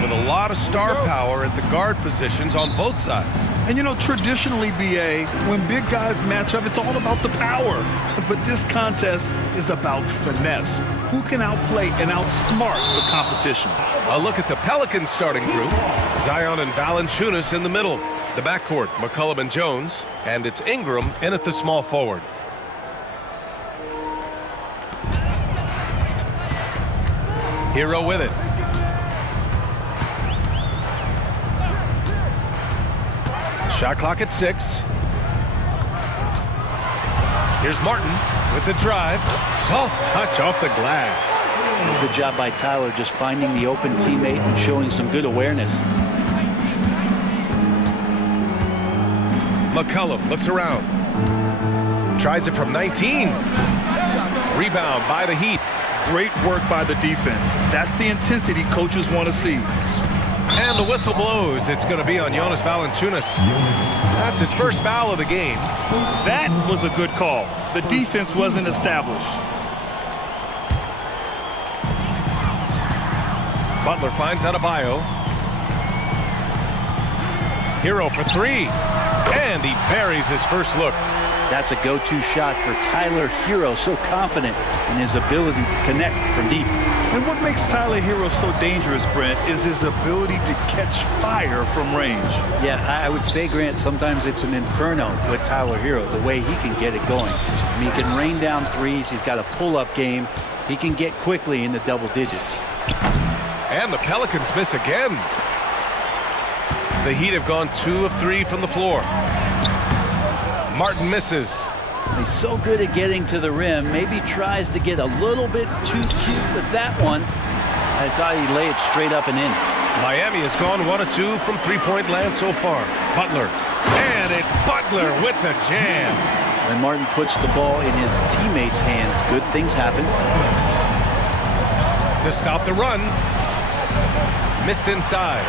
with a lot of star power at the guard positions on both sides. And you know, traditionally, BA, when big guys match up, it's all about the power. But this contest is about finesse. Who can outplay and outsmart the competition? A look at the Pelicans starting group. Zion and Valanciunas in the middle. The backcourt, McCollum and Jones. And it's Ingram in at the small forward. Hero with it. Shot clock at 6. Here's Martin with the drive. Soft touch off the glass. Good job by Tyler just finding the open teammate and showing some good awareness. McCollum looks around. Tries it from 19. Rebound by the Heat. Great work by the defense. That's the intensity coaches want to see. And the whistle blows. It's going to be on Jonas Valanciunas. That's his first foul of the game. That was a good call. The defense wasn't established. Butler finds Adebayo. Hero for 3. And he buries his first look. That's a go-to shot for Tyler Hero, so confident in his ability to connect from deep. And what makes Tyler Hero so dangerous, Brent, is his ability to catch fire from range. Yeah, I would say, Grant, sometimes it's an inferno with Tyler Hero, the way he can get it going. I mean, he can rain down threes. He's got a pull-up game. He can get quickly into double digits. And the Pelicans miss again. The Heat have gone 2 of 3 from the floor. Martin misses. He's so good at getting to the rim. Maybe tries to get a little bit too cute with that one. I thought he'd lay it straight up and in. Miami has gone 1 of 2 from three-point land so far. Butler. And it's Butler with the jam. When Martin puts the ball in his teammates' hands, good things happen. To stop the run. Missed inside.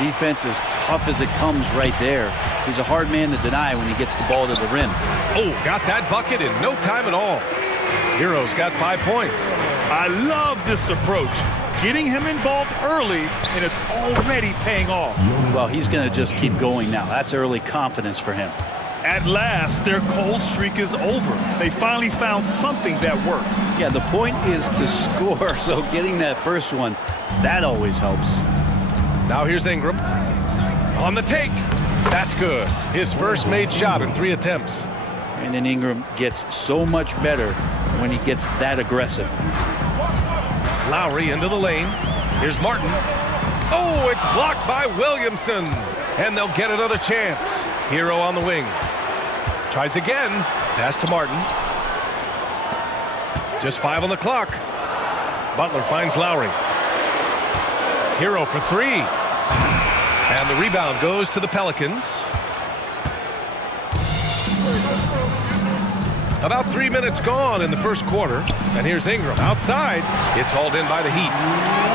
The defense is tough as it comes right there. He's a hard man to deny when he gets the ball to the rim. Oh, got that bucket in no time at all. Hero's got 5 points. I love this approach. Getting him involved early, and it's already paying off. Well, he's going to just keep going now. That's early confidence for him. At last, their cold streak is over. They finally found something that worked. Yeah, the point is to score, so getting that first one, that always helps. Now here's Ingram. On the take. That's good. His first made shot in 3 attempts. And then Ingram gets so much better when he gets that aggressive. Lowry into the lane. Here's Martin. Oh, it's blocked by Williamson. And they'll get another chance. Hero on the wing. Tries again. Pass to Martin. Just 5 on the clock. Butler finds Lowry. Hero for 3. And the rebound goes to the Pelicans. About 3 minutes gone in the first quarter. And here's Ingram outside. It's hauled in by the Heat.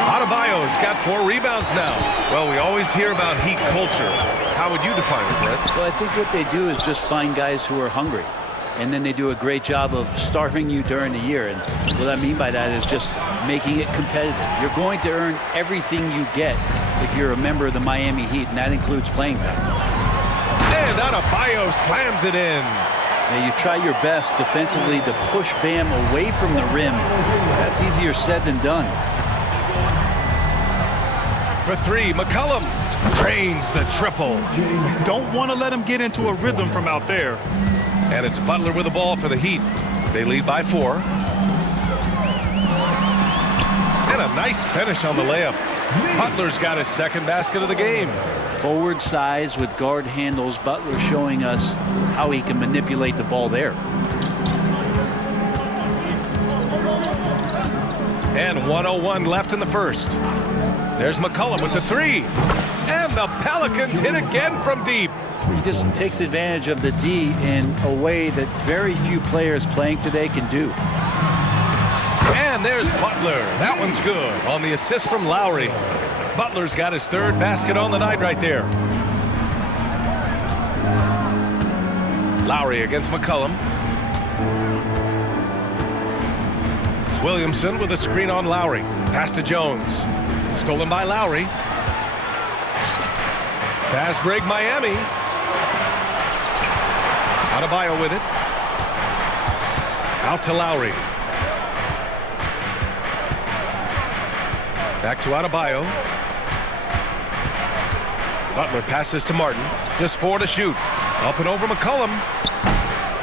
Adebayo's got 4 rebounds now. Well, we always hear about Heat culture. How would you define it, Brett? Well, I think what they do is just find guys who are hungry. And then they do a great job of starving you during the year. And what I mean by that is just making it competitive. You're going to earn everything you get if you're a member of the Miami Heat, and that includes playing time. And Adebayo slams it in. Now, you try your best defensively to push Bam away from the rim. That's easier said than done. For 3, McCollum drains the triple. Don't want to let him get into a rhythm from out there. And it's Butler with the ball for the Heat. They lead by 4. And a nice finish on the layup. Butler's got his second basket of the game. Forward size with guard handles. Butler showing us how he can manipulate the ball there. And 1:01 left in the first. There's McCollum with the 3. And the Pelicans hit again from deep. He just takes advantage of the D in a way that very few players playing today can do. And there's Butler. That one's good on the assist from Lowry. Butler's got his 3rd basket on the night right there. Lowry against McCollum. Williamson with a screen on Lowry. Pass to Jones. Stolen by Lowry. Fast break Miami. Adebayo with it. Out to Lowry. Back to Adebayo. Butler passes to Martin. Just 4 to shoot. Up and over McCollum.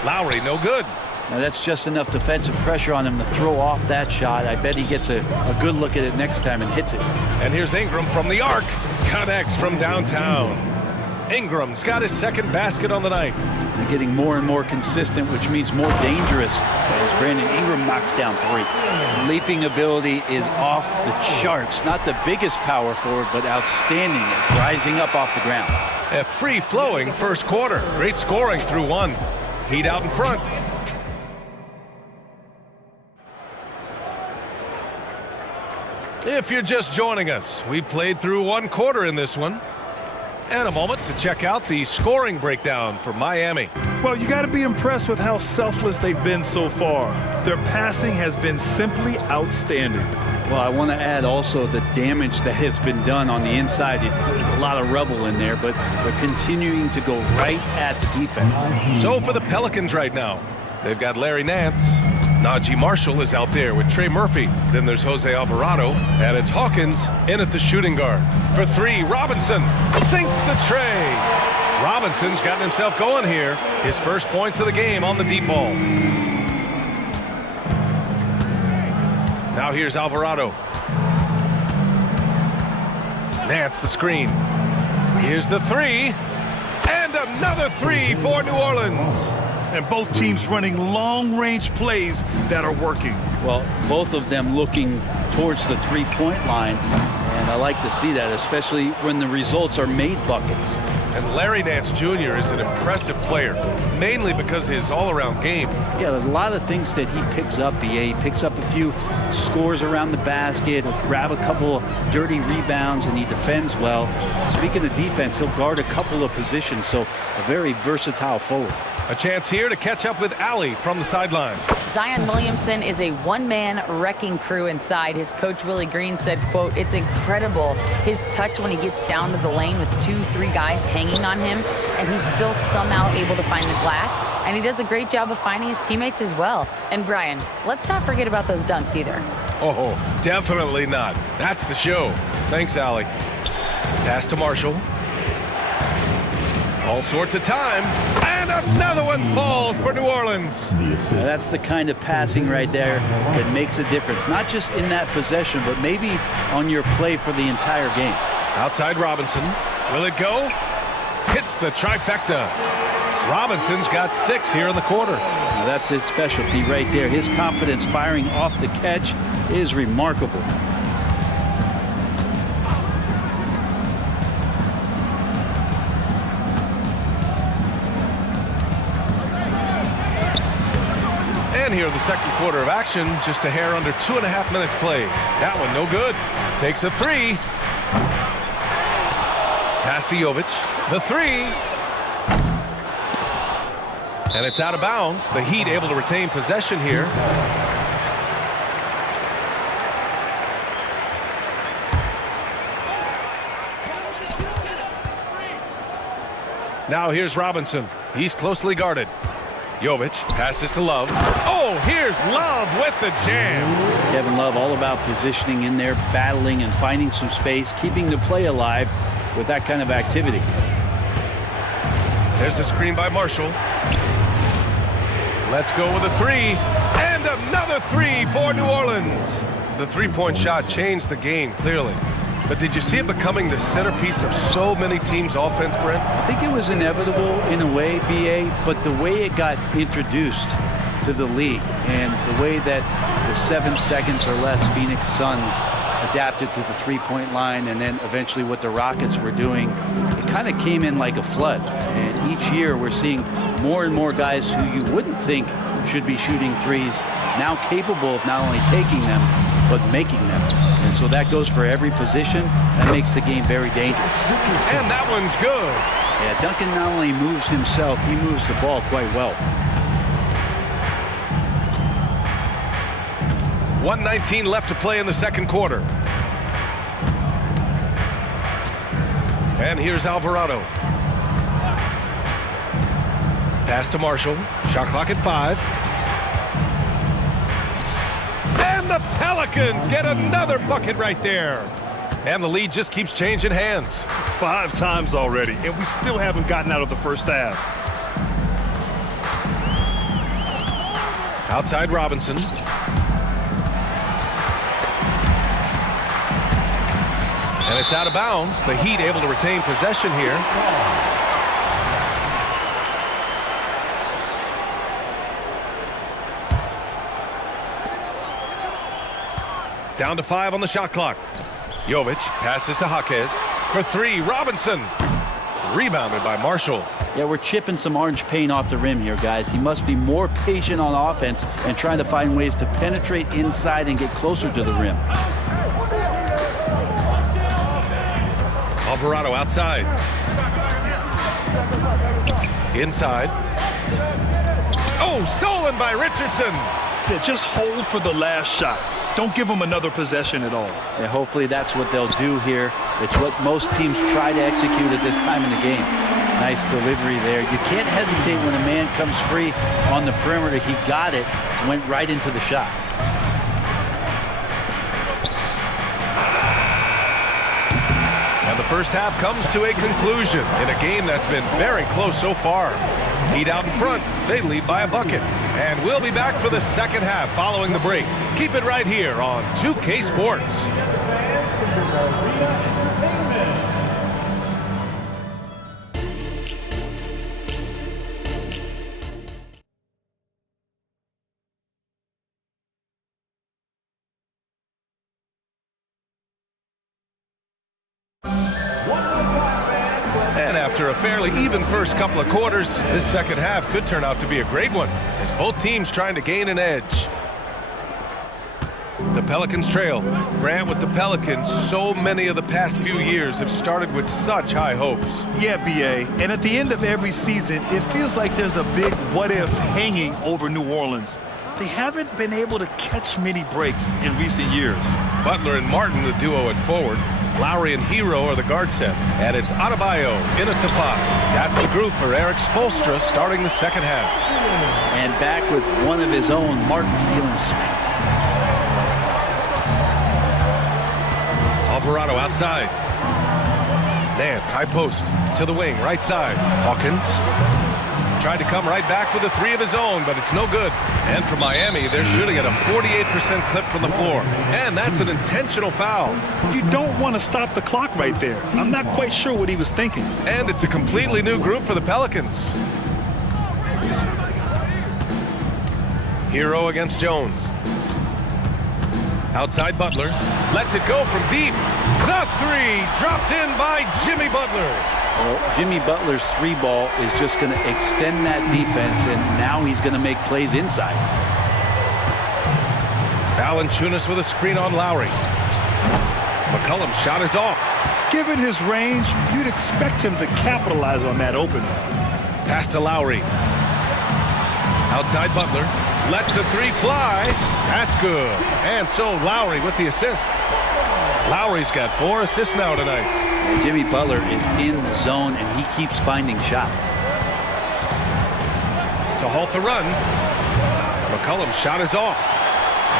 Lowry, no good. Now that's just enough defensive pressure on him to throw off that shot. I bet he gets a good look at it next time and hits it. And here's Ingram from the arc. Connects from downtown. Ingram's got his second basket on the night. They're getting more and more consistent, which means more dangerous as Brandon Ingram knocks down 3. Leaping ability is off the charts. Not the biggest power forward, but outstanding at rising up off the ground. A free-flowing first quarter. Great scoring through 1. Heat out in front. If you're just joining us, we played through 1 quarter in this one. And a moment to check out the scoring breakdown for Miami. Well, you got to be impressed with how selfless they've been so far. Their passing has been simply outstanding. Well, I want to add also the damage that has been done on the inside. It's a lot of rubble in there, but they're continuing to go right at the defense. So for the Pelicans right now, they've got Larry Nance. Najee Marshall is out there with Trey Murphy. Then there's Jose Alvarado, and it's Hawkins in at the shooting guard. For 3, Robinson sinks the tray. Robinson's gotten himself going here. His first points of the game on the deep ball. Now here's Alvarado. Nance the screen. Here's the 3. And another 3 for New Orleans. And both teams running long-range plays that are working. Well, both of them looking towards the three-point line, and I like to see that, especially when the results are made buckets. And Larry Nance Jr. is an impressive player, mainly because of his all-around game. Yeah, there's a lot of things that he picks up, BA. He picks up a few scores around the basket, he'll grab a couple dirty rebounds, and he defends well. Speaking of defense, he'll guard a couple of positions, so a very versatile forward. A chance here to catch up with Allie from the sideline. Zion Williamson is a one-man wrecking crew inside. His coach, Willie Green, said, quote, "It's incredible his touch when he gets down to the lane with 2-3 guys hanging on him, and he's still somehow able to find the glass. And he does a great job of finding his teammates as well." And Brian, let's not forget about those dunks either. Oh, definitely not. That's the show. Thanks, Allie. Pass to Marshall. All sorts of time. And another one falls for New Orleans. Now that's the kind of passing right there that makes a difference. Not just in that possession, but maybe on your play for the entire game. Outside Robinson. Will it go? Hits the trifecta. Robinson's got 6 here in the quarter. Now that's his specialty right there. His confidence firing off the catch is remarkable. And here in the second quarter of action, just a hair under 2.5 minutes played. That one no good. Takes a 3. Pass to Jovic. The 3. And it's out of bounds. The Heat able to retain possession here. Now here's Robinson. He's closely guarded. Jovic passes to Love. Oh, here's Love with the jam. Kevin Love all about positioning in there, battling and finding some space, keeping the play alive with that kind of activity. There's a screen by Marshall. Let's go with a 3. And another 3 for New Orleans. The three-point shot changed the game, clearly. But did you see it becoming the centerpiece of so many teams' offense, Brent? I think it was inevitable in a way, BA, but the way it got introduced to the league and the way that the 7 seconds or less Phoenix Suns adapted to the three-point line, and then eventually what the Rockets were doing, it kind of came in like a flood. And each year we're seeing more and more guys who you wouldn't think should be shooting threes now capable of not only taking them, but making them. And so that goes for every position. That makes the game very dangerous. And that one's good. Yeah, Duncan not only moves himself, he moves the ball quite well. 1:19 left to play in the second quarter. And here's Alvarado. Pass to Marshall. Shot clock at 5. And the Pelicans get another bucket right there. And the lead just keeps changing hands. 5 times already, and we still haven't gotten out of the first half. Outside Robinson. And it's out of bounds. The Heat able to retain possession here. Down to 5 on the shot clock. Jovic passes to Jaquez. For 3, Robinson. Rebounded by Marshall. Yeah, we're chipping some orange paint off the rim here, guys. He must be more patient on offense and trying to find ways to penetrate inside and get closer to the rim. Alvarado outside. Inside. Oh, stolen by Richardson. Yeah, just hold for the last shot. Don't give them another possession at all. And hopefully that's what they'll do here. It's what most teams try to execute at this time in the game. Nice delivery there. You can't hesitate when a man comes free on the perimeter. He got it, went right into the shot. And the first half comes to a conclusion in a game that's been very close so far. Heat out in front. They lead by a bucket. And we'll be back for the second half following the break. Keep it right here on 2K Sports. And after a fairly even first couple of quarters, this second half could turn out to be a great one, as both teams trying to gain an edge. The Pelicans trail. Grant, with the Pelicans, so many of the past few years have started with such high hopes. Yeah, BA. And at the end of every season, it feels like there's a big what-if hanging over New Orleans. They haven't been able to catch many breaks in recent years. Butler and Martin, the duo at forward. Lowry and Hero are the guard set. And it's Adebayo in at the 5. That's the group for Eric Spoelstra starting the second half. And back with one of his own, Martin feeling spicy. Alvarado outside. Nance, high post, to the wing, right side. Hawkins tried to come right back with a 3 of his own, but it's no good. And for Miami, they're shooting at a 48% clip from the floor. And that's an intentional foul. You don't want to stop the clock right there. I'm not quite sure what he was thinking. And it's a completely new group for the Pelicans. Hero against Jones. Outside Butler. Lets it go from deep. The 3 dropped in by Jimmy Butler. Well, Jimmy Butler's 3 ball is just going to extend that defense, and now he's going to make plays inside. Valanciunas with a screen on Lowry. McCollum's shot is off. Given his range, you'd expect him to capitalize on that open. Pass to Lowry. Outside Butler. Lets the 3 fly. That's good. And so Lowry with the assist. Lowry's got 4 assists now tonight. And Jimmy Butler is in the zone, and he keeps finding shots. To halt the run. McCollum's shot is off.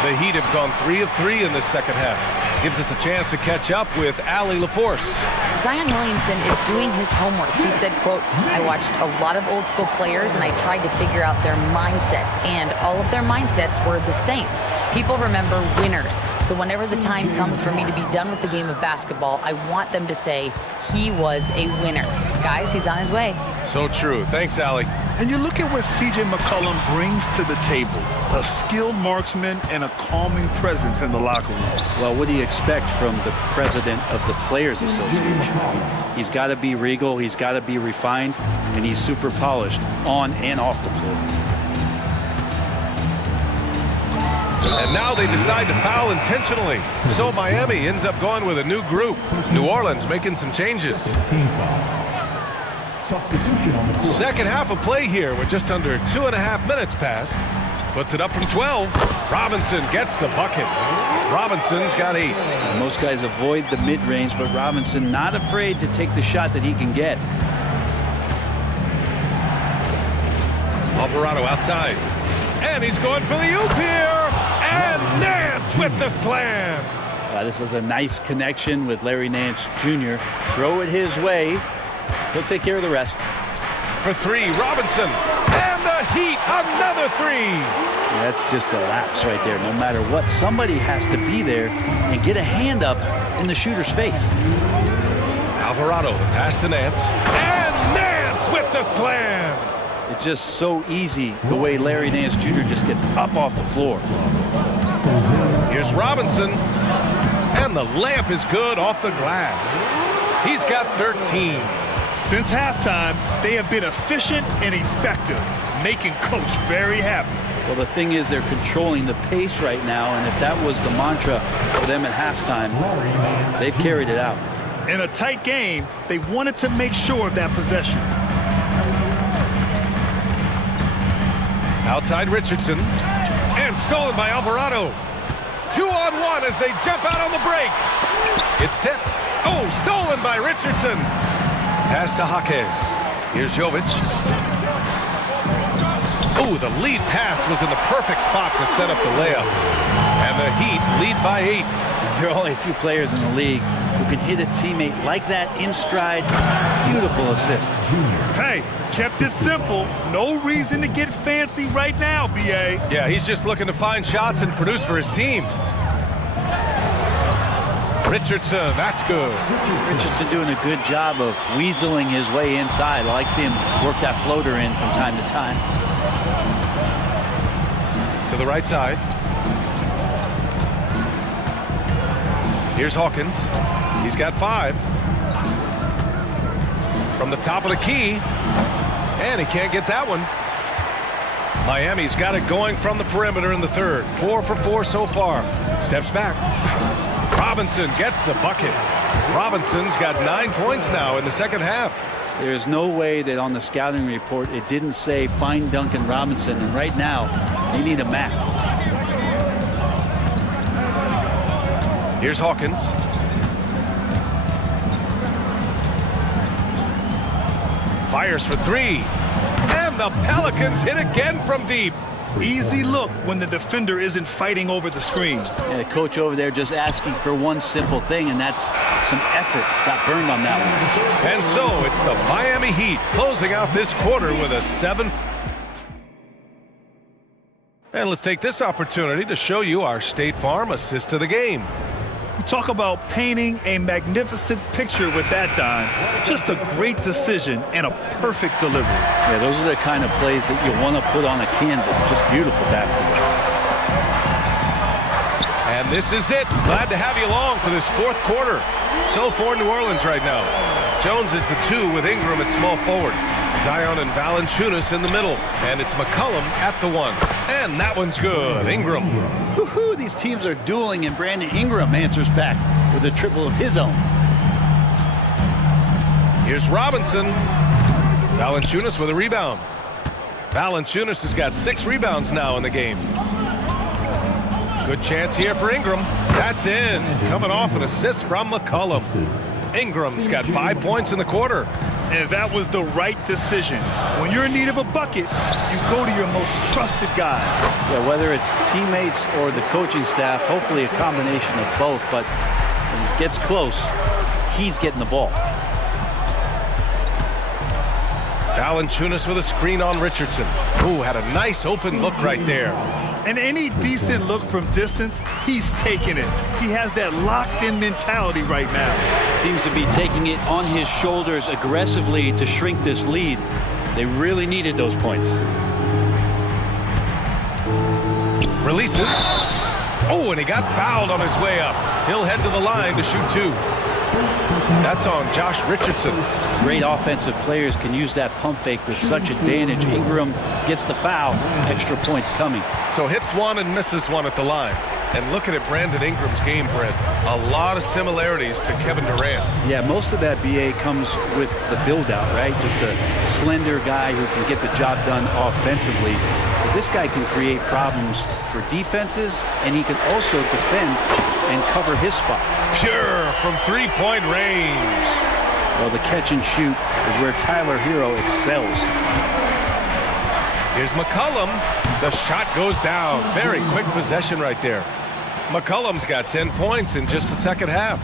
The Heat have gone 3 of 3 in this second half. Gives us a chance to catch up with Allie LaForce. Zion Williamson is doing his homework. He said, quote, I watched a lot of old school players and I tried to figure out their mindsets, and all of their mindsets were the same. People remember winners. So whenever the time comes for me to be done with the game of basketball, I want them to say he was a winner. Guys, he's on his way. So true. Thanks, Allie. And you look at what C.J. McCollum brings to the table. A skilled marksman and a calming presence in the locker room. Well, what do you expect from the president of the Players Association? He's got to be regal, he's got to be refined, and he's super polished on and off the floor. And now they decide to foul intentionally. So Miami ends up going with a new group. New Orleans making some changes. Second half of play here with just under 2.5 minutes passed. Puts it up from 12. Robinson gets the bucket. Robinson's got 8. Most guys avoid the mid-range, but Robinson not afraid to take the shot that he can get. Alvarado outside. And he's going for the oop here. And Nance with the slam. This is a nice connection with Larry Nance Jr. Throw it his way. He'll take care of the rest. For three, Robinson. And the Heat, another three. That's just a lapse right there. No matter what, somebody has to be there and get a hand up in the shooter's face. Alvarado, the pass to Nance. And Nance with the slam. It's just so easy the way Larry Nance Jr. just gets up off the floor. Here's Robinson. And the layup is good off the glass. He's got 13. Since halftime, they have been efficient and effective, making Coach very happy. Well, the thing is, they're controlling the pace right now, and if that was the mantra for them at halftime, they've carried it out. In a tight game, they wanted to make sure of that possession. Outside Richardson. And stolen by Alvarado. 2-on-1 as they jump out on the break. It's tipped. Oh, stolen by Richardson. Pass to Jaquez. Here's Jovic. Oh, the lead pass was in the perfect spot to set up the layup. And the Heat lead by 8. There are only a few players in the league who can hit a teammate like that in stride. Beautiful assist. Hey, kept it simple. No reason to get fancy right now, B.A. Yeah, he's just looking to find shots and produce for his team. Richardson, that's good. Richardson doing a good job of weaseling his way inside. I like seeing him work that floater in from time to time. To the right side. Here's Hawkins. He's got 5. From the top of the key. And he can't get that one. Miami's got it going from the perimeter in the third. 4 for 4 so far. Steps back. Robinson gets the bucket. Robinson's got 9 points now in the second half. There's no way that on the scouting report it didn't say find Duncan Robinson, and right now they need a map. Here's Hawkins. Fires for 3. And the Pelicans hit again from deep. Easy look when the defender isn't fighting over the screen. And the coach over there just asking for one simple thing, and that's some effort. Got burned on that one. And so it's the Miami Heat closing out this quarter with a 7. And let's take this opportunity to show you our State Farm assist of the game. You talk about painting a magnificent picture with that dime. Just a great decision and a perfect delivery. Yeah, those are the kind of plays that you want to put on a canvas. Just beautiful basketball. And this is it. Glad to have you along for this fourth quarter. So for New Orleans right now. Jones is the 2 with Ingram at small forward. Zion and Valanciunas in the middle. And it's McCollum at the 1. And that one's good. Ingram. Woohoo, these teams are dueling, and Brandon Ingram answers back with a triple of his own. Here's Robinson. Valanciunas with a rebound. Valanciunas has got 6 rebounds now in the game. Good chance here for Ingram. That's in. Coming off an assist from McCollum. Ingram's got 5 points in the quarter. And that was the right decision. When you're in need of a bucket, you go to your most trusted guys. Yeah, whether it's teammates or the coaching staff, hopefully a combination of both, but when it gets close, he's getting the ball. Valanciunas with a screen on Richardson. Ooh, had a nice open look right there. And any decent look from distance, he's taking it. He has that locked-in mentality right now. Seems to be taking it on his shoulders aggressively to shrink this lead. They really needed those points. Releases. Oh, and he got fouled on his way up. He'll head to the line to shoot 2. That's on Josh Richardson. Great offensive players can use that pump fake with such advantage. Ingram gets the foul. Extra points coming. So hits 1 and misses 1 at the line. And looking at Brandon Ingram's game, Brent, a lot of similarities to Kevin Durant. Yeah, most of that BA comes with the build-out, right? Just a slender guy who can get the job done offensively. But this guy can create problems for defenses, and he can also defend and cover his spot. Pure from three-point range. Well, the catch and shoot is where Tyler Hero excels. Here's McCollum. The shot goes down. Very quick possession right there. McCollum's got 10 points in just the second half.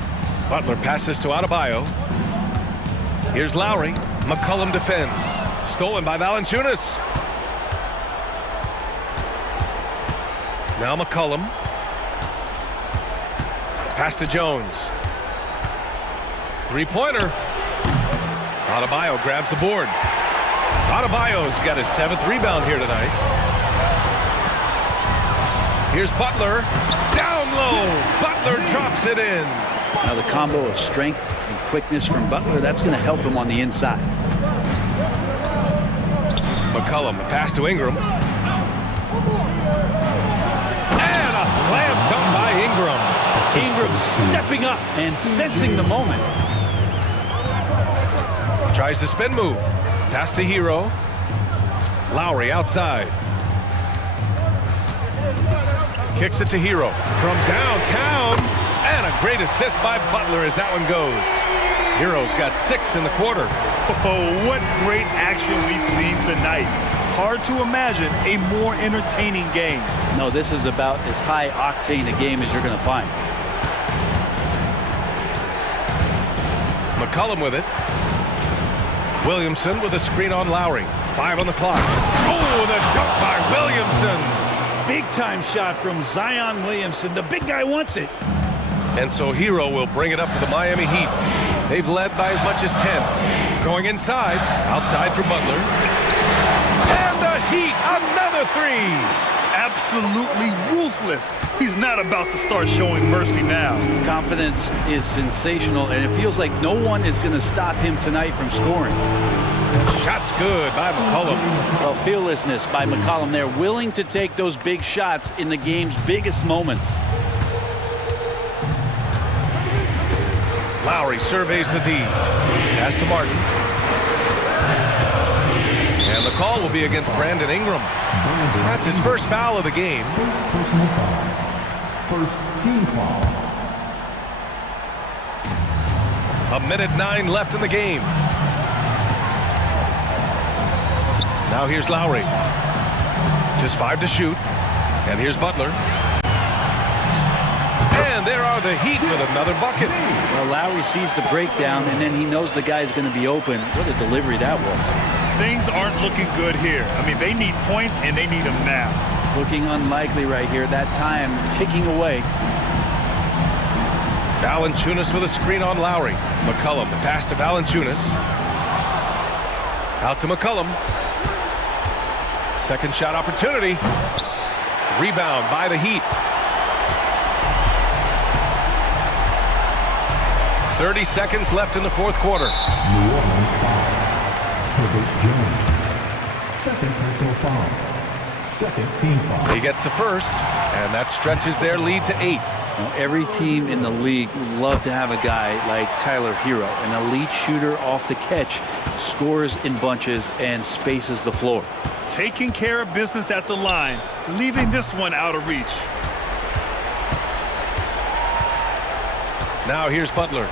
Butler passes to Adebayo. Here's Lowry. McCollum defends. Stolen by Valanciunas. Now McCollum. Pass to Jones. Three-pointer. Adebayo grabs the board. Adebayo's got his 7th rebound here tonight. Here's Butler. Down low. Butler drops it in. Now the combo of strength and quickness from Butler, that's going to help him on the inside. McCollum, the pass to Ingram. And a slam dunk by Ingram. Ingram stepping up and sensing the moment. Tries the spin move. Pass to Hero. Lowry outside. Kicks it to Hero from downtown. And a great assist by Butler as that one goes. Hero's got 6 in the quarter. Oh, what great action we've seen tonight. Hard to imagine a more entertaining game. No, this is about as high octane a game as you're going to find. McCollum with it. Williamson with a screen on Lowry. 5 on the clock. Oh, the dunk by Williamson. Big time shot from Zion Williamson. The big guy wants it. And so Hero will bring it up for the Miami Heat. They've led by as much as 10. Going inside. Outside for Butler. And the Heat, another 3. Absolutely ruthless. He's not about to start showing mercy now. Confidence is sensational, and it feels like no one is going to stop him tonight from scoring. Shot's good by McCollum. Well, fearlessness by McCollum there, willing to take those big shots in the game's biggest moments. Lowry surveys the D. Pass to Martin. And the call will be against Brandon Ingram. That's his first foul of the game. Personal foul. First team foul. 1:09 left in the game. Now here's Lowry. Just 5 to shoot. And here's Butler. And there are the Heat with another bucket. Well, Lowry sees the breakdown, and then he knows the guy's going to be open. What a delivery that was. Things aren't looking good here. I mean, they need points, and they need them now. Looking unlikely right here. That time ticking away. Valanciunas with a screen on Lowry. McCollum, the pass to Valanciunas. Out to McCollum. Second shot opportunity. Rebound by the Heat. 30 seconds left in the fourth quarter. New Orleans foul. Herbert Jones. Second personal foul. Second team foul. He gets the first, and that stretches their lead to 8. Now, every team in the league would love to have a guy like Tyler Hero, an elite shooter off the catch, scores in bunches and spaces the floor. Taking care of business at the line, leaving this one out of reach. Now here's Butler.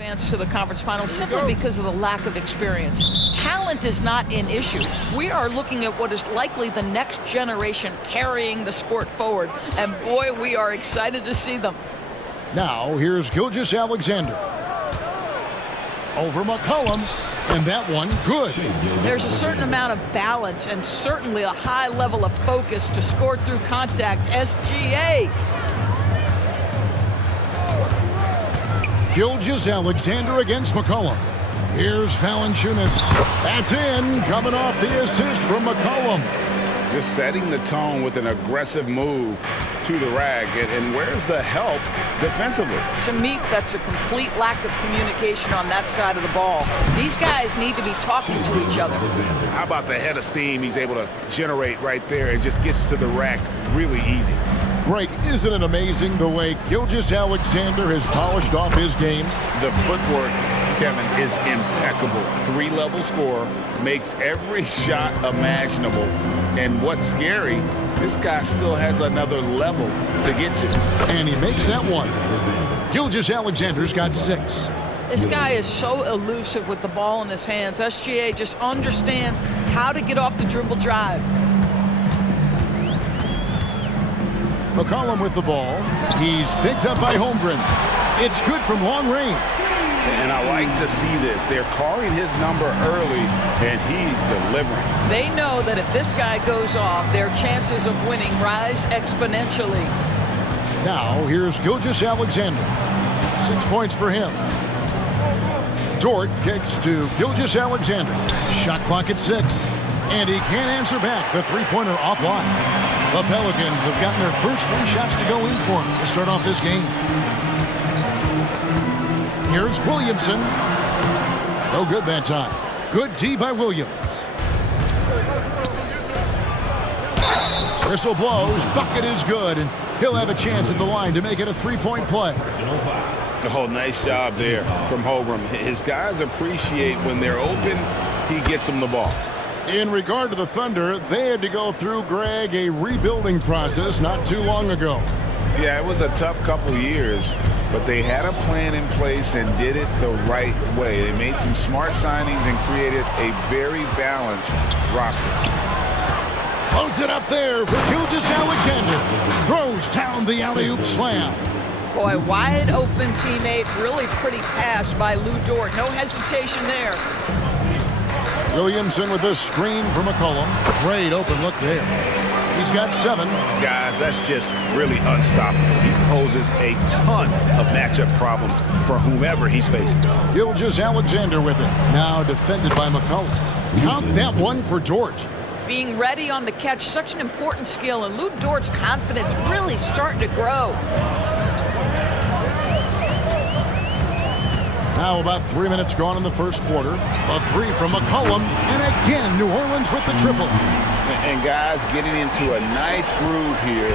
advance to the conference finals simply because of the lack of experience. Talent is not an issue. We are looking at what is likely the next generation carrying the sport forward. And boy, we are excited to see them. Now, here's Gilgeous Alexander. Over McCollum. And that one, good. There's a certain amount of balance and certainly a high level of focus to score through contact. SGA. Gilgeous Alexander against McCollum. Here's Valanciunas. That's in, coming off the assist from McCollum. Just setting the tone with an aggressive move to the rag. And where's the help defensively? To me, that's a complete lack of communication on that side of the ball. These guys need to be talking to each other. How about the head of steam he's able to generate right there and just gets to the rack really easy? Greg, isn't it amazing the way Gilgeous Alexander has polished off his game? The footwork, Kevin, is impeccable. 3-level scorer, makes every shot imaginable. And what's scary, this guy still has another level to get to. And he makes that one. Gilgeous Alexander's got 6. This guy is so elusive with the ball in his hands. SGA just understands how to get off the dribble drive. McCollum with the ball. He's picked up by Holmgren. It's good from long range. And I like to see this. They're calling his number early, and he's delivering. They know that if this guy goes off, their chances of winning rise exponentially. Now, here's Gilgeous Alexander. 6 points for him. Dort kicks to Gilgeous Alexander. Shot clock at 6. And he can't answer back. The three-pointer offline. The Pelicans have gotten their first 3 shots to go in for him to start off this game. Here's Williamson. No good that time. Good D by Williams. Whistle blows. Bucket is good. And he'll have a chance at the line to make it a 3-point play. Oh, nice job there from Holmgren. His guys appreciate when they're open, he gets them the ball. In regard to the Thunder, they had to go through, Greg, a rebuilding process not too long ago. Yeah, it was a tough couple years, but they had a plan in place and did it the right way. They made some smart signings and created a very balanced roster. Loads it up there for Gilgeous Alexander. Throws down the alley-oop slam. Boy, wide open teammate, really pretty pass by Lou Dort. No hesitation there. Williamson with a screen from McCollum. Great open look there. He's got 7. Guys, that's just really unstoppable. He poses a ton of matchup problems for whomever he's facing. Gilgeous Alexander with it. Now defended by McCollum. Count that one for Dort. Being ready on the catch, such an important skill, and Lou Dort's confidence really starting to grow. Now about 3 minutes gone in the first quarter. A 3 from McCollum. And again, New Orleans with the triple. And guys getting into a nice groove here,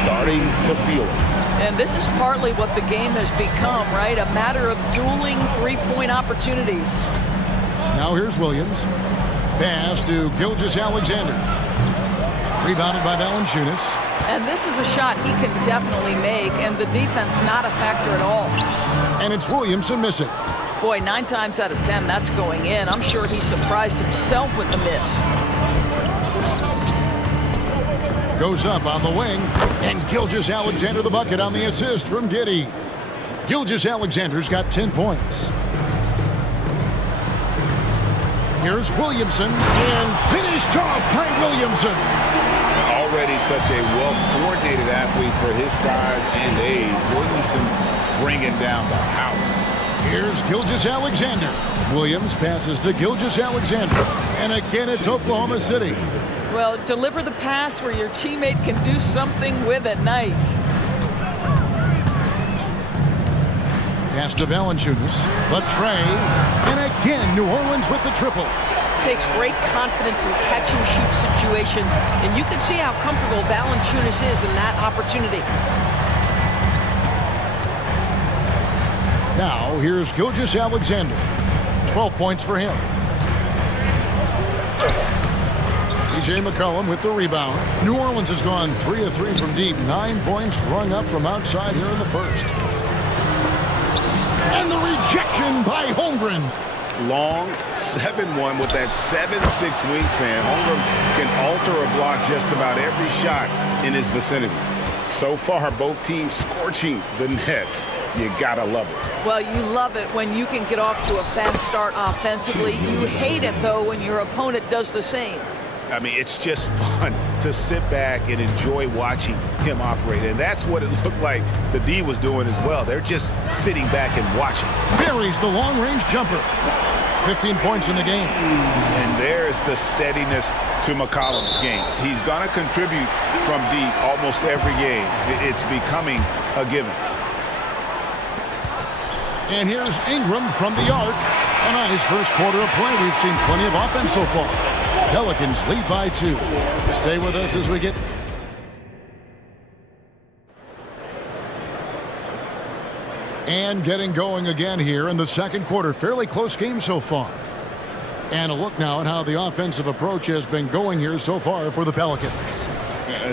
starting to feel it. And this is partly what the game has become, right? A matter of dueling three-point opportunities. Now here's Williams. Pass to Gilgeous Alexander. Rebounded by Valanciunas. And this is a shot he can definitely make, and the defense not a factor at all. And it's Williamson missing. Boy, 9 times out of 10, that's going in. I'm sure he surprised himself with the miss. Goes up on the wing, and Gilgeous Alexander the bucket on the assist from Giddey. Gilgeous Alexander's got 10 points. Here's Williamson, and finished off by Williamson. Already such a well-coordinated athlete for his size and age. Williamson bringing down the house. Here's Gilgeous Alexander. Williams passes to Gilgeous Alexander. And again, it's Oklahoma City. Well, deliver the pass where your teammate can do something with it. Nice. Pass to Valanciunas. The tray. And again, New Orleans with the triple. Takes great confidence in catch-and-shoot situations. And you can see how comfortable Valanciunas is in that opportunity. Now, here's Gilgeous Alexander. 12 points for him. C.J. McCollum with the rebound. New Orleans has gone 3 of 3 from deep. 9 points rung up from outside here in the first. And the rejection by Holmgren. Long 7-1 with that 7'6" wingspan. Holmgren can alter or block just about every shot in his vicinity. So far, both teams scorching the nets. You gotta love it. Well, you love it when you can get off to a fast start offensively. You hate it, though, when your opponent does the same. I mean, it's just fun to sit back and enjoy watching him operate. And that's what it looked like the D was doing as well. They're just sitting back and watching. Buries the long-range jumper. 15 points in the game. And there's the steadiness to McCollum's game. He's going to contribute from deep almost every game. It's becoming a given. And here's Ingram from the arc. A nice first quarter of play. We've seen plenty of offense so far. Pelicans lead by 2. Stay with us as we get... And getting going again here in the second quarter. Fairly close game so far. And a look now at how the offensive approach has been going here so far for the Pelicans.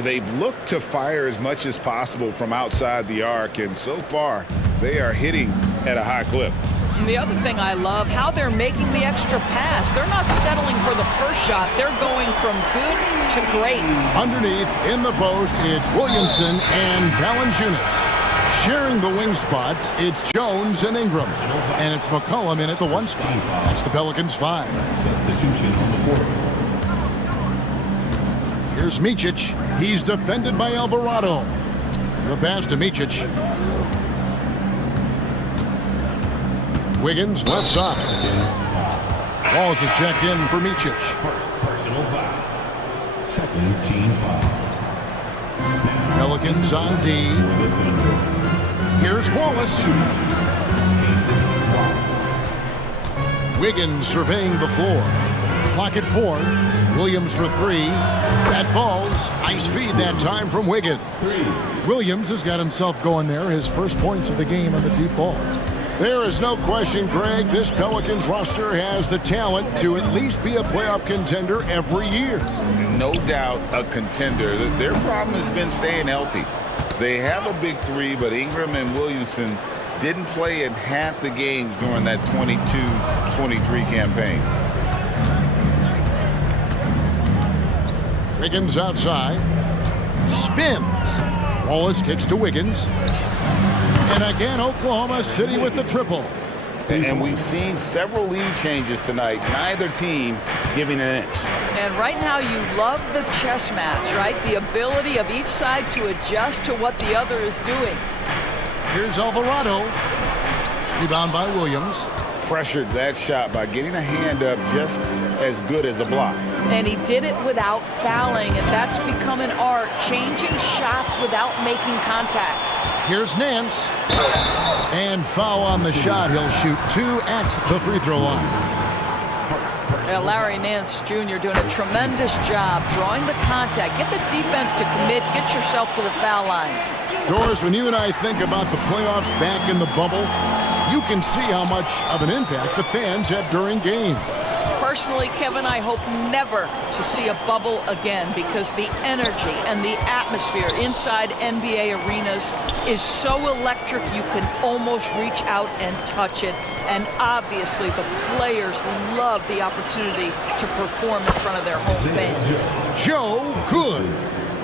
They've looked to fire as much as possible from outside the arc, and so far they are hitting at a high clip. And the other thing I love, how they're making the extra pass. They're not settling for the first shot. They're going from good to great. Underneath, in the post, it's Williamson and Valanciunas. Sharing the wing spots, it's Jones and Ingram. And it's McCollum in at the 1 spot. That's the Pelicans 5. Substitution on the court. Here's Micic. He's defended by Alvarado. The pass to Micic. Wiggins, left side. Walls is checked in for Micic. Personal foul. Second team foul. Pelicans on D. Here's Wallace. Wiggins surveying the floor. Clock at 4. Williams for 3. That falls. Nice feed that time from Wiggins. Williams has got himself going there. His first points of the game on the deep ball. There is no question, Greg, this Pelicans roster has the talent to at least be a playoff contender every year. No doubt a contender. Their problem has been staying healthy. They have a big 3, but Ingram and Williamson didn't play in half the games during that 22-23 campaign. Wiggins outside. Spins. Wallace kicks to Wiggins. And again, Oklahoma City with the triple. And we've seen several lead changes tonight. Neither team giving an inch. And right now you love the chess match, right? The ability of each side to adjust to what the other is doing. Here's Alvarado. Rebound by Williams. Pressured that shot by getting a hand up just as good as a block. And he did it without fouling, and that's become an art, changing shots without making contact. Here's Nance. And foul on the shot. He'll shoot 2 at the free throw line. Larry Nance Jr. doing a tremendous job drawing the contact. Get the defense to commit. Get yourself to the foul line. Doris, when you and I think about the playoffs back in the bubble, you can see how much of an impact the fans had during games. Personally, Kevin, I hope never to see a bubble again because the energy and the atmosphere inside NBA arenas is so electric you can almost reach out and touch it. And obviously the players love the opportunity to perform in front of their home fans. Joe Good.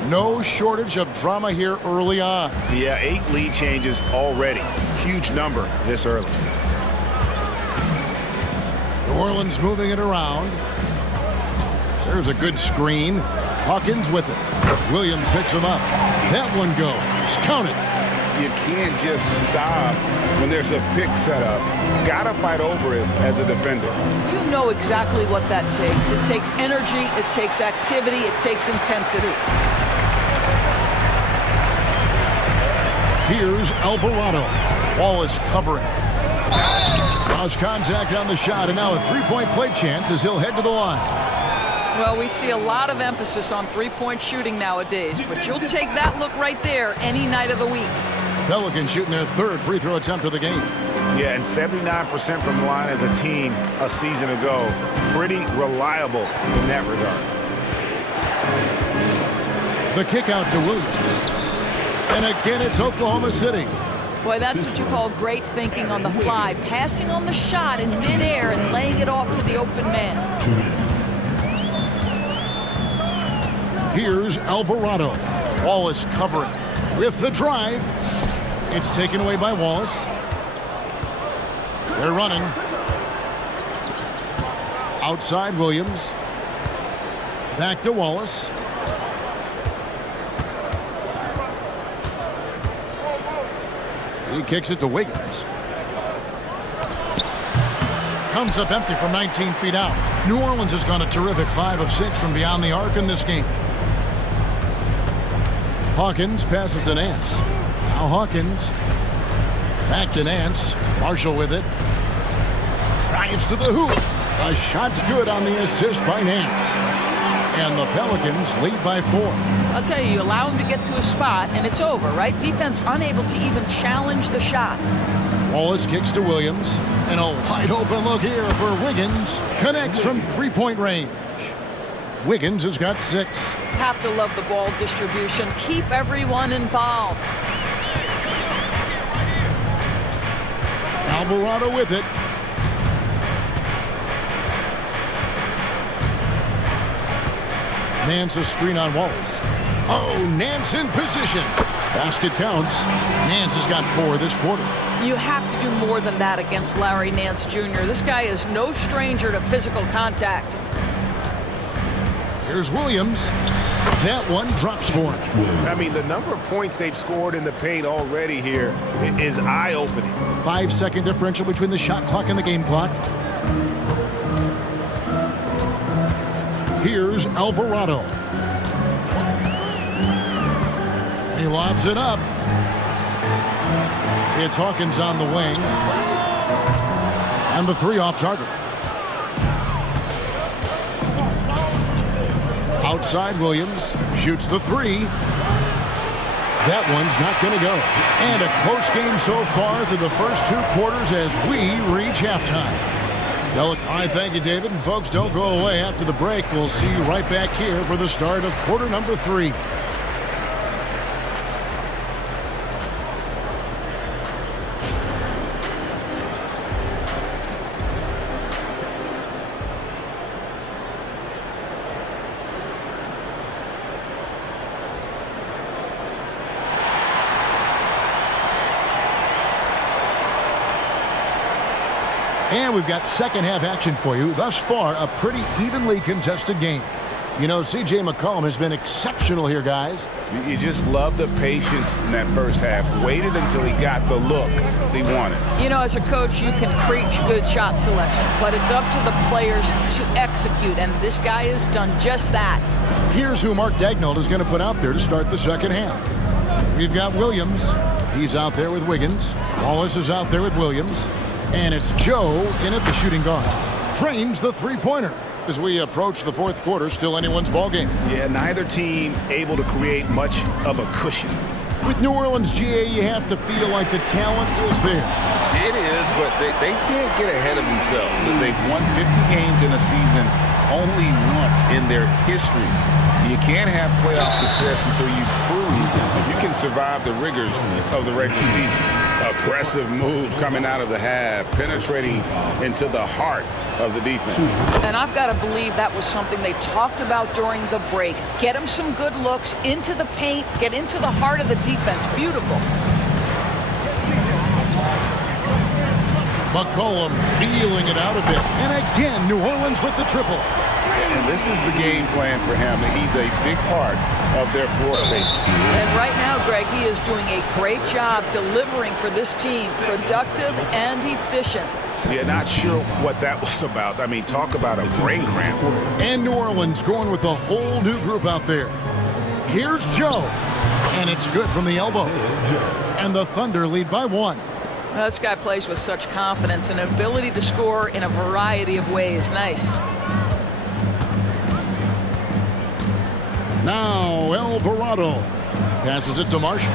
No shortage of drama here early on. Yeah, 8 lead changes already. Huge number this early. New Orleans moving it around. There's a good screen. Hawkins with it. Williams picks him up. That one goes. Count it. You can't just stop when there's a pick set up. Gotta fight over it as a defender. You know exactly what that takes. It takes energy, it takes activity, it takes intensity. Here's Alvarado. Wallace covering. Draws contact on the shot, and now a three-point play chance as he'll head to the line. Well, we see a lot of emphasis on three-point shooting nowadays, but you'll take that look right there any night of the week. Pelicans shooting their 3rd free throw attempt of the game. Yeah, and 79% from the line as a team a season ago. Pretty reliable in that regard. The kick out to Williams. And again, it's Oklahoma City. Boy, that's what you call great thinking on the fly. Passing on the shot in midair and laying it off to the open man. Here's Alvarado. Wallace covering with the drive. It's taken away by Wallace. They're running. Outside Williams. Back to Wallace. He kicks it to Wiggins. Comes up empty from 19 feet out. New Orleans has gone a terrific 5 of 6 from beyond the arc in this game. Hawkins passes to Nance. Now Hawkins. Back to Nance. Marshall with it. Drives to the hoop. A shot's good on the assist by Nance. And the Pelicans lead by 4. I'll tell you, you allow him to get to a spot, and it's over, right? Defense unable to even challenge the shot. Wallace kicks to Williams. And a wide open look here for Wiggins. Connects from three-point range. Wiggins has got 6. Have to love the ball distribution. Keep everyone involved. Alvarado with it. Nance a screen on Wallace. Oh, Nance in position. Basket counts. Nance has got 4 this quarter. You have to do more than that against Larry Nance Jr. This guy is no stranger to physical contact. Here's Williams. That one drops for him. I mean, the number of points they've scored in the paint already here is eye-opening. 5-second differential between the shot clock and the game clock. Here's Alvarado. He lobs it up. It's Hawkins on the wing. And the 3 off target. Outside Williams. Shoots the 3. That one's not going to go. And a close game so far through the first 2 quarters as we reach halftime. All right, thank you, David. And folks, don't go away. After the break, we'll see you right back here for the start of quarter number 3. And we've got second half action for you. Thus far, a pretty evenly contested game. You know, C.J. McCollum has been exceptional here, guys. You just love the patience in that first half. Waited until he got the look he wanted. You know, as a coach, you can preach good shot selection, but it's up to the players to execute, and this guy has done just that. Here's who Mark Daignault is going to put out there to start the second half. We've got Williams. He's out there with Wiggins. Wallace is out there with Williams. And it's Joe in at the shooting guard. Trains the three-pointer. As we approach the fourth quarter, still anyone's ball game. Yeah, neither team able to create much of a cushion. With New Orleans, GA, you have to feel like the talent is there. It is, but they can't get ahead of themselves. They've won 50 games in a season only once in their history. You can't have playoff success until you prove you can survive the rigors of the regular season. Aggressive moves coming out of the half, penetrating into the heart of the defense. And I've got to believe that was something they talked about during the break. Get him some good looks into the paint, get into the heart of the defense. Beautiful. McCollum feeling it out a bit. And again, New Orleans with the triple. And this is the game plan for him. He's a big part of their floor space. And right now, Greg, he is doing a great job delivering for this team. Productive and efficient. Yeah, not sure what that was about. I mean, talk about a brain cramp. And New Orleans going with a whole new group out there. Here's Joe. And it's good from the elbow. And the Thunder lead by 1. Well, this guy plays with such confidence and an ability to score in a variety of ways. Nice. Now Alvarado passes it to Marshall.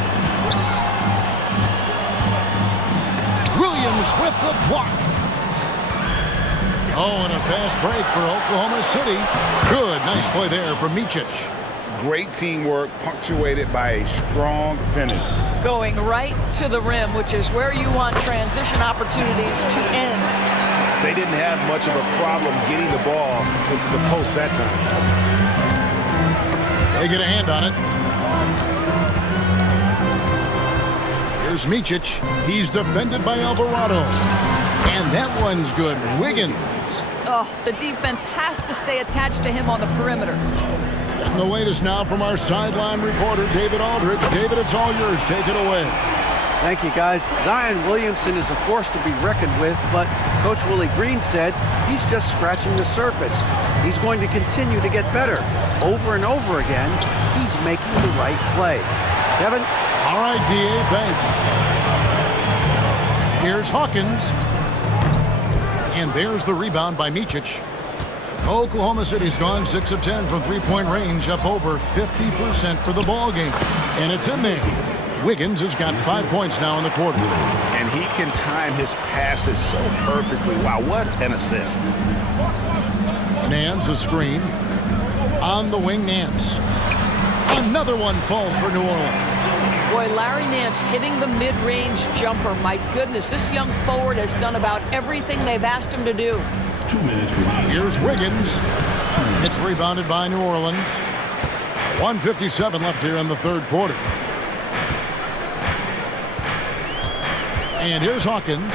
Williams with the block. Oh, and a fast break for Oklahoma City. Good, nice play there from Micic. Great teamwork punctuated by a strong finish. Going right to the rim, which is where you want transition opportunities to end. They didn't have much of a problem getting the ball into the post that time. They get a hand on it. Here's Micic. He's defended by Alvarado. And that one's good. Wiggins. Oh, the defense has to stay attached to him on the perimeter. And the wait is now from our sideline reporter, David Aldridge. David, it's all yours. Take it away. Thank you, guys. Zion Williamson is a force to be reckoned with, but Coach Willie Green said he's just scratching the surface. He's going to continue to get better. Over and over again, he's making the right play. Kevin? All right, D.A., thanks. Here's Hawkins. And there's the rebound by Micic. Oklahoma City's gone 6 of 10 from three-point range, up over 50% for the ball game. And it's in there. Wiggins has got 5 points now in the quarter. And he can time his passes so perfectly. Wow, what an assist. Nance a screen. On the wing, Nance. Another one falls for New Orleans. Boy, Larry Nance hitting the mid-range jumper. My goodness, this young forward has done about everything they've asked him to do. 2 minutes remaining. Here's Wiggins. It's rebounded by New Orleans. 1:57 left here in the third quarter. And here's Hawkins.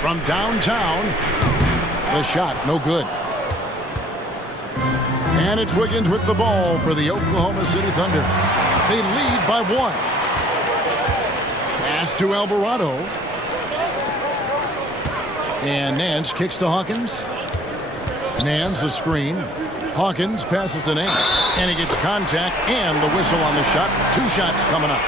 From downtown. The shot, no good. And it's Wiggins with the ball for the Oklahoma City Thunder. They lead by 1. Pass to Alvarado. And Nance kicks to Hawkins. Nance a screen. Hawkins passes to Nance. And he gets contact and the whistle on the shot. 2 shots coming up.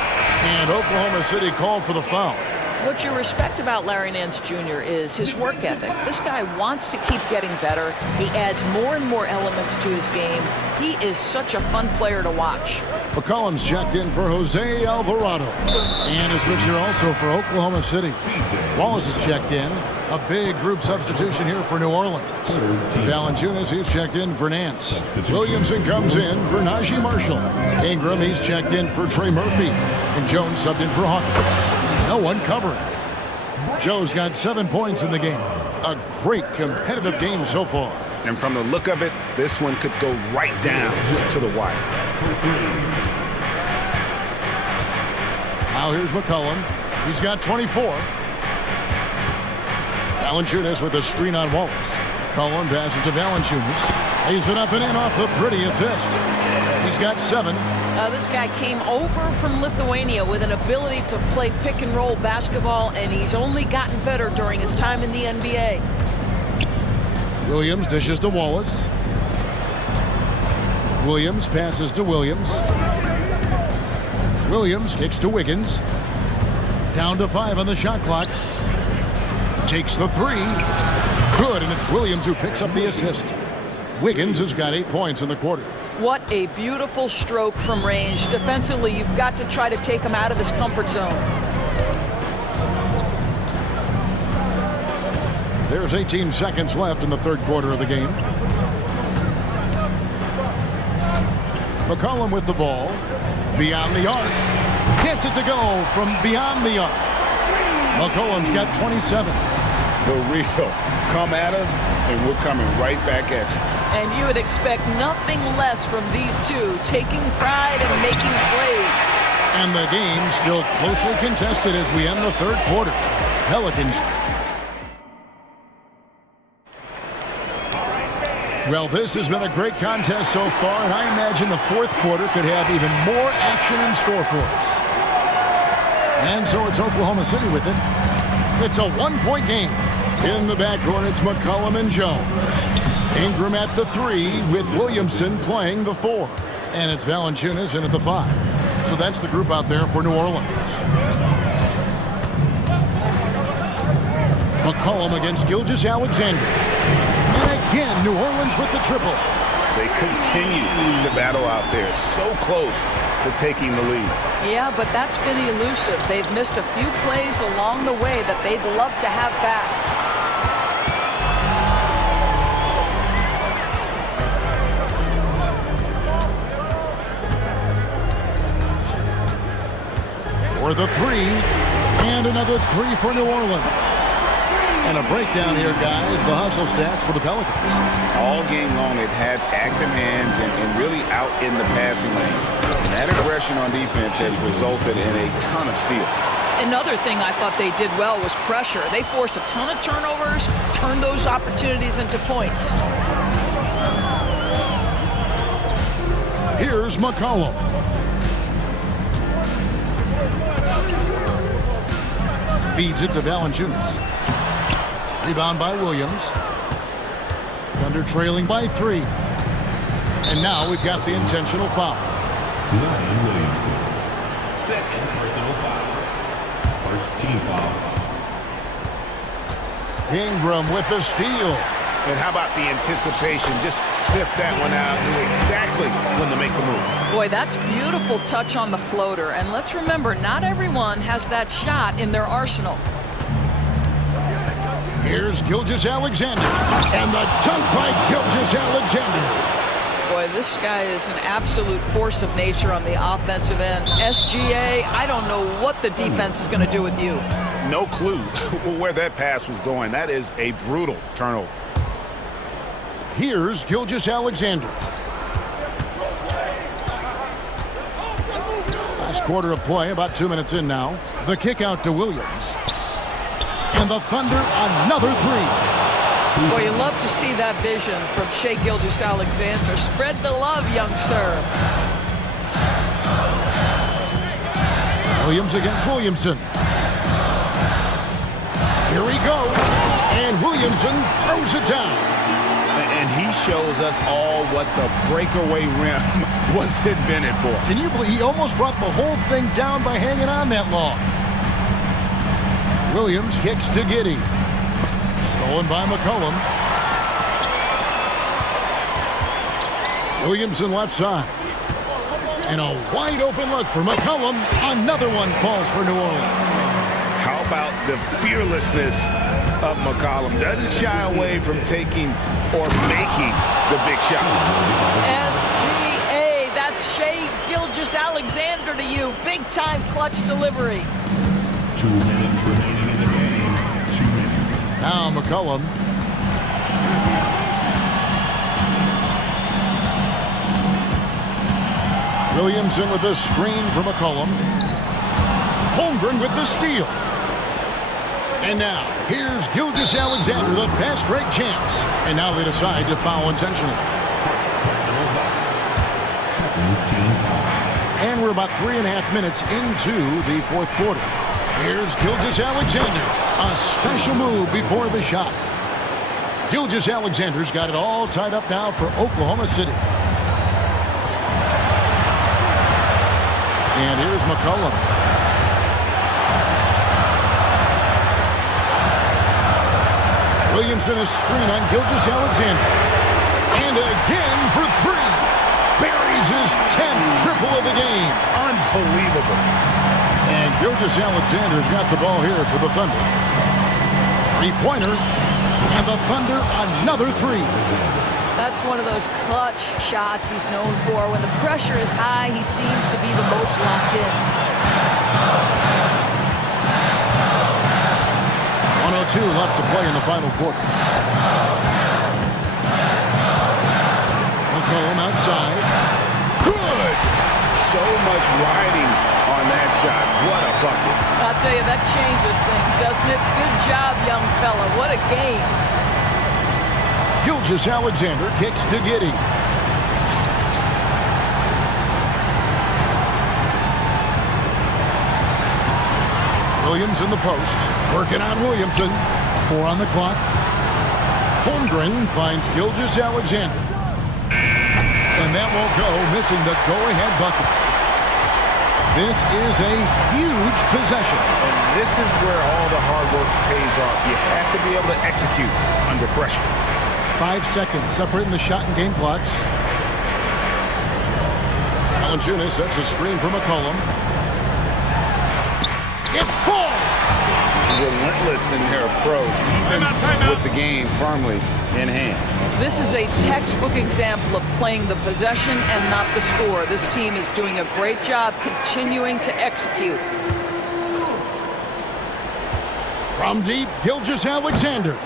And Oklahoma City called for the foul. What you respect about Larry Nance Jr. is his work ethic. This guy wants to keep getting better. He adds more and more elements to his game. He is such a fun player to watch. McCollum's checked in for Jose Alvarado. And a switch here also for Oklahoma City. Wallace is checked in. A big group substitution here for New Orleans. Valanciunas, he's checked in for Nance. Williamson comes in for Najee Marshall. Ingram, he's checked in for Trey Murphy. And Jones subbed in for Hawkins. No one covering. Joe's got 7 points in the game. A great competitive game so far. And from the look of it, this one could go right down to the wire. Now here's McCollum. He's got 24. Valanciunas with a screen on Wallace. Cullen passes to Valanciunas. Lays it up and in off the pretty assist. He's got 7. This guy came over from Lithuania with an ability to play pick-and-roll basketball, and he's only gotten better during his time in the NBA. Williams dishes to Wallace. Williams passes to Williams. Williams kicks to Wiggins. Down to 5 on the shot clock. Takes the 3. Good, and it's Williams who picks up the assist. Wiggins has got 8 points in the quarter. What a beautiful stroke from range. Defensively, you've got to try to take him out of his comfort zone. There's 18 seconds left in the third quarter of the game. McCollum with the ball. Beyond the arc. Gets it to go from beyond the arc. McCollum's got 27. The real. Come at us, and we're coming right back at you. And you would expect nothing less from these two, taking pride and making plays. And the game still closely contested as we end the third quarter. Pelicans. Well, this has been a great contest so far, and I imagine the fourth quarter could have even more action in store for us. And so it's Oklahoma City with it. It's a 1-point game. In the backcourt, it's McCollum and Jones. Ingram at the 3 with Williamson playing the 4. And it's Valanciunas in at the 5. So that's the group out there for New Orleans. McCollum against Gilgeous-Alexander. And again, New Orleans with the triple. They continue to battle out there, so close to taking the lead. Yeah, but that's been elusive. They've missed a few plays along the way that they'd love to have back. the three. And another three for New Orleans. And a breakdown here, guys. The hustle stats for the Pelicans. All game long, they've had active hands and really out in the passing lanes. And that aggression on defense has resulted in a ton of steals. Another thing I thought they did well was pressure. They forced a ton of turnovers, turned those opportunities into points. Here's McCollum. Feeds it to Valanciunas. Rebound by Williams. Thunder trailing by 3. And now we've got the intentional foul. Zion Williamson. Second personal foul. First team foul. Ingram with the steal. And how about the anticipation? Just sniffed that one out, knew exactly when to make the move. Boy, that's beautiful touch on the floater. And let's remember, not everyone has that shot in their arsenal. Here's Gilgeous-Alexander. And the dunk by Gilgeous-Alexander. Boy, this guy is an absolute force of nature on the offensive end. SGA, I don't know what the defense is going to do with you. No clue where that pass was going. That is a brutal turnover. Here's Gilgeous-Alexander. Last quarter of play, about 2 minutes in now. The kick out to Williams. And the Thunder, another three. Boy, you love to see that vision from Shai Gilgeous-Alexander. Spread the love, young sir. Williams against Williamson. Here he goes. And Williamson throws it down. And he shows us all what the breakaway rim was invented for. Can you believe he almost brought the whole thing down by hanging on that long? Williams kicks to Giddey. Stolen by McCollum. Williamson left side. And a wide open look for McCollum. Another one falls for New Orleans. How about the fearlessness of McCollum? Doesn't shy away from taking or making the big shots. SGA, that's Shai Gilgeous-Alexander to you. Big time clutch delivery. 2 minutes remaining in the game. 2 minutes. Now McCollum. Williamson with the screen for McCollum. Holmgren with the steal. And now, here's Gilgeous-Alexander, the fast break champs. And now they decide to foul intentionally. And we're about 3.5 minutes into the fourth quarter. Here's Gilgeous-Alexander. A special move before the shot. Gilgeous-Alexander's got it all tied up now for Oklahoma City. And here's McCollum. Williamson a screen on Gilgeous-Alexander. And again for 3. Buries his 10th triple of the game. Unbelievable. And Gilgeous-Alexander's got the ball here for the Thunder. 3-pointer. And the Thunder another 3. That's one of those clutch shots he's known for. When the pressure is high, he seems to be the most locked in. 1:02 left to play in the final quarter. McCollum outside. Good! So much riding on that shot. What a bucket. I'll tell you, that changes things, doesn't it? Good job, young fella. What a game. Gilgeous-Alexander kicks to Giddey. Williams in the post. Working on Williamson. 4 on the clock. Holmgren finds Gilgeous-Alexander. And that won't go, missing the go-ahead bucket. This is a huge possession. And this is where all the hard work pays off. You have to be able to execute under pressure. 5 seconds separating the shot and game clocks. Valanciunas sets a screen for McCollum. It falls! Relentless in their approach, even with the game firmly in hand. This is a textbook example of playing the possession and not the score. This team is doing a great job continuing to execute. From deep, Gilgeous-Alexander.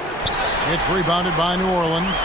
It's rebounded by New Orleans.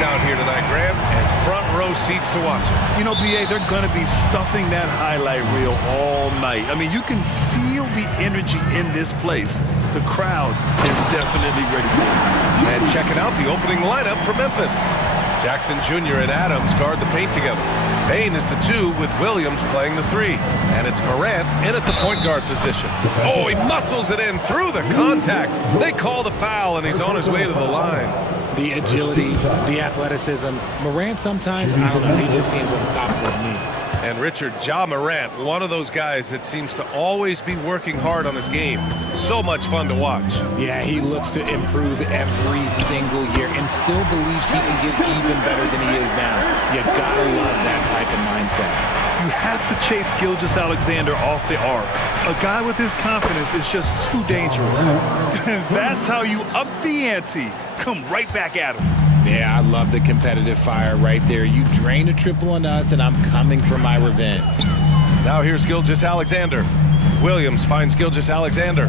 fans out here tonight, Graham, and front row seats to watch it. You know, BA, they're going to be stuffing that highlight reel all night. I mean, you can feel the energy in this place. The crowd is definitely ready for it. And checking out the opening lineup for Memphis. Jackson Jr. and Adams guard the paint together. Bain is the 2 with Williams playing the 3. And it's Morant in at the point guard position. Oh, he muscles it in through the contact. They call the foul, and he's on his way to the line. The agility, the athleticism. Morant sometimes, I don't know, he just seems unstoppable to me. And Richard, Ja Morant, one of those guys that seems to always be working hard on his game. So much fun to watch. Yeah, he looks to improve every single year and still believes he can get even better than he is now. You gotta love that type of mindset. You have to chase Gilgeous-Alexander off the arc. A guy with his confidence is just too dangerous. That's how you up the ante. Come right back at him. Yeah, I love the competitive fire right there. You drain a triple on us, and I'm coming for my revenge. Now here's Gilgeous-Alexander. Williams finds Gilgeous-Alexander.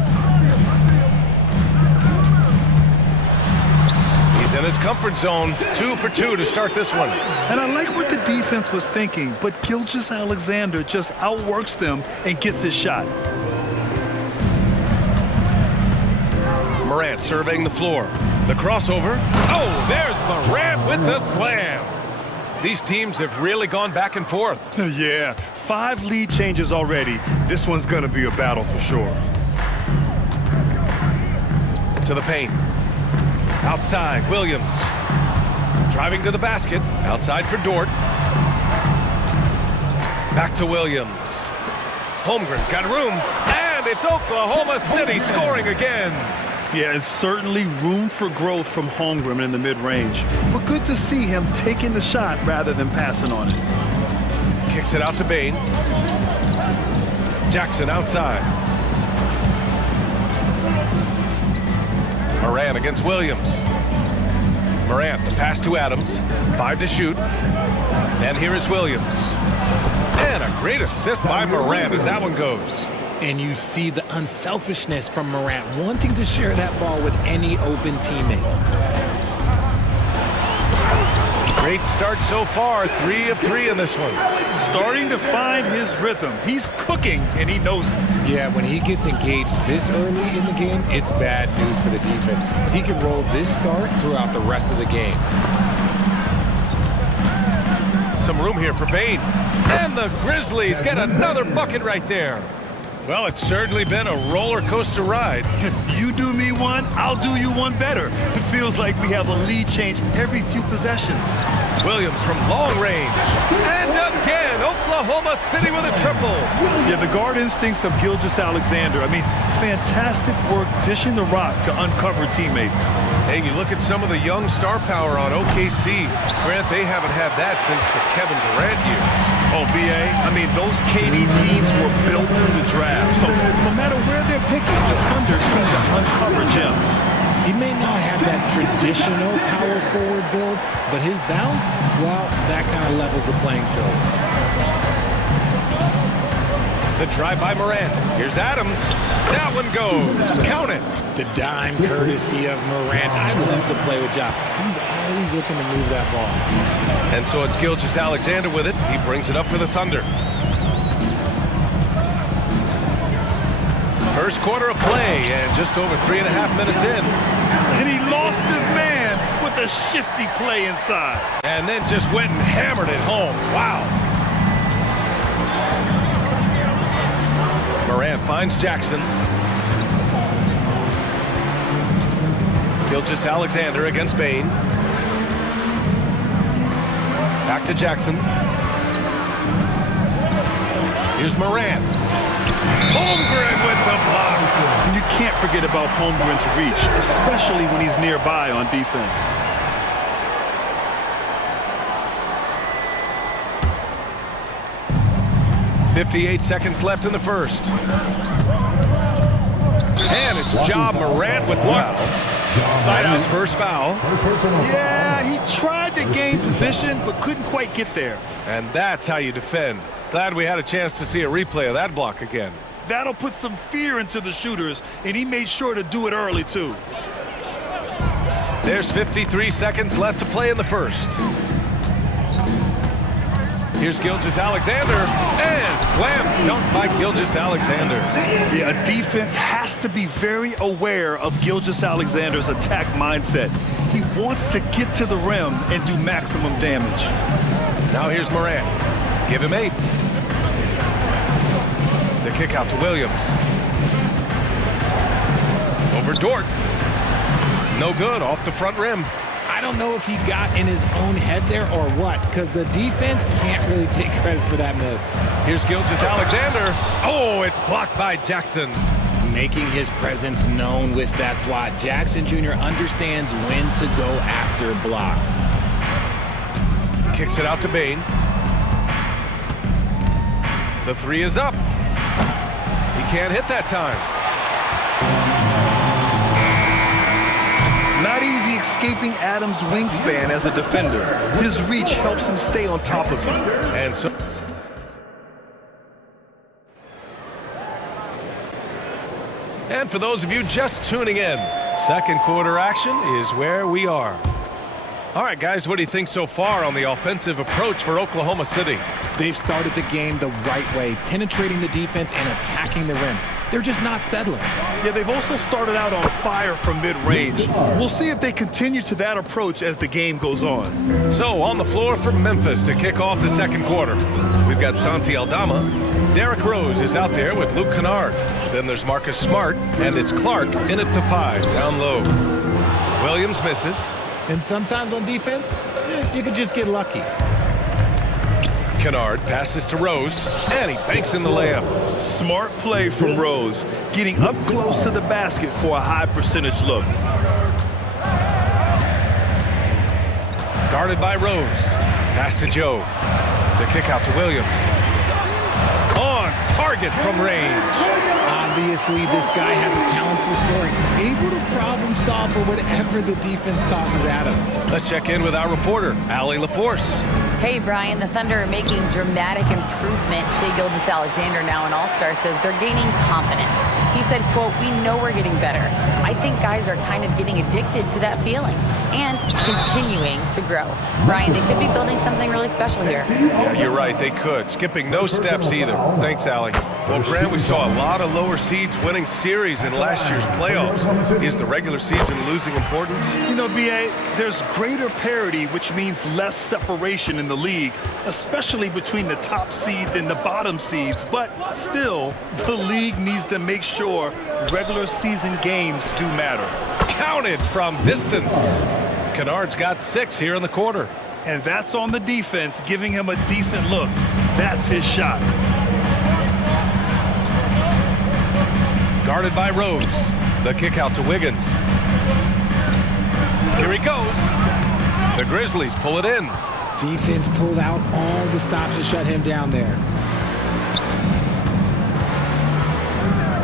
He's in his comfort zone. 2 for 2 to start this one. And I like what the defense was thinking, but Gilgeous-Alexander just outworks them and gets his shot. Morant surveying the floor. The crossover. Oh, there's Morant with the slam. These teams have really gone back and forth. Yeah, 5 lead changes already. This one's going to be a battle for sure. To the paint. Outside, Williams. Driving to the basket. Outside for Dort. Back to Williams. Holmgren's got room. And it's Oklahoma City scoring again. Yeah, and certainly room for growth from Holmgren in the mid-range. But good to see him taking the shot rather than passing on it. Kicks it out to Bain. Jackson outside. Morant against Williams. Morant, the pass to Adams. 5 to shoot. And here is Williams. And a great assist by Morant as that one goes. And you see the unselfishness from Morant wanting to share that ball with any open teammate. Great start so far. 3 of 3 in this one. Starting to find his rhythm. He's cooking, and he knows it. Yeah, when he gets engaged this early in the game, it's bad news for the defense. He can roll this start throughout the rest of the game. Some room here for Bain. And the Grizzlies get another bucket right there. Well, it's certainly been a roller coaster ride. You do me one, I'll do you one better. It feels like we have a lead change every few possessions. Williams from long range. And again, Oklahoma City with a triple. Yeah, the guard instincts of Gilgeous-Alexander. I mean, fantastic work dishing the rock to uncover teammates. Hey, you look at some of the young star power on OKC. Grant, they haven't had that since the Kevin Durant years. Oh, BA, I mean, those KD teams were built through the draft. So no matter where they're picking, the Thunder seem to uncover gems. He may not have that traditional power forward build, but his bounce, well, that kind of levels the playing field. The drive by Morant. Here's Adams. That one goes. Count it. The dime courtesy of Morant. I love to play with Ja. He's always looking to move that ball. And so it's Gilgeous-Alexander with it. He brings it up for the Thunder. First quarter of play, and just over 3.5 minutes in. And he lost his man with a shifty play inside. And then just went and hammered it home. Wow. Morant finds Jackson. Gilgeous-Alexander against Bain. Back to Jackson. Here's Morant. Holmgren with the block. And you can't forget about Holmgren's reach, especially when he's nearby on defense. .58 seconds left in the first. And it's Ja Morant with the foul. That's his first foul. Yeah, he tried to gain position, but couldn't quite get there. And that's how you defend. Glad we had a chance to see a replay of that block again. That'll put some fear into the shooters, and he made sure to do it early, too. There's 53 seconds left to play in the first. Here's Gilgeous-Alexander, and slam dunk by Gilgeous-Alexander. Yeah, a defense has to be very aware of Gilgeous-Alexander's attack mindset. He wants to get to the rim and do maximum damage. Now here's Morant. Give him 8. The kick out to Williams. Over Dort. No good, off the front rim. I don't know if he got in his own head there or what, because the defense can't really take credit for that miss. Here's Gilgeous-Alexander. Oh, it's blocked by Jackson. Making his presence known with that swat. Jackson Jr. understands when to go after blocks. Kicks it out to Bane. The 3 is up. He can't hit that time. Not easy escaping Adams' wingspan as a defender. His reach helps him stay on top of him. And so and for those of you just tuning in, second quarter action is where we are. All right, guys, what do you think so far on the offensive approach for Oklahoma City? They've started the game the right way, penetrating the defense and attacking the rim. They're just not settling. Yeah, they've also started out on fire from mid-range. We'll see if they continue to that approach as the game goes on. So, on the floor for Memphis to kick off the second quarter. We've got Santi Aldama. Derrick Rose is out there with Luke Kennard. Then there's Marcus Smart, and it's Clark in at the 5, down low. Williams misses. And sometimes on defense, you can just get lucky. Kennard passes to Rose, and he banks in the layup. Smart play from Rose, getting up close to the basket for a high percentage look. Guarded by Rose. Pass to Joe. The kick out to Williams. On target from range. Obviously, this guy has a talent for scoring, able to problem solve for whatever the defense tosses at him. Let's check in with our reporter, Allie LaForce. Hey, Brian, the Thunder are making dramatic improvement. Shai Gilgeous-Alexander, now an all-star, says they're gaining confidence. He said, quote, "We know we're getting better. I think guys are kind of getting addicted to that feeling and continuing to grow." Brian, they could be building something really special here. Yeah, you're right, they could. Skipping no steps either. Thanks, Allie. Well, Grant, we saw a lot of lower seeds winning series in last year's playoffs. Is the regular season losing importance? You know, B.A., there's greater parity, which means less separation in the league, especially between the top seeds and the bottom seeds. But still, the league needs to make sure regular season games do matter. Counted from distance. Kennard's got 6 here in the quarter. And that's on the defense, giving him a decent look. That's his shot. Guarded by Rose. The kick out to Wiggins. Here he goes. The Grizzlies pull it in. Defense pulled out all the stops to shut him down there.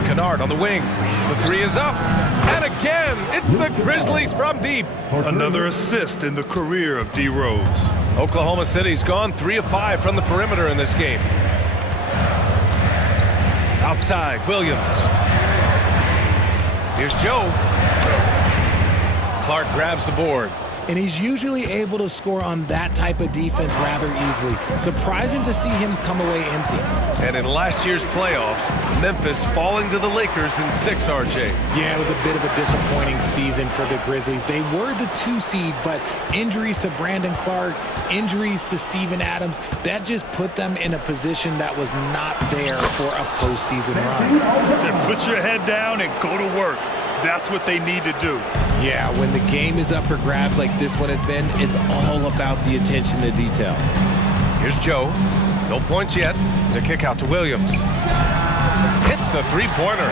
Kennard on the wing. The 3 is up. And again, it's the Grizzlies from deep. Another assist in the career of D. Rose. Oklahoma City's gone 3 of 5 from the perimeter in this game. Outside, Williams. Here's Joe. Clark grabs the board. And he's usually able to score on that type of defense rather easily. Surprising to see him come away empty. And in last year's playoffs, Memphis falling to the Lakers in 6, RJ. Yeah, it was a bit of a disappointing season for the Grizzlies. They were the 2 seed, but injuries to Brandon Clark, injuries to Steven Adams, that just put them in a position that was not there for a postseason run. And put your head down and go to work. That's what they need to do. Yeah, when the game is up for grabs like this one has been, it's all about the attention to detail. Here's Joe. No points yet. The kick out to Williams. Hits the 3-pointer.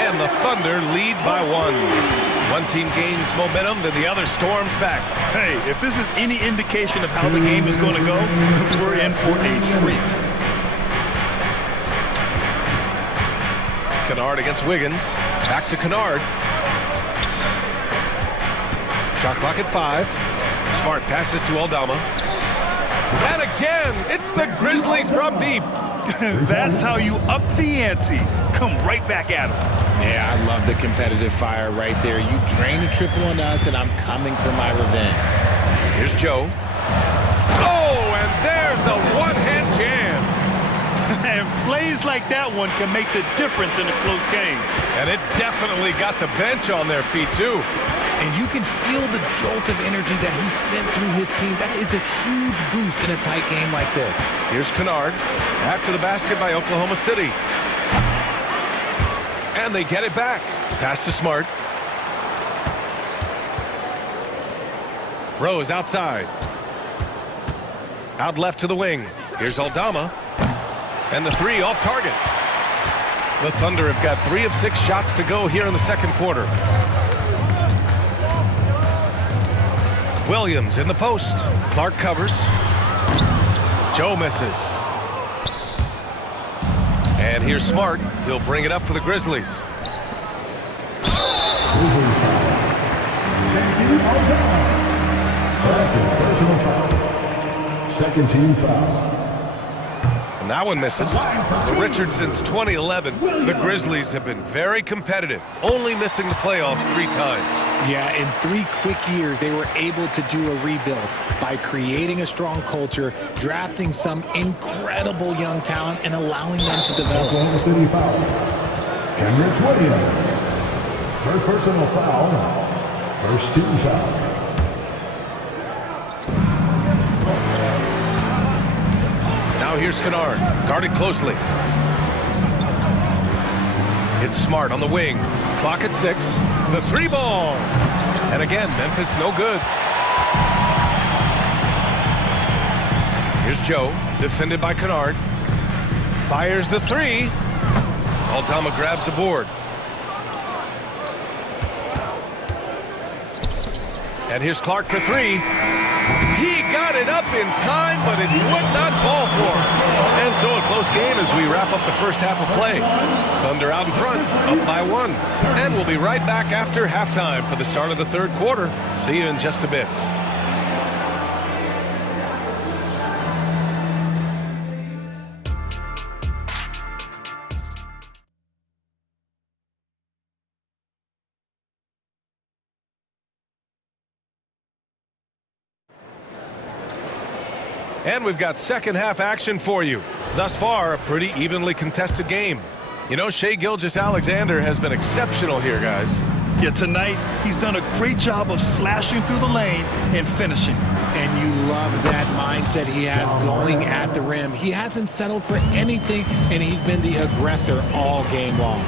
And the Thunder lead by 1. One team gains momentum, then the other storms back. Hey, if this is any indication of how the game is going to go, we're in for a treat. Kennard against Wiggins. Back to Kennard. Shot clock at 5. Smart passes to Aldama. And again, it's the Grizzlies from deep. That's how you up the ante. Come right back at him. Yeah, I love the competitive fire right there. You drain a triple on us, and I'm coming for my revenge. Here's Joe. Oh, and there's a one-hand jam. And plays like that one can make the difference in a close game. And it definitely got the bench on their feet, too. And you can feel the jolt of energy that he sent through his team. That is a huge boost in a tight game like this. Here's Kennard after the basket by Oklahoma City. And they get it back. Pass to Smart. Rose outside. Out left to the wing. Here's Aldama. And the three off target. The Thunder have got 3 of 6 shots to go here in the second quarter. Williams in the post. Clark covers. Joe misses. And here's Smart. He'll bring it up for the Grizzlies. Grizzlies foul. Second personal foul. Second team foul. And that one misses. For Richardson's 2011, the Grizzlies have been very competitive, only missing the playoffs 3 times. Yeah, in 3 quick years, they were able to do a rebuild by creating a strong culture, drafting some incredible young talent, and allowing them to develop. Oklahoma City foul. Kenrich Williams. First personal foul. First team foul. Now here's Kennard, guarded closely. It's Smart on the wing. Clock at 6. The 3 ball. And again, Memphis no good. Here's Joe, defended by Kennard. Fires the 3. Aldama grabs a board. And here's Clark for 3. He got it up in time, but it would not fall for him. And so a close game as we wrap up the first half of play. Thunder out in front, up by 1. And we'll be right back after halftime for the start of the third quarter. See you in just a bit. And we've got second half action for you. Thus far, a pretty evenly contested game. You know, Shai Gilgeous-Alexander has been exceptional here, guys. Yeah, tonight, he's done a great job of slashing through the lane and finishing. And you love that mindset he has going at the rim. He hasn't settled for anything, and he's been the aggressor all game long.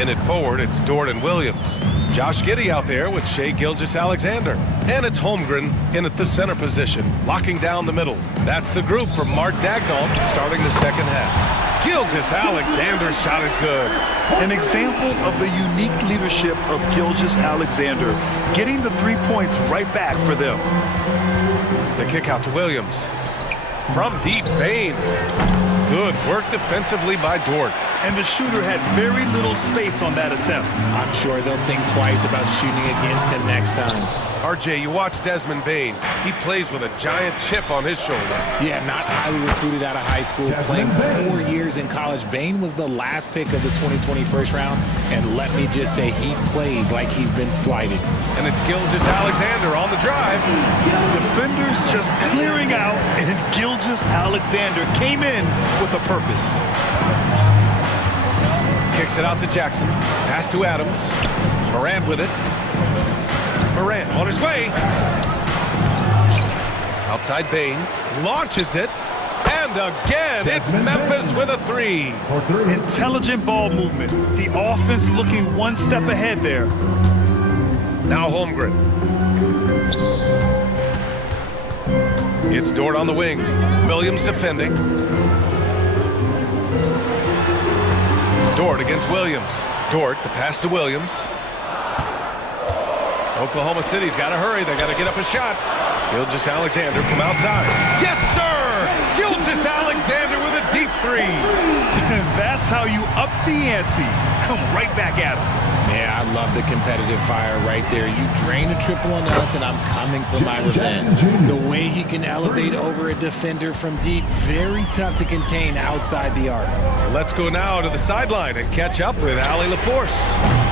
In it forward, it's Dort and Williams. Josh Giddey out there with Shai Gilgeous-Alexander. And it's Holmgren in at the center position, locking down the middle. That's the group from Mark Dagnall starting the second half. Gilgeous-Alexander's shot is good. An example of the unique leadership of Gilgeous-Alexander, getting the 3 points right back for them. The kick out to Williams. From deep, Bain. Good work defensively by Dort. And the shooter had very little space on that attempt. I'm sure they'll think twice about shooting against him next time. RJ, you watch Desmond Bain. He plays with a giant chip on his shoulder. Yeah, not highly recruited out of high school. Playing 4 years in college. Bain was the last pick of the 2020 first round. And let me just say, he plays like he's been slighted. And it's Gilgeous-Alexander on the drive. Defenders just clearing out, and Gilgeous-Alexander came in with a purpose. Kicks it out to Jackson. Pass to Adams. Morant with it. Morant on his way. Outside Bain. Launches it. And again, it's Memphis with a 3. Intelligent ball movement. The offense looking one step ahead there. Now Holmgren. It's Dort on the wing. Williams defending. Dort against Williams. Dort, the pass to Williams. Oklahoma City's got to hurry. They got to get up a shot. Gilgeous-Alexander from outside. Yes, sir! Gilgeous-Alexander with a deep 3. That's how you up the ante. Come right back at him. Yeah, I love the competitive fire right there. You drain a triple on us, and I'm coming for my revenge. The way he can elevate over a defender from deep, very tough to contain outside the arc. Let's go now to the sideline and catch up with Allie LaForce.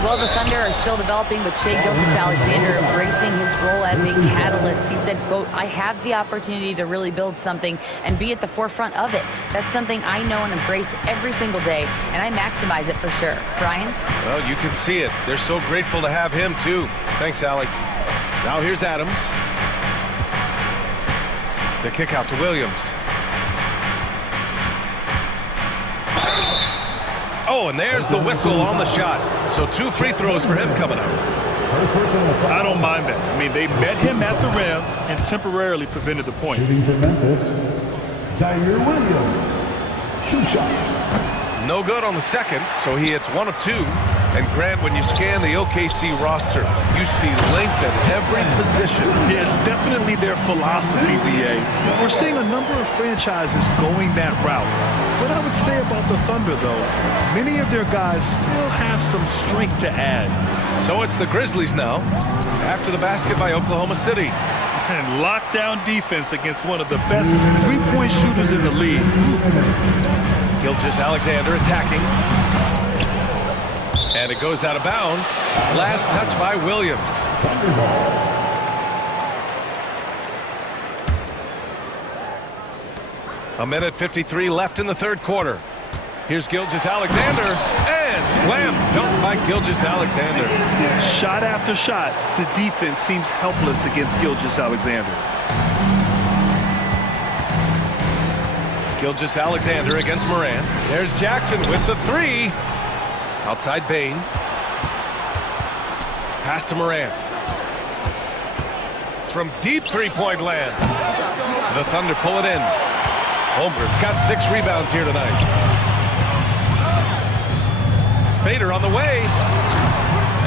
Well, the Thunder are still developing with Shai Gilgeous-Alexander embracing his role as a catalyst. He said, quote, I have the opportunity to really build something and be at the forefront of it. That's something I know and embrace every single day, and I maximize it for sure. Brian? Well, you can see it. They're so grateful to have him, too. Thanks, Allie. Now here's Adams. The kick out to Williams. Oh, and there's the whistle on the shot. So 2 free throws for him coming up. I don't mind that. I mean, they met him at the rim and temporarily prevented the points. Shooting for Memphis, Zaire Williams. 2 shots. No good on the second, so he hits 1 of 2. And Grant, when you scan the OKC roster, you see length at every position. Yeah, it's definitely their philosophy, BA. We're seeing a number of franchises going that route. What I would say about the Thunder, though, many of their guys still have some strength to add. So it's the Grizzlies now, after the basket by Oklahoma City. And lockdown defense against one of the best three-point shooters in the league. Gilgeous-Alexander attacking. And it goes out of bounds. Last touch by Williams. A minute 53 left in the third quarter. Here's Gilgeous-Alexander. And slam dunk by Gilgeous-Alexander. Shot after shot, the defense seems helpless against Gilgeous-Alexander. Gilgeous-Alexander against Moran. There's Jackson with the 3. Outside Bain. Pass to Moran. From deep three-point land. The Thunder pull it in. Holmgren's got 6 rebounds here tonight. Fader on the way.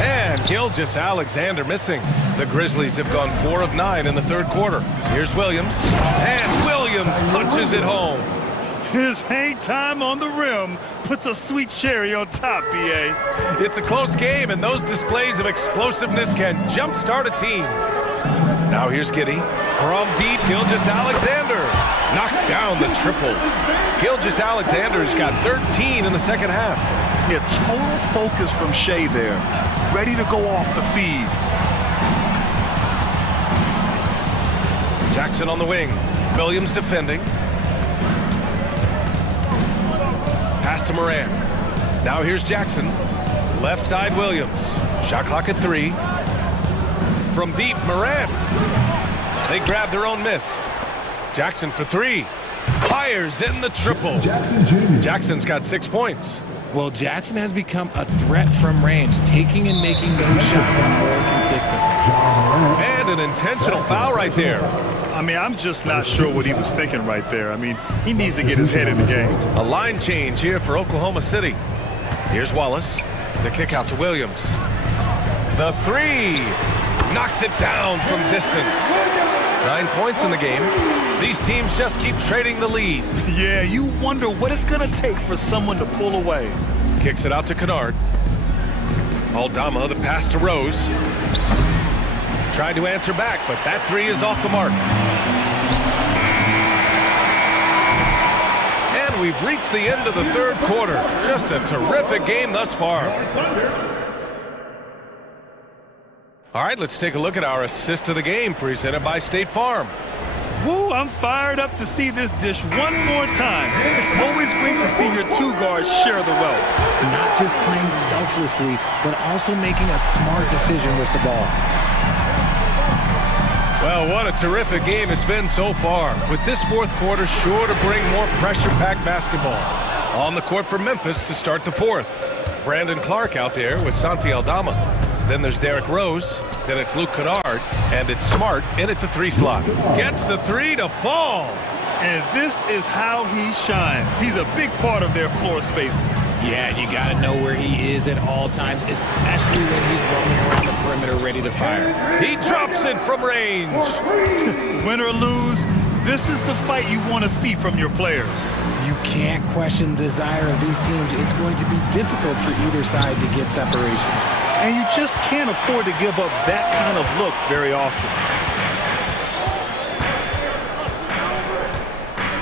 And Gilgeous-Alexander missing. The Grizzlies have gone 4 of 9 in the third quarter. Here's Williams. And Williams punches it home. His hang time on the rim puts a sweet cherry on top, BA. It's a close game, and those displays of explosiveness can jumpstart a team. Now here's Giddey. From deep, Gilgeous-Alexander knocks down the triple. Gilgeous-Alexander's got 13 in the second half. Yeah, total focus from Shai there. Ready to go off the feed. Jackson on the wing. Williams defending. Pass to Moran. Now here's Jackson. Left side Williams. Shot clock at 3. From deep, Moran. They grab their own miss. Jackson for 3. Fires in the triple. Jackson's got 6 points. Well, Jackson has become a threat from range, taking and making those shots more consistent. And an intentional foul right there. I mean, I'm just not sure what he was thinking right there. I mean, he needs to get his head in the game. A line change here for Oklahoma City. Here's Wallace. The kick out to Williams. The 3. Knocks it down from distance. 9 points in the game. These teams just keep trading the lead. Yeah, you wonder what it's going to take for someone to pull away. Kicks it out to Kennard. Aldama, the pass to Rose. Tried to answer back, but that 3 is off the mark. And we've reached the end of the third quarter. Just a terrific game thus far. All right, let's take a look at our assist of the game presented by State Farm. Woo, I'm fired up to see this dish one more time. It's always great to see your 2 guards share the wealth. Not just playing selflessly, but also making a smart decision with the ball. Well, what a terrific game it's been so far, with this fourth quarter sure to bring more pressure-packed basketball. On the court for Memphis to start the fourth. Brandon Clark out there with Santi Aldama. Then there's Derrick Rose. Then it's Luke Kennard. And it's Smart in at the 3 slot. Gets the 3 to fall. And this is how he shines. He's a big part of their floor space. Yeah, you got to know where he is at all times, especially when he's roaming around the perimeter ready to fire. He drops it from range. Win or lose, this is the fight you want to see from your players. You can't question the desire of these teams. It's going to be difficult for either side to get separation. And you just can't afford to give up that kind of look very often.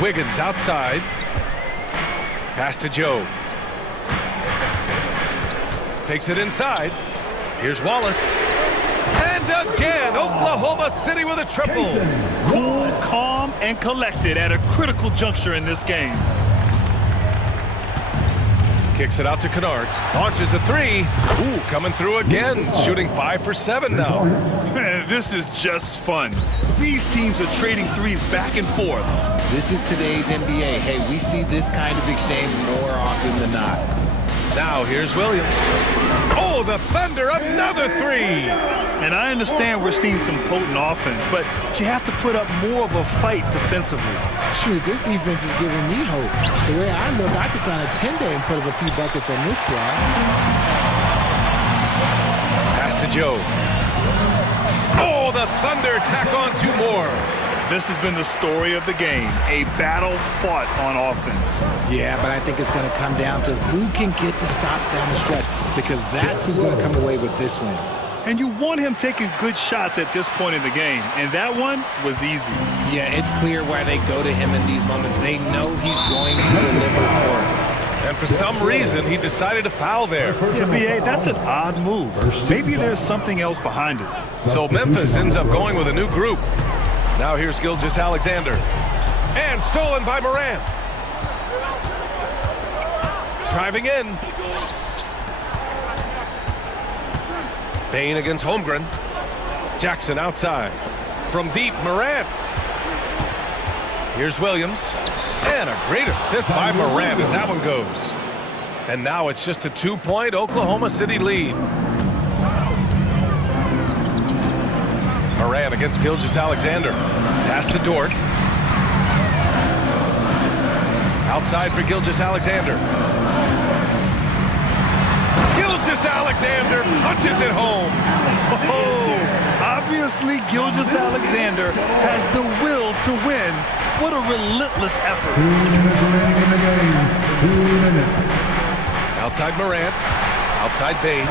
Wiggins outside. Pass to Joe. Takes it inside. Here's Wallace. And again, Oklahoma City with a triple. Cool, calm, and collected at a critical juncture in this game. Kicks it out to Kennard. Launches a three. Ooh, coming through again. Shooting 5 for 7 now. Man, this is just fun. These teams are trading threes back and forth. This is today's NBA. Hey, we see this kind of exchange more often than not. Now here's Williams. Oh, the Thunder, another three. And I understand we're seeing some potent offense, but you have to put up more of a fight defensively. Shoot, this defense is giving me hope. The way I look, I could sign a 10-day and put up a few buckets on this squad. Pass to Joe. Oh, the Thunder tack on 2 more. This has been the story of the game, a battle fought on offense. Yeah, but I think it's going to come down to who can get the stops down the stretch, because that's who's going to come away with this win. And you want him taking good shots at this point in the game, and that one was easy. Yeah, it's clear why they go to him in these moments. They know he's going to deliver for it. And for some reason, he decided to foul there. Yeah, B.A., that's an odd move. Maybe there's something else behind it. So Memphis ends up going with a new group. Now here's Gilgeous-Alexander. And stolen by Morant. Driving in. Payne against Holmgren. Jackson outside. From deep, Morant. Here's Williams. And a great assist by Morant as that one goes. And now it's just a 2-point Oklahoma City lead. Morant against Gilgeous-Alexander. Pass to Dort. Outside for Gilgeous-Alexander. Gilgeous-Alexander punches it home. Oh, obviously Gilgeous-Alexander has the will to win. What a relentless effort. 2 minutes remaining in the game. 2 minutes. Outside Morant. Outside Bain.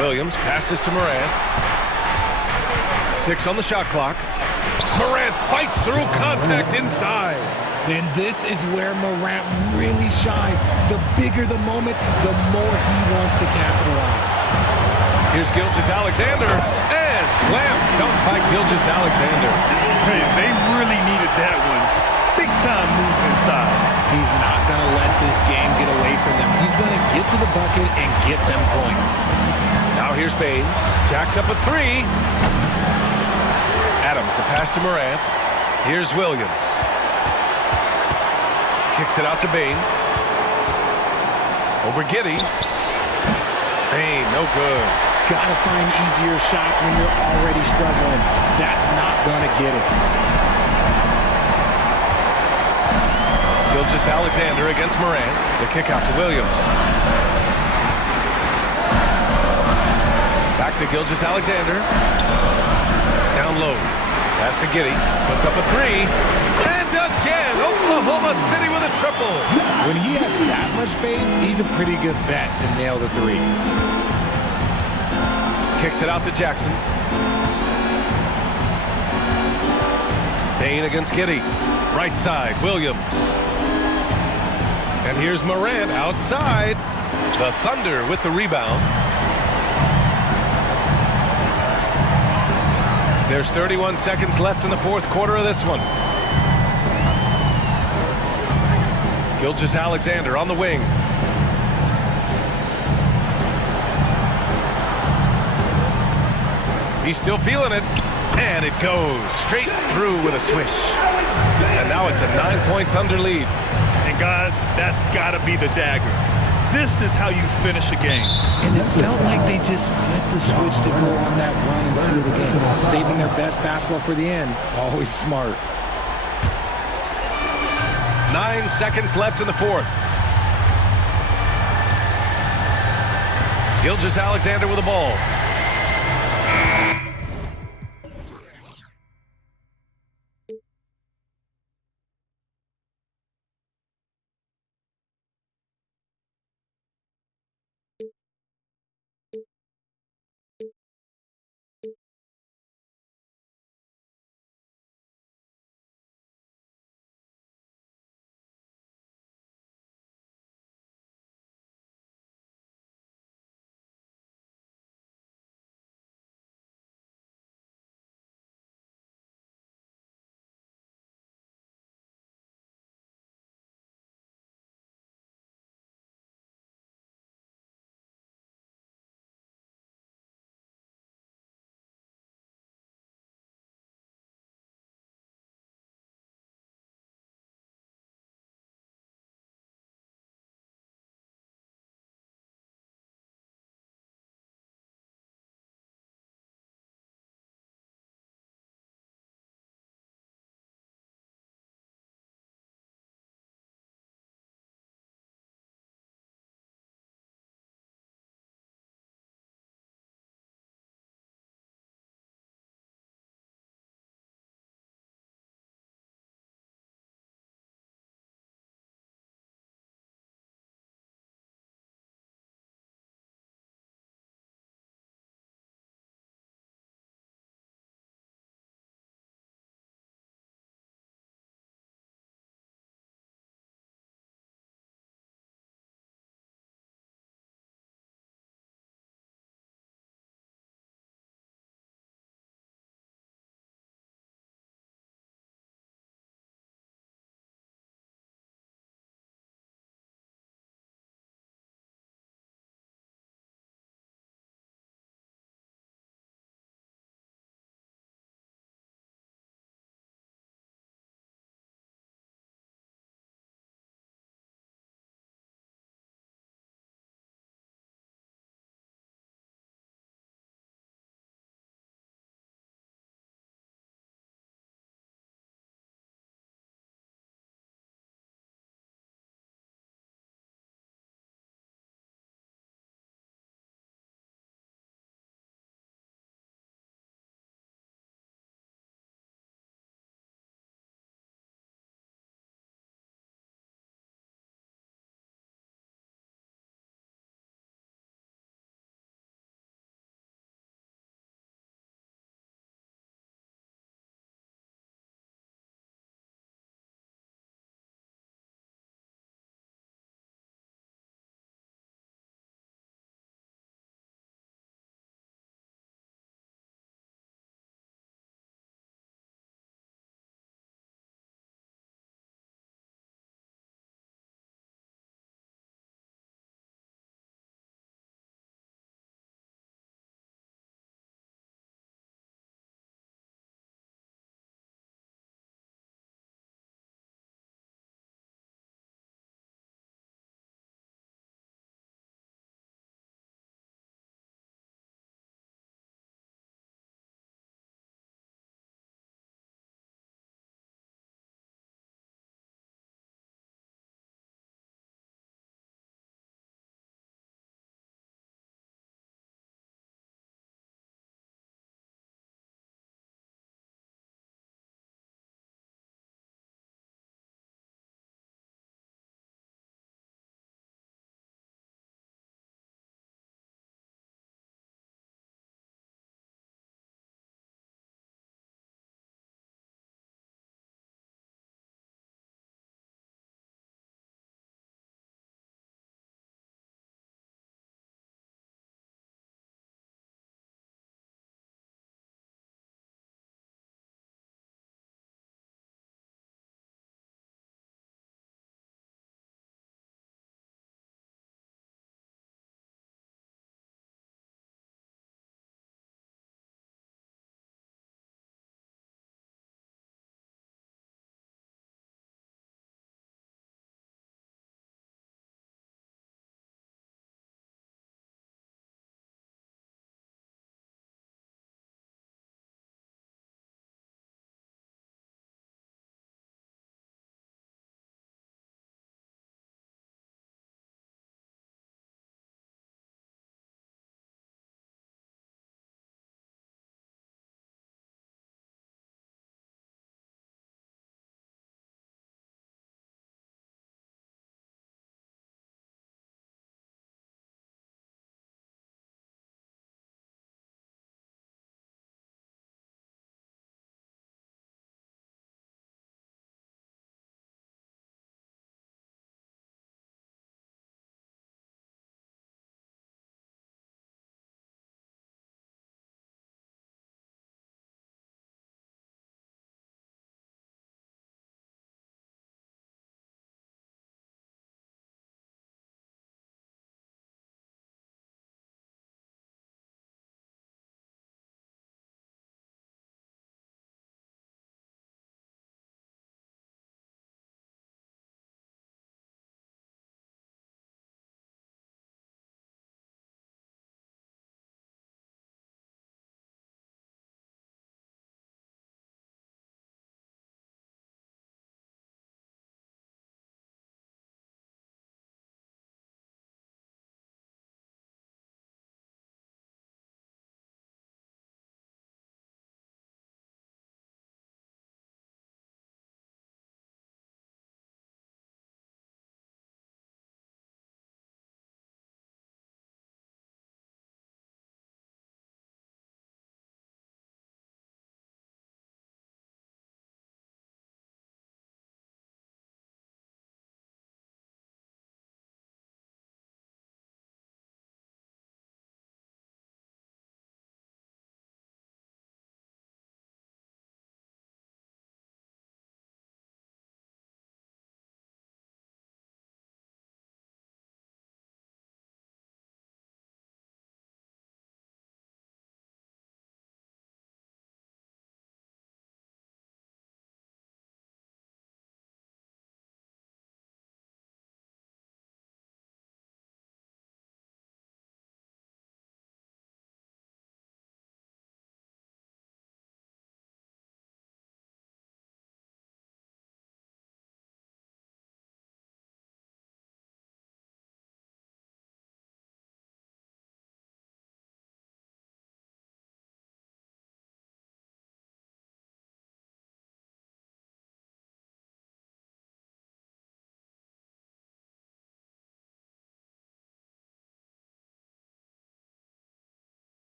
Williams passes to Morant. 6 on the shot clock. Morant fights through contact inside. And this is where Morant really shines. The bigger the moment, the more he wants to capitalize. Here's Gilgeous-Alexander. And slam dunk by Gilgeous-Alexander. Hey, they really needed that one. Big time move inside. He's not going to let this game get away from them. He's going to get to the bucket and get them points. Now here's Bain. Jacks up a 3. Adams, the pass to Morant. Here's Williams. Kicks it out to Bain. Over Giddey. Bain, no good. Gotta find easier shots when you're already struggling. That's not gonna get it. Gilgeous-Alexander against Morant. The kick out to Williams. Back to Gilgeous-Alexander. Down low. Pass to Giddey. Puts up a 3. And again, Oklahoma City with a triple. When he has that much space, he's a pretty good bet to nail the 3. Kicks it out to Jackson. Bain against Giddey. Right side, Williams. And here's Morant outside. The Thunder with the rebound. There's 31 seconds left in the 4th quarter of this one. Gilgeous-Alexander on the wing. He's still feeling it. And it goes straight through with a swish. And now it's a 9-point Thunder lead. And guys, that's got to be the dagger. This is how you finish a game. And it felt like they just flipped the switch to go on that run and seal the game. Saving their best basketball for the end. Always smart. 9 seconds left in the 4th. Gilgeous-Alexander with the ball.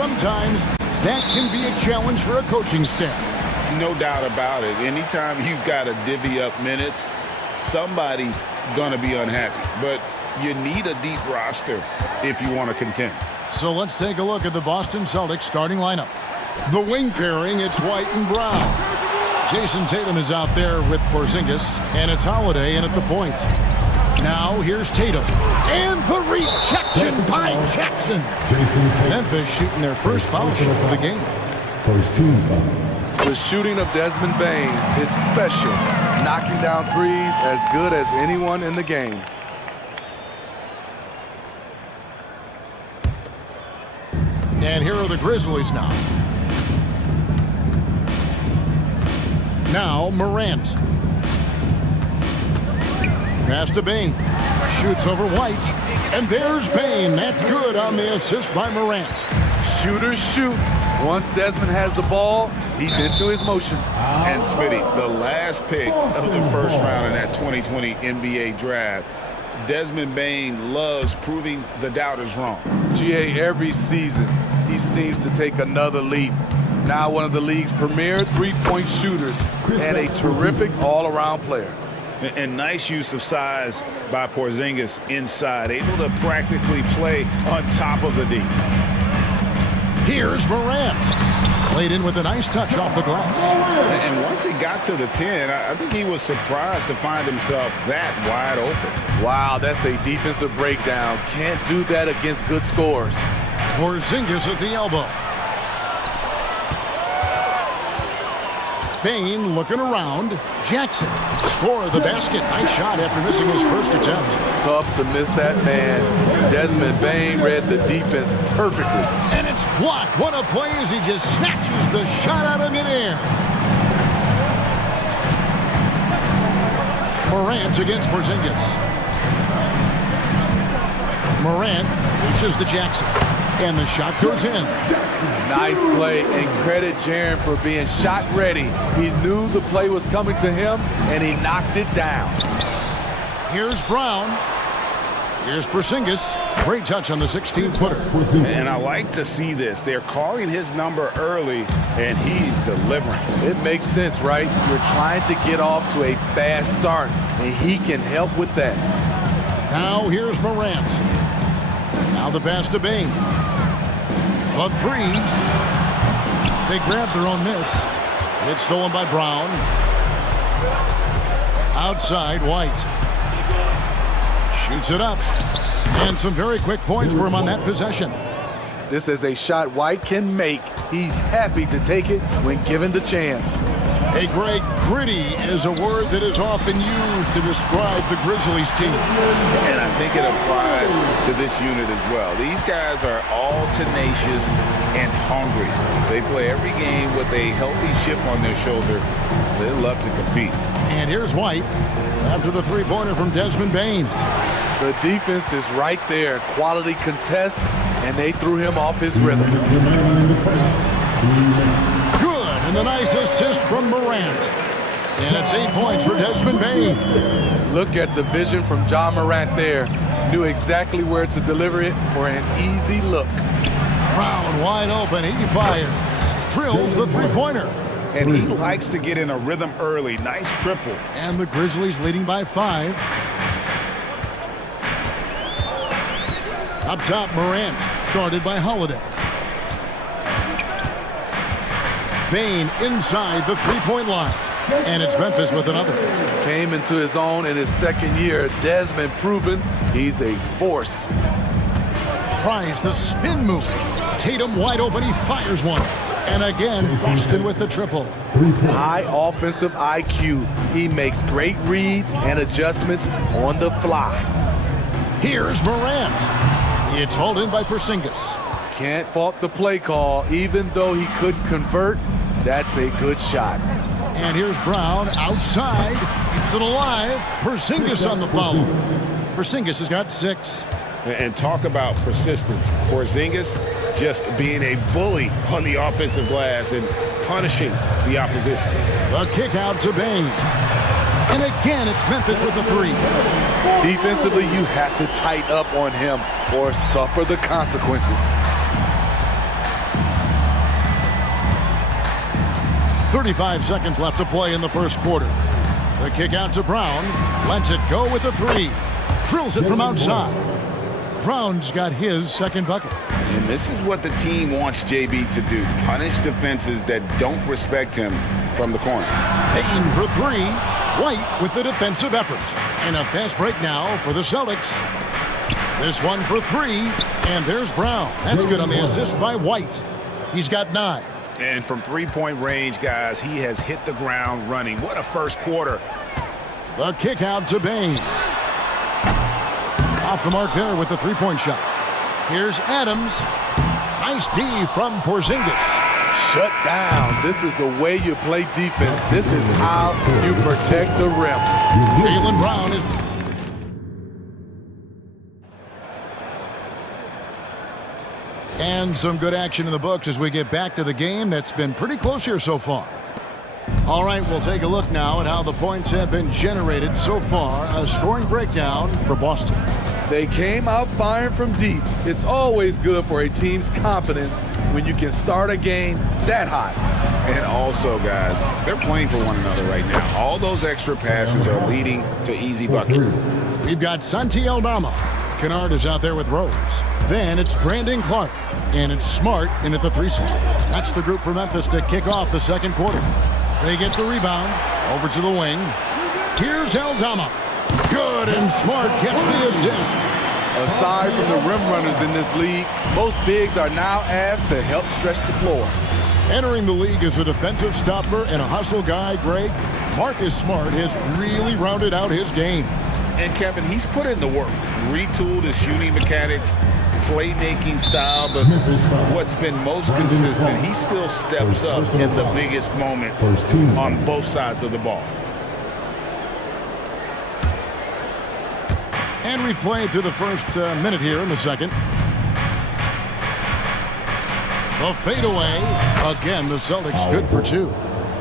sometimes that can be a challenge for a coaching staff. No doubt about it. Anytime you've got to divvy up minutes, somebody's going to be unhappy. But you need a deep roster if you want to contend. So let's take a look at the Boston Celtics starting lineup. The wing pairing, it's White and Brown. Jason Tatum is out there with Porzingis, and it's Holiday in at the point. Now here's Tatum. And the rejection by Jackson. Memphis shooting their first foul shot of the game. First team foul. The shooting of Desmond Bane, it's special. Knocking down threes as good as anyone in the game. And here are the Grizzlies now. Now Morant. Pass to Bane. Shoots over White. And there's Bane. That's good on the assist by Morant. Shooters shoot. Once Desmond has the ball, he's into his motion. And Smitty, the last pick of the first round in that 2020 NBA draft, Desmond Bane loves proving the doubters wrong. GA, every season, he seems to take another leap. Now one of the league's premier three-point shooters and a terrific all-around player. And nice use of size by Porzingis inside, able to practically play on top of the D. Here's Morant. Played in with a nice touch off the glass. And once he got to the 10, I think he was surprised to find himself that wide open. Wow, that's a defensive breakdown. Can't do that against good scores. Porzingis at the elbow. Bane looking around. Jackson score the basket. Nice shot after missing his first attempt. Tough to miss that man. Desmond Bane read the defense perfectly. And it's blocked. What a play as he just snatches the shot out of midair. Morant against Porzingis. Morant reaches to Jackson. And the shot goes in. Nice play, and credit Jaren for being shot ready. He knew the play was coming to him, and he knocked it down. Here's Brown. Here's Porzingis. Great touch on the 16-footer. And I like to see this. They're calling his number early, and he's delivering. It makes sense, right? You're trying to get off to a fast start, and he can help with that. Now here's Morant. Now the pass to Bane. A three. They grabbed their own miss. It's stolen by Brown. Outside, White. Shoots it up. And some very quick points for him on that possession. This is a shot White can make. He's happy to take it when given the chance. Hey, Greg, gritty is a word that is often used to describe the Grizzlies team. And I think it applies to this unit as well. These guys are all tenacious and hungry. They play every game with a healthy chip on their shoulder. They love to compete. And here's White after the three-pointer from Desmond Bane. The defense is right there. Quality contest, and they threw him off his rhythm. And a nice assist from Morant. And it's 8 points for Desmond Bane. Look at the vision from John Morant there. Knew exactly where to deliver it for an easy look. Brown wide open. He fires. Drills the three-pointer. And he likes to get in a rhythm early. Nice triple. And the Grizzlies leading by 5. Up top, Morant. Guarded by Holiday. Bane inside the three-point line. And it's Memphis with another. Came into his own in his second year. Desmond proven he's a force. Tries the spin move. Tatum wide open. He fires one. And again, Boston with the triple. High offensive IQ. He makes great reads and adjustments on the fly. Here's Morant. It's hauled in by Porzingis. Can't fault the play call. Even though he couldn't convert, that's a good shot. And here's Brown outside. Keeps it alive. Porzingis on the follow. Porzingis has got 6. And talk about persistence. Porzingis just being a bully on the offensive glass and punishing the opposition. A kick out to Bane. And again, it's Memphis with the 3. Defensively, you have to tighten up on him or suffer the consequences. 35 seconds left to play in the first quarter. The kick out to Brown. Lets it go with a three. Drills it from outside. Brown's got his second bucket. And this is what the team wants JB to do. Punish defenses that don't respect him from the corner. Payne for three. White with the defensive effort. And a fast break now for the Celtics. This one for three. And there's Brown. That's good on the assist by White. He's got 9. And from three-point range, guys, he has hit the ground running. What a first quarter. The kick out to Bain. Off the mark there with the three-point shot. Here's Adams. Nice D from Porzingis. Shut down. This is the way you play defense. This is how you protect the rim. Jaylen Brown is... And some good action in the books as we get back to the game that's been pretty close here so far. All right, we'll take a look now at how the points have been generated so far. A scoring breakdown for Boston. They came out firing from deep. It's always good for a team's confidence when you can start a game that hot. And also, guys, they're playing for one another right now. All those extra passes are leading to easy buckets. We've got Santi Aldama. Kennard is out there with Rose. Then it's Brandon Clark. And it's Smart in at the 3 slot. That's the group for Memphis to kick off the second quarter. They get the rebound. Over to the wing. Here's Aldama. Good, and Smart gets the assist. Aside from the rim runners in this league, most bigs are now asked to help stretch the floor. Entering the league as a defensive stopper and a hustle guy, Greg, Marcus Smart has really rounded out his game. And Kevin, he's put in the work. Retooled his shooting mechanics, playmaking style, but what's been most consistent, he still steps up in the biggest moments on both sides of the ball. And we've played through the first minute here in the second. The fadeaway. Again, the Celtics good for 2.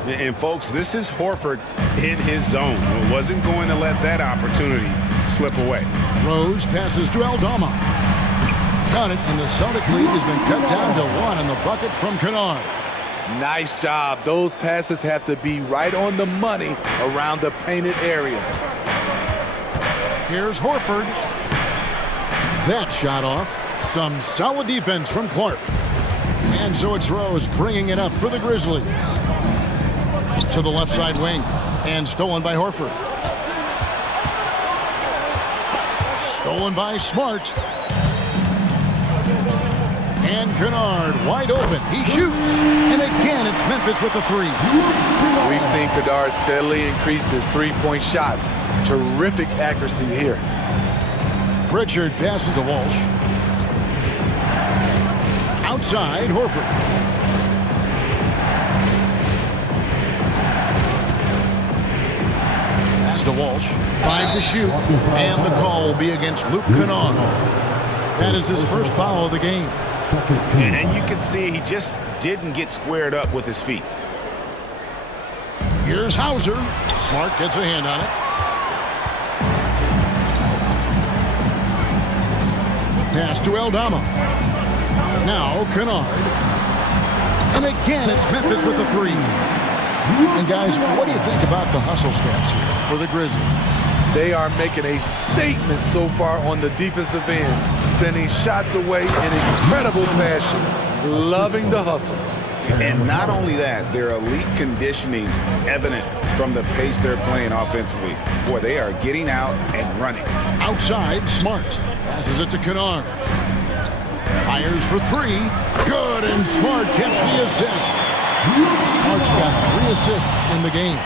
And, folks, this is Horford in his zone. Wasn't going to let that opportunity slip away. Rose passes to Aldama. Got it, and the Celtic lead has been cut down to 1 on the bucket from Kennard. Nice job. Those passes have to be right on the money around the painted area. Here's Horford. That shot off. Some solid defense from Clark. And so it's Rose bringing it up for the Grizzlies. To the left side wing. And stolen by Horford. Stolen by Smart. And Kennard wide open. He shoots. And again, it's Memphis with the 3. We've seen Kennard steadily increase his three-point shots. Terrific accuracy here. Pritchard passes to Walsh. Outside, Horford. Pass to Walsh. 5 to shoot. And the call will be against Luke Kennard. That is his first foul of the game. And you can see he just didn't get squared up with his feet. Here's Hauser. Smart gets a hand on it. Pass to Aldama. Now Kennard. And again, it's Memphis with the 3. And guys, what do you think about the hustle stats here for the Grizzlies? They are making a statement so far on the defensive end, sending shots away in incredible fashion, loving the hustle. And not only that, their elite conditioning evident from the pace they're playing offensively. Boy, they are getting out and running. Outside, Smart. Passes it to Kennard. Fires for 3. Good, and Smart gets the assist. Smart's got 3 assists in the game.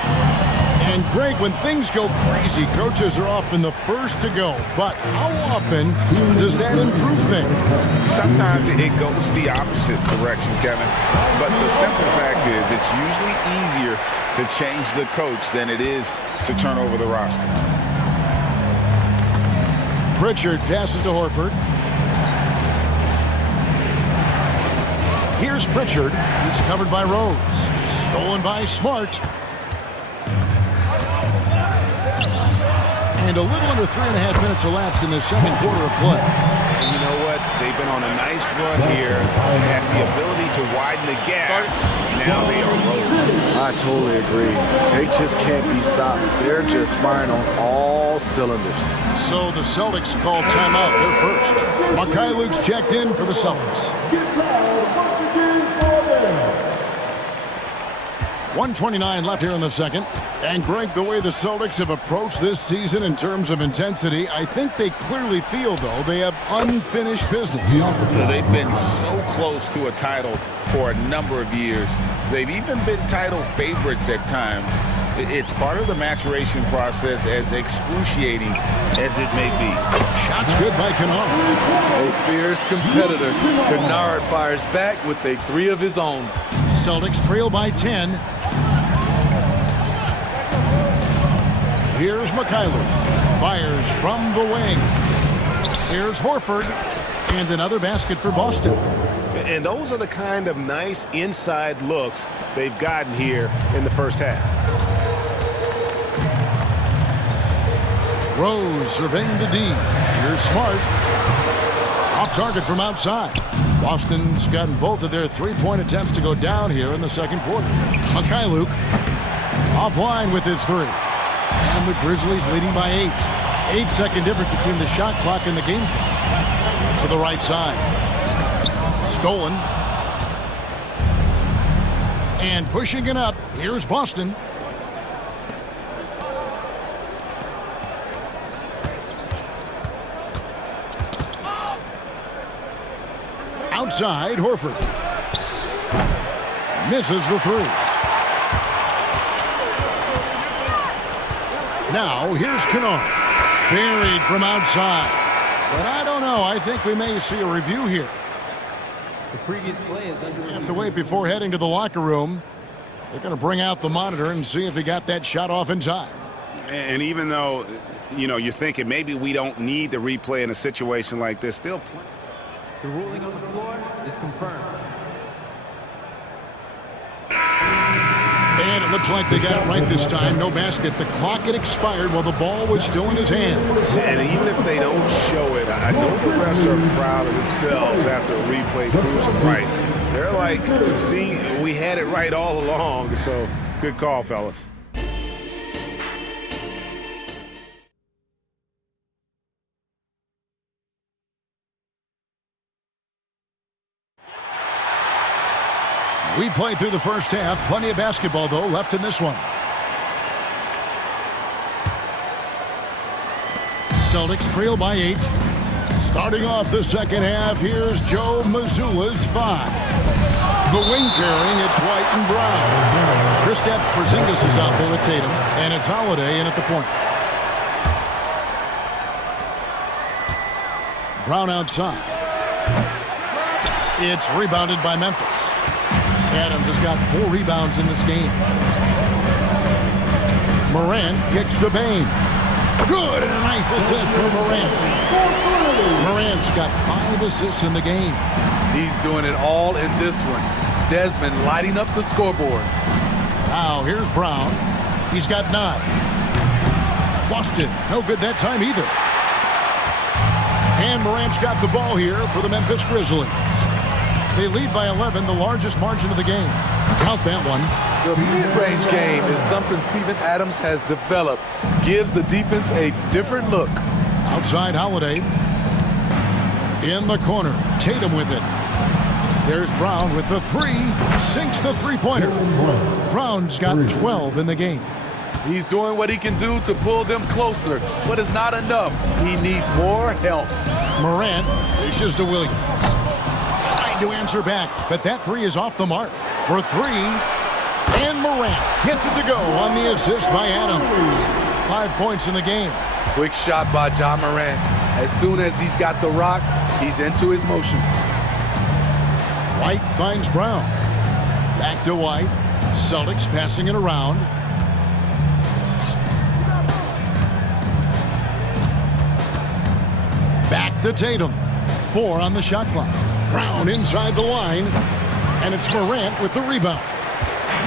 And Greg, when things go crazy, coaches are often the first to go. But how often does that improve things? Sometimes it goes the opposite direction, Kevin. But the simple fact is it's usually easier to change the coach than it is to turn over the roster. Pritchard passes to Horford. Here's Pritchard. He's covered by Rose. Stolen by Smart. And a little under 3.5 minutes elapsed in the second quarter of play. And you know what? They've been on a nice run here. They have the ability to widen the gap. Now they are rolling. I totally agree. They just can't be stopped. They're just firing on all cylinders. So the Celtics call timeout. They're first. Mikhailuk's checked in for the Celtics. 1:29 left here in the second. And Greg, the way the Celtics have approached this season in terms of intensity, I think they clearly feel, though, they have unfinished business. They've been so close to a title for a number of years. They've even been title favorites at times. It's part of the maturation process, as excruciating as it may be. Shots good by Kennard. A fierce competitor. Kennard fires back with a 3 of his own. Celtics trail by 10. Here's Mikhailuk. Fires from the wing. Here's Horford. And another basket for Boston. And those are the kind of nice inside looks they've gotten here in the first half. Rose surveying the D. Here's Smart. Off target from outside. Boston's gotten both of their three-point attempts to go down here in the second quarter. Mikhailuk offline with his 3. And the Grizzlies leading by 8. 8-second difference between the shot clock and the game clock. To the right side. Stolen. And pushing it up. Here's Boston. Outside, Horford. Misses the 3. Now, here's Kennard. Buried from outside. But I don't know. I think we may see a review here. The previous play is under review. Have to wait before heading to the locker room. They're going to bring out the monitor and see if he got that shot off in time. And even though, you're thinking maybe we don't need the replay in a situation like this, still plenty. The ruling on the floor is confirmed. And it looks like they got it right this time. No basket. The clock had expired while the ball was still in his hand. And even if they don't show it, I know the refs are proud of themselves after a replay proves it right. They're like, see, we had it right all along. So good call, fellas. We played through the first half. Plenty of basketball, though, left in this one. Celtics trail by 8. Starting off the second half, here's Joe Mazzulla's 5. The wing pairing, it's White and Brown. Kristaps Porzingis is out there with Tatum, and it's Holiday in at the point. Brown outside. It's rebounded by Memphis. Adams has got 4 rebounds in this game. Morant kicks to Bane. Good, and a nice assist for Morant. Morant's got 5 assists in the game. He's doing it all in this one. Desmond lighting up the scoreboard. Now here's Brown. He's got 9. Boston, no good that time either. And Morant's got the ball here for the Memphis Grizzlies. They lead by 11, the largest margin of the game. Count that one. The mid-range game is something Steven Adams has developed. Gives the defense a different look. Outside Holiday. In the corner. Tatum with it. There's Brown with the 3. Sinks the three-pointer. Brown's got 12 in the game. He's doing what he can do to pull them closer, but it's not enough. He needs more help. Morant dishes to Williams. To answer back, but that 3 is off the mark for 3, and Morant gets it to go on the assist by Adams. 5 points in the game. Quick shot by John Morant. As soon as he's got the rock, he's into his motion. White finds Brown. Back to White. Celtics passing it around. Back to Tatum. 4 on the shot clock. Brown inside the line, and it's Morant with the rebound.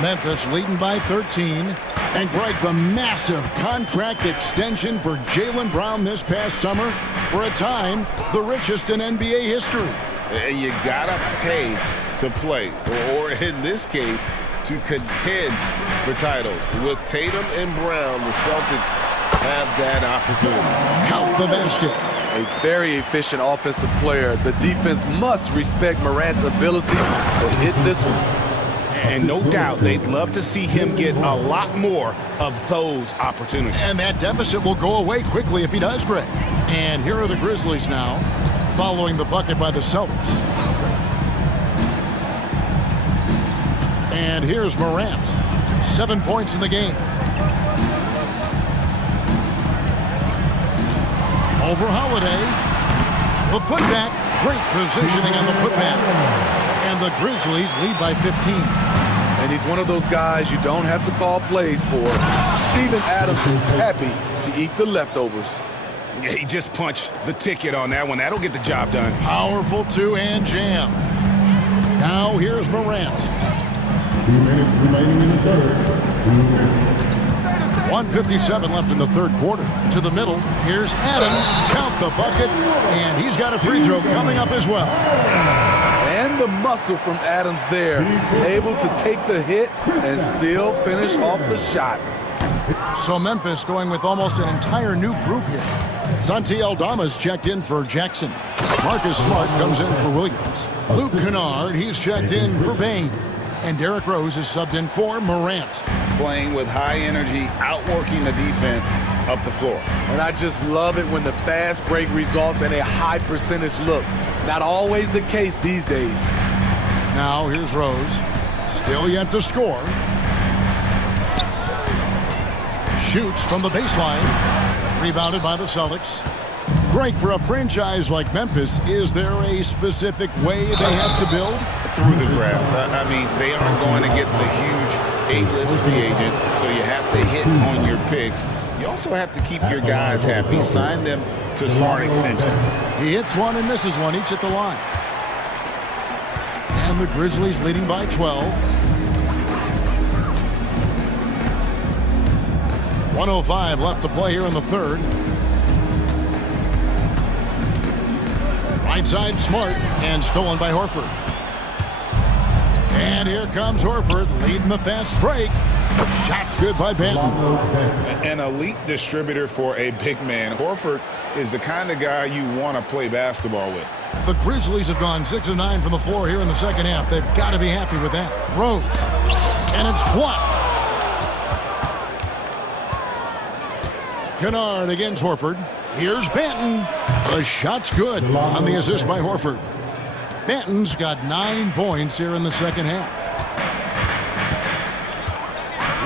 Memphis leading by 13. And Greg, the massive contract extension for Jaylen Brown this past summer, for a time, the richest in NBA history. You gotta pay to play, or in this case, to contend for titles. With Tatum and Brown, the Celtics have that opportunity. Count the basket. A very efficient offensive player. The defense must respect Morant's ability to hit this one. And no doubt they'd love to see him get a lot more of those opportunities. And that deficit will go away quickly if he does, Greg. And here are the Grizzlies now, following the bucket by the Celtics. And here's Morant. 7 points in the game. Over Holiday. The putback. Great positioning on the putback. And the Grizzlies lead by 15. And he's one of those guys you don't have to call plays for. Steven Adams is happy to eat the leftovers. Yeah, he just punched the ticket on that one. That'll get the job done. Powerful two-hand jam. Now here's Morant. 2 minutes remaining in the third. 2 minutes. 1:57 left in the third quarter. To the middle. Here's Adams. Count the bucket. And he's got a free throw coming up as well. And the muscle from Adams there. Able to take the hit and still finish off the shot. So Memphis going with almost an entire new group here. Santi Aldama's checked in for Jackson. Marcus Smart comes in for Williams. Luke Kennard, he's checked in for Bain. And Derrick Rose is subbed in for Morant. Playing with high energy, outworking the defense up the floor. And I just love it when the fast break results in a high percentage look. Not always the case these days. Now here's Rose. Still yet to score. Shoots from the baseline. Rebounded by the Celtics. Greg, for a franchise like Memphis, is there a specific way they have to build? Through the draft. I mean, they aren't going to get the huge A-list free agents, so you have to hit on your picks. You also have to keep your guys happy. Sign them to smart extensions. He hits one and misses one, each at the line. And the Grizzlies leading by 12. 1:05 left to play here in the third. Right side Smart, and stolen by Horford. And here comes Horford leading the fast break. Shots good by Benton. An elite distributor for a big man. Horford is the kind of guy you want to play basketball with. The Grizzlies have gone 6 of 9 from the floor here in the second half. They've got to be happy with that. Rose. And it's blocked. Kennard against Horford. Here's Benton. The shot's good on the assist by Horford. Benton's got 9 points here in the second half.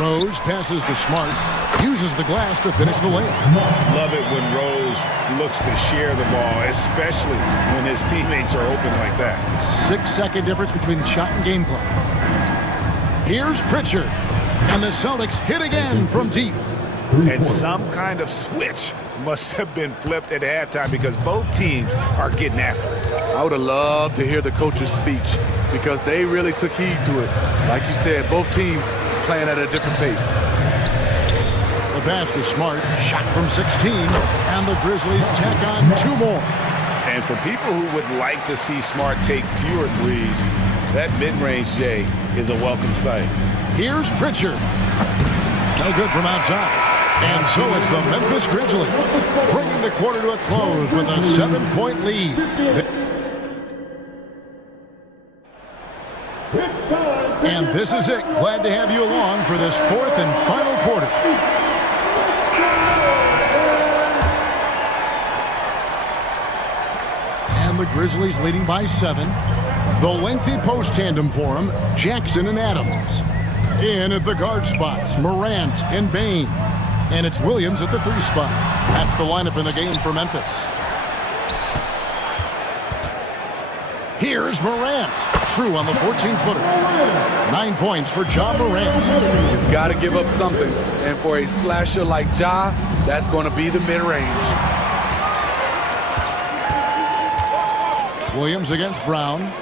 Rose passes to Smart. Uses the glass to finish the layup. Love it when Rose looks to share the ball, especially when his teammates are open like that. 6-second difference between the shot and game clock. Here's Pritchard. And the Celtics hit again from deep. And some kind of switch must have been flipped at halftime because both teams are getting after it. I would have loved to hear the coach's speech because they really took heed to it. Like you said, both teams playing at a different pace. The pass to Smart, shot from 16, and the Grizzlies tack on 2 more. And for people who would like to see Smart take fewer threes, that mid-range J is a welcome sight. Here's Pritchard. No good from outside. And so it's the Memphis Grizzlies bringing the quarter to a close with a 7-point lead. And this is it. Glad to have you along for this 4th and final quarter. And the Grizzlies leading by 7. The lengthy post tandem for them, Jackson and Adams. In at the guard spots, Morant and Bain. And it's Williams at the 3 spot. That's the lineup in the game for Memphis. Here's Morant. True on the 14-footer. 9 points for Ja Morant. You've got to give up something. And for a slasher like Ja, that's going to be the mid-range. Williams against Brown.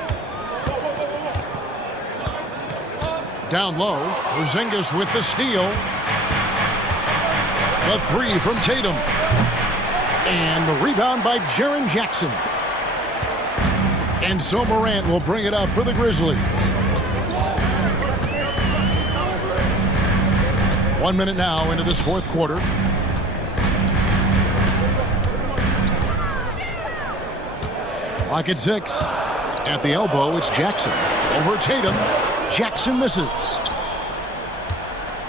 Down low, Porzingis with the steal. The 3 from Tatum. And the rebound by Jaren Jackson. And so Morant will bring it up for the Grizzlies. 1 minute now into this fourth quarter. Clock at 6. At the elbow, it's Jackson. Over Tatum. Jackson misses.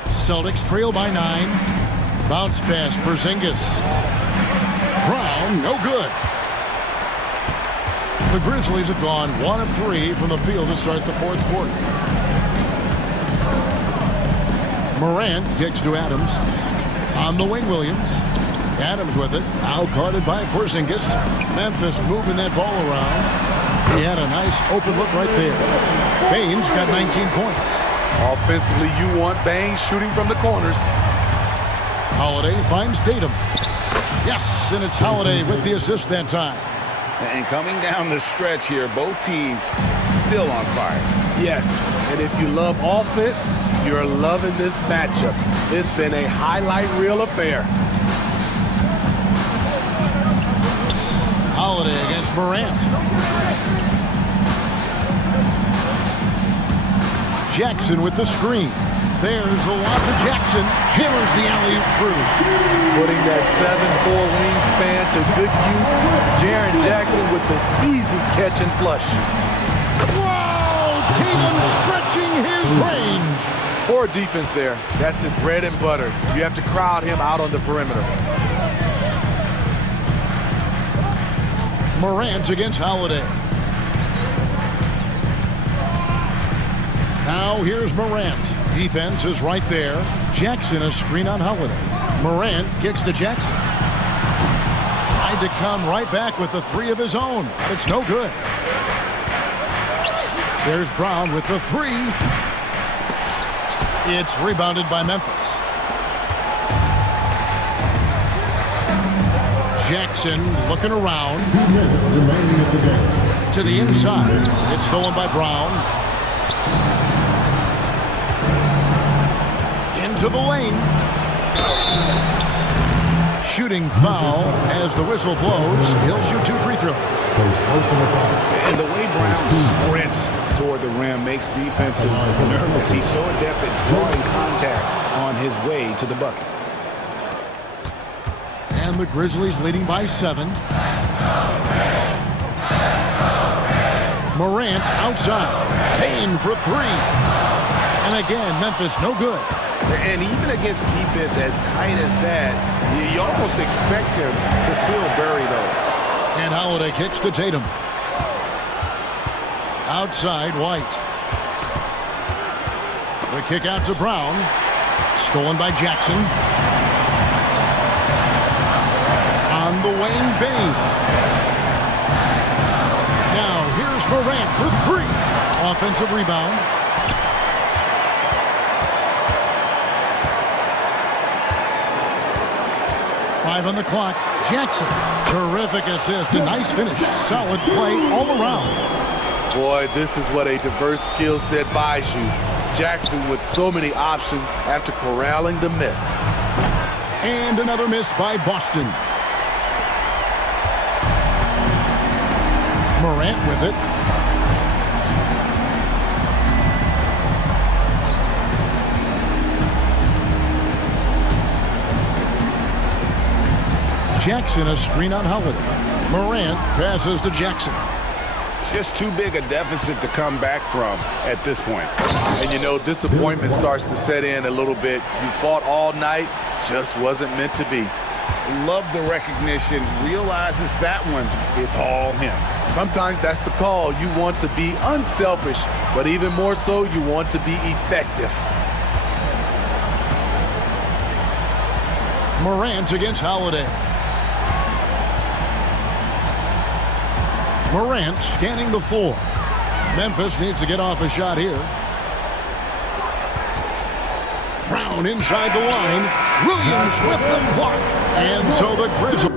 Celtics trail by 9. Bounce pass, Porzingis. Brown, no good. The Grizzlies have gone 1 of 3 from the field to start the fourth quarter. Morant kicks to Adams. On the wing, Williams. Adams with it. Out guarded by Porzingis. Memphis moving that ball around. He had a nice open look right there. Baines got 19 points. Offensively, you want Baines shooting from the corners. Holiday finds Tatum. Yes, and it's Holiday with the assist that time. And coming down the stretch here, both teams still on fire. Yes, and if you love offense, you're loving this matchup. It's been a highlight reel affair. Holiday against Morant. Jackson with the screen. There's a lot to Jackson. Hammers the alley-oop through. Putting that 7'4" wingspan to good use. Jaren Jackson with the easy catch and flush. Wow! Tatum stretching his range. Poor defense there. That's his bread and butter. You have to crowd him out on the perimeter. Morant against Holiday. Now here's Morant. Defense is right there. Jackson a screen on Holiday. Morant kicks to Jackson. Tried to come right back with the 3 of his own, but it's no good. There's Brown with the 3. It's rebounded by Memphis. Jackson looking around. To the inside. It's stolen by Brown. Into the lane. Shooting foul as the whistle blows. He'll shoot 2 free throws. And the way Brown sprints toward the rim makes defenses nervous. He's so adept at drawing contact on his way to the bucket. And the Grizzlies leading by 7. Morant outside. Payne for 3. And again, Memphis no good. And even against defense as tight as that, you almost expect him to still bury those. And Holiday kicks to Tatum. Outside, White. The kick out to Brown. Stolen by Jackson. On the wing, Bain. Now here's Morant for 3. Offensive rebound. Five on the clock. Jackson. Terrific assist. A nice finish. Solid play all around. Boy, this is what a diverse skill set buys you. Jackson with so many options after corralling the miss. And another miss by Boston. Morant with it. Jackson a screen on Holiday. Morant passes to Jackson. Just too big a deficit to come back from at this point. And you know, disappointment starts to set in a little bit. You fought all night, just wasn't meant to be. Love the recognition, realizes that one is all him. Sometimes that's the call. You want to be unselfish, but even more so, you want to be effective. Morant against Holiday. Morant scanning the floor. Memphis needs to get off a shot here. Brown inside the line. Williams with the block. And so the Grizzlies.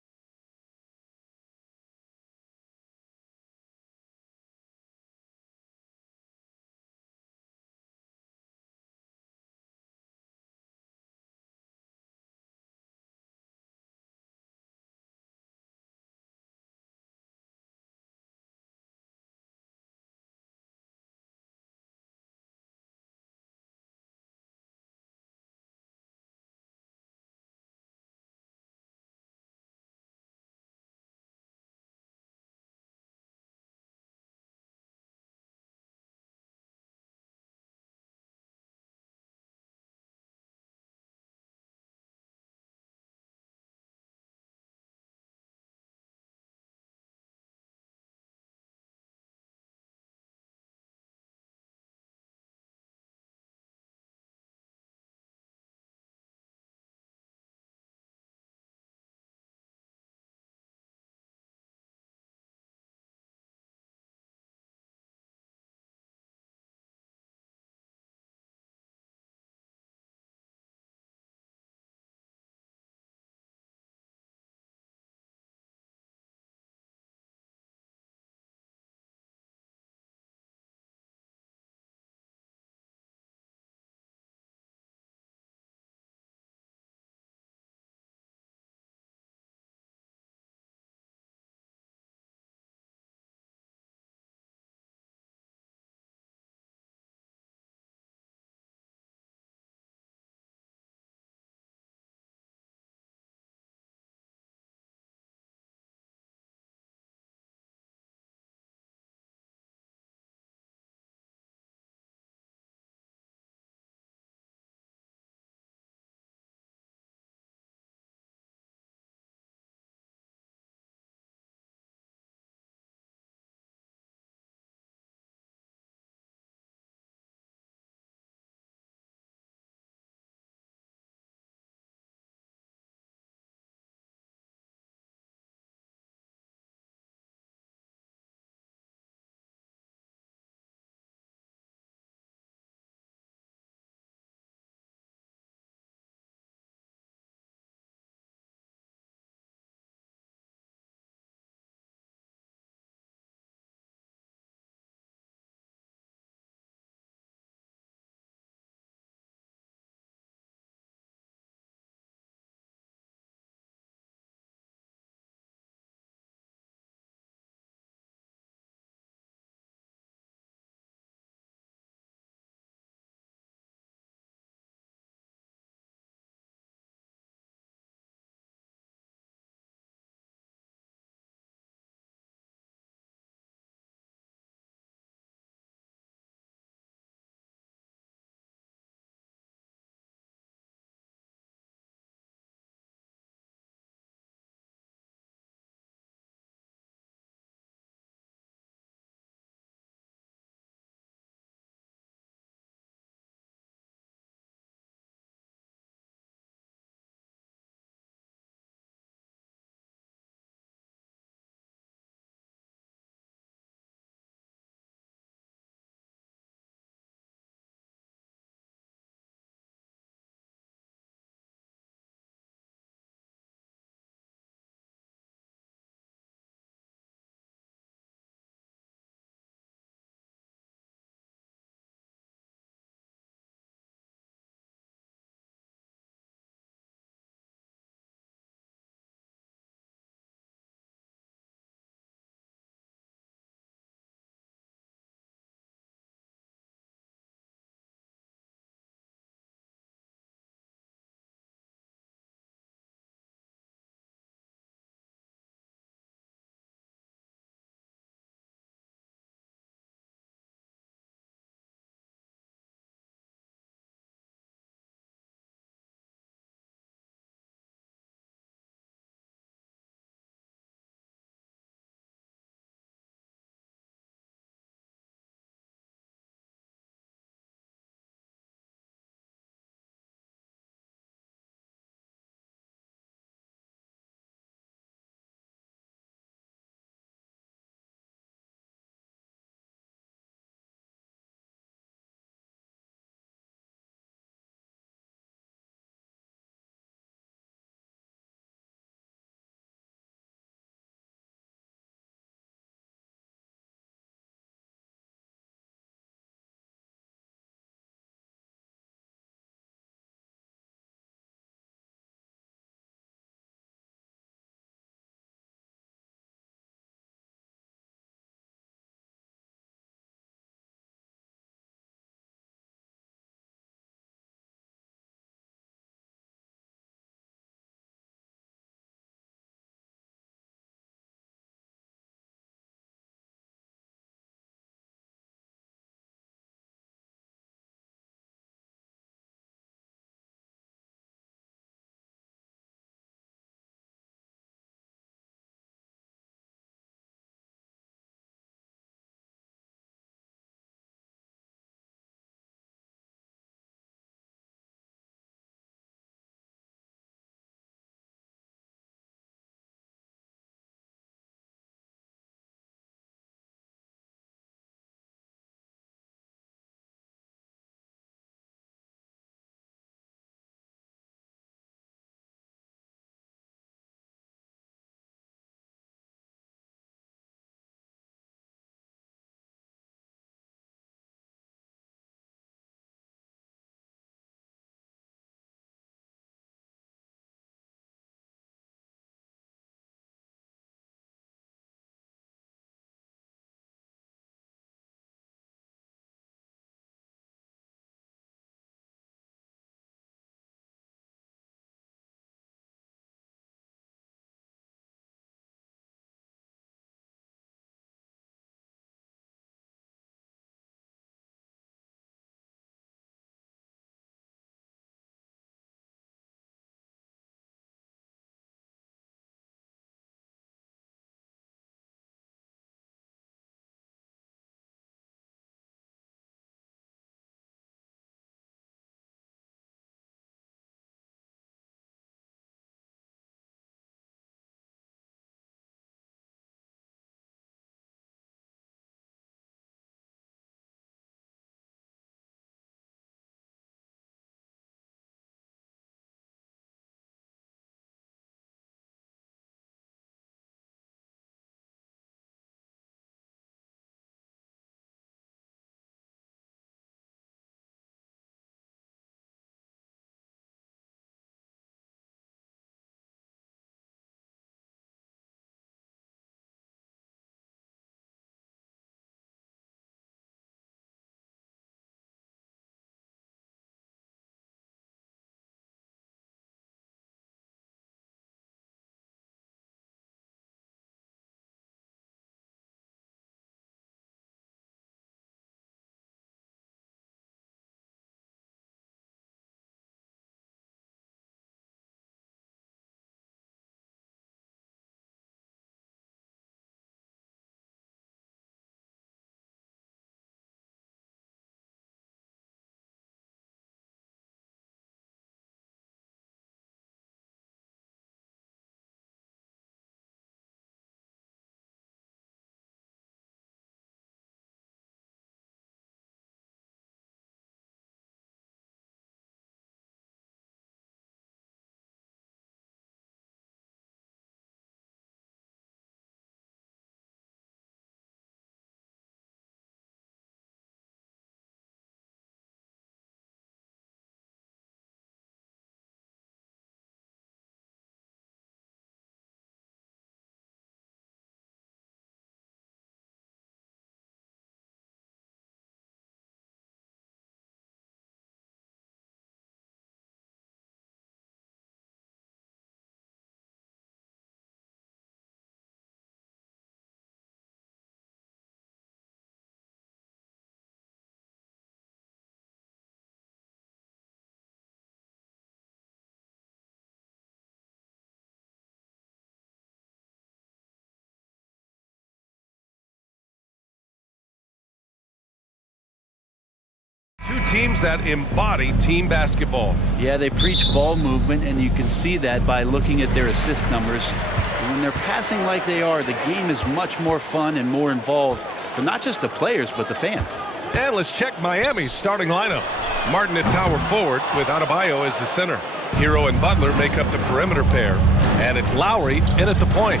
teams that embody team basketball. Yeah, they preach ball movement, and you can see that by looking at their assist numbers. And when they're passing like they are, the game is much more fun and more involved for not just the players, but the fans. And let's check Miami's starting lineup. Martin at power forward with Adebayo as the center. Hero and Butler make up the perimeter pair. And it's Lowry in at the point.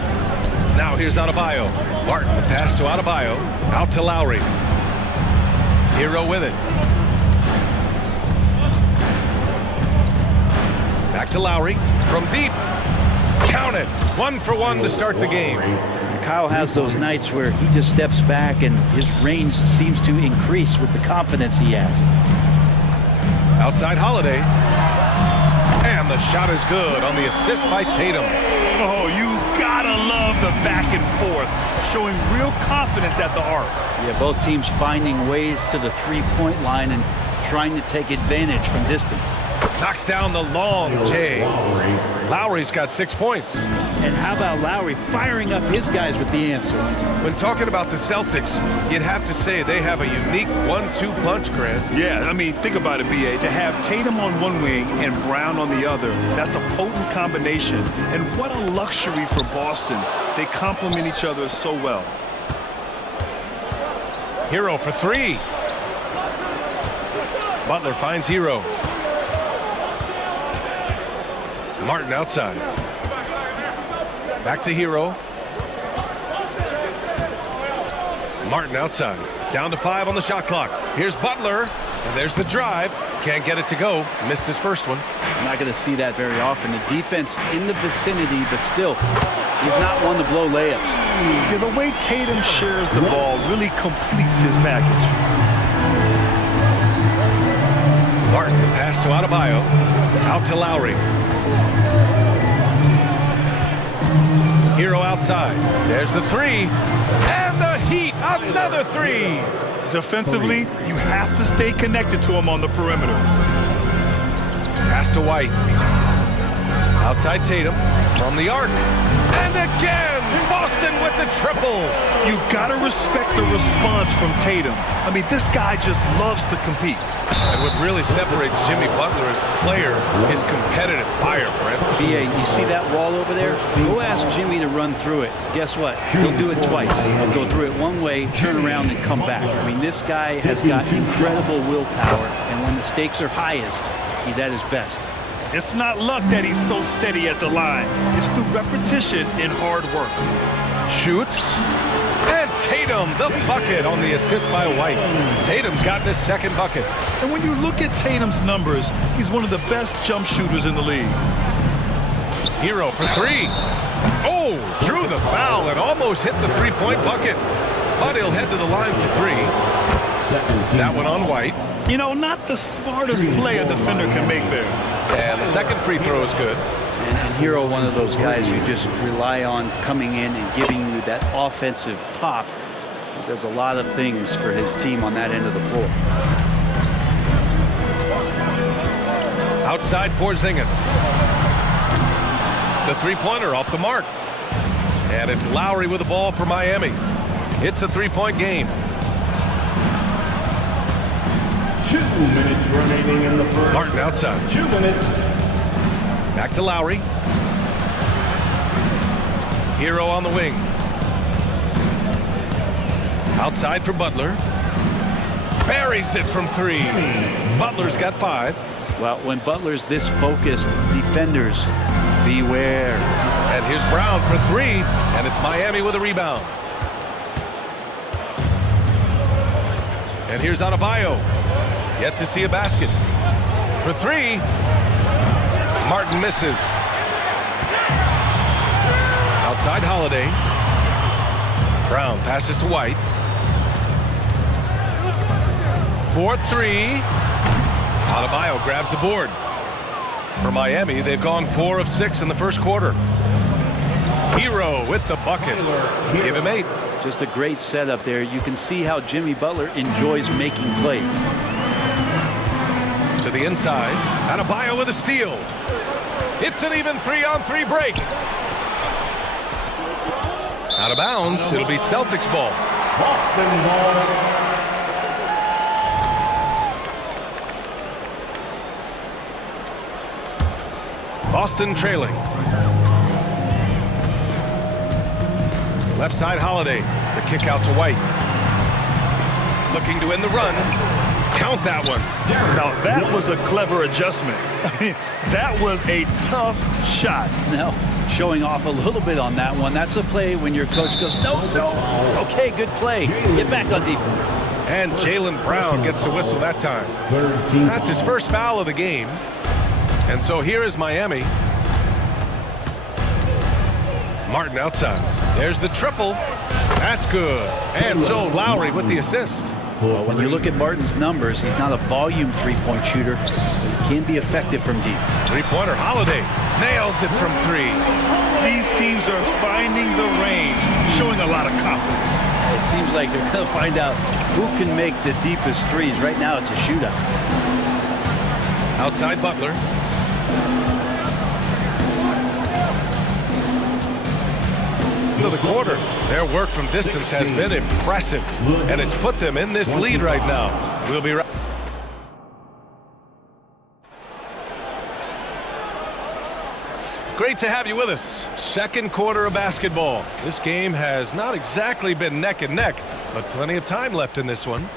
Now here's Adebayo. Martin, the pass to Adebayo. Out to Lowry. Hero with it. Back to Lowry. From deep. Count it. 1 for 1 to start the game. Kyle has those nights where he just steps back and his range seems to increase with the confidence he has. Outside Holiday. And the shot is good on the assist by Tatum. Oh, you gotta love the back and forth, showing real confidence at the arc. Yeah, both teams finding ways to the three-point line and trying to take advantage from distance. Knocks down the long J. Lowry's got 6 points. And how about Lowry firing up his guys with the answer? When talking about the Celtics, you'd have to say they have a unique 1-2 punch, Grant. Yeah, I mean, think about it, B.A. To have Tatum on one wing and Brown on the other, that's a potent combination. And what a luxury for Boston. They complement each other so well. Hero for 3. Butler finds Hero. Martin outside. Back to Hero. Martin outside. Down to 5 on the shot clock. Here's Butler. And there's the drive. Can't get it to go. Missed his first one. I'm not going to see that very often. The defense in the vicinity, but still, he's not one to blow layups. Yeah, the way Tatum shares the ball really completes his package. Martin, the pass to Adebayo. Out to Lowry. Hero outside. There's the 3. And the Heat, another 3. Defensively, you have to stay connected to him on the perimeter. Pass to White. Outside Tatum. From the arc. And again, Boston with the triple. You gotta respect the response from Tatum. I mean, this guy just loves to compete. And what really separates Jimmy Butler as a player is competitive fire, Brent. B.A., you see that wall over there? Go ask Jimmy to run through it. Guess what? He'll do it twice. He'll go through it one way, turn around, and come back. I mean, this guy has got incredible willpower, and when the stakes are highest, he's at his best. It's not luck that he's so steady at the line. It's through repetition and hard work. Shoots. And Tatum, the bucket on the assist by White. Tatum's got this second bucket. And when you look at Tatum's numbers, he's one of the best jump shooters in the league. Hero for 3. Oh, drew the foul and almost hit the three-point bucket. But he'll head to the line for 3. That one on White. You know, not the smartest play a defender can make there. And the second free throw is good. And Hero, one of those guys you just rely on coming in and giving you that offensive pop. He does a lot of things for his team on that end of the floor. Outside Porzingis. The three-pointer off the mark. And it's Lowry with the ball for Miami. It's a three-point game. 2 minutes remaining in the first. Martin outside. 2 minutes. Back to Lowry. Hero on the wing. Outside for Butler. Buries it from 3. Butler's got 5. Well, when Butler's this focused, defenders, beware. And here's Brown for 3. And it's Miami with a rebound. And here's Adebayo. Yet to see a basket. For 3. Martin misses. Outside Holiday. Brown passes to White. For 3. Adebayo grabs the board. For Miami, they've gone 4 of 6 in the first quarter. Hero with the bucket. Give him 8. Just a great setup there. You can see how Jimmy Butler enjoys making plays. To the inside. Adebayo with a steal. It's an even 3-on-3 break. Out of bounds. It'll be Celtics ball. Boston ball. Boston trailing. Left side, Holiday. The kick out to White. Looking to end the run. Count that one. Now that was a clever adjustment. I mean, that was a tough shot. No, showing off a little bit on that one. That's a play when your coach goes, no, no. Okay, good play. Get back on defense. And Jaylen Brown gets a whistle that time. That's his first foul of the game. And so here is Miami. Martin outside. There's the triple. That's good. And so Lowry with the assist. Well, when you look at Martin's numbers, he's not a volume three-point shooter, but he can be effective from deep. Three-pointer, Holiday nails it from three. These teams are finding the range, showing a lot of confidence. It seems like they're going to find out who can make the deepest threes. Right now, it's a shootout. Outside Butler. Into the quarter. Their work from distance has been impressive, and it's put them in this lead right now. We'll be right. Great to have you with us. Second quarter of basketball. This game has not exactly been neck and neck, but plenty of time left in this one.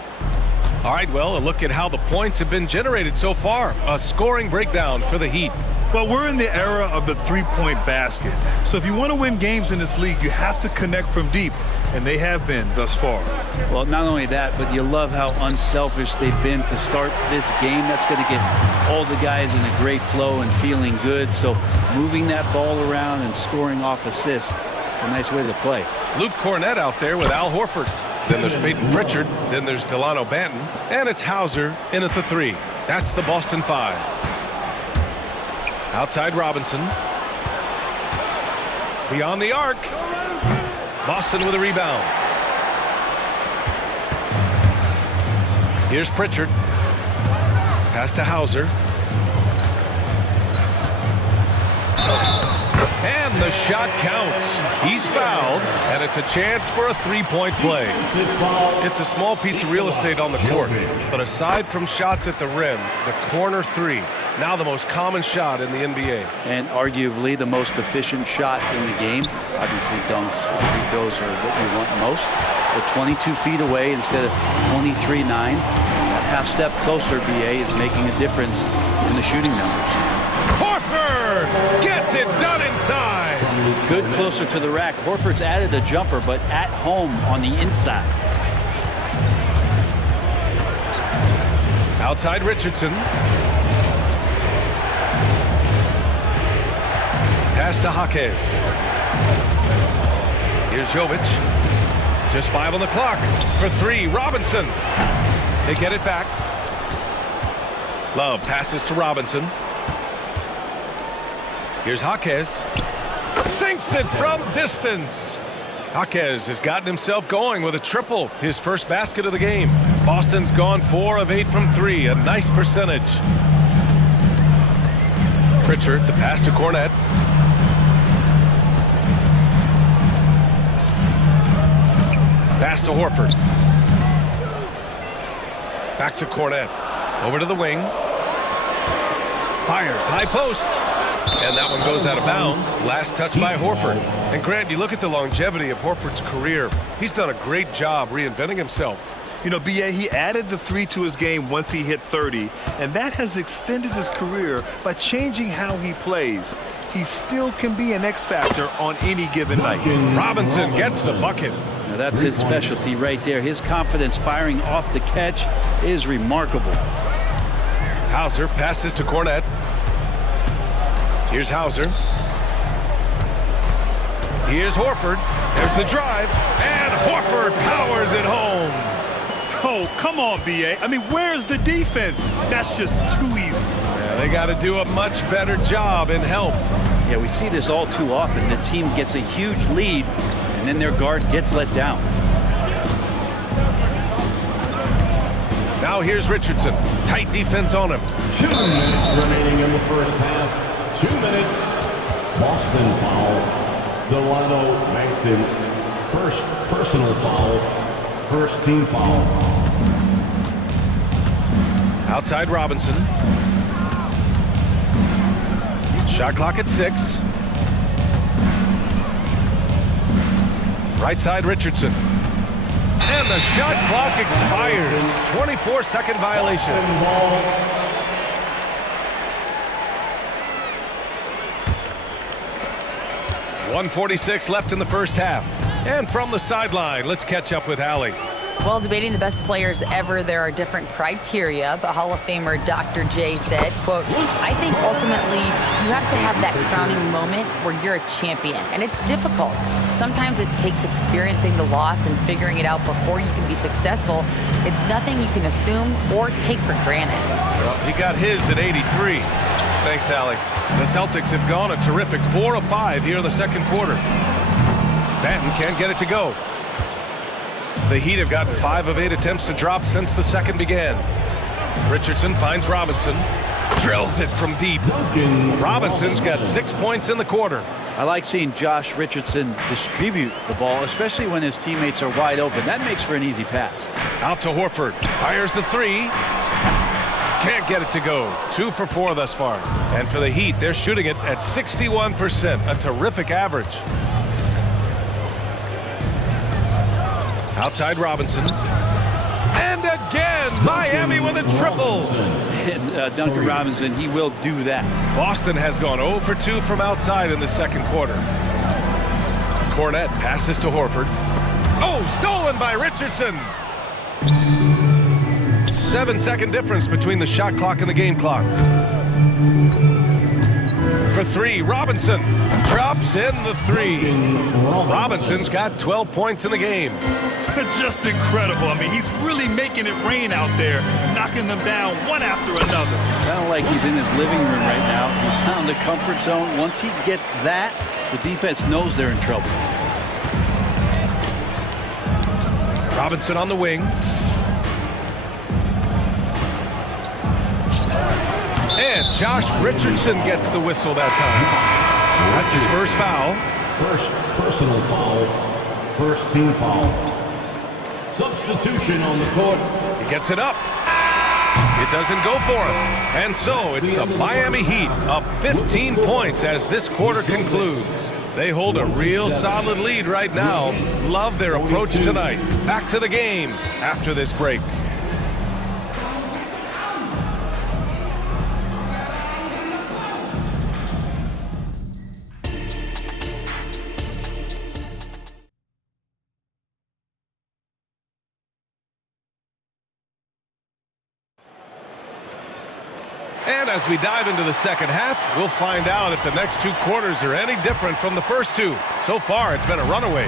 All right, well, a look at how the points have been generated so far. A scoring breakdown for the Heat. Well, we're in the era of the three-point basket. So if you want to win games in this league, you have to connect from deep, and they have been thus far. Well, not only that, but you love how unselfish they've been to start this game. That's going to get all the guys in a great flow and feeling good. So moving that ball around and scoring off assists, it's a nice way to play. Luke Cornett out there with Al Horford. Then there's Peyton Pritchard. Then there's Delano Banton. And it's Hauser in at the three. That's the Boston five. Outside Robinson. Beyond the arc. Boston with a rebound. Here's Pritchard. Pass to Hauser. And the shot counts. He's fouled, and it's a chance for a three-point play. It's a small piece of real estate on the court, but aside from shots at the rim, the corner three, now the most common shot in the NBA. And arguably the most efficient shot in the game. Obviously, dunks and free throws are what we want most. But 22 feet away instead of 23-9. That half step closer, BA, is making a difference in the shooting numbers. Horford gets it done inside. Good closer to the rack. Horford's added a jumper, but at home on the inside. Outside Richardson. Pass to Jaquez. Here's Jovic. Just 5 on the clock. For three, Robinson. They get it back. Love passes to Robinson. Here's Jaquez. Sinks it from distance. Jaquez has gotten himself going with a triple. His first basket of the game. Boston's gone 4 of 8 from 3. A nice percentage. Pritchard, the pass to Cornett. Pass to Horford. Back to Cornett. Over to the wing. Fires, high post. And that one goes out of bounds. Last touch by Horford. And Grant, you look at the longevity of Horford's career. He's done a great job reinventing himself. You know, BA, he added the three to his game once he hit 30, and that has extended his career by changing how he plays. He still can be an X factor on any given night. Robinson gets the bucket. Now that's his specialty right there. His confidence firing off the catch is remarkable. Hauser passes to Cornett. Here's Hauser. Here's Horford. There's the drive. And Horford powers it home. Oh, come on, BA. I mean, where's the defense? That's just too easy. Yeah, they got to do a much better job in help. Yeah, we see this all too often. The team gets a huge lead, and then their guard gets let down. Now here's Richardson. Tight defense on him. 2 minutes remaining in the first half. 2 minutes. Boston foul. Delano Banton. First personal foul. First team foul. Outside Robinson. Shot clock at 6. Right side, Richardson. And the shot clock expires. 24-second violation. 1:46 left in the first half. And from the sideline, let's catch up with Allie. Well, debating the best players ever, there are different criteria, but Hall of Famer Dr. J said, quote, I think ultimately you have to have that crowning moment where you're a champion, and it's difficult. Sometimes it takes experiencing the loss and figuring it out before you can be successful. It's nothing you can assume or take for granted. Well, he got his at 83. Thanks, Allie. The Celtics have gone a terrific 4 of 5 here in the second quarter. Banton can't get it to go. The Heat have gotten 5 of 8 attempts to drop since the second began. Richardson finds Robinson. Drills it from deep. Robinson's got 6 points in the quarter. I like seeing Josh Richardson distribute the ball, especially when his teammates are wide open. That makes for an easy pass. Out to Horford. Fires the 3. Can't get it to go. 2 for 4 thus far. And for the Heat, they're shooting it at 61%, a terrific average. Outside Robinson. And again, Miami with a triple. And Duncan Robinson, he will do that. Boston has gone 0 for 2 from outside in the second quarter. Cornette passes to Horford. Oh, stolen by Richardson. 7-second difference between the shot clock and the game clock. For 3, Robinson drops in the 3. Robinson's got 12 points in the game. Just incredible. I mean, he's really making it rain out there, knocking them down one after another. Kind of like he's in his living room right now. He's found a comfort zone. Once he gets that, the defense knows they're in trouble. Robinson on the wing. And Josh Richardson gets the whistle that time. That's his first foul. First personal foul. First team foul. Substitution on the court. He gets it up. It doesn't go for him. And so it's the Miami Heat up 15 points as this quarter concludes. They hold a real solid lead right now. Love their approach tonight. Back to the game after this break. And as we dive into the second half, we'll find out if the next 2 quarters are any different from the first 2. So far, it's been a runaway.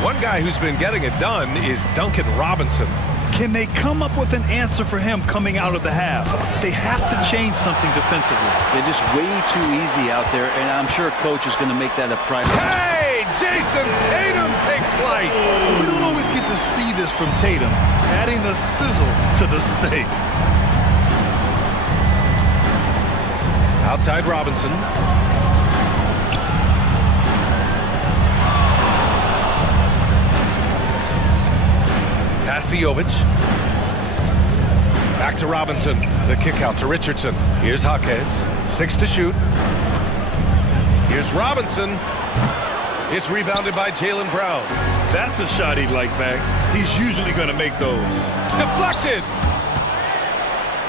One guy who's been getting it done is Duncan Robinson. Can they come up with an answer for him coming out of the half? They have to change something defensively. They're just way too easy out there, and I'm sure coach is going to make that a priority. Hey, Jason Tatum takes flight. We don't always get to see this from Tatum, adding the sizzle to the steak. Outside Robinson. Pass to Jovic. Back to Robinson. The kick out to Richardson. Here's Jaquez. 6 to shoot. Here's Robinson. It's rebounded by Jaylen Brown. That's a shot he'd like back. He's usually going to make those. Deflected.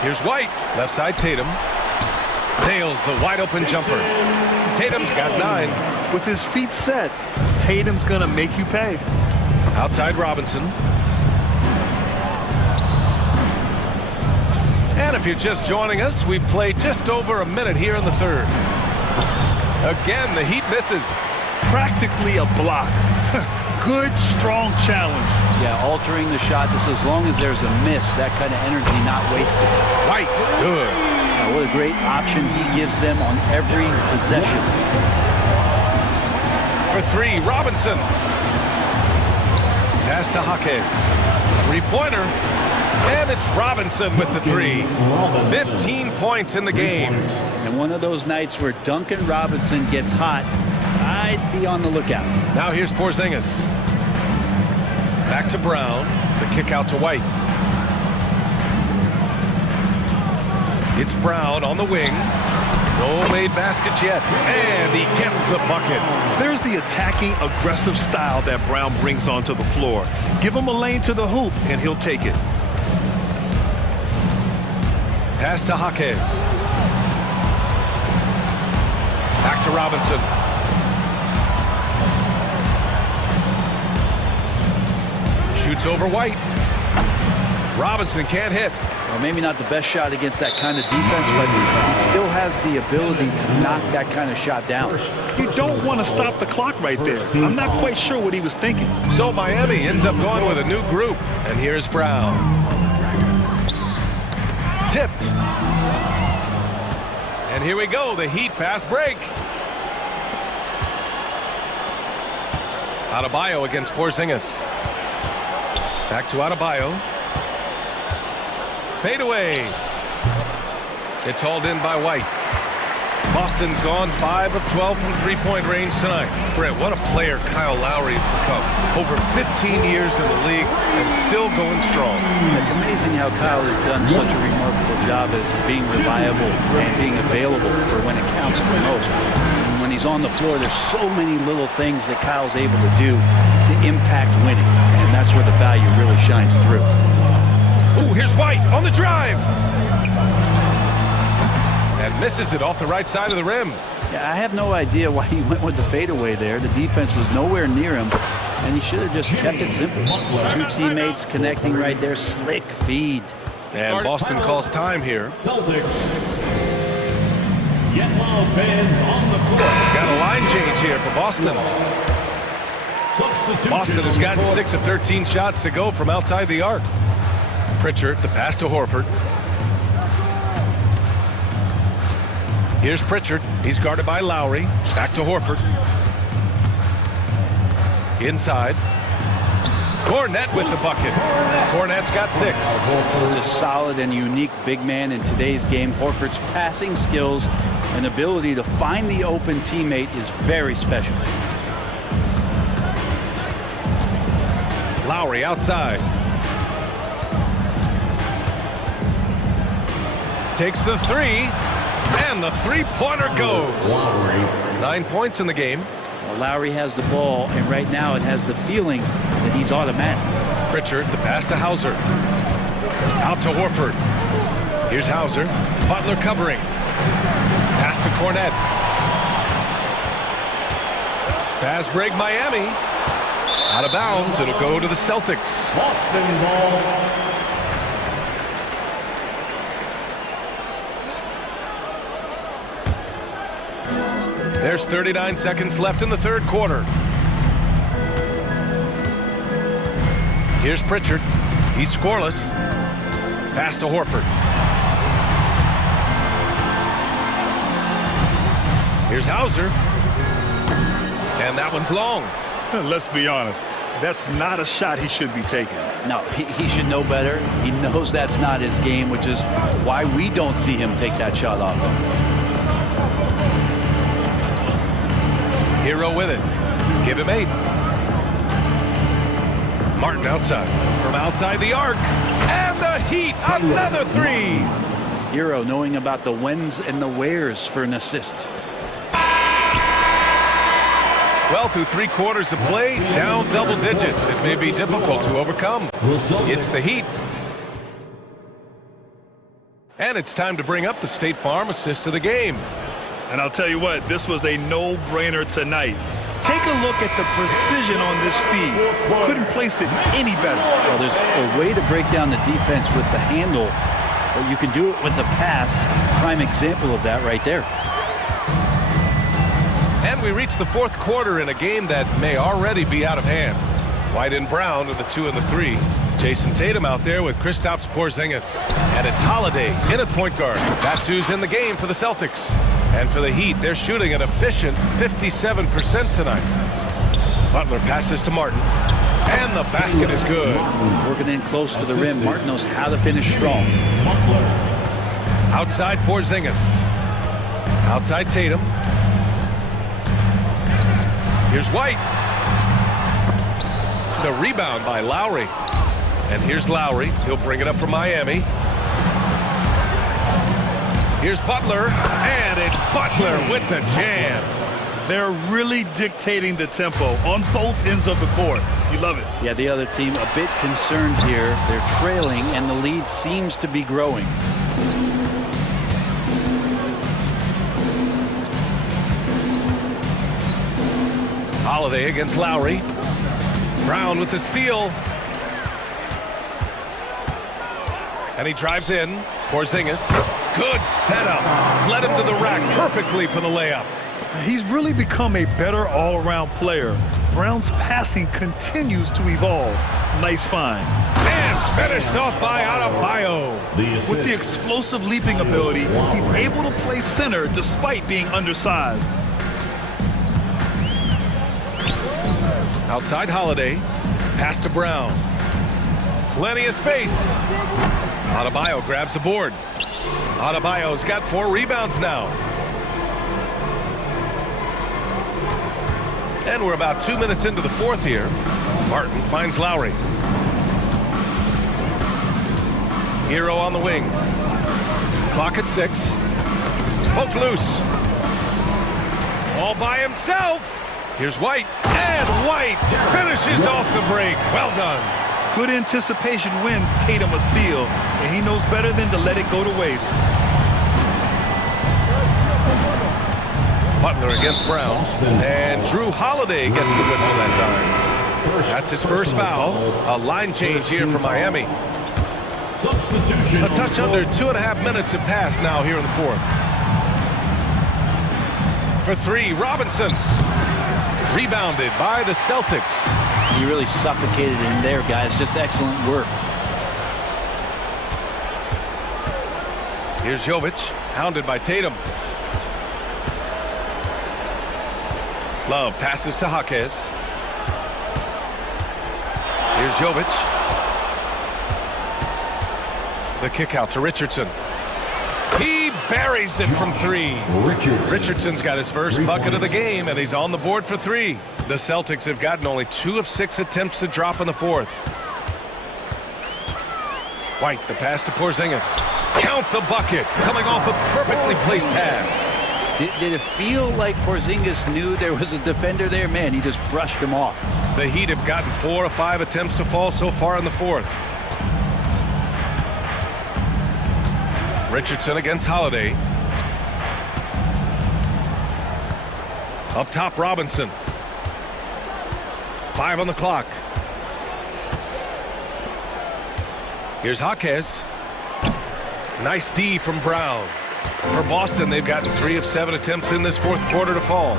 Here's White. Left side Tatum. Nails the wide open jumper. Tatum's got 9. With his feet set, Tatum's going to make you pay. Outside Robinson. And if you're just joining us, we play just over a minute here in the third. Again, the Heat misses. Practically a block. Good, strong challenge. Yeah, altering the shot just as long as there's a miss. That kind of energy not wasted. White, good. What a great option he gives them on every possession. For 3, Robinson. Pass to Jaquez. 3-pointer. And it's Robinson with the 3. 15 points in the game. And one of those nights where Duncan Robinson gets hot, I'd be on the lookout. Now here's Porzingis. Back to Brown. The kick out to White. It's Brown on the wing. No made baskets yet, and he gets the bucket. There's the attacking, aggressive style that Brown brings onto the floor. Give him a lane to the hoop, and he'll take it. Pass to Hawkes. Back to Robinson. Shoots over White. Robinson can't hit. Well, maybe not the best shot against that kind of defense, but he still has the ability to knock that kind of shot down. You don't want to stop the clock right there. I'm not quite sure what he was thinking. So Miami ends up going with a new group. And here's Brown. Tipped. And here we go, the Heat fast break. Adebayo against Porzingis. Back to Adebayo. Fade away. It's hauled in by White. Boston's gone 5 of 12 from three-point range tonight. Brent, what a player Kyle Lowry has become. Over 15 years in the league and still going strong. It's amazing how Kyle has done such a remarkable job as being reliable and being available for when it counts the most. And when he's on the floor, there's so many little things that Kyle's able to do to impact winning. And that's where the value really shines through. Ooh, here's White on the drive. And misses it off the right side of the rim. Yeah, I have no idea why he went with the fadeaway there. The defense was nowhere near him, and he should have just kept it simple. Two teammates connecting right there. Slick feed. And Boston calls time here. Yellow fans on the court. Got a line change here for Boston. Boston has gotten 6 of 13 shots to go from outside the arc. Pritchard, the pass to Horford. Here's Pritchard. He's guarded by Lowry. Back to Horford. Inside. Cornette with the bucket. Cornette's got 6. It's a solid and unique big man in today's game. Horford's passing skills and ability to find the open teammate is very special. Lowry outside. Takes the 3. And the three-pointer goes. 9 points in the game. Well, Lowry has the ball, and right now it has the feeling that he's automatic. Pritchard, the pass to Hauser. Out to Horford. Here's Hauser. Butler covering. Pass to Cornette. Fast break Miami. Out of bounds. It'll go to the Celtics. Boston ball. There's 39 seconds left in the third quarter. Here's Pritchard. He's scoreless. Pass to Horford. Here's Hauser. And that one's long. Let's be honest. That's not a shot he should be taking. No, he should know better. He knows that's not his game, which is why we don't see him take that shot off him. Hero with it. Give him 8. Martin outside. From outside the arc. And the Heat, another 3. Hero knowing about the whens and the wheres for an assist. Well, through 3 quarters of play, down double digits. It may be difficult to overcome. It's the Heat. And it's time to bring up the State Farm assist of the game. And I'll tell you what, this was a no-brainer tonight. Take a look at the precision on this feed. Couldn't place it any better. Well, there's a way to break down the defense with the handle, but you can do it with the pass. Prime example of that right there. And we reach the fourth quarter in a game that may already be out of hand. White and Brown are the 2 and the 3. Jason Tatum out there with Kristaps Porzingis. And it's Holiday in at point guard. That's who's in the game for the Celtics. And for the Heat, they're shooting an efficient 57% tonight. Butler passes to Martin. And the basket is good. Working in close to the rim. Martin knows how to finish strong. Outside Porzingis. Outside Tatum. Here's White. The rebound by Lowry. And here's Lowry. He'll bring it up for Miami. Here's Butler, and it's Butler with the jam. They're really dictating the tempo on both ends of the court. You love it. Yeah, the other team a bit concerned here. They're trailing, and the lead seems to be growing. Holiday against Lowry. Brown with the steal. And he drives in. Porzingis. Good setup. Led him to the rack perfectly for the layup. He's really become a better all-around player. Brown's passing continues to evolve. Nice find. And finished off by Adebayo. With the explosive leaping ability, he's able to play center despite being undersized. Outside Holiday. Pass to Brown. Plenty of space. Adebayo grabs the board. Adebayo's got 4 rebounds now. And we're about 2 minutes into the fourth here. Martin finds Lowry. Hero on the wing. Clock at 6. Poke loose. All by himself. Here's White. And White finishes off the break. Well done. Good anticipation wins Tatum a steal, and he knows better than to let it go to waste. Butler against Brown, and Drew Holiday gets the whistle that time. That's his first foul. A line change here for Miami. A touch under 2.5 minutes have passed now here in the fourth. For 3, Robinson. Rebounded by the Celtics. He really suffocated in there, guys. Just excellent work. Here's Jovic, hounded by Tatum. Love passes to Jaquez. Here's Jovic. The kick out to Richardson. He buries it from 3. Richardson's got his first bucket of the game, and he's on the board for 3. The Celtics have gotten only 2 of 6 attempts to drop in the fourth. White, the pass to Porzingis. Count the bucket, coming off a perfectly placed pass. Did it feel like Porzingis knew there was a defender there? Man, he just brushed him off. The Heat have gotten 4 of 5 attempts to fall so far in the fourth. Richardson against Holiday. Up top, Robinson. 5 on the clock. Here's Jaquez. Nice D from Brown. For Boston, they've gotten 3 of 7 attempts in this fourth quarter to fall.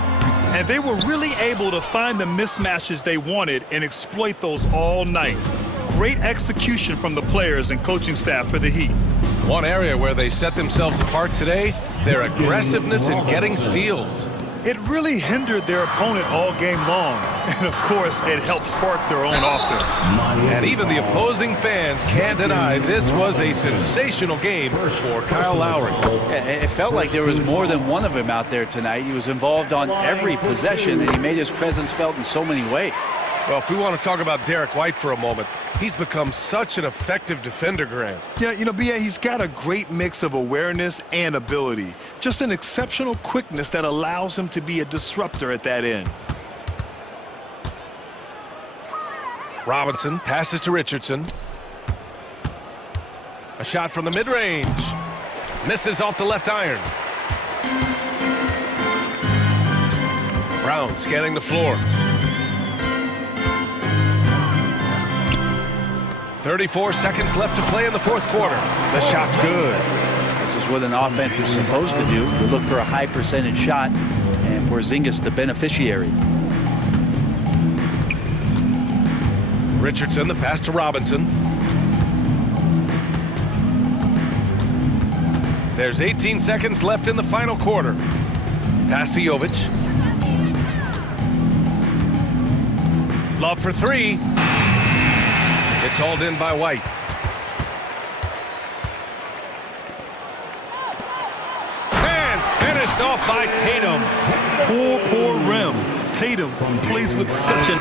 And they were really able to find the mismatches they wanted and exploit those all night. Great execution from the players and coaching staff for the Heat. One area where they set themselves apart today, their aggressiveness in getting steals. It really hindered their opponent all game long. And, of course, it helped spark their own offense. And even the opposing fans can't deny this was a sensational game for Kyle Lowry. It felt like there was more than one of him out there tonight. He was involved on every possession, and he made his presence felt in so many ways. Well, if we want to talk about Derek White for a moment, he's become such an effective defender, Grant. Yeah, you know, B.A., he's got a great mix of awareness and ability. Just an exceptional quickness that allows him to be a disruptor at that end. Robinson passes to Richardson. A shot from the mid-range. Misses off the left iron. Brown scanning the floor. 34 seconds left to play in the fourth quarter. The shot's good. This is what an offense is supposed to do. You look for a high percentage shot, and Porzingis the beneficiary. Richardson, the pass to Robinson. There's 18 seconds left in the final quarter. Pass to Jovic. Love for 3. It's hauled in by White. And finished off by Tatum. Poor rim. Tatum plays with such an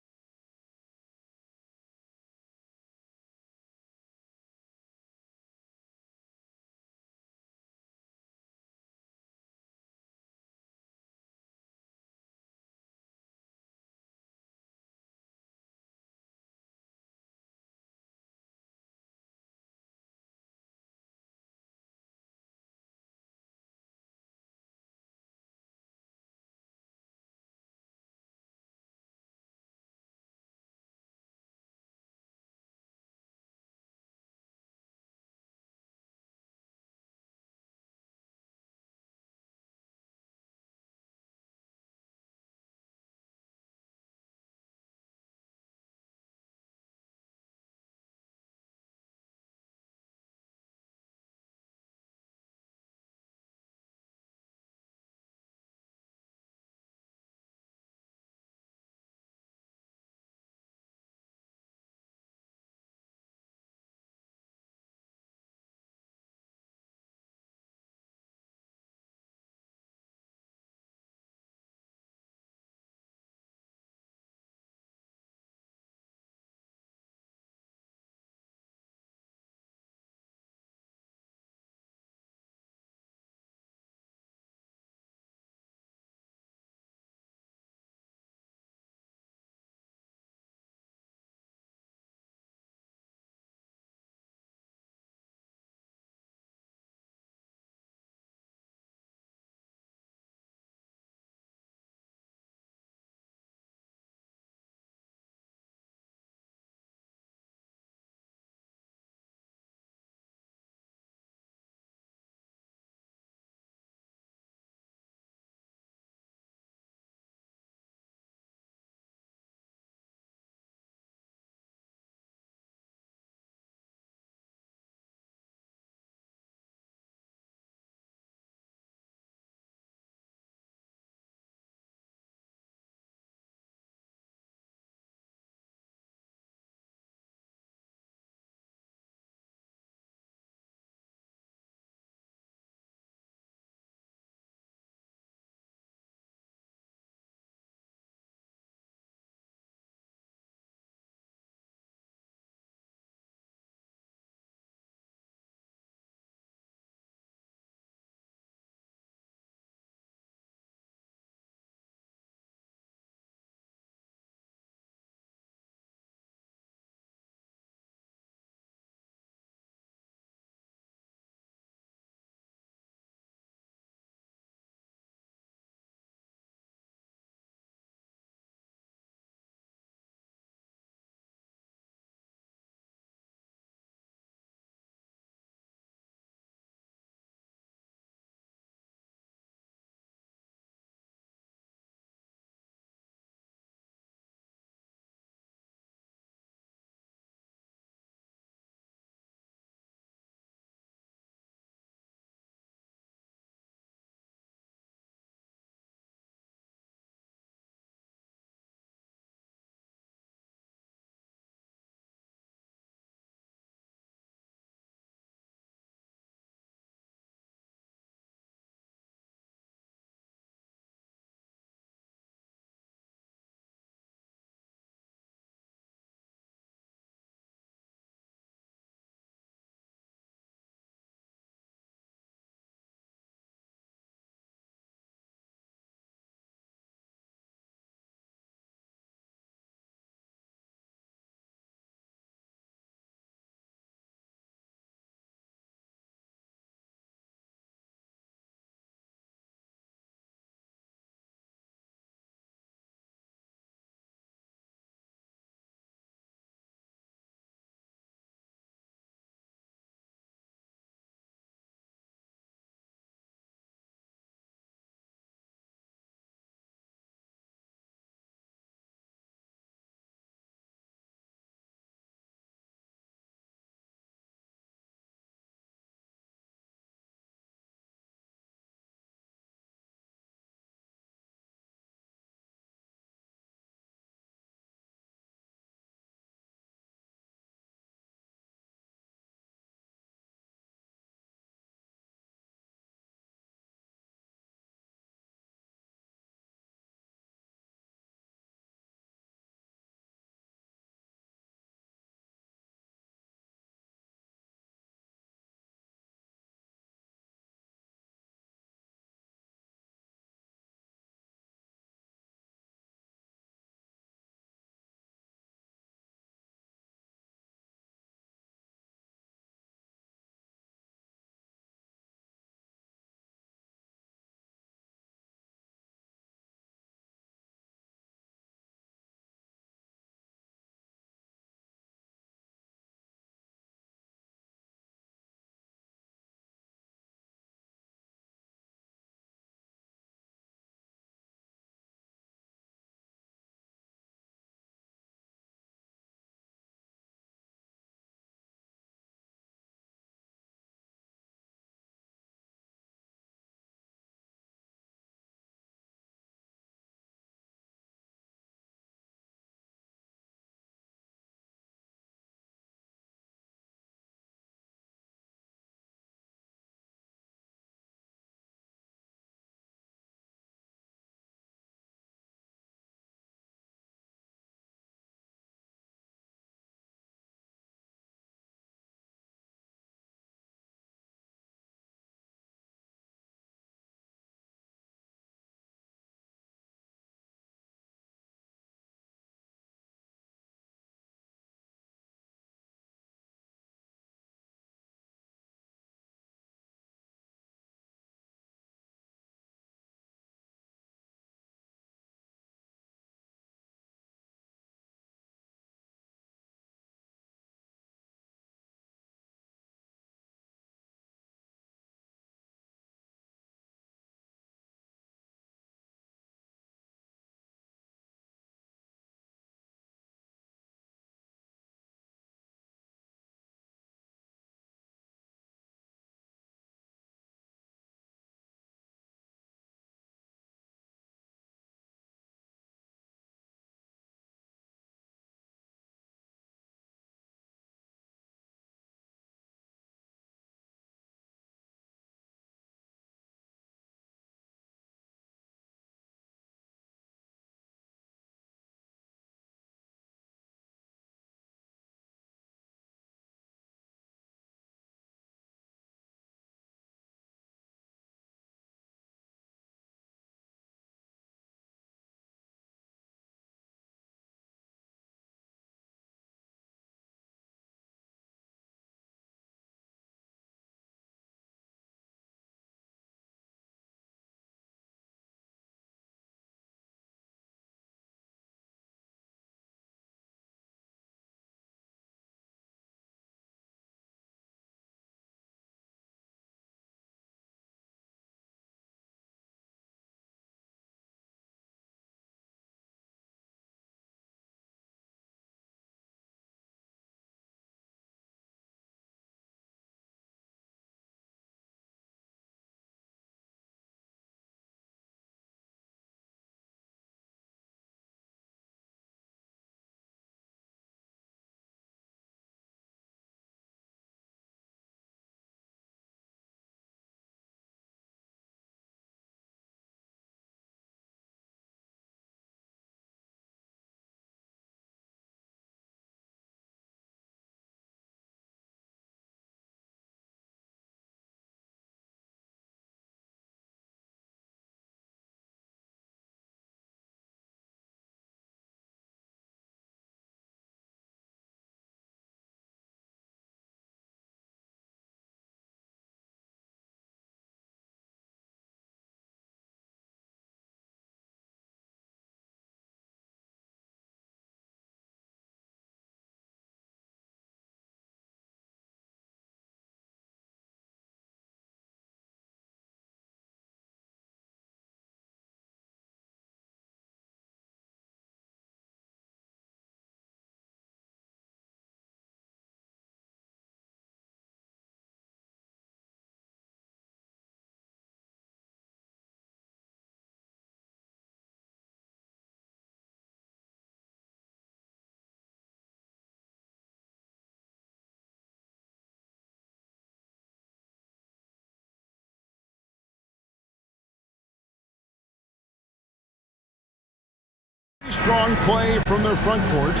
Strong play from their front courts.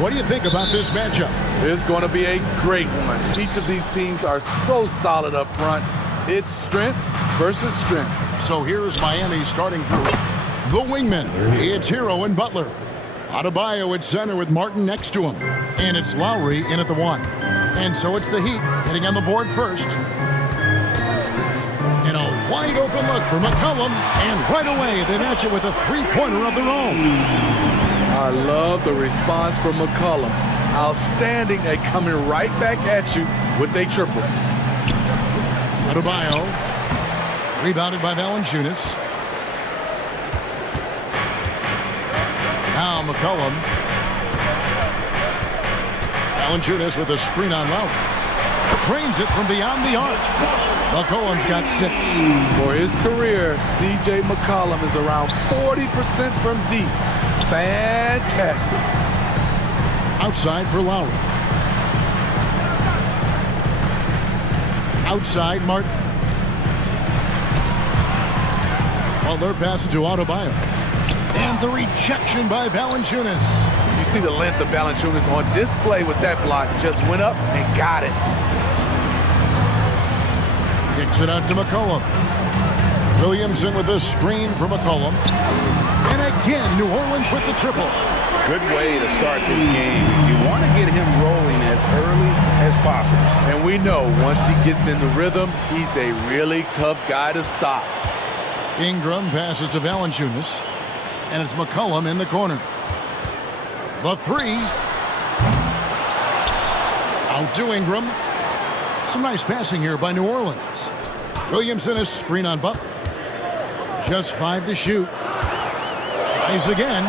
What do you think about this matchup? It's going to be a great one. Each of these teams are so solid up front. It's strength versus strength. So here's Miami's starting group. The wingmen. It's Hero and Butler. Adebayo at center with Martin next to him. And it's Lowry in at the 1. And so it's the Heat hitting on the board first. And a wide open look for McCollum. And right away they match it with a three-pointer of their own. I love the response from McCollum. Outstanding at coming right back at you with a triple. Adebayo. Rebounded by Valanciunas. Now McCollum. Valanciunas with a screen on Lowry. Trains it from beyond the arc. McCollum's got 6. For his career, C.J. McCollum is around 40% from deep. Fantastic. Outside for Lowry. Outside Martin. Butler passes to Adebayo. And the rejection by Valanciunas. You see the length of Valanciunas on display with that block. Just went up and got it. Kicks it out to McCollum. Williamson with the screen for McCollum. And again, New Orleans with the triple. Good way to start this game. You want to get him rolling as early as possible. And we know once he gets in the rhythm, he's a really tough guy to stop. Ingram passes to Valanciunas. And it's McCollum in the corner. The 3. Out to Ingram. Some nice passing here by New Orleans. Williamson a screen on Butler. Just 5 to shoot. Tries again.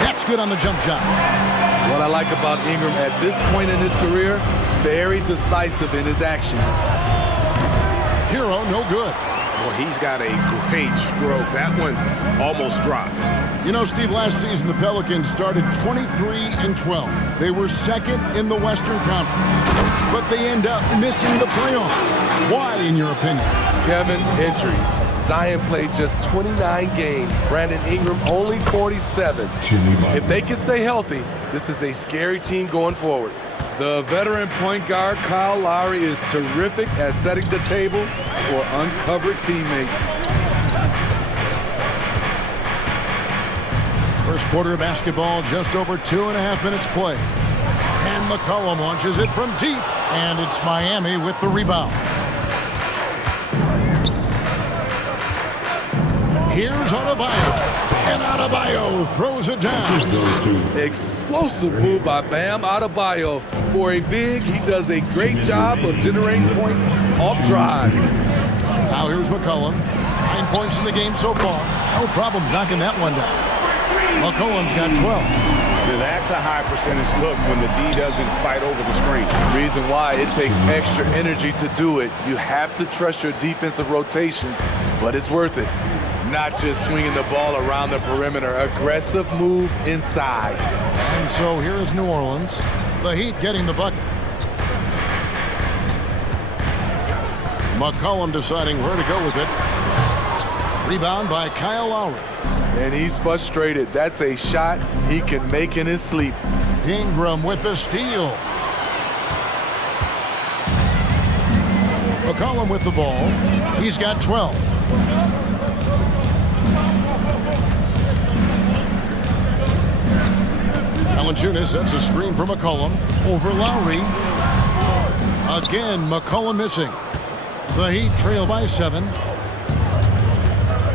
That's good on the jump shot. What I like about Ingram at this point in his career, very decisive in his actions. Hero, no good. Well, he's got a great stroke. That one almost dropped. You know, Steve, last season the Pelicans started 23-12. They were second in the Western Conference, but they end up missing the playoffs. Why, in your opinion? Kevin, injuries. Zion played just 29 games. Brandon Ingram only 47. If they can stay healthy, this is a scary team going forward. The veteran point guard Kyle Lowry is terrific at setting the table for uncovered teammates. First quarter of basketball, just over 2.5 minutes play. And McCollum launches it from deep. And it's Miami with the rebound. Here's Adebayo. And Adebayo throws it down. Explosive move by Bam Adebayo. For a big, he does a great job of generating points off drives. Now here's McCollum. 9 points in the game so far. No problem knocking that one down. McCollum's got 12. That's a high percentage look when the D doesn't fight over the screen. Reason why it takes extra energy to do it. You have to trust your defensive rotations, but it's worth it. Not just swinging the ball around the perimeter. Aggressive move inside. And so here is New Orleans. The Heat getting the bucket. McCollum deciding where to go with it. Rebound by Kyle Lowry. And he's frustrated. That's a shot he can make in his sleep. Ingram with the steal. McCollum with the ball. He's got 12. Valanciunas sets a screen for McCollum. Over Lowry. Again, McCollum missing. The Heat trail by 7.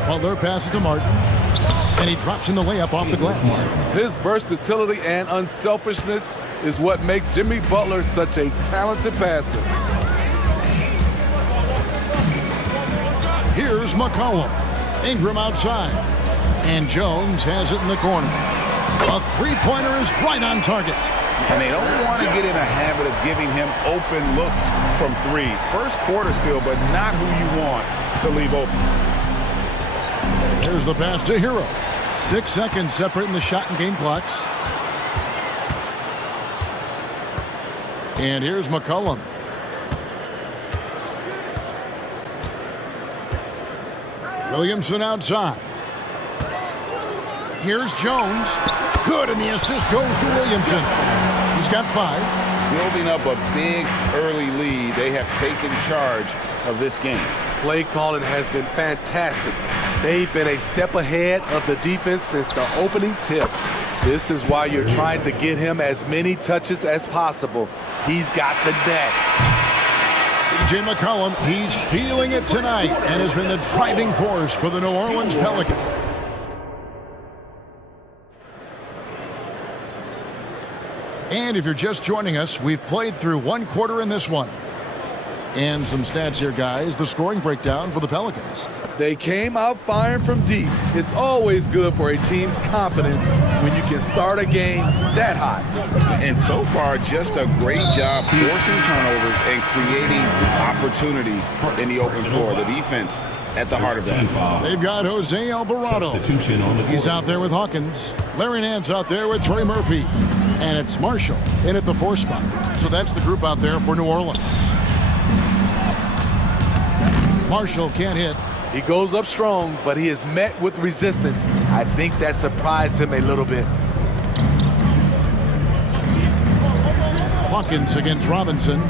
Butler passes to Martin. And he drops in the layup off the glass. His versatility and unselfishness is what makes Jimmy Butler such a talented passer. Here's McCollum. Ingram outside. And Jones has it in the corner. A three-pointer is right on target. And they don't want to get in a habit of giving him open looks from 3. First quarter still, but not who you want to leave open. There's the pass to Hero. 6 seconds separating the shot and game clocks. And here's McCollum. Williamson outside. Here's Jones. Good, and the assist goes to Williamson. He's got 5. Building up a big early lead, they have taken charge of this game. Play calling has been fantastic. They've been a step ahead of the defense since the opening tip. This is why you're trying to get him as many touches as possible. He's got the knack. C.J. McCollum, he's feeling it tonight and has been the driving force for the New Orleans Pelicans. And if you're just joining us, we've played through 1 quarter in this one. And some stats here, guys. The scoring breakdown for the Pelicans. They came out firing from deep. It's always good for a team's confidence when you can start a game that hot. And so far, just a great job forcing turnovers and creating opportunities in the open floor. The defense at the heart of that. They've got Jose Alvarado. He's out there with Hawkins. Larry Nance out there with Trey Murphy. And it's Marshall in at the 4 spot. So that's the group out there for New Orleans. Marshall can't hit. He goes up strong, but he is met with resistance. I think that surprised him a little bit. Hawkins against Robinson.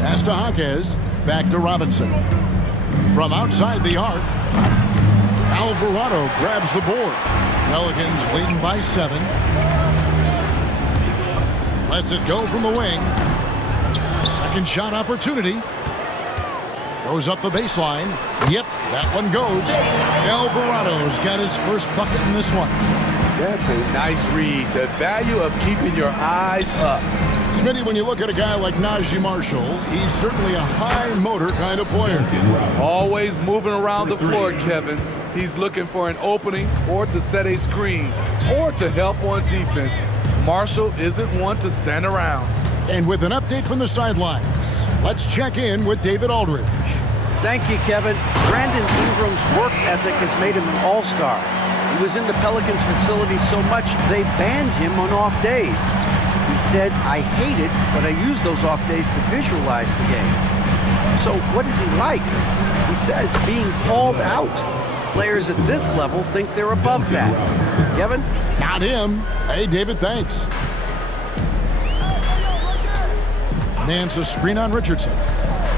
Pass to Hawkins. Back to Robinson. From outside the arc, Alvarado grabs the board. Pelicans leading by 7. Lets it go from the wing. Second shot opportunity. Goes up the baseline. Yep, that one goes. Alvarado's got his first bucket in this one. That's a nice read. The value of keeping your eyes up. Smitty, when you look at a guy like Najee Marshall, he's certainly a high motor kind of player. Always moving around the floor, Kevin. He's looking for an opening or to set a screen or to help on defense. Marshall isn't one to stand around. And with an update from the sidelines, let's check in with David Aldridge. Thank you, Kevin. Brandon Ingram's work ethic has made him an all-star. He was in the Pelicans facility so much they banned him on off days. He said, "I hate it, but I use those off days to visualize the game." So what is he like? He says being called out. Players at this level think they're above that. Kevin? Not him. Hey, David, thanks. Nance a screen on Richardson.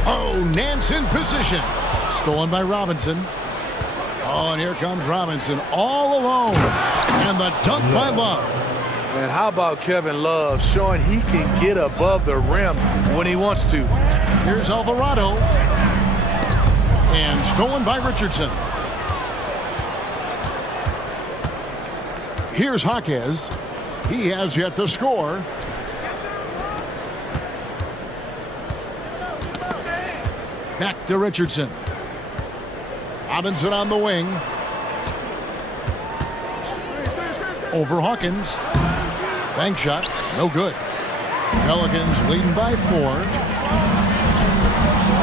Oh, Nance in position. Stolen by Robinson. Oh, and here comes Robinson all alone. And the dunk by Love. And how about Kevin Love showing he can get above the rim when he wants to. Here's Alvarado. And stolen by Richardson. Here's Hawkins. He has yet to score. Back to Richardson. Robinson on the wing. Over Hawkins. Bank shot. No good. Pelicans leading by 4.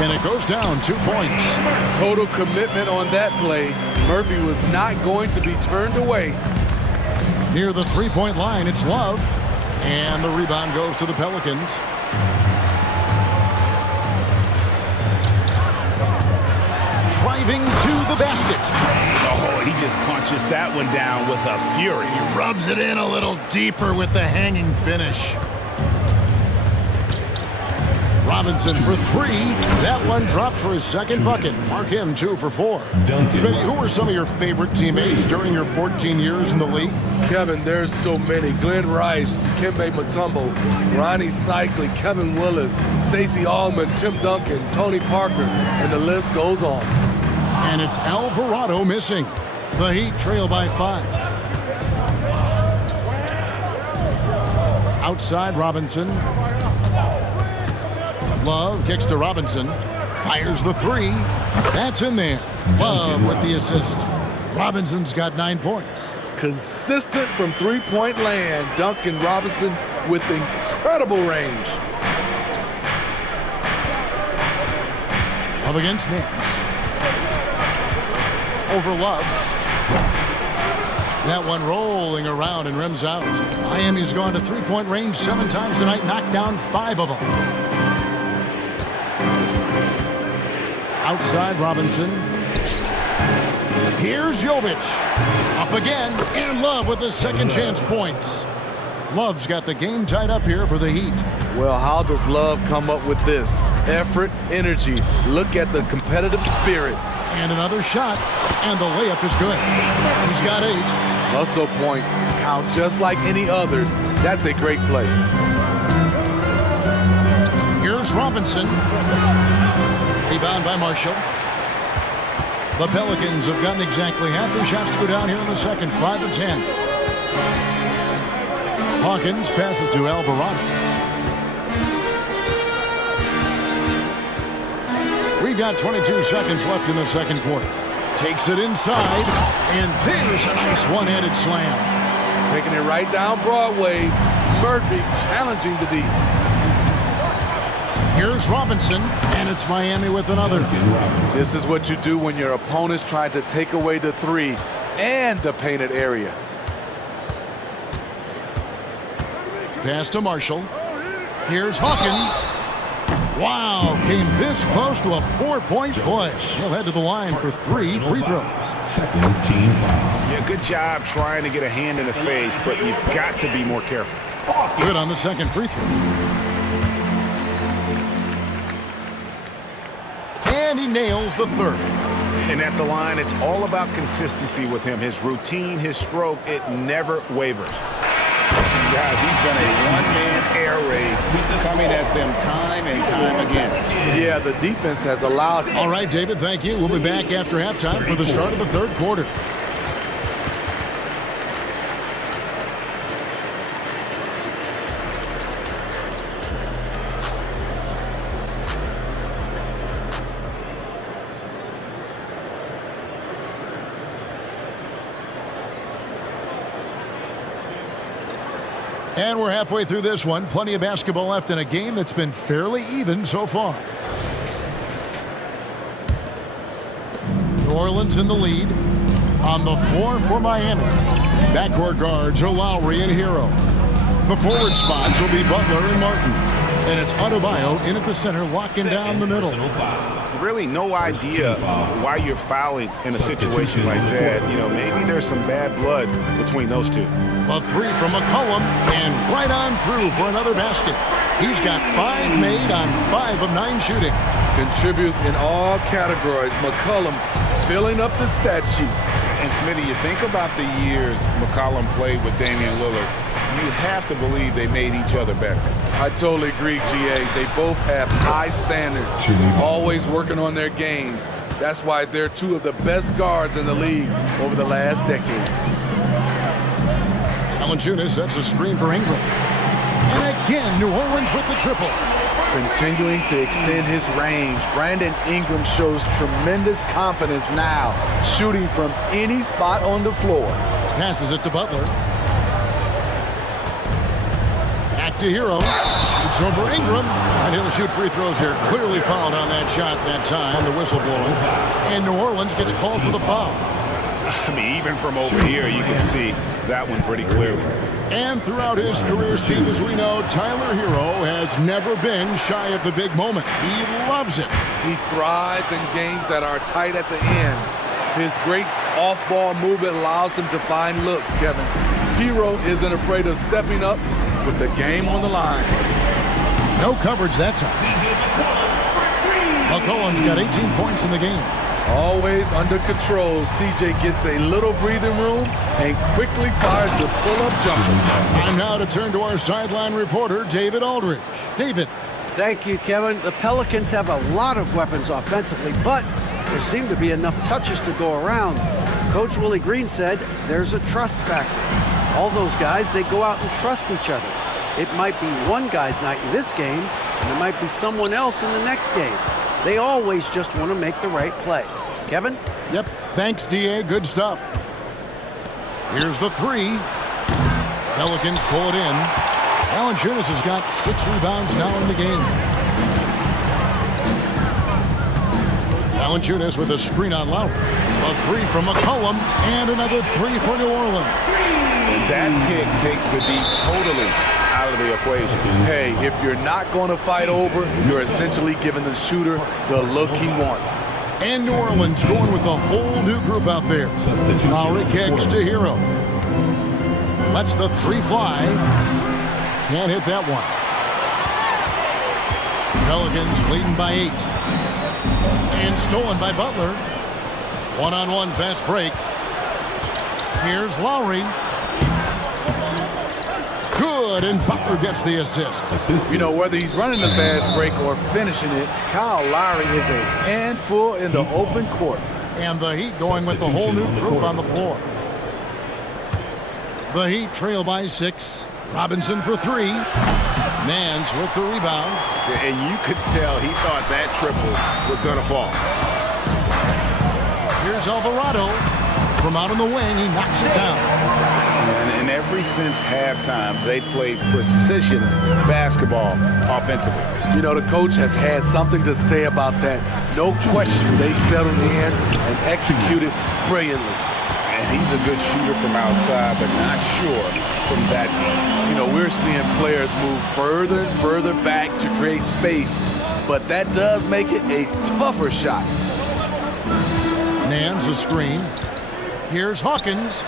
And it goes down 2 points. Total commitment on that play. Murphy was not going to be turned away. Near the 3-point line, it's Love. And the rebound goes to the Pelicans. Driving to the basket. Oh, he just punches that one down with a fury. He rubs it in a little deeper with the hanging finish. Robinson for 3. That one dropped for his second bucket. Mark him 2 for 4. Smitty, who were some of your favorite teammates during your 14 years in the league? Kevin, there's so many. Glenn Rice, Dikembe Mutombo, Ronnie Cycli, Kevin Willis, Stacey Allman, Tim Duncan, Tony Parker, and the list goes on. And it's Alvarado missing. The Heat trail by 5. Outside Robinson. Love kicks to Robinson. Fires the 3. That's in there. Love with the assist. Robinson's got 9 points. Consistent from three-point land. Duncan Robinson with incredible range. Love against Nance. Over Love. That one rolling around and rims out. Miami's gone to 3-point range 7 times tonight, knocked down 5 of them. Outside Robinson. Here's Jovic. Up again, and Love with his second chance points. Love's got the game tied up here for the Heat. Well, how does Love come up with this? Effort, energy. Look at the competitive spirit. And another shot, and the layup is good. He's got 8. Hustle points count just like any others. That's a great play. Here's Robinson. Rebound by Marshall. The Pelicans have gotten exactly half their shots to go down here in the second, 5 of 10. Hawkins passes to Alvarado. We've got 22 seconds left in the second quarter. Takes it inside, and there's a nice one-handed slam. Taking it right down Broadway. Murphy challenging the D. Here's Robinson, and it's Miami with another. This is what you do when your opponent's trying to take away the 3 and the painted area. Pass to Marshall. Here's Hawkins. Wow, came this close to a 4-point push. He'll head to the line for 3 free throws. Yeah, good job trying to get a hand in the face, but you've got to be more careful. Good on the second free throw. And he nails the third. And at the line, it's all about consistency with him. His routine, his stroke, it never wavers. Guys, he's been a one-man air raid coming at them time and time again. Yeah, the defense has allowed... All right, David, thank you. We'll be back after halftime for the start of the third quarter. And we're halfway through this one. Plenty of basketball left in a game that's been fairly even so far. New Orleans in the lead. On the floor for Miami. Backcourt guards are Lowry and Hero. The forward spots will be Butler and Martin. And it's Adebayo in at the center, locking down the middle. Really no idea why you're fouling in a situation like that. You know, maybe there's some bad blood between those two. A 3 from McCollum, and right on through for another basket. He's got 5 made on 5 of 9 shooting. Contributes in all categories. McCollum filling up the stat sheet. And Smitty, you think about the years McCollum played with Damian Lillard, you have to believe they made each other better. I totally agree, GA. They both have high standards, always working on their games. That's why they're 2 of the best guards in the league over the last decade. Valanciunas sets a screen for Ingram. And again, New Orleans with the triple. Continuing to extend his range, Brandon Ingram shows tremendous confidence now, shooting from any spot on the floor. Passes it to Butler. Back to Hero. Shoots over Ingram. And he'll shoot free throws here. Clearly fouled on that shot that time, the whistle blowing. And New Orleans gets called for the foul. I mean, even from over here, you can see that one pretty clearly. And throughout his career, Steve, as we know, Tyler Hero has never been shy of the big moment. He loves it. He thrives in games that are tight at the end. His great off-ball movement allows him to find looks, Kevin. Hero isn't afraid of stepping up with the game on the line. No coverage that time. McCollum's got 18 points in the game. Always under control, CJ gets a little breathing room and quickly fires the pull-up jumper. Time now to turn to our sideline reporter, David Aldridge. David. Thank you, Kevin. The Pelicans have a lot of weapons offensively, but there seem to be enough touches to go around. Coach Willie Green said there's a trust factor. All those guys, they go out and trust each other. It might be one guy's night in this game, and it might be someone else in the next game. They always just want to make the right play. Kevin? Yep. Thanks, D.A. Good stuff. Here's the 3. Pelicans pull it in. Valanciunas has got 6 rebounds now in the game. Valanciunas with a screen on Lowry. A 3 from McCollum, and another 3 for New Orleans. And that pick takes the D totally out of the equation. Hey, if you're not going to fight over, you're essentially giving the shooter the look he wants. And New Orleans going with a whole new group out there. Lowry kicks to Hero. Lets the three fly. Can't hit that one. Pelicans leading by 8. And stolen by Butler. One-on-one fast break. Here's Lowry. Good, and Butler gets the assist. You know, whether he's running the fast break or finishing it, Kyle Lowry is a handful in the open court. And the Heat going with the whole new group on the floor. The Heat trail by 6. Robinson for 3. Nance with the rebound. And you could tell he thought that triple was going to fall. Here's Alvarado. From out on the wing, he knocks it down. And ever since halftime, they played precision basketball offensively. You know, the coach has had something to say about that. No question, they've settled in and executed brilliantly. And he's a good shooter from outside, but not sure from that deep. You know, we're seeing players move further and further back to create space, but that does make it a tougher shot. Nance a screen. Here's Hawkins.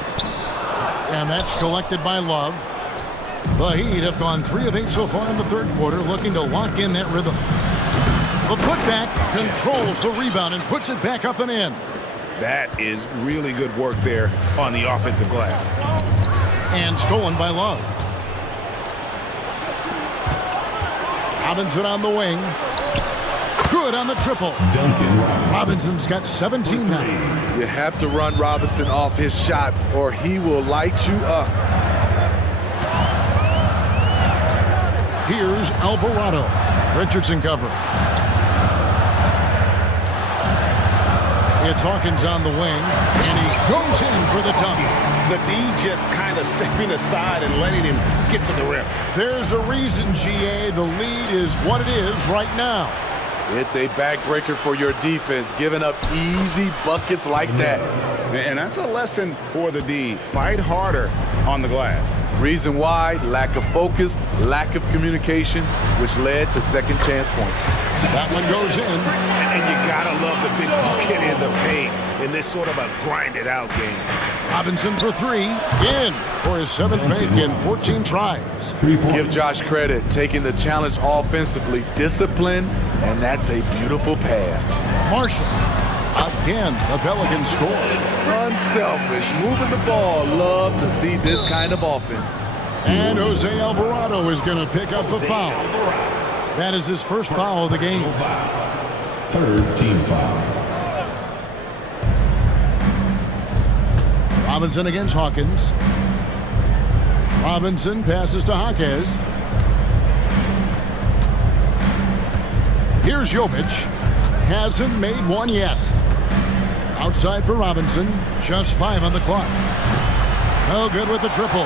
And that's collected by Love. The Heat have gone 3 of 8 so far in the third quarter, looking to lock in that rhythm. The putback controls the rebound and puts it back up and in. That is really good work there on the offensive glass. And stolen by Love. Robinson on the wing. Good on the triple. Robinson's got 17 now. You have to run Robinson off his shots or he will light you up. Here's Alvarado. Richardson cover. It's Hawkins on the wing, and he goes in for the dunk. The D just kind of stepping aside and letting him get to the rim. There's a reason, GA. The lead is what it is right now. It's a backbreaker for your defense, giving up easy buckets like that. And that's a lesson for the D. Fight harder on the glass. Reason why, lack of focus, lack of communication, which led to second chance points. That one goes in. And you gotta love the big bucket in the paint in this sort of a grinded out game. Robinson for 3, in for his 7th make in 14 tries. Give Josh credit, taking the challenge offensively, discipline, and that's a beautiful pass. Marshall, again, the Pelicans score. Unselfish, moving the ball. Love to see this kind of offense. And Jose Alvarado is going to pick up the foul. That is his first foul of the game. 3rd team foul. Robinson against Hawkins. Robinson passes to Jaquez. Here's Jovic. Hasn't made one yet. Outside for Robinson. Just 5 on the clock. No good with the triple.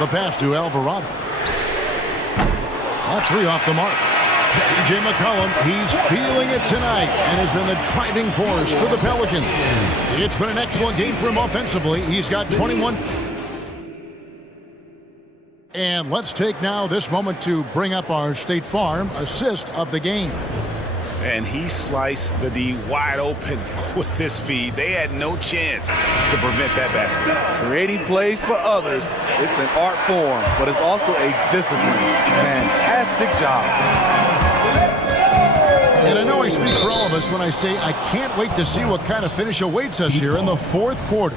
The pass to Alvarado. That 3 off the mark. C.J. McCollum, he's feeling it tonight and has been the driving force for the Pelicans. It's been an excellent game for him offensively. He's got 21. And let's take now this moment to bring up our State Farm assist of the game. And he sliced the D wide open with this feed. They had no chance to prevent that basket. Creating plays for others, it's an art form, but it's also a discipline. Fantastic job. And I know I speak for all of us when I say I can't wait to see what kind of finish awaits us here in the fourth quarter.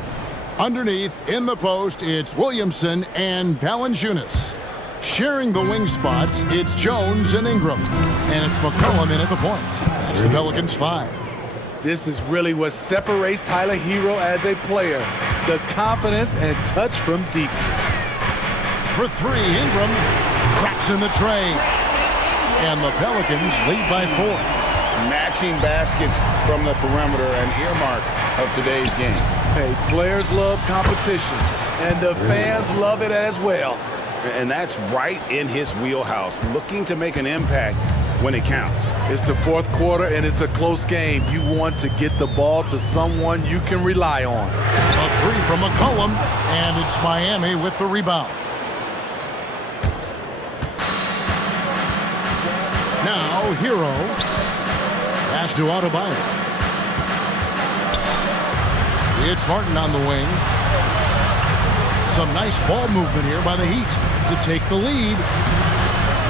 Underneath, in the post, it's Williamson and Valanciunas. Sharing the wing spots, it's Jones and Ingram. And it's McCollum in at the point. That's the Pelicans 5. This is really what separates Tyler Hero as a player. The confidence and touch from deep. For 3, Ingram traps in the tray. And the Pelicans lead by 4. Matching baskets from the perimeter, an earmark of today's game. Hey, players love competition, and the fans love it as well. And that's right in his wheelhouse, looking to make an impact when it counts. It's the fourth quarter, and it's a close game. You want to get the ball to someone you can rely on. A 3 from McCollum, and it's Miami with the rebound. Now, Hero Pass to Adebayo. It's Martin on the wing. Some nice ball movement here by the Heat to take the lead.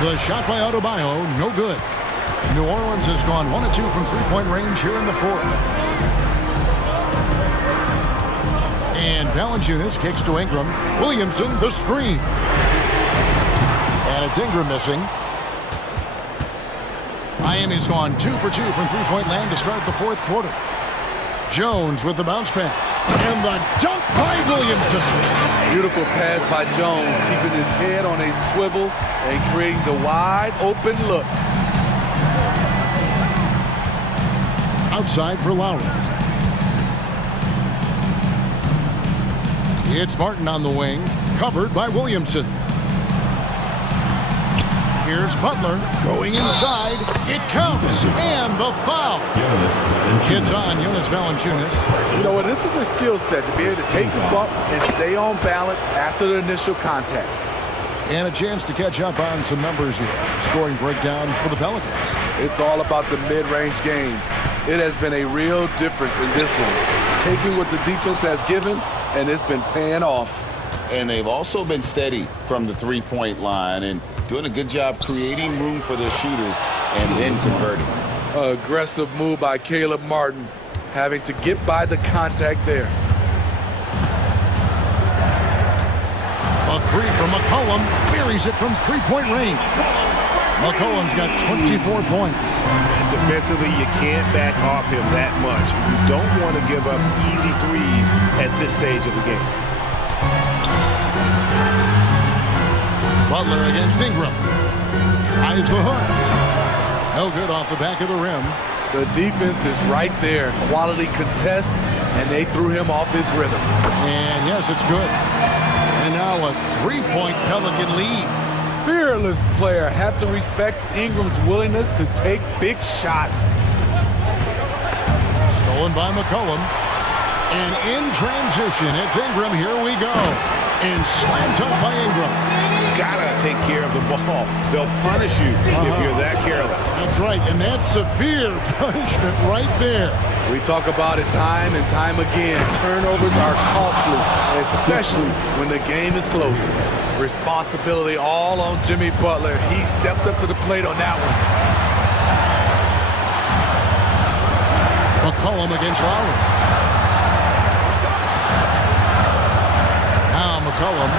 The shot by Adebayo, no good. New Orleans has gone 1 of 2 from three-point range here in the fourth. And Valanciunas kicks to Ingram. Williamson, the screen. And it's Ingram missing. Miami's gone 2 for 2 from three-point land to start the fourth quarter. Jones with the bounce pass. And the dunk by Williamson. Beautiful pass by Jones, keeping his head on a swivel and creating the wide open look. Outside for Lowry. It's Martin on the wing, covered by Williamson. Here's Butler going inside. It counts, and the foul. It's on Jonas Valanciunas. You know what? This is a skill set to be able to take the bump and stay on balance after the initial contact. And a chance to catch up on some numbers here. Scoring breakdown for the Pelicans. It's all about the mid-range game. It has been a real difference in this one. Taking what the defense has given, and it's been paying off. And they've also been steady from the three-point line and doing a good job creating room for their shooters and then converting. Aggressive move by Caleb Martin, having to get by the contact there. A three from McCollum, buries it from three-point range. McCollum's got 24 points. And defensively, you can't back off him that much. You don't want to give up easy threes at this stage of the game. Butler against Ingram. Tries the hook. No good off the back of the rim. The defense is right there. Quality contest, and they threw him off his rhythm. And yes, it's good. And now a three-point Pelican lead. Fearless player. Have to respect Ingram's willingness to take big shots. Stolen by McCollum. And in transition, it's Ingram. Here we go. And slammed up by Ingram. Gotta take care of the ball. They'll punish you if you're that careless. That's right, and that's severe punishment right there. We talk about it time and time again. Turnovers are costly, especially when the game is close. Responsibility all on Jimmy Butler. He stepped up to the plate on that one. McCollum against Lowry. Now McCollum.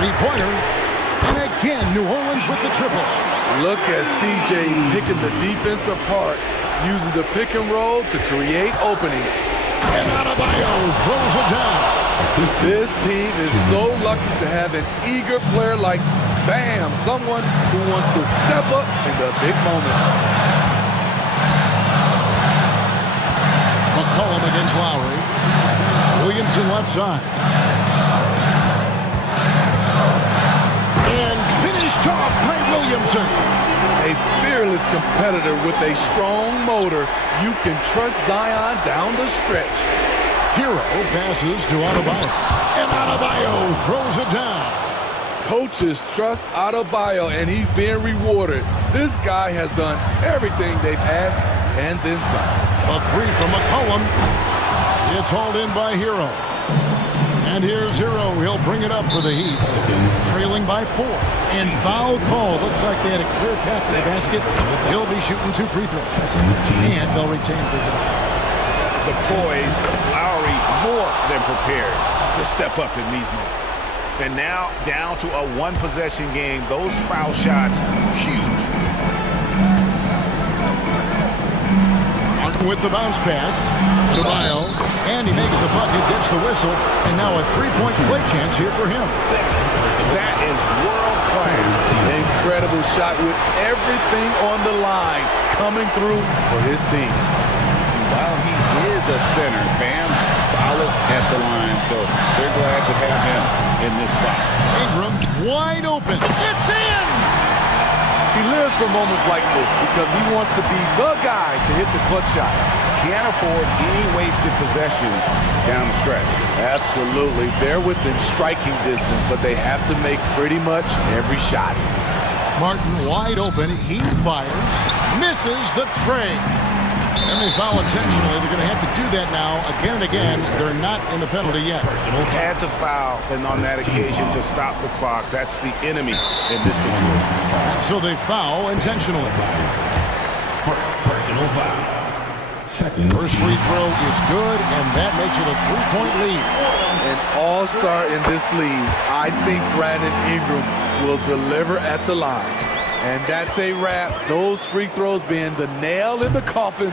Three-pointer. And again, New Orleans with the triple. Look at CJ picking the defense apart, using the pick and roll to create openings. And Adebayo throws it down. This team is so lucky to have an eager player like Bam, someone who wants to step up in the big moments. McCollum against Lowry. Williamson left side. And finished off by Williamson. A fearless competitor with a strong motor. You can trust Zion down the stretch. Hero passes to Adebayo. And Adebayo throws it down. Coaches trust Adebayo, and he's being rewarded. This guy has done everything they've asked and then some. A three from McCollum. It's hauled in by Hero. And here's Hero. He'll bring it up for the Heat. Trailing by 4. And foul call. Looks like they had a clear path to the basket. He'll be shooting 2 free throws. And they'll retain possession. The poise, Lowry more than prepared to step up in these moments. And now down to a one-possession game. Those foul shots, huge. Martin with the bounce pass. Adebayo. And he makes the bucket, gets the whistle. And now a three-point play chance here for him. That is world-class. Incredible shot with everything on the line coming through for his team. While he is a center, Bam's solid at the line, so they're glad to have him in this spot. Ingram wide open. It's in! He lives for moments like this because he wants to be the guy to hit the clutch shot. Can't afford any wasted possessions down the stretch. Absolutely. They're within striking distance, but they have to make pretty much every shot. Martin wide open. He fires. Misses the tray. And they foul intentionally. They're going to have to do that now again and again. They're not in the penalty yet. Had to foul, and on that occasion to stop the clock. That's the enemy in this situation. So they foul intentionally. Personal foul. First free throw is good, and that makes it a 3-point lead. An all-star in this league. I think Brandon Ingram will deliver at the line. And that's a wrap. Those free throws being the nail in the coffin.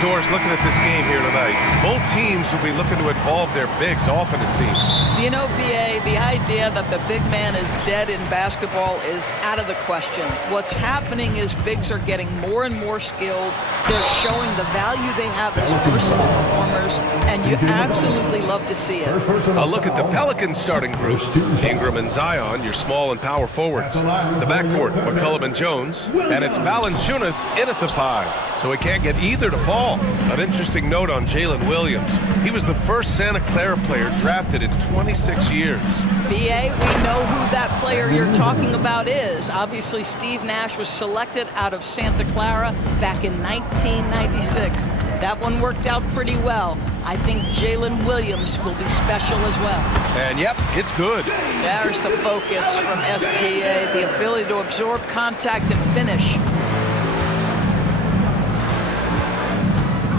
Doris, looking at this game here tonight, both teams will be looking to involve their bigs often, it seems. You know, BA, the idea that the big man is dead in basketball is out of the question. What's happening is bigs are getting more and more skilled. They're showing the value they have as versatile performers, and you absolutely love to see it. A look at the Pelicans starting group. Ingram and Zion, your small and power forwards. The backcourt, McCollum and Jones. And it's Valanciunas in at the 5. So he can't get either to fall. An interesting note on Jalen Williams. He was the first Santa Clara player drafted in 26 years. BA, we know who that player you're talking about is. Obviously, Steve Nash was selected out of Santa Clara back in 1996. That one worked out pretty well. I think Jalen Williams will be special as well. And yep, it's good. There's the focus from SGA, the ability to absorb contact and finish.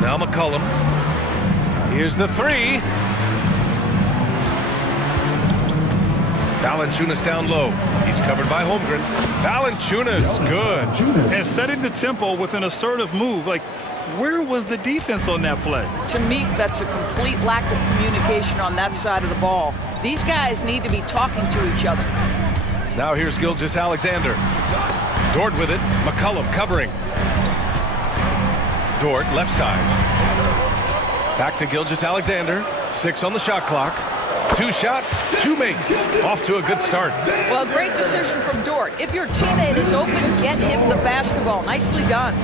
Now McCollum. Here's the 3. Valanciunas down low. He's covered by Holmgren. Valanciunas, good. And setting the tempo with an assertive move. Like, where was the defense on that play? To me, that's a complete lack of communication on that side of the ball. These guys need to be talking to each other. Now here's Gilgeous-Alexander. Dort with it. McCollum covering. Dort, left side. Back to Gilgeous-Alexander. 6 on the shot clock. 2 shots, 2 makes. Off to a good start. Well, great decision from Dort. If your teammate is open, get him the basketball. Nicely done.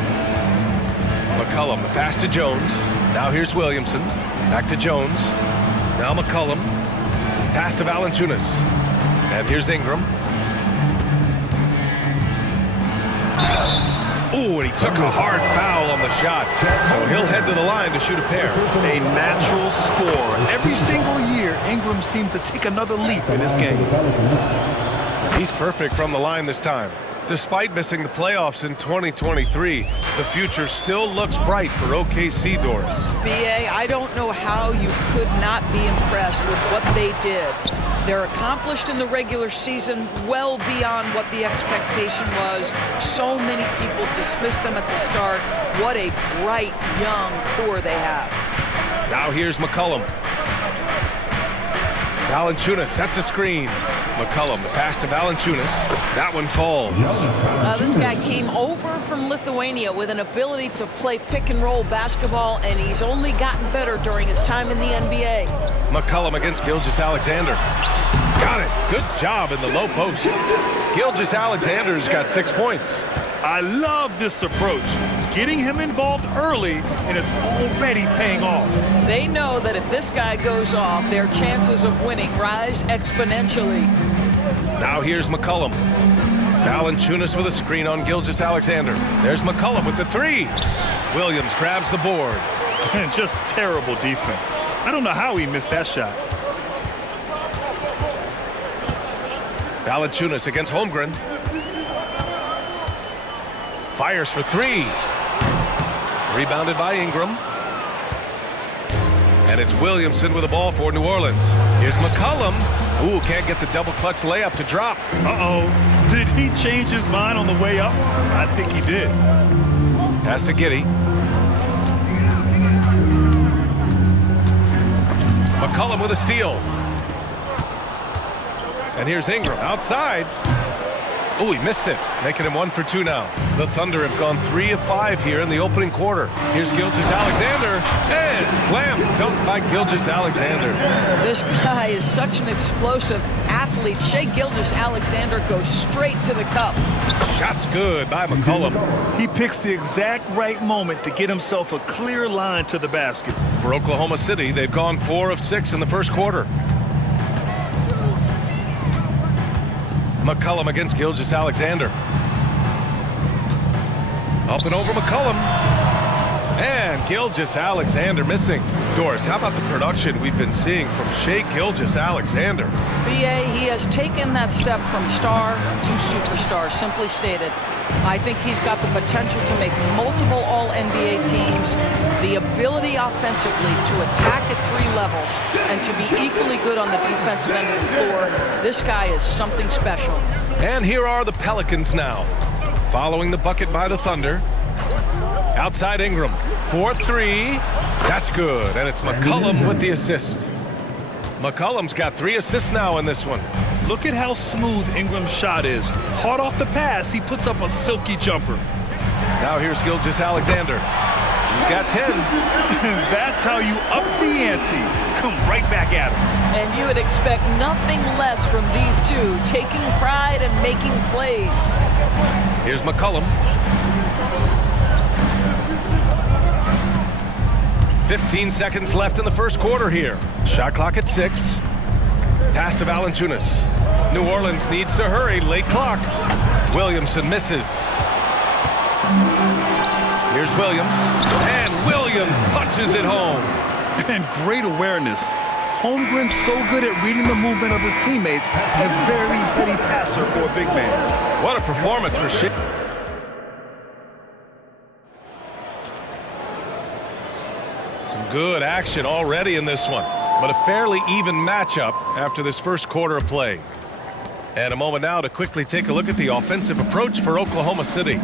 McCollum, the pass to Jones. Now here's Williamson. Back to Jones. Now McCollum. Pass to Valanciunas. And here's Ingram. Ooh, and he took a hard foul on the shot. So he'll head to the line to shoot a pair. A natural score. Every single year, Ingram seems to take another leap in this game. He's perfect from the line this time. Despite missing the playoffs in 2023, the future still looks bright for OKC, Doris. BA, I don't know how you could not be impressed with what they did. They're accomplished in the regular season well beyond what the expectation was. So many people dismissed them at the start. What a bright, young core they have. Now here's McCollum. Valanciunas sets a screen. McCollum, the pass to Valanciunas. That one falls. This guy came over from Lithuania with an ability to play pick-and-roll basketball, and he's only gotten better during his time in the NBA. McCollum against Gilgeous-Alexander. Got it. Good job in the low post. Gilgeous-Alexander's got 6 points. I love this approach. Getting him involved early, and it's already paying off. They know that if this guy goes off, their chances of winning rise exponentially. Now here's McCollum. Valanciunas with a screen on Gilgeous-Alexander. There's McCollum with the 3. Williams grabs the board. And just terrible defense. I don't know how he missed that shot. Valanciunas against Holmgren. Fires for 3. Rebounded by Ingram. And it's Williamson with the ball for New Orleans. Here's McCollum. Ooh, can't get the double clutch layup to drop. Uh-oh. Did he change his mind on the way up? I think he did. Pass to Giddey. McCollum with a steal. And here's Ingram outside. Oh, he missed it, making him 1 for 2 now. The Thunder have gone 3 of 5 here in the opening quarter. Here's Gilgeous-Alexander, and slam dunk by Gilgeous-Alexander. This guy is such an explosive athlete. Shai Gilgeous-Alexander goes straight to the cup. Shot's good by McCollum. He picks the exact right moment to get himself a clear line to the basket. For Oklahoma City, they've gone 4 of 6 in the first quarter. McCollum against Gilgeous-Alexander. Up and over McCollum. And Gilgeous-Alexander missing. Doris, how about the production we've been seeing from Shai Gilgeous-Alexander? BA, he has taken that step from star to superstar, simply stated. I think he's got the potential to make multiple All-NBA teams, the ability offensively to attack at 3 levels, and to be equally good on the defensive end of the floor. This guy is something special. And here are the Pelicans now, following the bucket by the Thunder. Outside Ingram, for three. That's good, and it's McCollum with the assist. McCollum's got 3 assists now in this one. Look at how smooth Ingram's shot is. Hard off the pass, he puts up a silky jumper. Now here's Gilgeous-Alexander. He's got 10. That's how you up the ante. Come right back at him. And you would expect nothing less from these two, taking pride and making plays. Here's McCollum. 15 seconds left in the first quarter here. Shot clock at 6. Pass to Valanciunas. New Orleans needs to hurry. Late clock. Williamson misses. Here's Williams. And Williams punches it home. And great awareness. Holmgren's so good at reading the movement of his teammates. A very heady passer for a big man. What a performance for Shea. Some good action already in this one, but a fairly even matchup after this first quarter of play. And a moment now to quickly take a look at the offensive approach for Oklahoma City.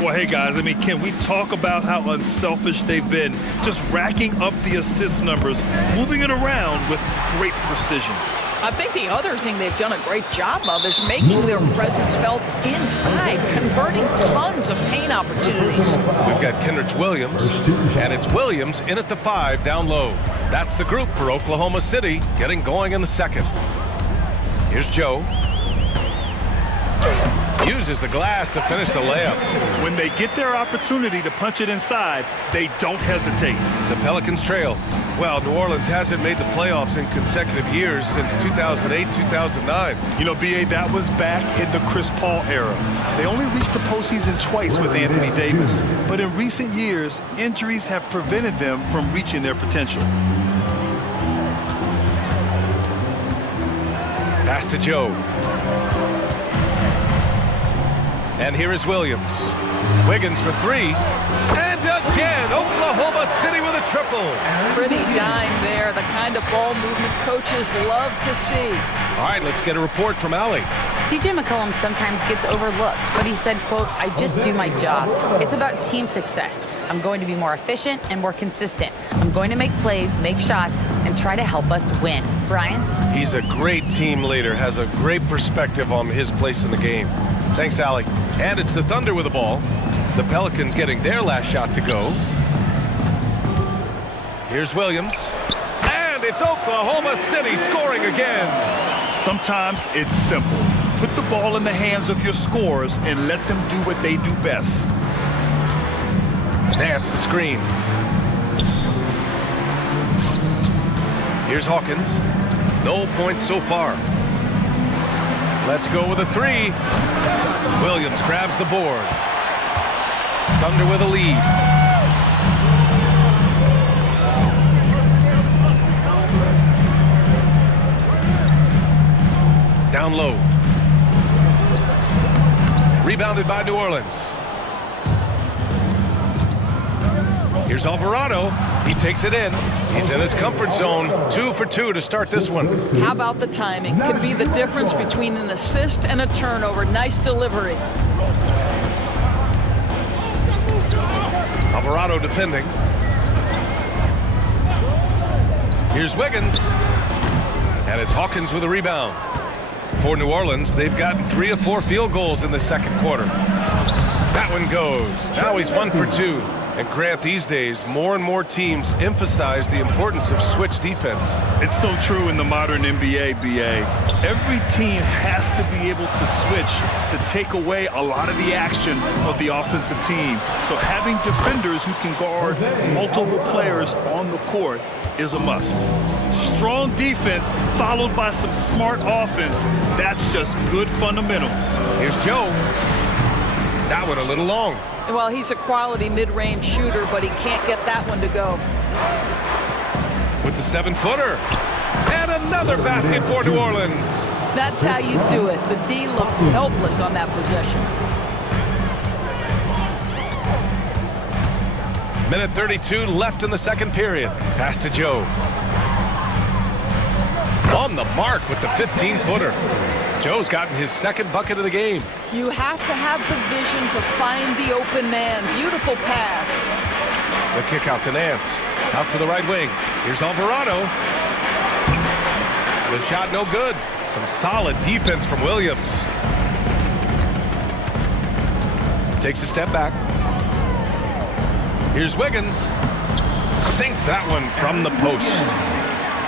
Well, hey guys, I mean, can we talk about how unselfish they've been? Just racking up the assist numbers, moving it around with great precision. I think the other thing they've done a great job of is making their presence felt inside, converting tons of paint opportunities. We've got Kenrich Williams, and it's Williams in at the 5 down low. That's the group for Oklahoma City getting going in the second. Here's Joe. Uses the glass to finish the layup. When they get their opportunity to punch it inside, they don't hesitate. The Pelicans trail. Well, New Orleans hasn't made the playoffs in consecutive years since 2008, 2009. You know, B.A., that was back in the Chris Paul era. They only reached the postseason twice with Anthony Davis. But in recent years, injuries have prevented them from reaching their potential. Pass to Joe. And here is Williams. Wiggins for 3. And again, Oklahoma City with a triple. Pretty dime there, the kind of ball movement coaches love to see. All right, let's get a report from Allie. CJ McCollum sometimes gets overlooked, but he said, quote, "I just do my job. It's about team success. I'm going to be more efficient and more consistent. I'm going to make plays, make shots, and try to help us win." Brian? He's a great team leader, has a great perspective on his place in the game. Thanks, Allie. And it's the Thunder with the ball. The Pelicans getting their last shot to go. Here's Williams. And it's Oklahoma City scoring again. Sometimes it's simple. Put the ball in the hands of your scorers and let them do what they do best. Nance the screen. Here's Hawkins. No points so far. Let's go with a 3. Williams grabs the board. Thunder with a lead. Down low. Rebounded by New Orleans. Here's Alvarado. He takes it in. He's in his comfort zone. 2 for 2 to start this one. How about the timing? Can be the difference between an assist and a turnover. Nice delivery. Alvarado defending. Here's Wiggins. And it's Hawkins with a rebound. For New Orleans, they've gotten 3 of 4 field goals in the second quarter. That one goes. Now he's 1 for 2. And Grant, these days, more and more teams emphasize the importance of switch defense. It's so true in the modern NBA, BA. Every team has to be able to switch to take away a lot of the action of the offensive team. So having defenders who can guard multiple players on the court is a must. Strong defense followed by some smart offense. That's just good fundamentals. Here's Joe. That one a little long. Well, he's a quality mid-range shooter, but he can't get that one to go. With the 7-footer. And another basket for New Orleans. That's how you do it. The D looked helpless on that possession. Minute 32 left in the second period. Pass to Joe. On the mark with the 15-footer. Joe's gotten his second bucket of the game. You have to have the vision to find the open man. Beautiful pass. The kick out to Nance. Out to the right wing. Here's Alvarado. The shot no good. Some solid defense from Williams. Takes a step back. Here's Wiggins. Sinks that one from the post.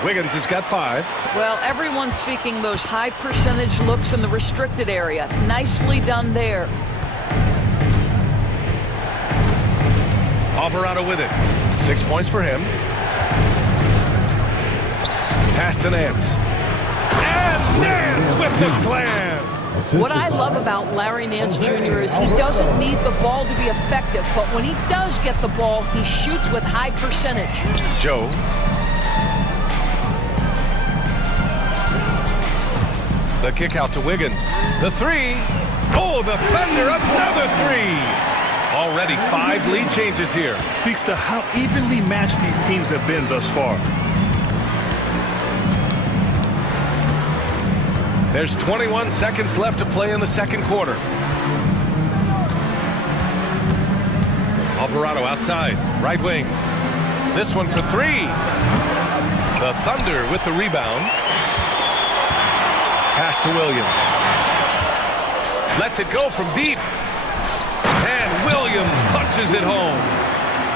Wiggins has got 5. Well, everyone's seeking those high percentage looks in the restricted area. Nicely done there. Alvarado with it. 6 points for him. Pass to Nance. And Nance with the slam. What I love about Larry Nance Jr. is he doesn't need the ball to be effective, but when he does get the ball, he shoots with high percentage. Joe. The kick out to Wiggins. The 3. Oh, the Thunder, another 3. Already 5 lead changes here. Speaks to how evenly matched these teams have been thus far. There's 21 seconds left to play in the second quarter. Alvarado outside, right wing. This one for 3. The Thunder with the rebound. Pass to Williams. Lets it go from deep. And Williams punches it home.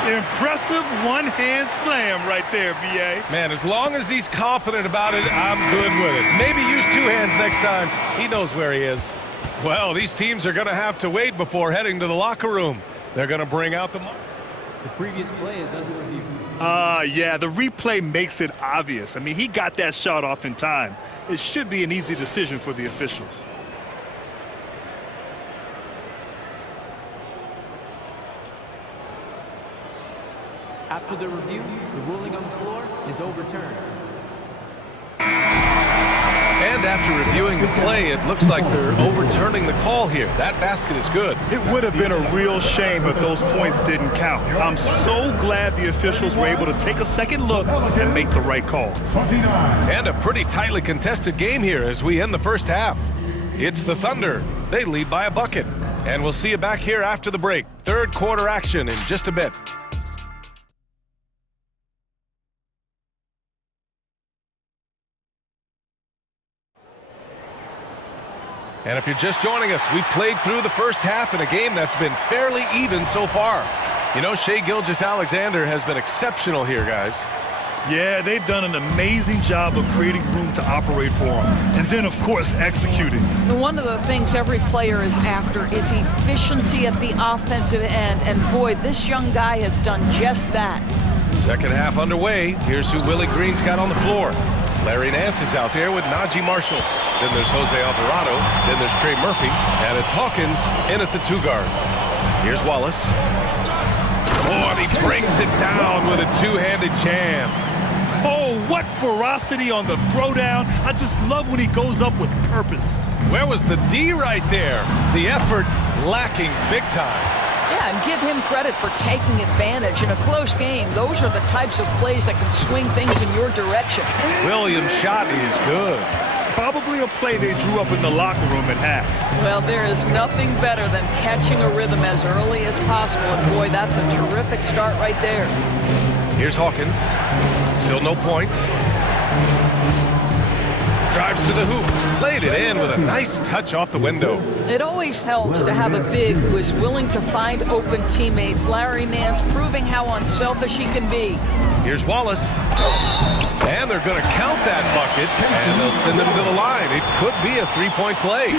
Impressive one-hand slam right there, B.A. Man, as long as he's confident about it, I'm good with it. Maybe use 2 hands next time. He knows where he is. Well, these teams are going to have to wait before heading to the locker room. They're going to bring out the... The previous play is under review. Yeah, the replay makes it obvious. I mean, he got that shot off in time. It should be an easy decision for the officials. After the review, the ruling on the floor is overturned. And after reviewing the play, it looks like they're overturning the call here. That basket is good. It would have been a real shame if those points didn't count. I'm so glad the officials were able to take a second look and make the right call. And a pretty tightly contested game here as we end the first half. It's the Thunder. They lead by a bucket. And we'll see you back here after the break. Third quarter action in just a bit. And if you're just joining us, we played through the first half in a game that's been fairly even so far. You know, Shai Gilgeous-Alexander has been exceptional here, guys. Yeah, they've done an amazing job of creating room to operate for him. And then, of course, executing. One of the things every player is after is efficiency at the offensive end. And boy, this young guy has done just that. Second half underway. Here's who Willie Green's got on the floor. Larry Nance is out there with Najee Marshall. Then there's Jose Alvarado. Then there's Trey Murphy. And it's Hawkins in at the 2 guard. Here's Wallace. Oh, and he brings it down with a 2-handed jam. Oh, what ferocity on the throwdown. I just love when he goes up with purpose. Where was the D right there? The effort lacking big time. Yeah, and give him credit for taking advantage. In a close game, those are the types of plays that can swing things in your direction. Williams' shot is good. Probably a play they drew up in the locker room at half. Well, there is nothing better than catching a rhythm as early as possible. And boy, that's a terrific start right there. Here's Hawkins. Still no points. Drives to the hoop. Played it in with a nice touch off the window. It always helps to have a big who is willing to find open teammates. Larry Nance proving how unselfish he can be. Here's Wallace. And they're going to count that bucket, and they'll send him to the line. It could be a 3-point play.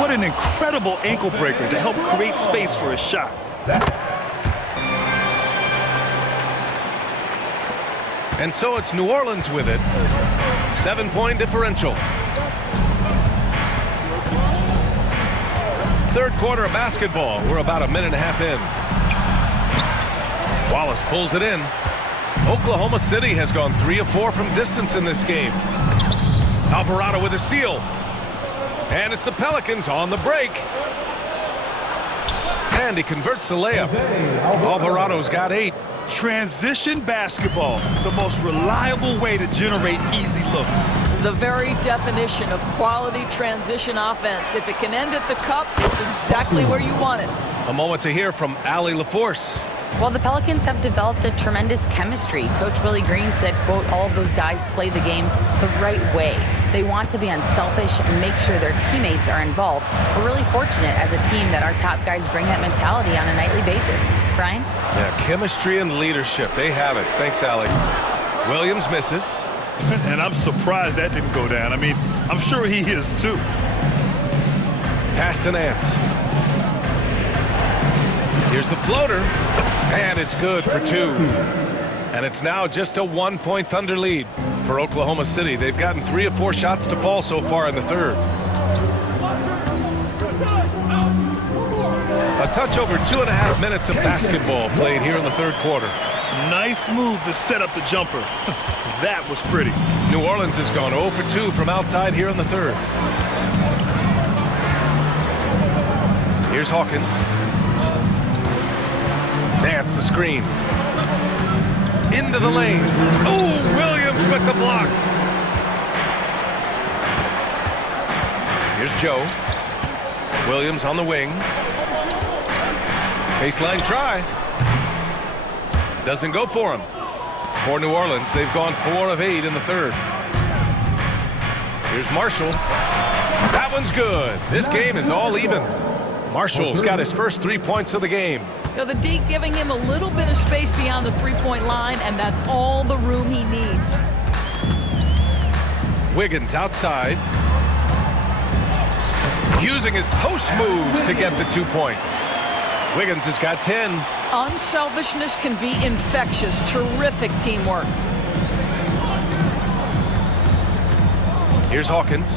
What an incredible ankle breaker to help create space for a shot. And so it's New Orleans with it. 7-point differential. Third quarter of basketball. We're about a minute and a half in. Wallace pulls it in. Oklahoma City has gone 3 of 4 from distance in this game. Alvarado with a steal. And it's the Pelicans on the break. And he converts the layup. Alvarado's got 8. Transition basketball, the most reliable way to generate easy looks. The very definition of quality transition offense. If it can end at the cup, it's exactly where you want it. A moment to hear from Allie LaForce. Well, the Pelicans have developed a tremendous chemistry. Coach Willie Green said, quote, all of those guys play the game the right way. They want to be unselfish and make sure their teammates are involved. We're really fortunate as a team that our top guys bring that mentality on a nightly basis. Brian? Yeah, chemistry and leadership. They have it. Thanks, Alec. Williams misses. And I'm surprised that didn't go down. I mean, I'm sure he is too. Pass to Nance. Here's the floater. And it's good for two. And it's now just a 1-point Thunder lead for Oklahoma City. They've gotten 3 of 4 shots to fall so far in the third. A touch over 2.5 minutes of basketball played here in the third quarter. Nice move to set up the jumper. That was pretty. New Orleans has gone 0 for 2 from outside here in the third. Here's Hawkins. Nance the screen. Into the lane. Oh, Williams with the block. Here's Joe. Williams on the wing. Baseline try. Doesn't go for him. For New Orleans, they've gone 4 of 8 in the third. Here's Marshall. That one's good. This game is all even. Marshall's got his first 3 points of the game. You know, the D giving him a little bit of space beyond the three-point line, and that's all the room he needs. Wiggins outside. Using his post moves to get the 2 points. Wiggins has got 10. Unselfishness can be infectious. Terrific teamwork. Here's Hawkins.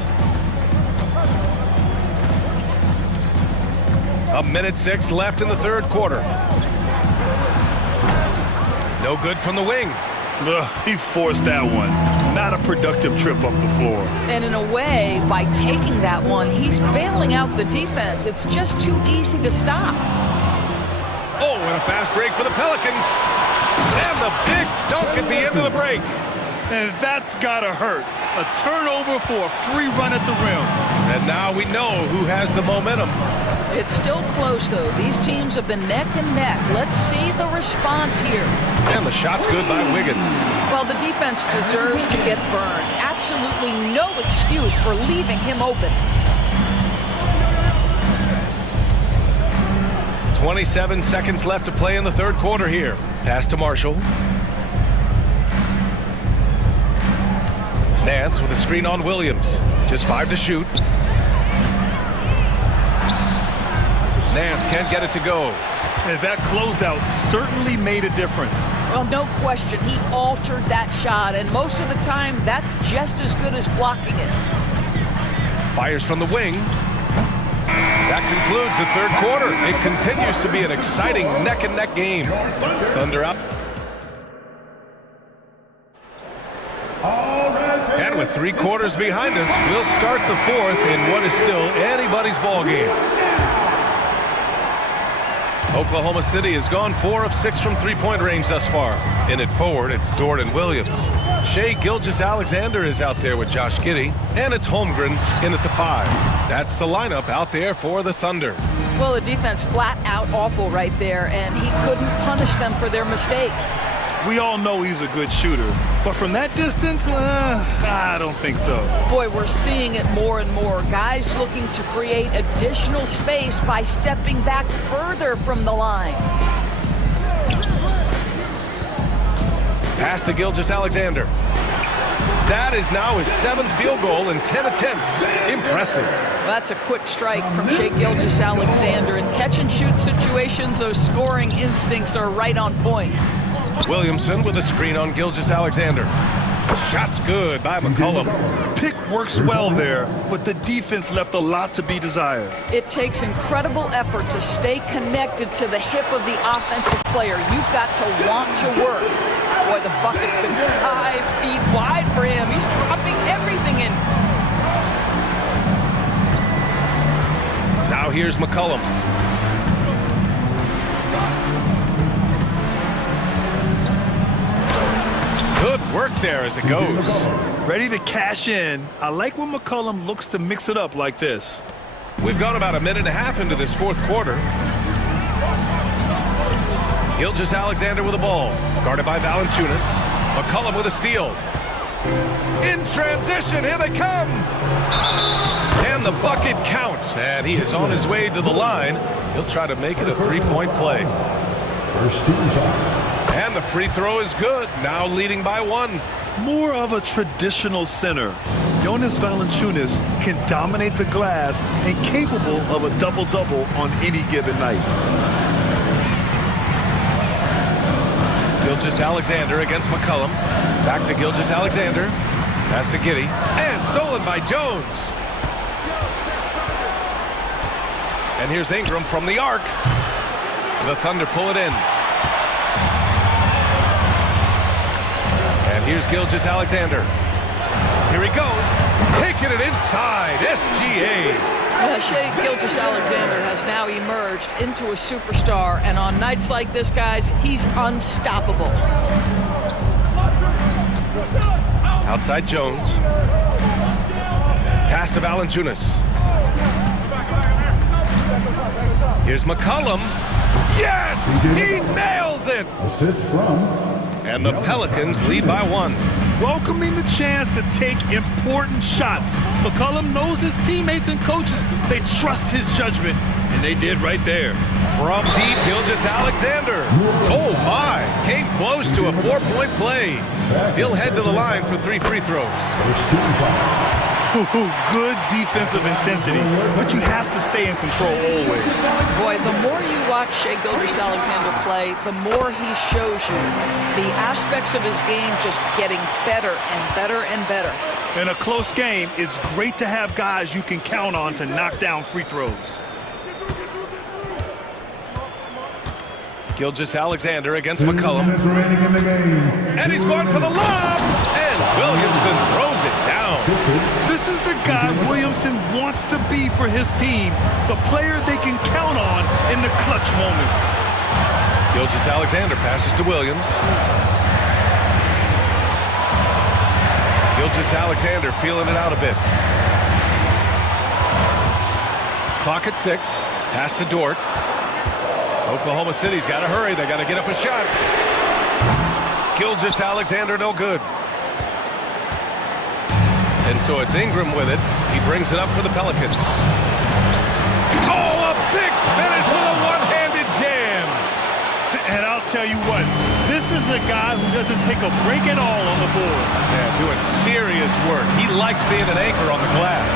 1:06 left in the third quarter. No good from the wing. He forced that one. Not a productive trip up the floor. And in a way, by taking that one, he's bailing out the defense. It's just too easy to stop. Oh, and a fast break for the Pelicans. And the big dunk at the end of the break. And that's gotta hurt. A turnover for a free run at the rim. And now we know who has the momentum. It's still close, though. These teams have been neck and neck. Let's see the response here. And the shot's good by Wiggins. Well, the defense deserves to get burned. Absolutely no excuse for leaving him open. 27 seconds left to play in the third quarter here. Pass to Marshall. Nance with a screen on Williams. Just 5 to shoot. Nance can't get it to go. And that closeout certainly made a difference. Well, no question. He altered that shot, and most of the time, that's just as good as blocking it. Fires from the wing. That concludes the third quarter. It continues to be an exciting neck-and-neck game. Thunder up. And with 3 quarters behind us, we'll start the fourth in what is still anybody's ball game. Oklahoma City has gone 4 of 6 from three-point range thus far. In it forward, it's Jordan Williams. Shai Gilgeous-Alexander is out there with Josh Giddey, and it's Holmgren in at the 5. That's the lineup out there for the Thunder. Well, the defense flat out awful right there, and he couldn't punish them for their mistake. We all know he's a good shooter, but from that distance, I don't think so. Boy, we're seeing it more and more. Guys looking to create additional space by stepping back further from the line. Pass to Gilgeous-Alexander. That is now his 7th field goal in 10 attempts. Impressive. Well, that's a quick strike from Shai Gilgeous-Alexander. In catch-and-shoot situations, those scoring instincts are right on point. Williamson with a screen on Gilgeous-Alexander. Shot's good by McCollum. Pick works well there, but the defense left a lot to be desired. It takes incredible effort to stay connected to the hip of the offensive player. You've got to want to work. Boy, the bucket's been 5 feet wide for him. He's dropping everything in. Now here's McCollum. Good work there as it goes. Ready to cash in. I like when McCollum looks to mix it up like this. We've gone about 1.5 minutes into this fourth quarter. Gilgeous Alexander with the ball. Guarded by Valanciunas. McCollum with a steal. In transition, here they come. And the bucket counts. And he is on his way to the line. He'll try to make it a three-point play. First team foul. And the free throw is good. Now leading by one. More of a traditional center. Jonas Valanciunas can dominate the glass and capable of a double-double on any given night. Gilgeous Alexander against McCollum. Back to Gilgeous Alexander. Pass to Giddey. And stolen by Jones. And here's Ingram from the arc. The Thunder pull it in. And here's Gilgeous Alexander. Here he goes. Taking it inside. SGA. Shai Gilgeous-Alexander has now emerged into a superstar, and on nights like this, guys, he's unstoppable. Outside Jones. Pass to Valanciunas. Here's McCollum. Yes! He nails it! Assist from. And the Pelicans lead by one. Welcoming the chance to take important shots. McCollum knows his teammates and coaches. They trust his judgment, and they did right there. From deep, Gilgeous Alexander. Oh my! Came close to a four-point play. He'll head to the line for 3 free throws. First team foul. Good defensive intensity, but you have to stay in control always. Boy, the more you watch Shai Gilgeous-Alexander play, the more he shows you the aspects of his game just getting better and better and better. In a close game, it's great to have guys you can count on to knock down free throws. Gilgeous Alexander against McCollum. And he's going for the lob! And Williamson throws it down. This is the guy Williamson wants to be for his team, the player they can count on in the clutch moments. Gilgeous Alexander passes to Williams. Gilgeous Alexander feeling it out a bit. Clock at 6. Pass to Dort. Oklahoma City's got to hurry. They got to get up a shot. Gilgeous Alexander no good. And so it's Ingram with it. He brings it up for the Pelicans. Oh, a big finish with a one-handed jam. And I'll tell you what, this is a guy who doesn't take a break at all on the boards. Yeah, doing serious work. He likes being an anchor on the glass.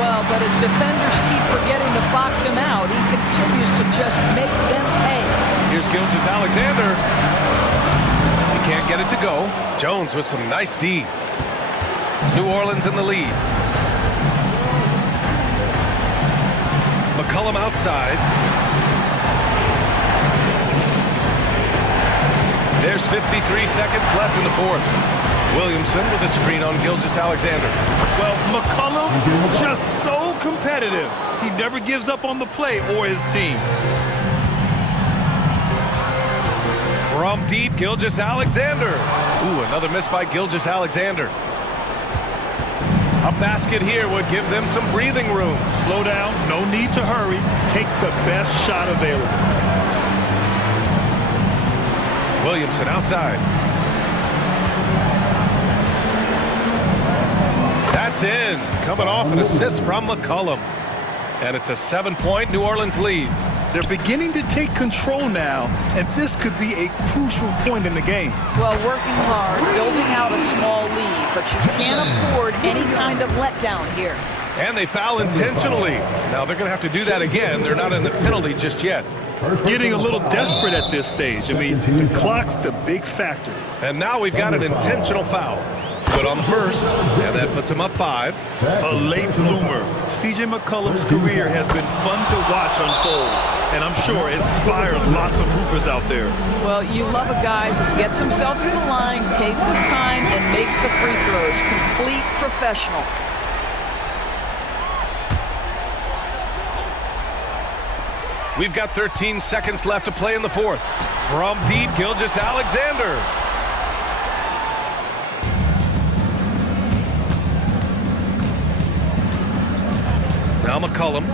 Well, but as defenders keep forgetting to box him out, he continues to just make them pay. Here's Gilgeous Alexander. He can't get it to go. Jones with some nice D. New Orleans in the lead. McCollum outside. There's 53 seconds left in the fourth. Williamson with a screen on Gilgeous Alexander. Well, McCollum just so competitive. He never gives up on the play or his team. From deep, Gilgeous Alexander. Ooh, another miss by Gilgeous Alexander. A basket here would give them some breathing room. Slow down, no need to hurry. Take the best shot available. Williamson outside. That's in. Coming off an assist from McCollum. And it's a 7-point New Orleans lead. They're beginning to take control now, and this could be a crucial point in the game. Well, working hard, building out a small lead, but you can't afford any kind of letdown here. And they foul intentionally. Now they're going to have to do that again. They're not in the penalty just yet. Getting a little desperate at this stage. I mean, the clock's the big factor. And now we've got an intentional foul. Good on the first, and that puts him up 5. A late bloomer. C.J. McCollum's career has been fun to watch unfold, and I'm sure inspired lots of hoopers out there. Well, you love a guy who gets himself to the line, takes his time, and makes the free throws. Complete professional. We've got 13 seconds left to play in the fourth. From deep, Gilgeous Alexander. Now McCollum.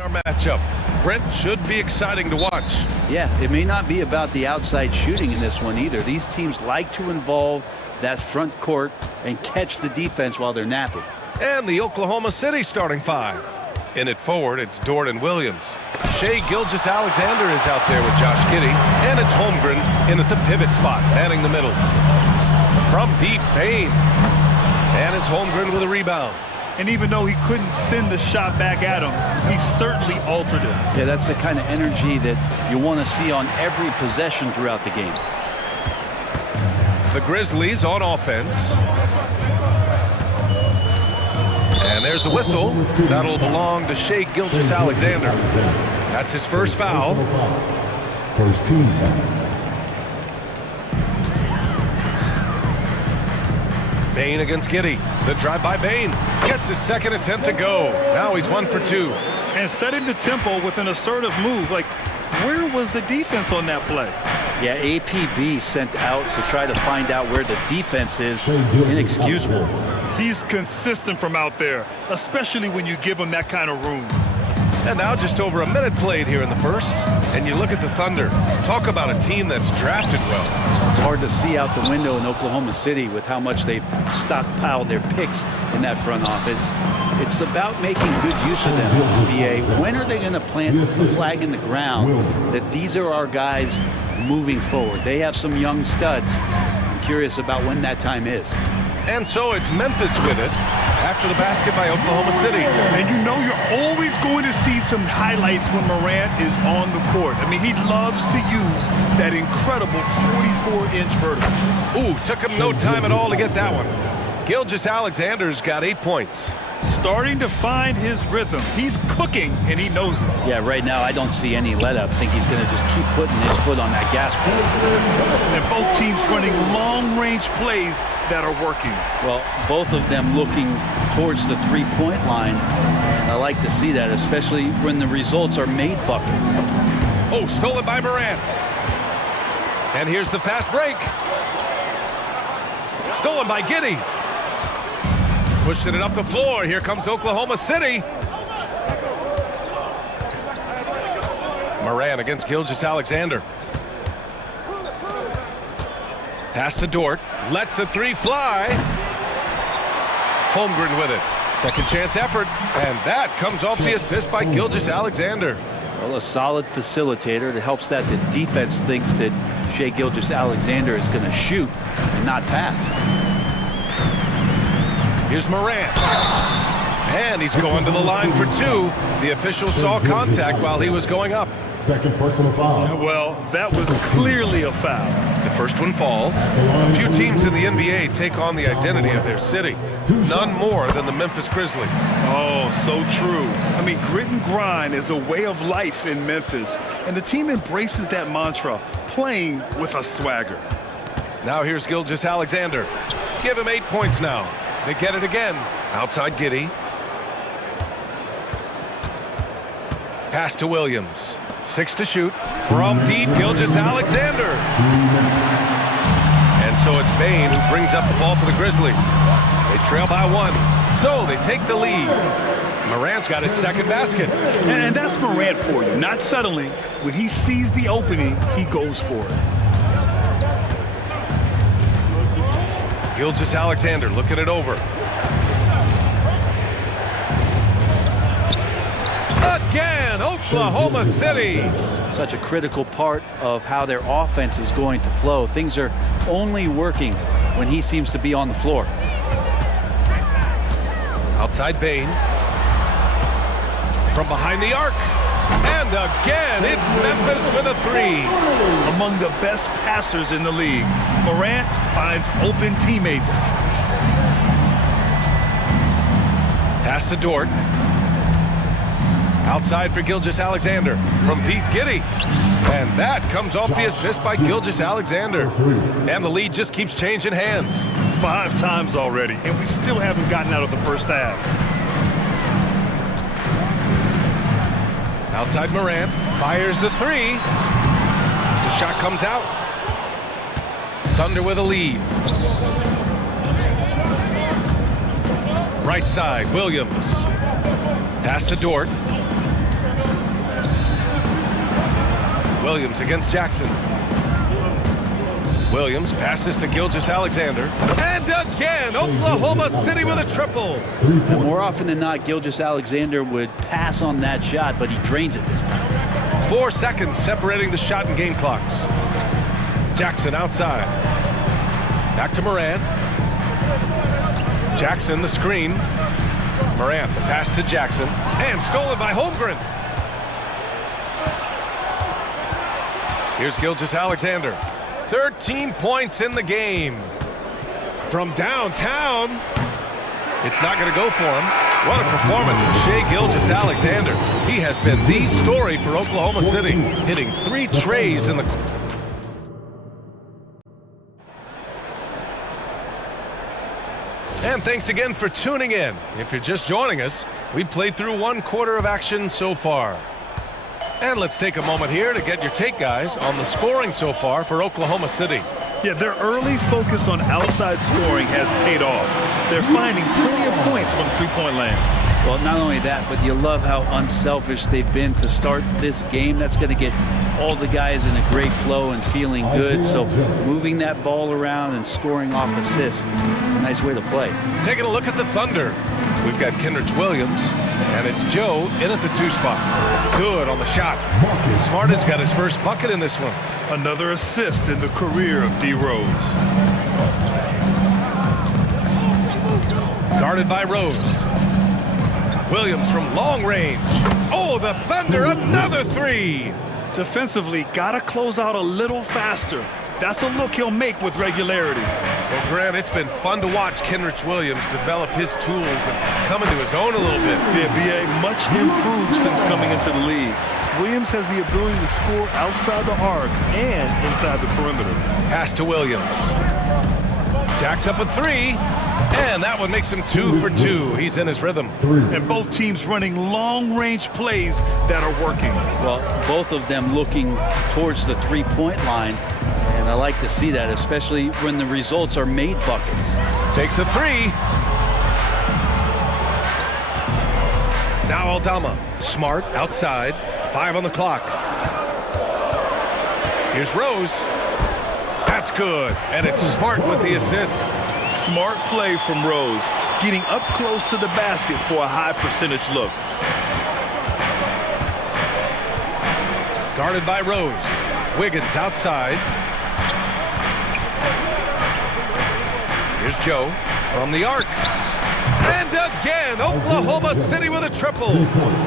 Our matchup. Brent should be exciting to watch. Yeah, it may not be about the outside shooting in this one either. These teams like to involve that front court and catch the defense while they're napping. And the Oklahoma City starting five. In it forward, it's Dort and Williams. Shai Gilgeous-Alexander is out there with Josh Giddey. And it's Holmgren in at the pivot spot, manning the middle. From deep, Payne. And it's Holmgren with a rebound. And even though he couldn't send the shot back at him, he certainly altered it. Yeah, that's the kind of energy that you want to see on every possession throughout the game. The Grizzlies on offense. And there's a whistle. That'll belong to Shai Gilgeous-Alexander. That's his first foul. First team foul. Bane against Giddey. The drive by Bane. Gets his second attempt to go. Now he's 1 for 2. And setting the tempo with an assertive move. Like, where was the defense on that play? Yeah, APB sent out to try to find out where the defense is. Inexcusable. He's consistent from out there, especially when you give him that kind of room. And now just over a minute played here in the first. And you look at the Thunder. Talk about a team that's drafted well. It's hard to see out the window in Oklahoma City with how much they've stockpiled their picks in that front office. It's about making good use of them, BA. When are they going to plant the flag in the ground that these are our guys moving forward? They have some young studs. I'm curious about when that time is. And so it's Memphis with it after the basket by Oklahoma City. And you know you're always going to see some highlights when Morant is on the court. I mean, he loves to use that incredible 44-inch vertical. Ooh, took him no time at all to get that one. Gilgeous-Alexander's got 8 points. Starting to find his rhythm. He's cooking, and he knows it. Yeah, right now I don't see any let up. I think he's going to just keep putting his foot on that gas pedal. And both teams running long-range plays that are working. Well, both of them looking towards the three-point line. And I like to see that, especially when the results are made buckets. Oh, stolen by Morant. And here's the fast break. Stolen by Giddey. Pushing it up the floor. Here comes Oklahoma City. Morant against Gilgeous-Alexander. Pass to Dort. Lets the three fly. Holmgren with it. Second chance effort. And that comes off the assist by Gilgeous-Alexander. Well, a solid facilitator. It helps that the defense thinks that Shai Gilgeous-Alexander is going to shoot and not pass. Here's Morant. And he's going to the line for 2. The official saw contact while he was going up. Second personal foul. Well, that was clearly a foul. The first one falls. A few teams in the NBA take on the identity of their city. None more than the Memphis Grizzlies. Oh, so true. I mean, grit and grind is a way of life in Memphis. And the team embraces that mantra, playing with a swagger. Now here's Gilgeous-Alexander. Give him 8 points now. They get it again. Outside Giddey. Pass to Williams. 6 to shoot. From deep, Gilgeous-Alexander. And so it's Bane who brings up the ball for the Grizzlies. They trail by 1. So they take the lead. Morant's got his second basket. And that's Morant for you. Not settling. When he sees the opening, he goes for it. Gilgeous-Alexander looking it over. Again, Oklahoma City. Such a critical part of how their offense is going to flow. Things are only working when he seems to be on the floor. Outside Bane. From behind the arc. And again, it's Memphis with a 3. Among the best passers in the league. Morant finds open teammates. Pass to Dort. Outside for Gilgeous-Alexander. From deep, Giddey. And that comes off the assist by Gilgeous-Alexander. And the lead just keeps changing hands. 5 times already, and we still haven't gotten out of the first half. Outside Morant. Fires the 3. The shot comes out. Thunder with a lead. Right side, Williams. Pass to Dort. Williams against Jackson. Williams passes to Gilgeous-Alexander. And again, Oklahoma City with a triple. And more often than not, Gilgeous-Alexander would pass on that shot, but he drains it this time. 4 seconds separating the shot and game clocks. Jackson outside. Back to Morant. Jackson the screen. Morant the pass to Jackson. And stolen by Holmgren. Here's Gilgeous-Alexander. 13 points in the game. From downtown. It's not going to go for him. What a performance for Shai Gilgeous-Alexander. He has been the story for Oklahoma City, hitting 3 trays in the... And thanks again for tuning in. If you're just joining us, we've played through 1 quarter of action so far. And let's take a moment here to get your take, guys, on the scoring so far for Oklahoma City. Yeah, their early focus on outside scoring has paid off. They're finding plenty of points from three-point land. Well, not only that, but you love how unselfish they've been to start this game. That's going to get all the guys in a great flow and feeling good. So moving that ball around and scoring off assists, it's a nice way to play. Taking a look at the Thunder. We've got Kenrich Williams, and it's Joe in at the 2 spot. Good on the shot. Smart has got his first bucket in this one. Another assist in the career of D. Rose. Guarded by Rose. Williams from long range. Oh, the Thunder, another 3. Defensively, gotta close out a little faster. That's a look he'll make with regularity. Well, Grant, it's been fun to watch Kenrich Williams develop his tools and come into his own a little bit. Yeah, B.A. much improved since coming into the league. Williams has the ability to score outside the arc and inside the perimeter. Pass to Williams. Jacks up with 3. And that one makes him 2 for 2. He's in his rhythm. And both teams running long-range plays that are working. Well, both of them looking towards the three-point line. And I like to see that, especially when the results are made buckets. Takes a 3. Now Aldama. Smart outside. 5 on the clock. Here's Rose. That's good. And it's Smart with the assist. Smart play from Rose, getting up close to the basket for a high percentage look. Guarded by Rose. Wiggins outside. Here's Joe from the arc. And again, Oklahoma City with a triple.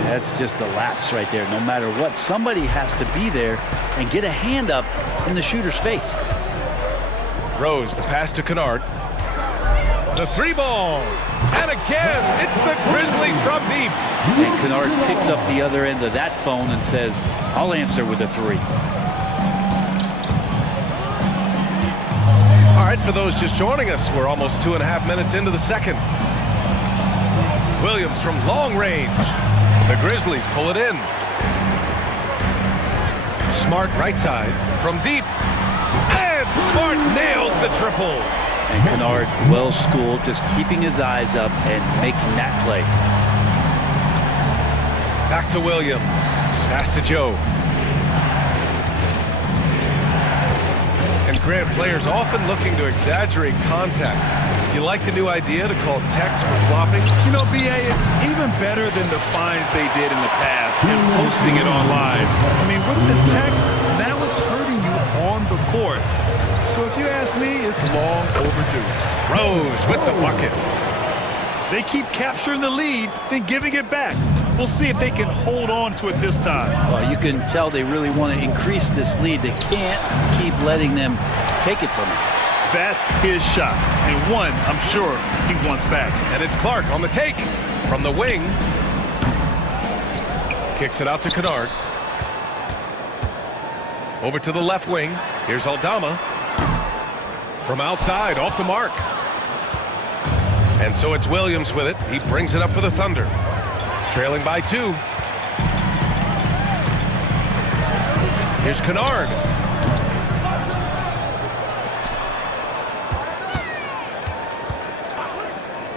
That's just a lapse right there. No matter what, somebody has to be there and get a hand up in the shooter's face. Rose, the pass to Kennard. The 3-ball. And again, it's the Grizzlies from deep. And Kennard picks up the other end of that phone and says, I'll answer with a 3. All right, for those just joining us, we're almost 2.5 minutes into the second. Williams from long range. The Grizzlies pull it in. Smart right side from deep. And Smart nails the triple. And Kennard, well schooled, just keeping his eyes up and making that play. Back to Williams. Pass to Joe. And Grant, players often looking to exaggerate contact. You like the new idea to call techs for flopping? You know, B.A., it's even better than the fines they did in the past and posting it online. I mean, with the tech, now it's hurting you on the court. So if you ask me, it's long overdue. Rose with the bucket. They keep capturing the lead, then giving it back. We'll see if they can hold on to it this time. Well, you can tell they really want to increase this lead. They can't keep letting them take it from him. That's his shot, and one I'm sure he wants back. And it's Clark on the take from the wing. Kicks it out to Kennard. Over to the left wing. Here's Aldama. From outside, off the mark. And so it's Williams with it. He brings it up for the Thunder. Trailing by 2. Here's Kennard.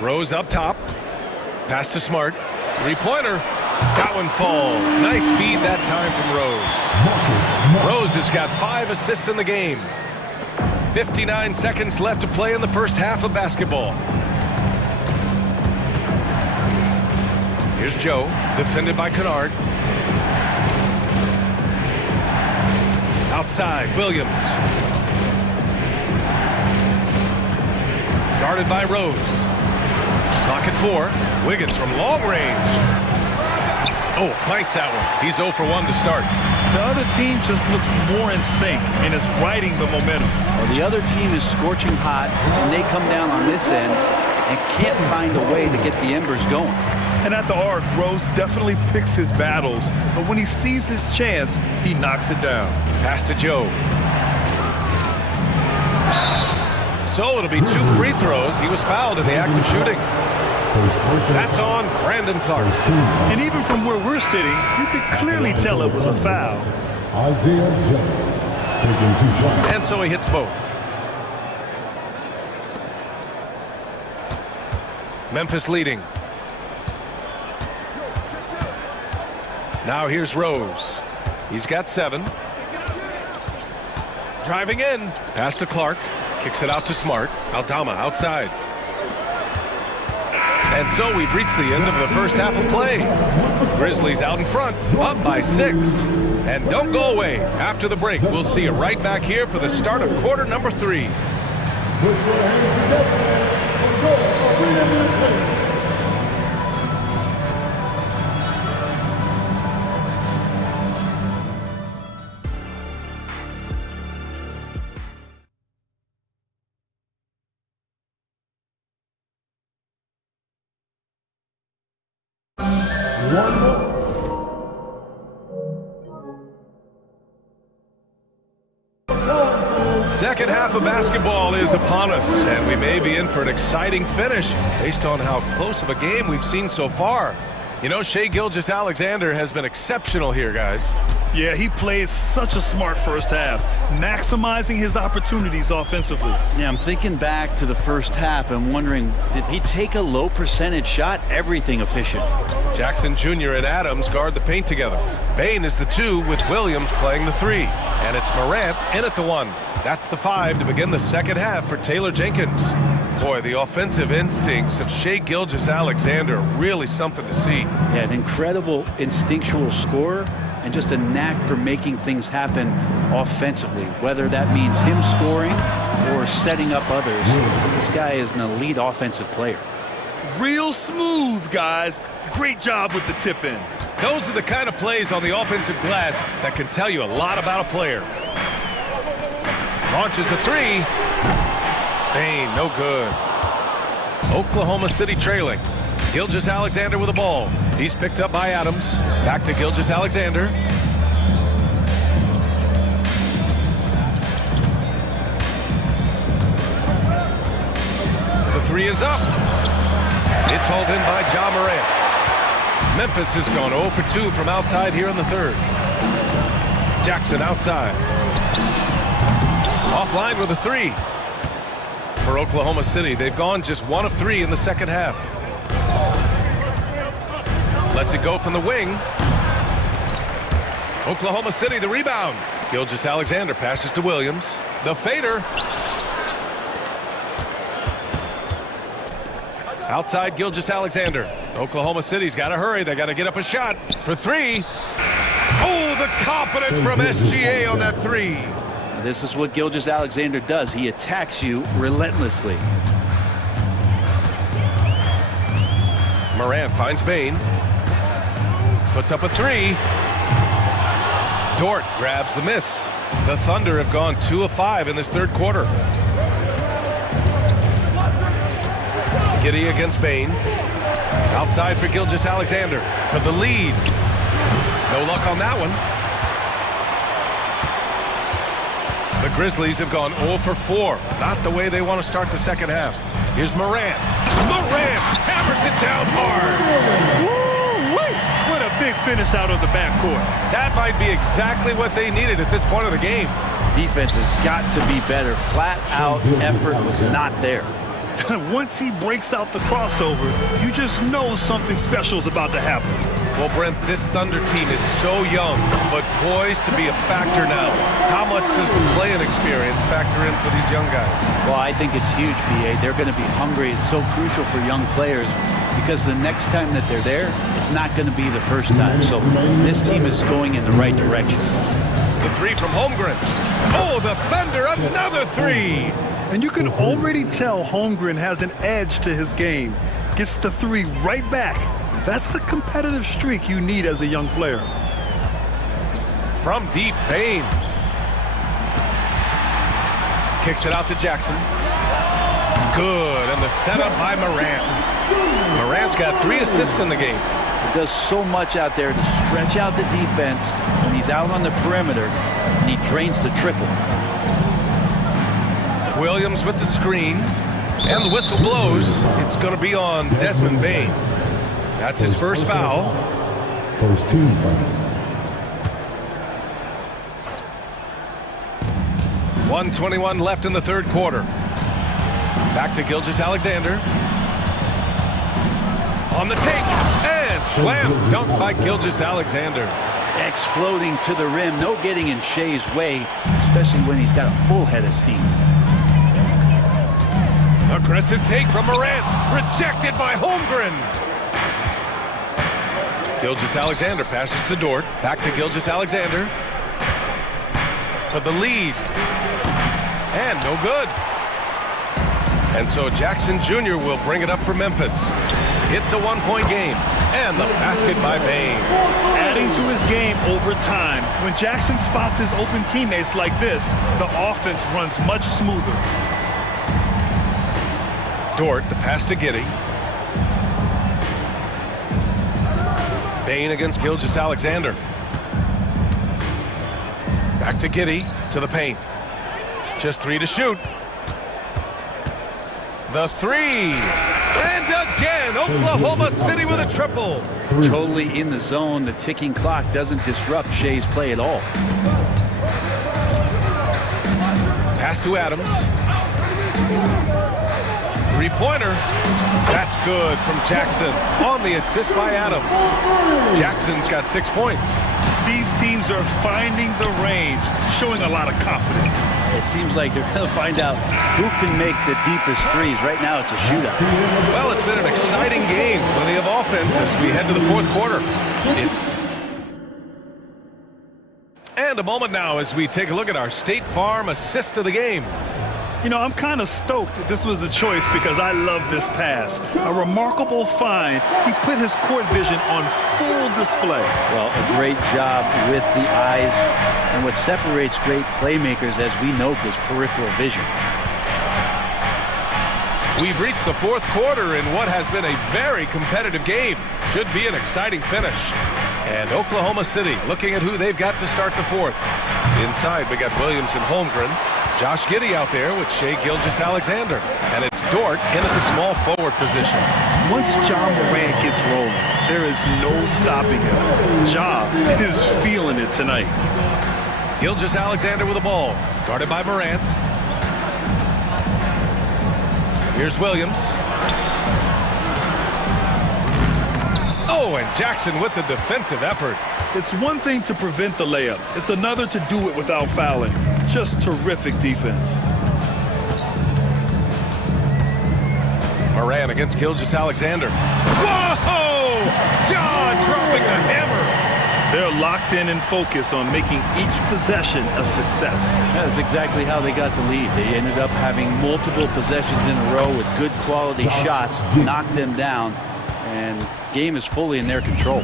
Rose up top. Pass to Smart. 3-pointer. That one falls. Nice feed that time from Rose. Rose has got 5 assists in the game. 59 seconds left to play in the first half of basketball. Here's Joe, defended by Kennard. Outside, Williams. Guarded by Rose. Clock at 4. Wiggins from long range. Oh, clanks that one. He's 0 for 1 to start. The other team just looks more in sync and is riding the momentum. Well, the other team is scorching hot, and they come down on this end and can't find a way to get the embers going. And at the arc, Rose definitely picks his battles, but when he sees his chance, he knocks it down. Pass to Joe. So it'll be 2 free throws. He was fouled in the act of shooting. That's on Brandon Clark. And even from where we're sitting, you could clearly tell it was a foul. And so he hits both. Memphis leading. Now here's Rose. He's got 7. Driving in. Pass to Clark. Kicks it out to Smart. Aldama outside. And so we've reached the end of the first half of play. Grizzlies out in front, up by 6. And don't go away. After the break, we'll see you right back here for the start of quarter number 3. Second half of basketball is upon us, and we may be in for an exciting finish based on how close of a game we've seen so far. You know, Shai Gilgeous-Alexander has been exceptional here, guys. Yeah, he played such a smart first half, maximizing his opportunities offensively. Yeah, I'm thinking back to the first half and wondering, did he take a low percentage shot? Everything efficient. Jackson Jr. and Adams guard the paint together. Bain is the 2 with Williams playing the 3. And it's Morant in at the 1. That's the 5 to begin the second half for Taylor Jenkins. Boy, the offensive instincts of Shai Gilgeous-Alexander, really something to see. Yeah, an incredible instinctual scorer and just a knack for making things happen offensively, whether that means him scoring or setting up others. This guy is an elite offensive player. Real smooth, guys. Great job with the tip in. Those are the kind of plays on the offensive glass that can tell you a lot about a player. Launches a 3. Bain, no good. Oklahoma City trailing. Gilgeous-Alexander with the ball. He's picked up by Adams. Back to Gilgeous-Alexander. The 3 is up. It's hauled in by Ja Morant. Memphis has gone 0 for 2 from outside here in the third. Jackson outside. Offline with a 3. For Oklahoma City, they've gone just 1 of 3 in the second half. Lets it go from the wing. Oklahoma City the rebound. Gilgeous-Alexander passes to Williams. The fader. Outside Gilgeous-Alexander. Oklahoma City's got to hurry. They got to get up a shot for 3. Oh, the confidence from SGA on that 3. This is what Gilgeous-Alexander does. He attacks you relentlessly. Morant finds Bain. Puts up a 3. Dort grabs the miss. The Thunder have gone 2 of 5 in this third quarter. Giddey against Bain. Outside for Gilgeous-Alexander for the lead. No luck on that one. The Grizzlies have gone 0 for 4. Not the way they want to start the second half. Here's Morant. Morant hammers it down hard. Woo-wee! What a big finish out of the backcourt. That might be exactly what they needed at this point of the game. Defense has got to be better. Flat out effort was not there. Once he breaks out the crossover, you just know something special is about to happen. Well, Brent, this Thunder team is so young, but poised to be a factor now. How much does the playing experience factor in for these young guys? Well, I think it's huge, B.A. They're going to be hungry. It's so crucial for young players because the next time that they're there, it's not going to be the first time. So this team is going in the right direction. The three from Holmgren. Oh, the Thunder, another three! And you can already tell Holmgren has an edge to his game. Gets the three right back. That's the competitive streak you need as a young player. From deep, Payne. Kicks it out to Jackson. Good, and the setup by Morant. Morant's got 3 assists in the game. He does so much out there to stretch out the defense when he's out on the perimeter, and he drains the triple. Williams with the screen, and the whistle blows. It's going to be on Desmond Bane. That's his first foul. First team foul. 1:21 left in the third quarter. Back to Gilgeous-Alexander. On the take, and slam dunk by Gilgeous-Alexander. Exploding to the rim, no getting in Shea's way, especially when he's got a full head of steam. Aggressive take from Morant, rejected by Holmgren. Gilgeous-Alexander passes to Dort, back to Gilgeous-Alexander for the lead, and no good. And so Jackson Jr. will bring it up for Memphis. It's a 1-point game, and the basket by Bane. Adding to his game over time. When Jackson spots his open teammates like this, the offense runs much smoother. Dort, the pass to Giddey. Bane against Gilgeous-Alexander. Back to Giddey, to the paint. Just 3 to shoot. The 3. And again, Oklahoma City with a triple. Totally in the zone. The ticking clock doesn't disrupt Shea's play at all. Pass to Adams. 3-pointer. That's good from Jackson on the assist by Adams. Jackson's got 6 points. These teams are finding the range, showing a lot of confidence. It seems like they're going to find out who can make the deepest threes. Right now, it's a shootout. Well, it's been an exciting game. Plenty of offense as we head to the fourth quarter. And a moment now as we take a look at our State Farm assist of the game. You know, I'm kind of stoked that this was a choice because I love this pass. A remarkable find. He put his court vision on full display. Well, a great job with the eyes. And what separates great playmakers, as we note, is peripheral vision. We've reached the fourth quarter in what has been a very competitive game. Should be an exciting finish. And Oklahoma City looking at who they've got to start the fourth. Inside, we got Williams and Holmgren. Josh Giddey out there with Shea Gilgeous-Alexander. And it's Dort in at the small forward position. Once John Morant gets rolling, there is no stopping him. Ja is feeling it tonight. Gilgeous-Alexander with the ball. Guarded by Morant. Here's Williams. Oh, and Jackson with the defensive effort. It's one thing to prevent the layup. It's another to do it without fouling. Just terrific defense. Morant against Gilgeous-Alexander. Whoa! John dropping the hammer. They're locked in and focused on making each possession a success. That's exactly how they got the lead. They ended up having multiple possessions in a row with good quality shots, knocked them down, and game is fully in their control.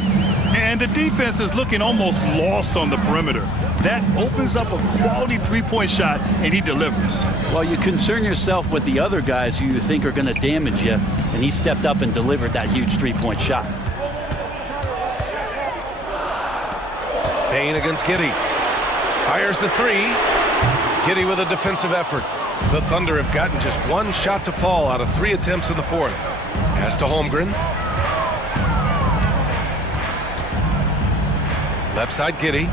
And the defense is looking almost lost on the perimeter. That opens up a quality three-point shot, and he delivers. Well, you concern yourself with the other guys who you think are going to damage you, and he stepped up and delivered that huge three-point shot. Payne against Giddey. Fires the 3. Giddey with a defensive effort. The Thunder have gotten just 1 shot to fall out of 3 attempts in the fourth. Pass to Holmgren. Left side Giddey.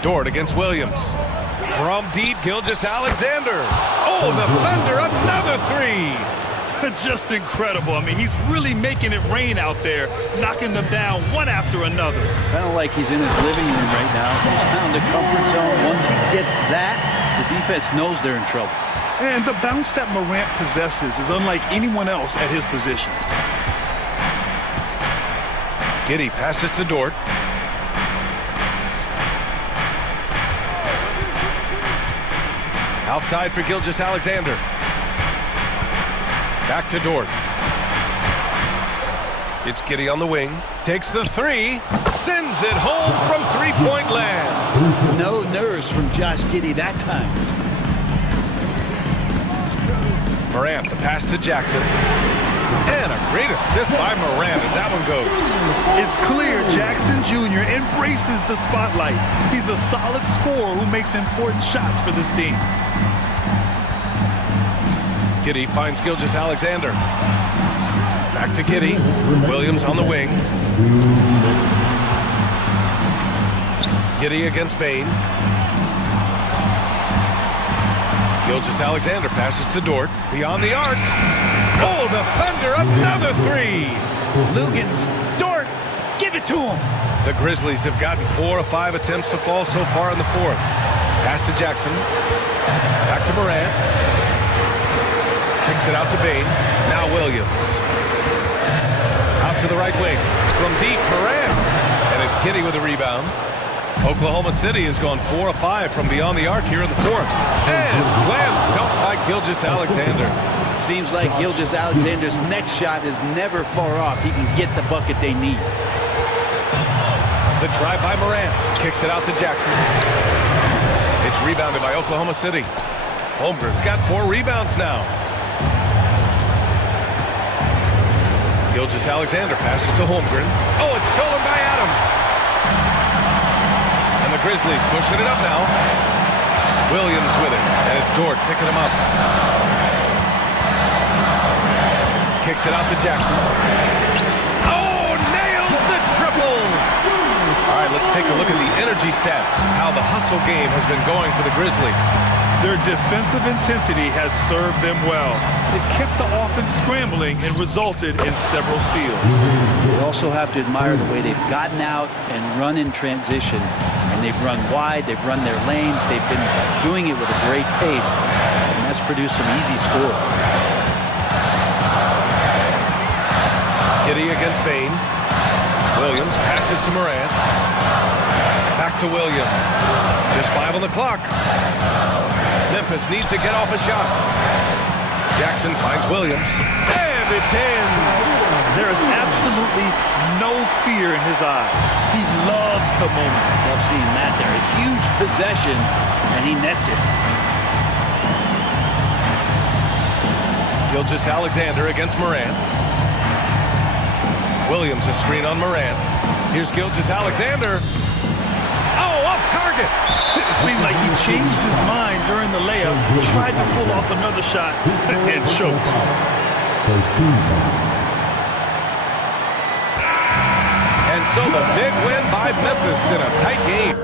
Dort against Williams. From deep, Gilgeous-Alexander. Oh, the Thunder, another 3. Just incredible. I mean, he's really making it rain out there, knocking them down one after another. Kind of like he's in his living room right now. He's found a comfort zone. Once he gets that, the defense knows they're in trouble. And the bounce that Morant possesses is unlike anyone else at his position. Giddey passes to Dort. Outside for Gilgeous-Alexander. Back to Dort. It's Giddey on the wing. Takes the three. Sends it home from three-point land. No nerves from Josh Giddey that time. Morant, the pass to Jackson. And a great assist by Morant as that one goes. It's clear Jackson Jr. embraces the spotlight. He's a solid scorer who makes important shots for this team. Giddey finds Gilgeous-Alexander. Back to Giddey. Williams on the wing. Giddey against Bain. Gilgeous-Alexander passes to Dort. Beyond the arc. Oh, the Thunder, another three. Lugans, Dort, give it to him. The Grizzlies have gotten 4 of 5 attempts to fall so far in the fourth. Pass to Jackson. Back to Morant. Kicks it out to Bain. Now Williams. Out to the right wing. From deep, Morant. And it's Giddey with a rebound. Oklahoma City has gone 4 of 5 from beyond the arc here in the fourth. And slam dunk by Gilgeous-Alexander. Seems like Gilgeous-Alexander's next shot is never far off. He can get the bucket they need. The drive by Morant. Kicks it out to Jackson. It's rebounded by Oklahoma City. Holmgren's got 4 rebounds now. Gilgeous-Alexander passes to Holmgren. Oh, it's stolen by Adams. And the Grizzlies pushing it up now. Williams with it. And it's Dort picking him up. Kicks it out to Jackson. Oh, nails the triple! All right, let's take a look at the energy stats. How the hustle game has been going for the Grizzlies. Their defensive intensity has served them well. It kept the offense scrambling and resulted in several steals. You also have to admire the way they've gotten out and run in transition. And they've run wide, they've run their lanes, they've been doing it with a great pace, and that's produced some easy scores. Giddey against Bain. Williams passes to Morant. Back to Williams. Just 5 on the clock. Memphis needs to get off a shot. Jackson finds Williams. And it's in. There is absolutely no fear in his eyes. He loves the moment. Love seeing that there. A huge possession, and he nets it. Gilgeous-Alexander against Morant. Williams a screen on Morant. Here's Gilgeous-Alexander. Oh, off target. It seemed like he changed his mind during the layup, tried to pull off another shot, and choked. First team foul. And so the big win by Memphis in a tight game.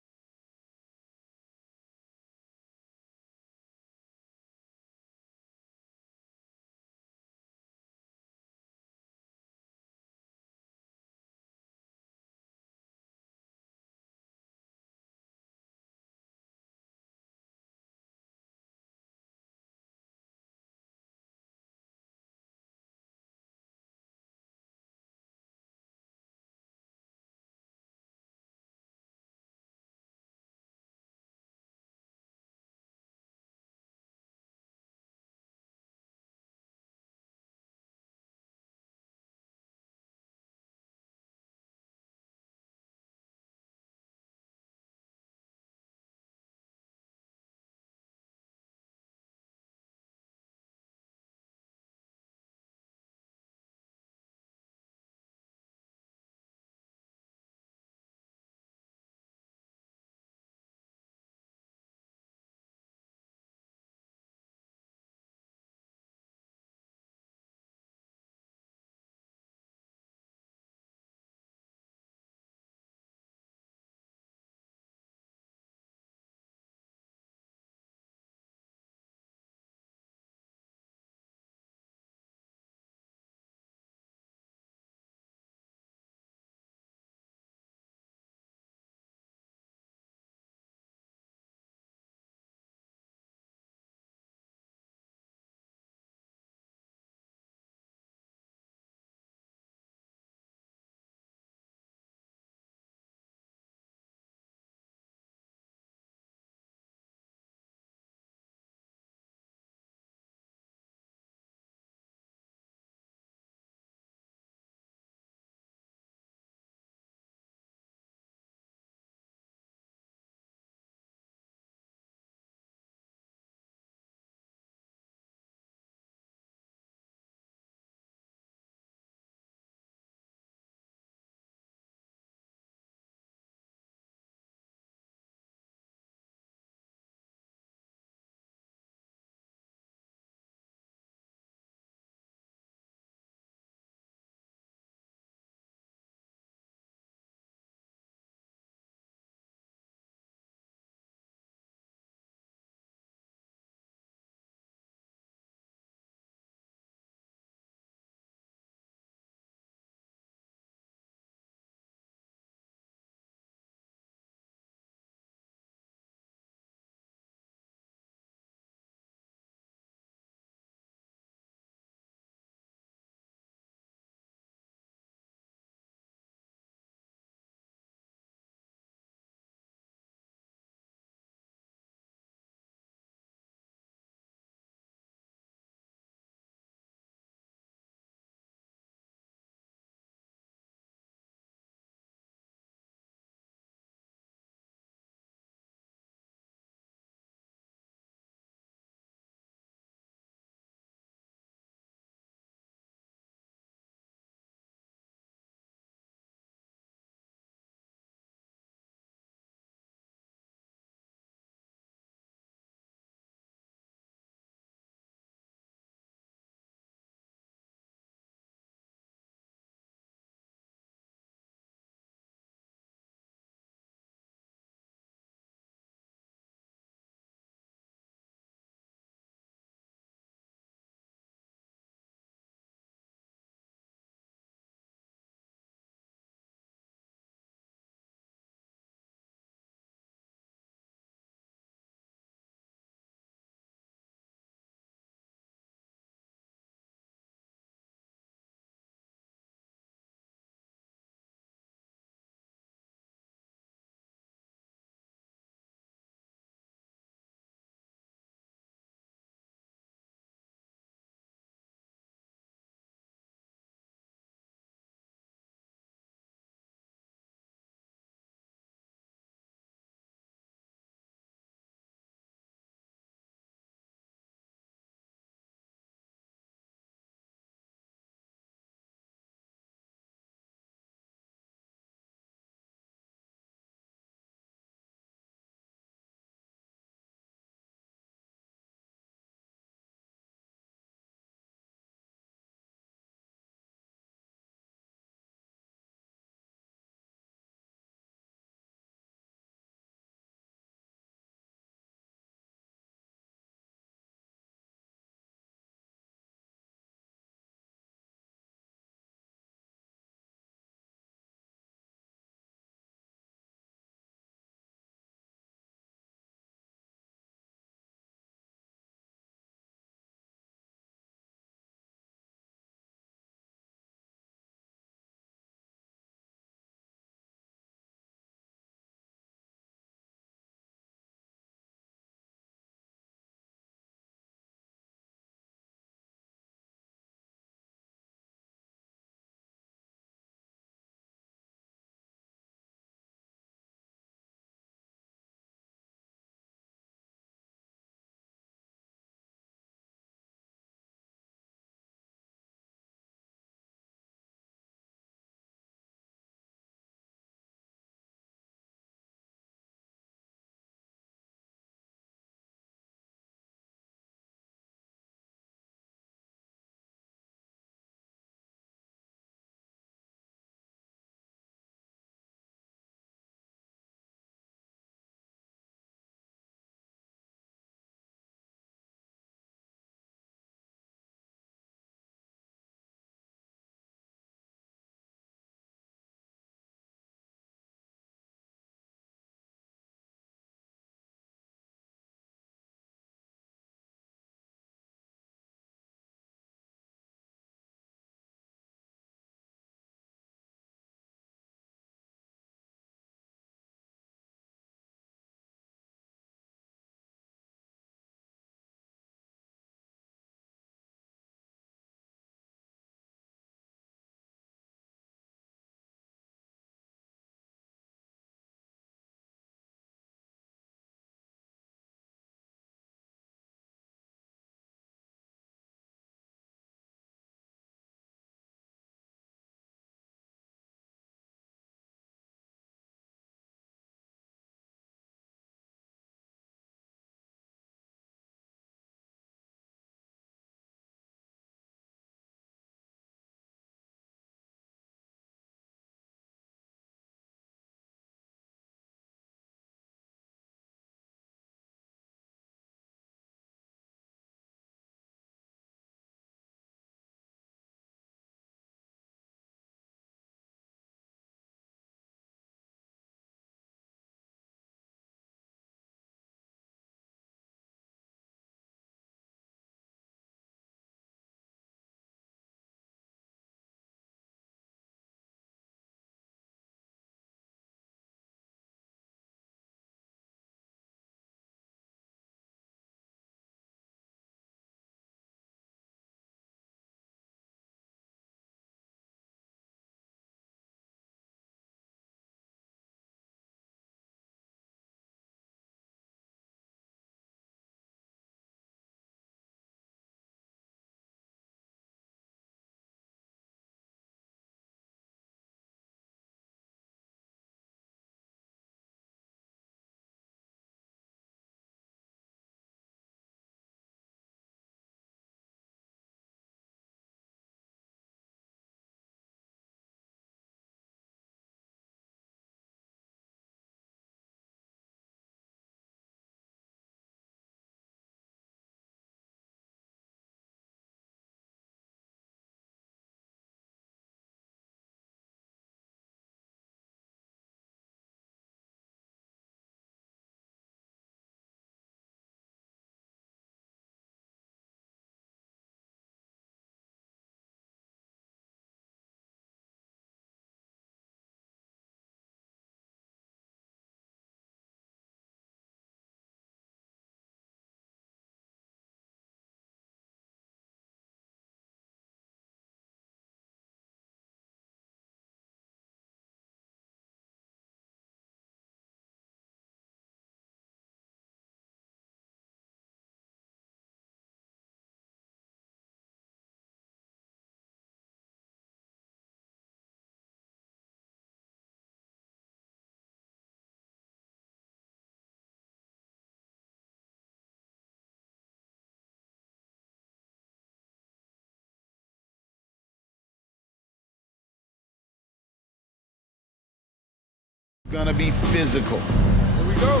going to be physical. Here we go.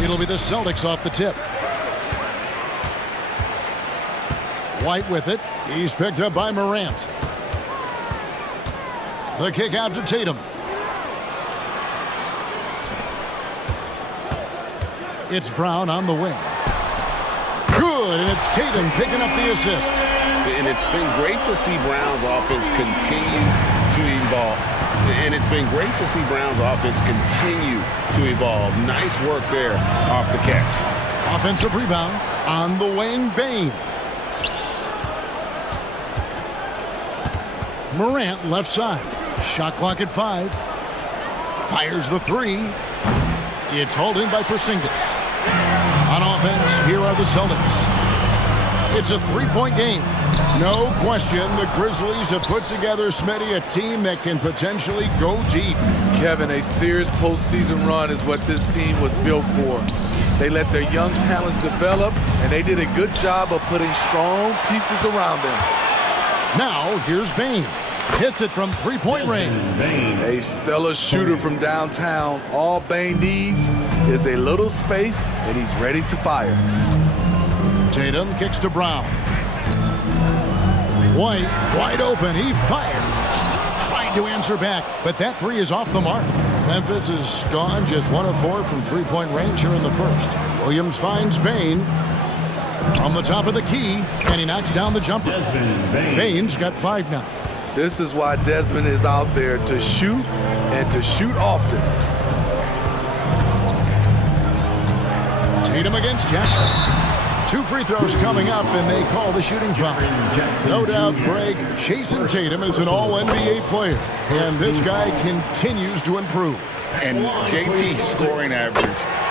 It'll be the Celtics off the tip. White with it. He's picked up by Morant. The kick out to Tatum. It's Brown on the wing. Good, and it's Tatum picking up the assist. And it's been great to see Brown's offense continue to evolve. And it's been great to see Brown's offense continue to evolve. Nice work there off the catch. Offensive rebound on the wing, Bane. Morant left side. Shot clock at 5. Fires the 3. It's hauled in by Porzingis. On offense, here are the Celtics. It's a 3-point game. No question, the Grizzlies have put together, Smitty, a team that can potentially go deep. Kevin, a serious postseason run is what this team was built for. They let their young talents develop, and they did a good job of putting strong pieces around them. Now, here's Bane. Hits it from 3-point range. A stellar shooter from downtown. All Bane needs is a little space, and he's ready to fire. Tatum kicks to Brown. White, wide open. He fires. Trying to answer back, but that 3 is off the mark. Memphis is gone just 1 of 4 from 3-point range here in the first. Williams finds Bane from the top of the key, and he knocks down the jumper. Bane's got 5 now. This is why Desmond is out there, to shoot and to shoot often. Tatum against Jackson. 2 free throws coming up, and they call the shooting foul. No doubt, Greg, Jason Tatum is an all-NBA player, and this guy continues to improve. And JT's scoring average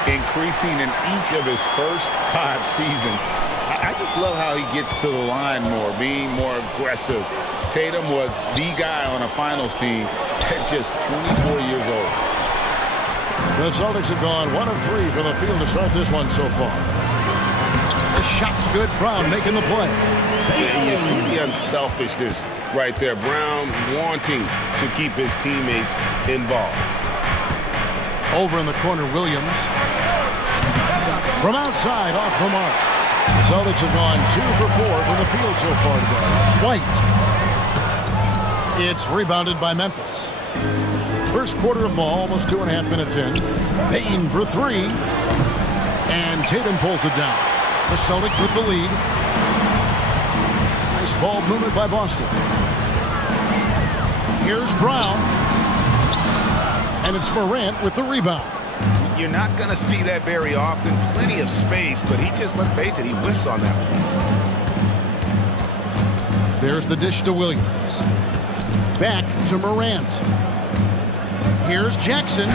increasing in each of his first 5 seasons. I just love how he gets to the line more, being more aggressive. Tatum was the guy on a finals team at just 24 years old. The Celtics have gone 1 of 3 from the field to start this one so far. The shot's good. Brown making the play. And you see the unselfishness right there. Brown wanting to keep his teammates involved. Over in the corner, Williams. From outside, off the mark. The Celtics have gone 2 for 4 from the field so far today. White. It's rebounded by Memphis. First quarter of ball, almost 2.5 minutes in. Bane for 3. And Tatum pulls it down. The Celtics with the lead. Nice ball movement by Boston. Here's Brown. And it's Morant with the rebound. You're not going to see that very often. Plenty of space, but he just, let's face it, he whiffs on that one. There's the dish to Williams. Back to Morant. Here's Jackson.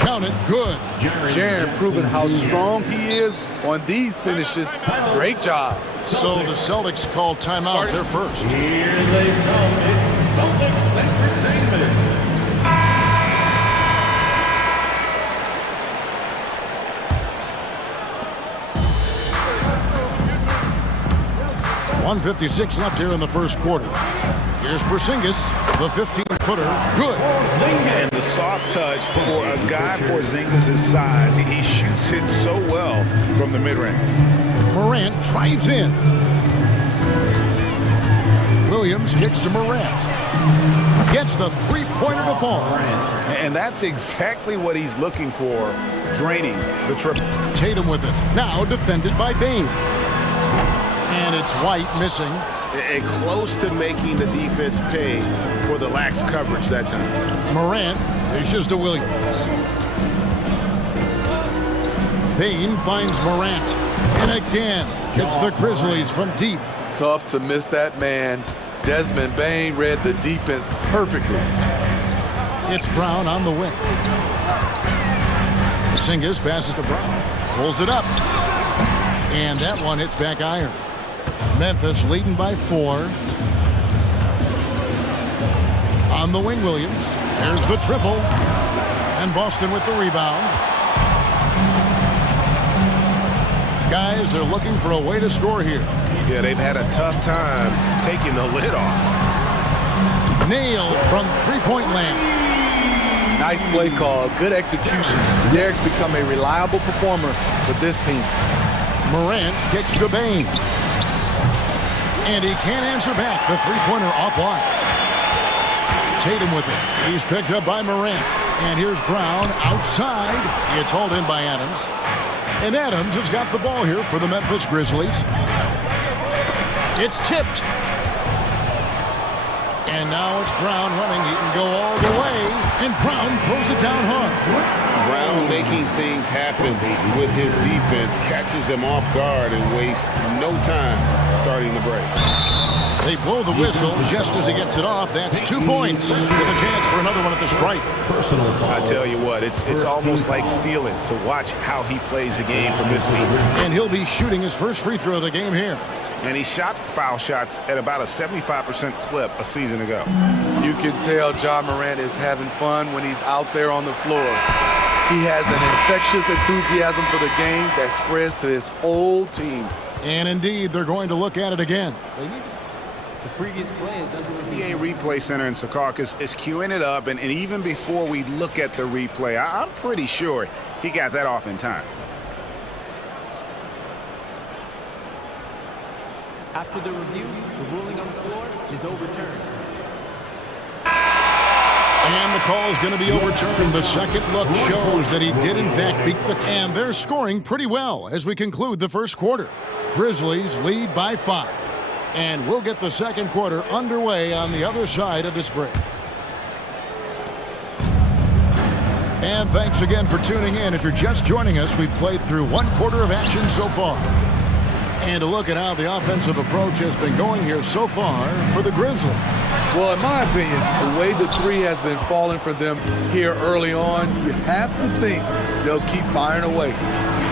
Count it. Good. Jaren proving how strong he is on these finishes. Great job. So the Celtics call timeout. They're first. Here they come. It's Celtics Entertainment. 1:56 left here in the first quarter. Here's Porzingis, the 15-footer. Good. And the soft touch for a guy Porzingis' size. He shoots it so well from the mid-range. Morant drives in. Williams kicks to Morant. Gets the three-pointer to fall. And that's exactly what he's looking for, draining the triple. Tatum with it. Now defended by Bane. And it's White missing. And close to making the defense pay for the lax coverage that time. Morant dishes to Williams. Bane finds Morant. And again, it's the Grizzlies from deep. Tough to miss that man. Desmond Bane read the defense perfectly. It's Brown on the wing. Porzingis passes to Brown. Pulls it up. And that one hits back iron. Memphis leading by 4. On the wing, Williams. There's the triple. And Boston with the rebound. Guys, they're looking for a way to score here. Yeah, they've had a tough time taking the lid off. Nailed from three-point land. Nice play call, good execution. Derek's become a reliable performer for this team. Morant kicks to Bain. And he can't answer back. The three-pointer offline. Tatum with it. He's picked up by Morant. And here's Brown outside. It's hauled in by Adams. And Adams has got the ball here for the Memphis Grizzlies. It's tipped. And now it's Brown running. He can go all the way. And Brown throws it down hard. Brown making things happen with his defense, catches them off guard and wastes no time starting the break. They blow the whistle just as he gets it off. That's 2 points with a chance for another one at the stripe. I tell you what, it's almost like stealing to watch how he plays the game from this seat. And he'll be shooting his first free throw of the game here. And he shot foul shots at about a 75% clip a season ago. You can tell John Morant is having fun when he's out there on the floor. He has an infectious enthusiasm for the game that spreads to his whole team. And indeed, they're going to look at it again. The previous play is under review. NBA Replay Center in Secaucus is queuing it up, and even before we look at the replay, I'm pretty sure he got that off in time. After the review, the ruling on the floor is overturned. And the call is going to be overturned. The second look shows that he did, in fact, beat the... And they're scoring pretty well as we conclude the first quarter. Grizzlies lead by 5. And we'll get the second quarter underway on the other side of this break. And thanks again for tuning in. If you're just joining us, we've played through 1 quarter of action so far. And a look at how the offensive approach has been going here so far for the Grizzlies. Well, in my opinion, the way the three has been falling for them here early on, you have to think they'll keep firing away.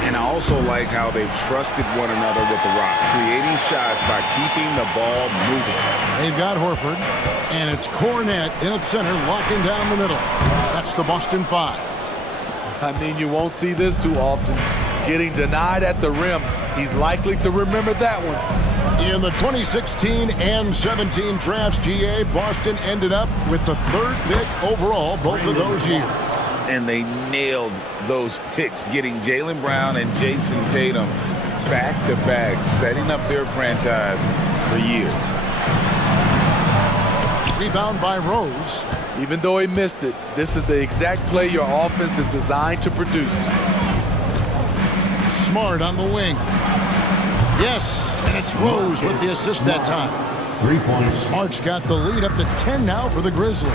And I also like how they've trusted one another with the rock, creating shots by keeping the ball moving. They've got Horford, and it's Cornette in at center, locking down the middle. That's the Boston 5. I mean, you won't see this too often. Getting denied at the rim. He's likely to remember that one. In the 2016 and 17 drafts, GA, Boston ended up with the 3rd pick overall both of those years. And they nailed those picks, getting Jaylen Brown and Jason Tatum back-to-back, setting up their franchise for years. Rebound by Rose. Even though he missed it, this is the exact play your offense is designed to produce. Smart on the wing. Yes, and it's Rose with the assist that time. 3 points. Smart's got the lead up to 10 now for the Grizzlies.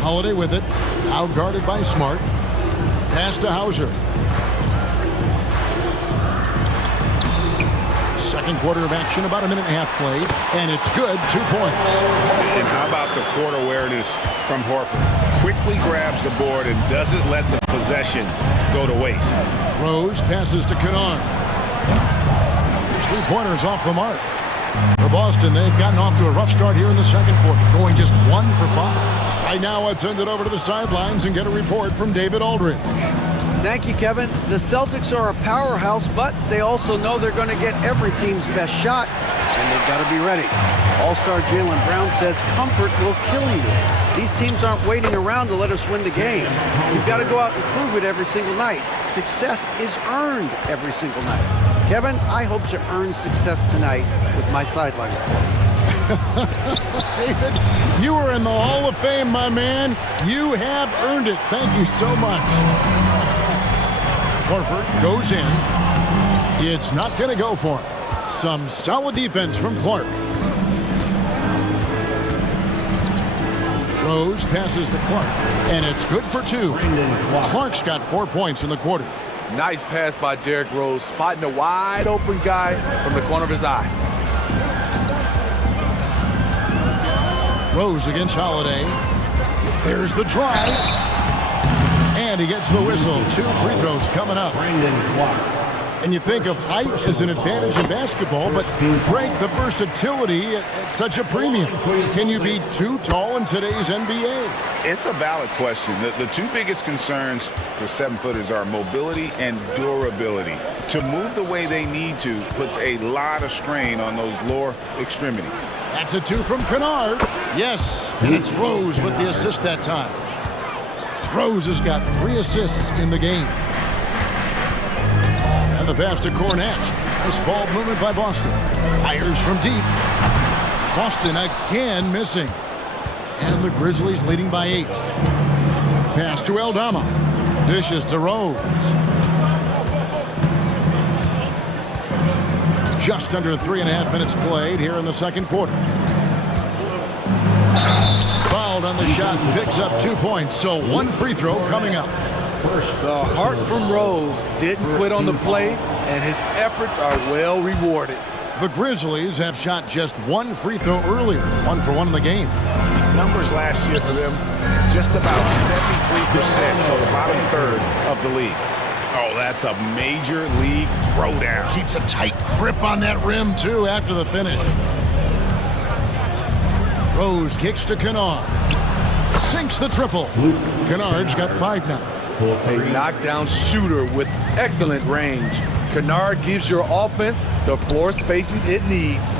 Holiday with it, out guarded by Smart. Pass to Hauser. Second quarter of action, about a minute and a half played, and it's good, 2 points. And how about the court awareness from Horford? Quickly grabs the board and doesn't let the possession go to waste. Rose passes to Kennard. His three-pointers off the mark. For Boston, they've gotten off to a rough start here in the second quarter, going just 1 for 5. Right now, let's send it over to the sidelines and get a report from David Aldridge. Thank you, Kevin. The Celtics are a powerhouse, but they also know they're going to get every team's best shot, and they've got to be ready. All-star Jaylen Brown says comfort will kill you. These teams aren't waiting around to let us win the game. You've got to go out and prove it every single night. Success is earned every single night. Kevin, I hope to earn success tonight with my sideline report. David, you are in the Hall of Fame, my man. You have earned it. Thank you so much. Horford goes in. It's not going to go for him. Some solid defense from Clark. Rose passes to Clark, and it's good for 2. Clark's got 4 points in the quarter. Nice pass by Derrick Rose, spotting a wide open guy from the corner of his eye. Rose against Holiday. There's the drive. And he gets the whistle. 2 free throws coming up. And you think of height as an advantage in basketball, but Greg, the versatility at such a premium. Can you be too tall in today's NBA? It's a valid question. The two biggest concerns for 7-footers are mobility and durability. To move the way they need to puts a lot of strain on those lower extremities. That's a 2 from Kennard. Yes, and it's Rose with the assist that time. Rose has got 3 assists in the game. And the pass to Cornette. Nice ball movement by Boston. Fires from deep. Boston again missing. And the Grizzlies leading by 8. Pass to Aldama. Dishes to Rose. Just under 3.5 minutes played here in the second quarter. Fouled on the shot and picks up 2 points. So 1 free throw coming up. The heart from Rose didn't quit on the play, and his efforts are well rewarded. The Grizzlies have shot just 1 free throw earlier, 1 for 1 in the game. Numbers last year for them, just about 73%, so the bottom third of the league. Oh, that's a major league throwdown. Keeps a tight grip on that rim, too, after the finish. Rose kicks to Kennard. Sinks the triple. Kennard's got 5 now. A knockdown shooter with excellent range. Kennard gives your offense the floor spacing it needs.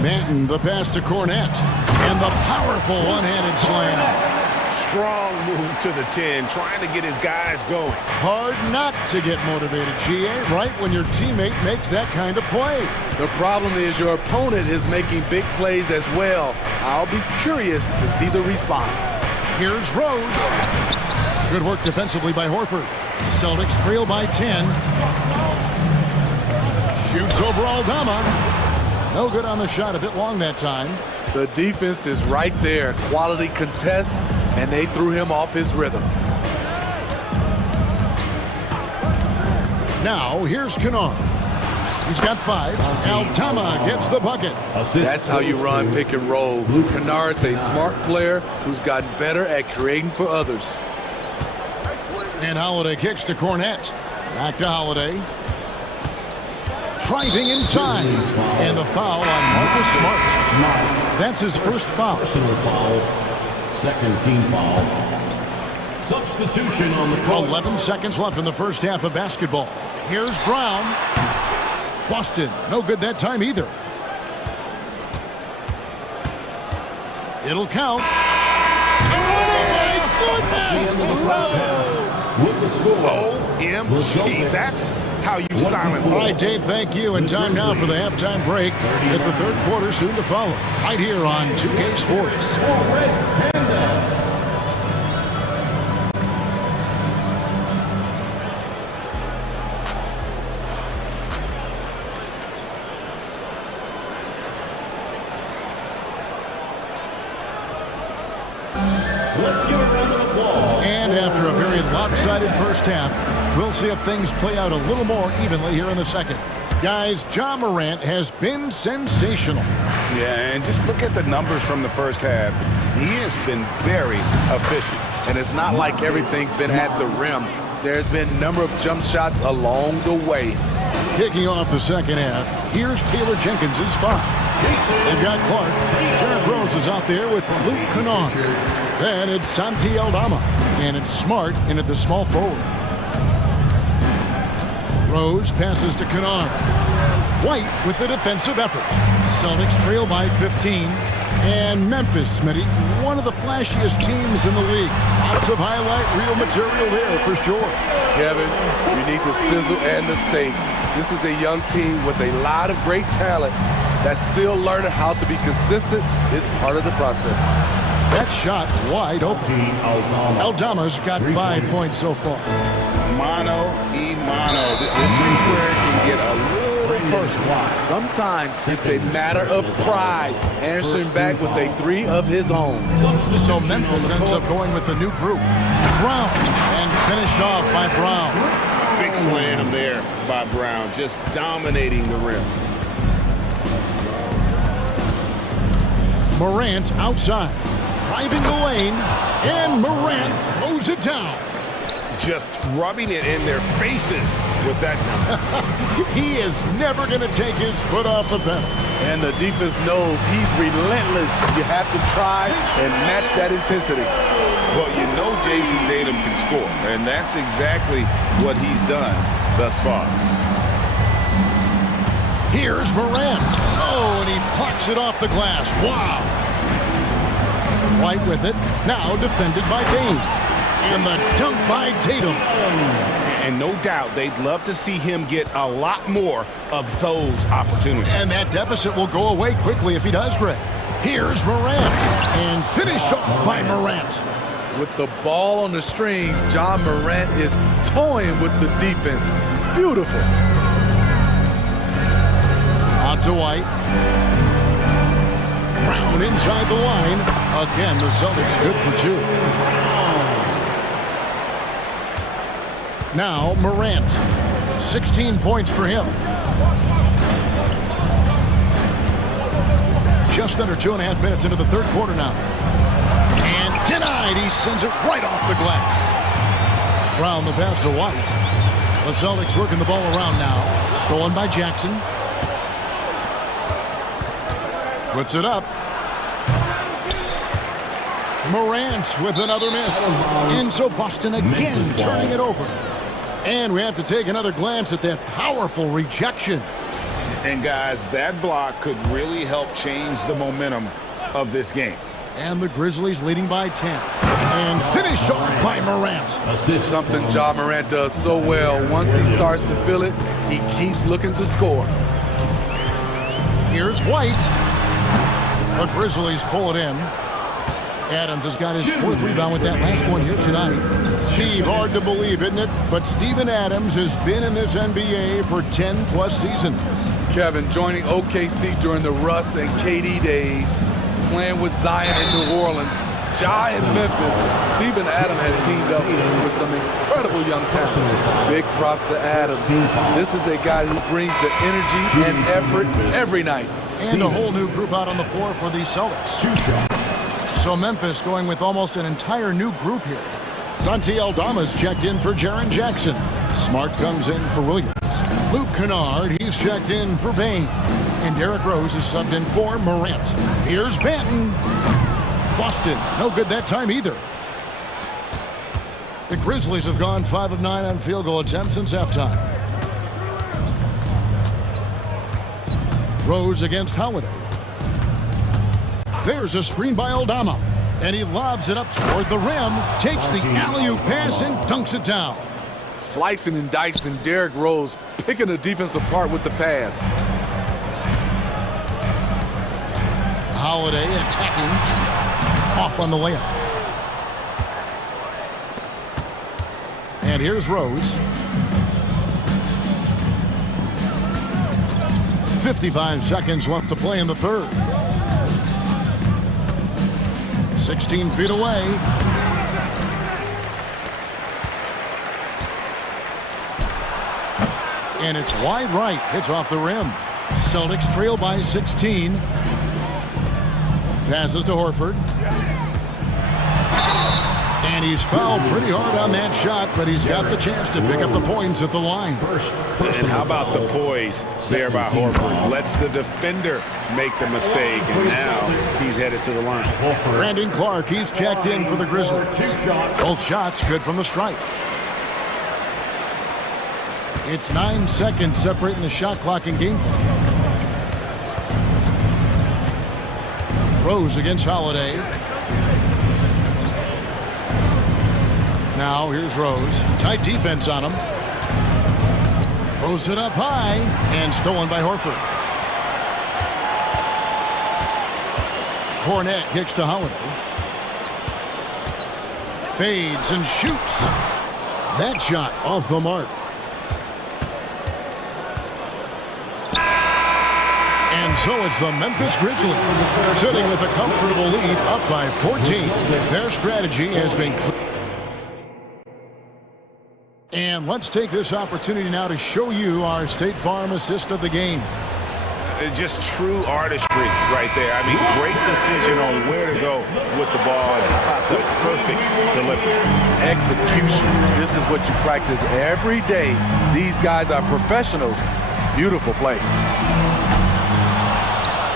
Manton, the pass to Cornette. And the powerful one-handed slam. Strong move to the 10, trying to get his guys going. Hard not to get motivated, GA, right when your teammate makes that kind of play. The problem is your opponent is making big plays as well. I'll be curious to see the response. Here's Rose. Good work defensively by Horford. Celtics trail by 10. Shoots over Aldama. No good on the shot, a bit long that time. The defense is right there. Quality contest, and they threw him off his rhythm. Now, here's Kennard. He's got 5. Aldama gets the bucket. That's how you run pick and roll. Kennard's a smart player who's gotten better at creating for others. And Holiday kicks to Cornette. Back to Holiday. Driving inside. And the foul on Marcus Smart. That's his first foul. Personal foul. Second team foul. Substitution on the call. 11 seconds left in the first half of basketball. Here's Brown. Boston, no good that time either. It'll count. Oh, my goodness! OMG, that's how you silence. All right, Dave, thank you. And time now for the halftime break. At the third quarter soon to follow. Right here on 2K Sports. And after a very lopsided first half, we'll see if things play out a little more evenly here in the second. Guys, Ja Morant has been sensational. Yeah, and just look at the numbers from the first half. He has been very efficient. And it's not like everything's been at the rim. There's been a number of jump shots along the way. Kicking off the second half, here's Taylor Jenkins' 5. They've got Clark. Derrick Rose is out there with Luke Kennard. Then it's Santi Aldama. And it's Smart in at the small forward. Rose passes to Kennard. White with the defensive effort. Celtics trail by 15. And Memphis, Smitty, one of the flashiest teams in the league. Lots of highlight reel material there for sure. Kevin, you need the sizzle and the steak. This is a young team with a lot of great talent that's still learning how to be consistent. It's part of the process. That shot wide open. Aldama's got 5 points so far. Mano y mano. This is where it can get a little personal. Sometimes it's a matter of pride, answering back with a 3 of his own. So Memphis ends up going with the new group. Brown, and finished off by Brown. Big slam there by Brown, just dominating the rim. Morant outside, driving the lane, and Morant throws it down. just rubbing it in their faces with that number. He is never going to take his foot off the pedal. And the defense knows he's relentless. You have to try and match that intensity. Well, you know Jason Tatum can score, and that's exactly what he's done thus far. Here's Morant. Oh, and he plucks it off the glass. Wow. White with it. Now defended by Bain. And the dunk by Tatum. And no doubt they'd love to see him get a lot more of those opportunities. And that deficit will go away quickly if he does, Greg. Here's Morant. And finished off by Morant. With the ball on the string, John Morant is toying with the defense. Beautiful. Out to White. Brown inside the line. Again, the Celtics good for two. Now Morant. 16 points for him. Just under 2.5 minutes into the third quarter now. And denied. He sends it right off the glass. Brown the pass to White. The Celtics working the ball around now. Stolen by Jackson. Puts it up. Morant with another miss. And so Boston again turning it over. And we have to take another glance at that powerful rejection. And guys, that block could really help change the momentum of this game. And the Grizzlies leading by 10. And finished off by Morant. Something John Morant does so well. Once he starts to feel it, he keeps looking to score. Here's White. The Grizzlies pull it in. Adams has got his fourth rebound with that last one here tonight. Steve, hard to believe, isn't it? But Steven Adams has been in this NBA for 10-plus seasons. Kevin, joining OKC during the Russ and KD days, playing with Zion in New Orleans, Ja in Memphis, Steven Adams has teamed up with some incredible young talent. Big props to Adams. This is a guy who brings the energy and effort every night. And a whole new group out on the floor for the Celtics. So Memphis going with almost an entire new group here. Santi Aldama's checked in for Jaren Jackson. Smart comes in for Williams. Luke Kennard, he's checked in for Bain. And Derrick Rose is subbed in for Morant. Here's Banton. Boston, no good that time either. The Grizzlies have gone 5 of 9 on field goal attempts since halftime. Rose against Holiday. There's a screen by Aldama. And he lobs it up toward the rim, takes the alley-oop pass and dunks it down. Slicing and dicing, Derrick Rose picking the defense apart with the pass. Holiday attacking, off on the layup. And here's Rose. 55 seconds left to play in the third. 16 feet away. And it's wide right. Hits off the rim. Celtics trail by 16. Passes to Horford. And he's fouled pretty hard on that shot, but he's got the chance to pick up the points at the line. And how about the poise there by Horford? Lets the defender make the mistake, and now he's headed to the line. Brandon Clark, he's checked in for the Grizzlies. Both shots good from the stripe. It's 9 seconds separating the shot clock and game clock. Rose against Holiday. Now here's Rose. Tight defense on him. Throws it up high and stolen by Horford. Cornette kicks to Holiday. Fades and shoots. That shot off the mark. And so it's the Memphis Grizzlies sitting with a comfortable lead up by 14. Their strategy has been clear. And let's take this opportunity now to show you our State Farm assist of the game. Just true artistry right there. I mean, great decision on where to go with the ball. And how about the perfect delivery? Execution. This is what you practice every day. These guys are professionals. Beautiful play.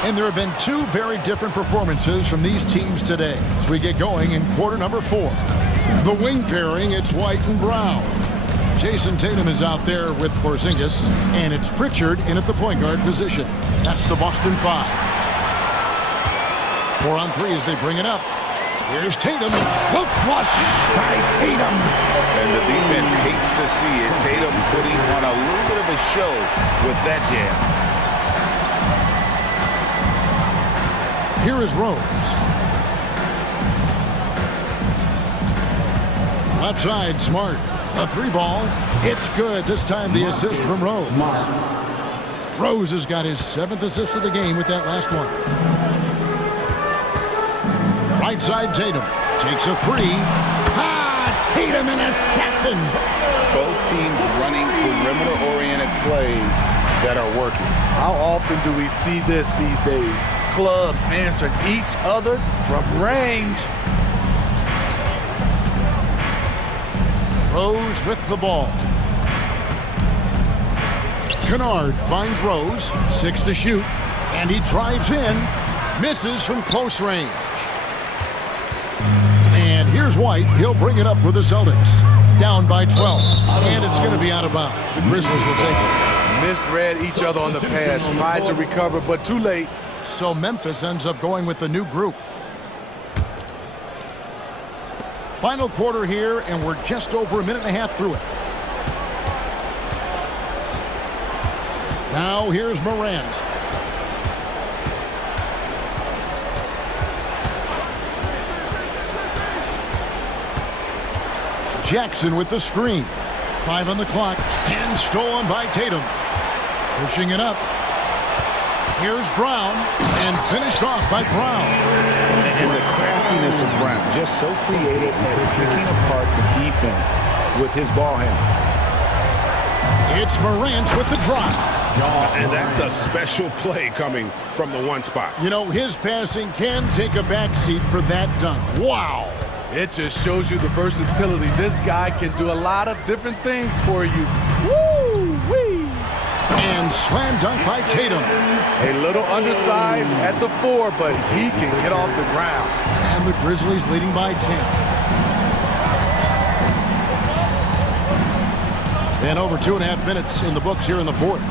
And there have been two very different performances from these teams today as we get going in quarter number 4. The wing pairing, it's White and Brown. Jason Tatum is out there with Porzingis, and it's Pritchard in at the point guard position. That's the Boston 5. 4 on 3 as they bring it up. Here's Tatum. The flush by Tatum. And the defense hates to see it. Tatum putting on a little bit of a show with that jam. Here is Rose. Left side, Smart. A 3-ball. It's good. This time the assist from Rose. Rose has got his 7th assist of the game with that last one. Right side, Tatum. Takes a 3. Tatum, an assassin. Both teams running perimeter-oriented plays that are working. How often do we see this these days? Clubs answering each other from range. Rose with the ball. Kennard finds Rose. 6 to shoot. And he drives in. Misses from close range. And here's White. He'll bring it up for the Celtics. Down by 12. And it's going to be out of bounds. The Grizzlies will take it. Misread each other on the pass. Tried to recover, but too late. So Memphis ends up going with the new group. Final quarter here, and we're just over a minute and a half through it. Now here's Morant. Jackson with the screen. 5 on the clock, and stolen by Tatum. Pushing it up. Here's Brown, and finished off by Brown. And the craftiness of Brown, just so creative at picking apart the defense with his ball handle. It's Morant with the drive. And that's a special play coming from the one spot. You know, his passing can take a backseat for that dunk. Wow. It just shows you the versatility. This guy can do a lot of different things for you. Woo-wee! And slam dunk by Tatum. A little undersized at the 4, but he can get off the ground. And the Grizzlies leading by 10. And over 2.5 minutes in the books here in the 4th.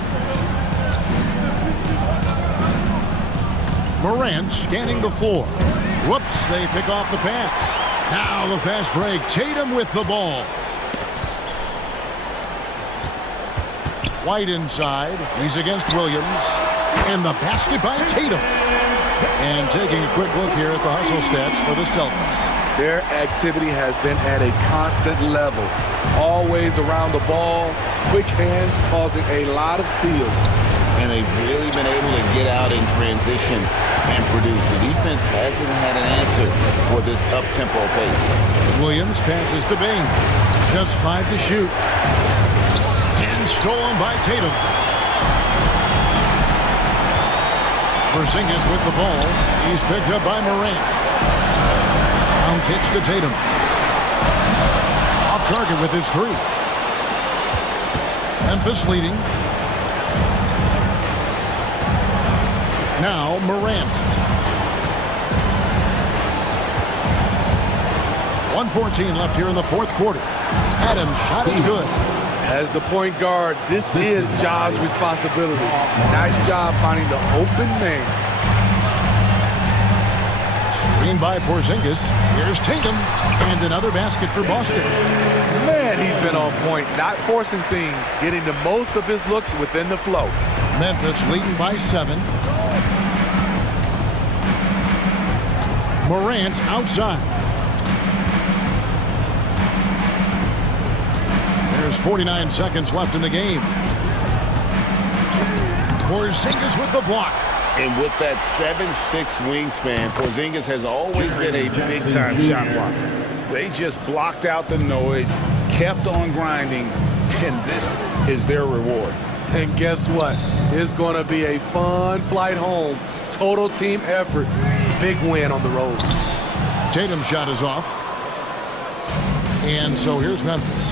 Morant scanning the floor. Whoops, they pick off the pass. Now the fast break. Tatum with the ball. White inside. He's against Williams. And the basket by Tatum. And taking a quick look here at the hustle stats for the Celtics. Their activity has been at a constant level. Always around the ball. Quick hands causing a lot of steals. And they've really been able to get out in transition and produce. The defense hasn't had an answer for this up-tempo pace. Williams passes to Bain. Just 5 to shoot. And stolen by Tatum. Porzingis with the ball. He's picked up by Morant. Down kicks to Tatum. Off target with his 3. Memphis leading. Now Morant. 1:14 left here in the 4th quarter. Adams' shot is good. As the point guard, this is Ja's responsibility. Nice job finding the open man. Screen by Porzingis. Here's Tatum. And another basket for Boston. Man, he's been on point, not forcing things, getting the most of his looks within the flow. Memphis leading by 7. Morant outside. There's 49 seconds left in the game. Porzingis with the block. And with that 7'6" wingspan, Porzingis has always been a big-time shot blocker. They just blocked out the noise, kept on grinding, and this is their reward. And guess what? It's going to be a fun flight home. Total team effort. Big win on the road. Tatum's shot is off. And so here's Memphis.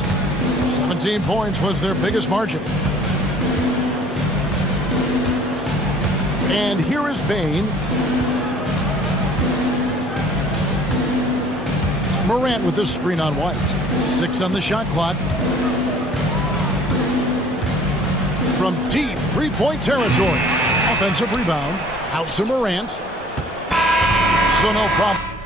17 points was their biggest margin. And here is Bain. Morant with this screen on White. 6 on the shot clock. From deep three-point territory. Offensive rebound. Out to Morant. So no problem.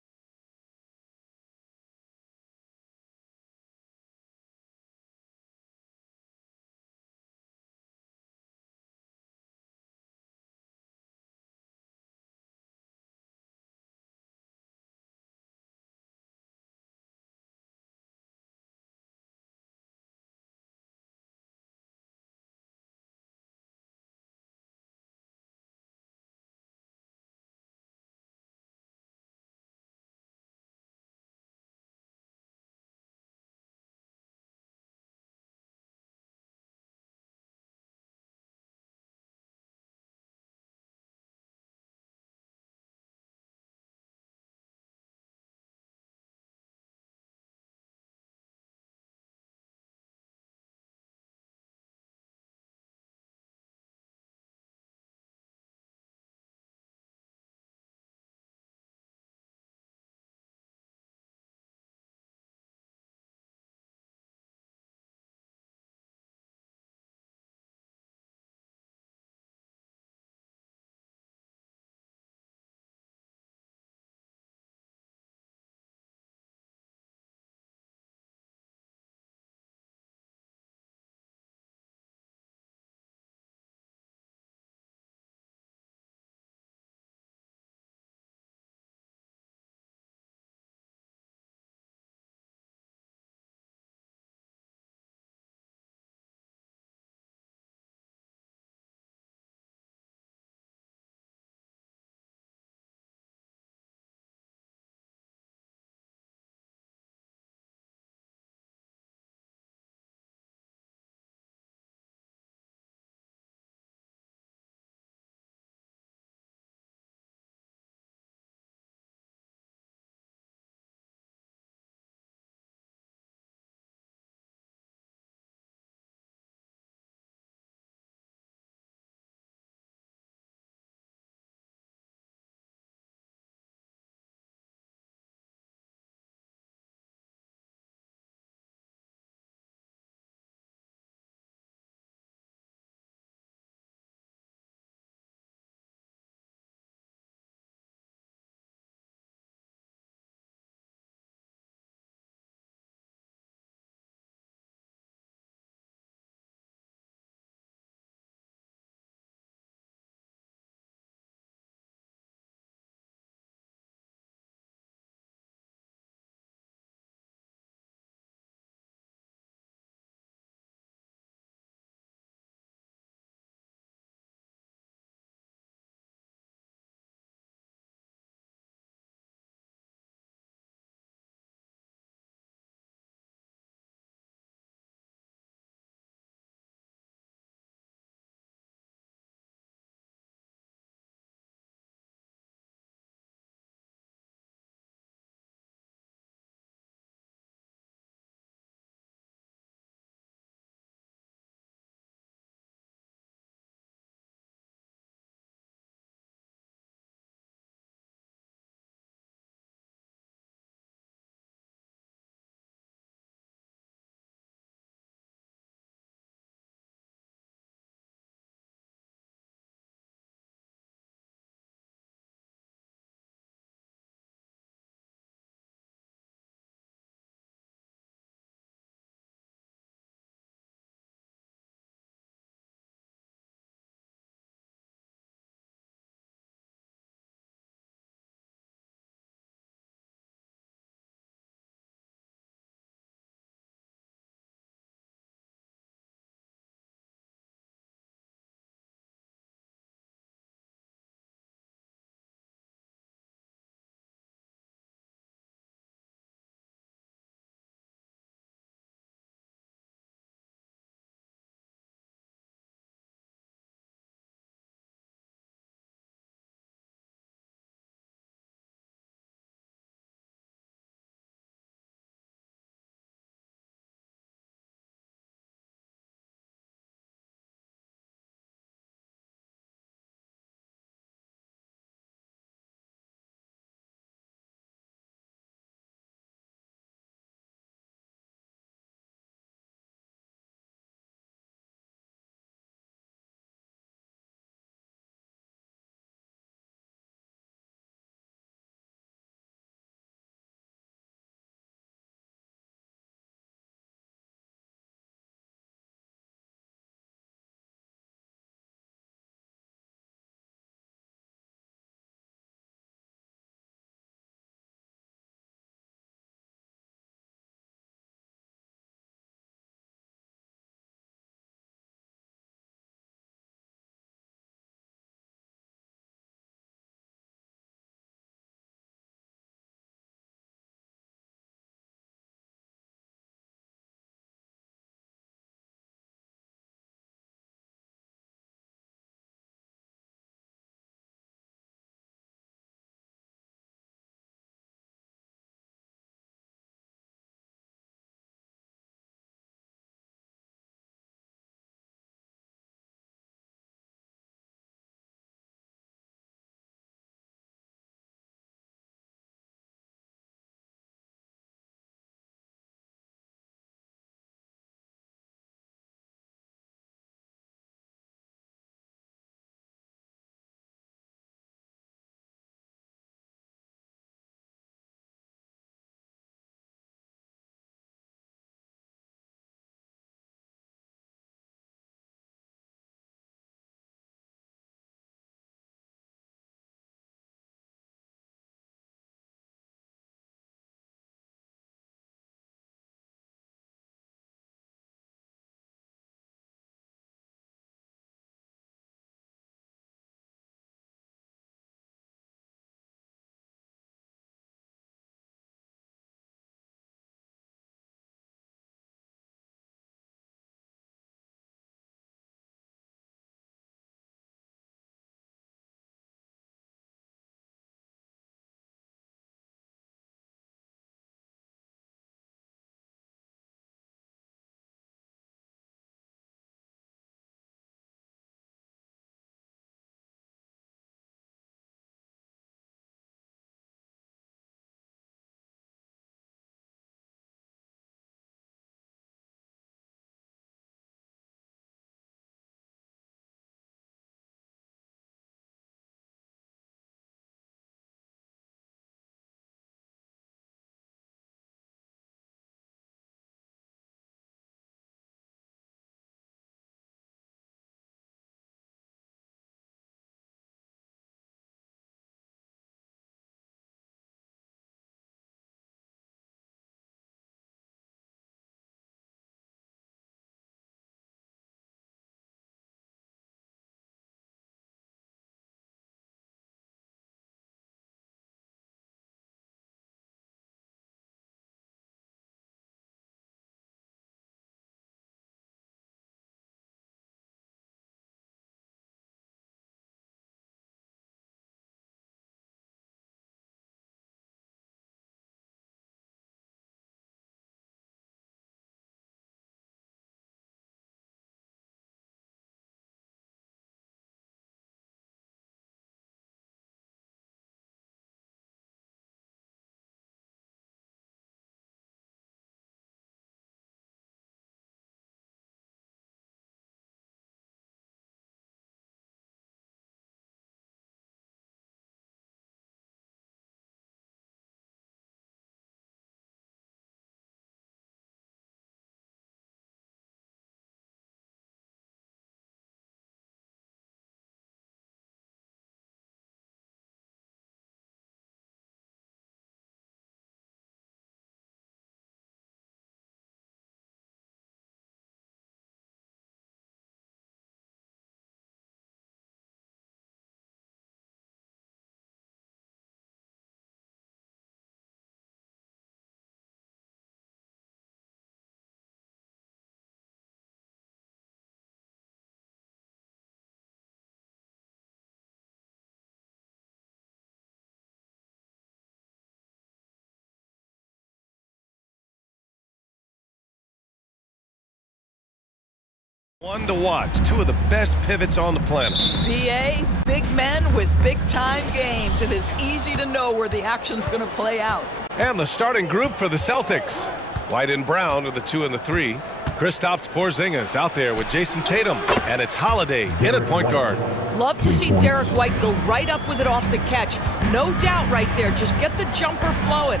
One to watch. Two of the best pivots on the planet. BA, big men with big-time games. It is easy to know where the action's going to play out. And the starting group for the Celtics. White and Brown are the 2 and the 3. Kristaps Porzingis out there with Jason Tatum. And it's Holiday in at point guard. Love to see Derek White go right up with it off the catch. No doubt right there. Just get the jumper flowing.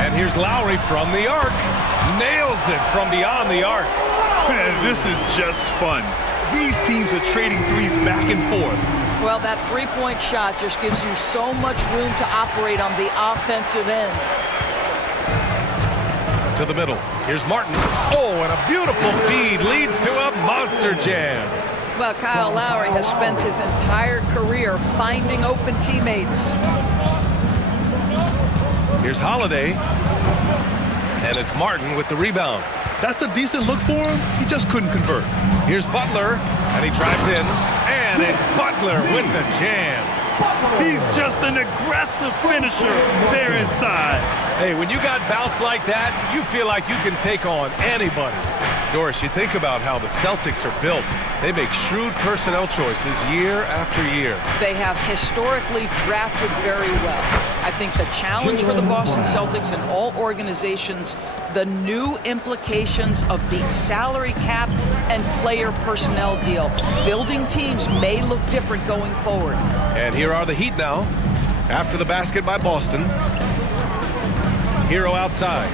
And here's Lowry from the arc. Nails it from beyond the arc. Man, this is just fun. These teams are trading threes back and forth. Well, that three-point shot just gives you so much room to operate on the offensive end. To the middle. Here's Martin. Oh, and a beautiful feed leads to a monster jam. Well, Kyle Lowry has spent his entire career finding open teammates. Here's Holiday. And it's Martin with the rebound. That's a decent look for him. He just couldn't convert. Here's Butler, and he drives in, and it's Butler with the jam. He's just an aggressive finisher there inside. Hey, when you got bounce like that, you feel like you can take on anybody. Doris, you think about how the Celtics are built. They make shrewd personnel choices year after year. They have historically drafted very well. I think the challenge for the Boston Celtics and all organizations, the new implications of the salary cap and player personnel deal. Building teams may look different going forward. And here are the Heat now, after the basket by Boston. Hero outside.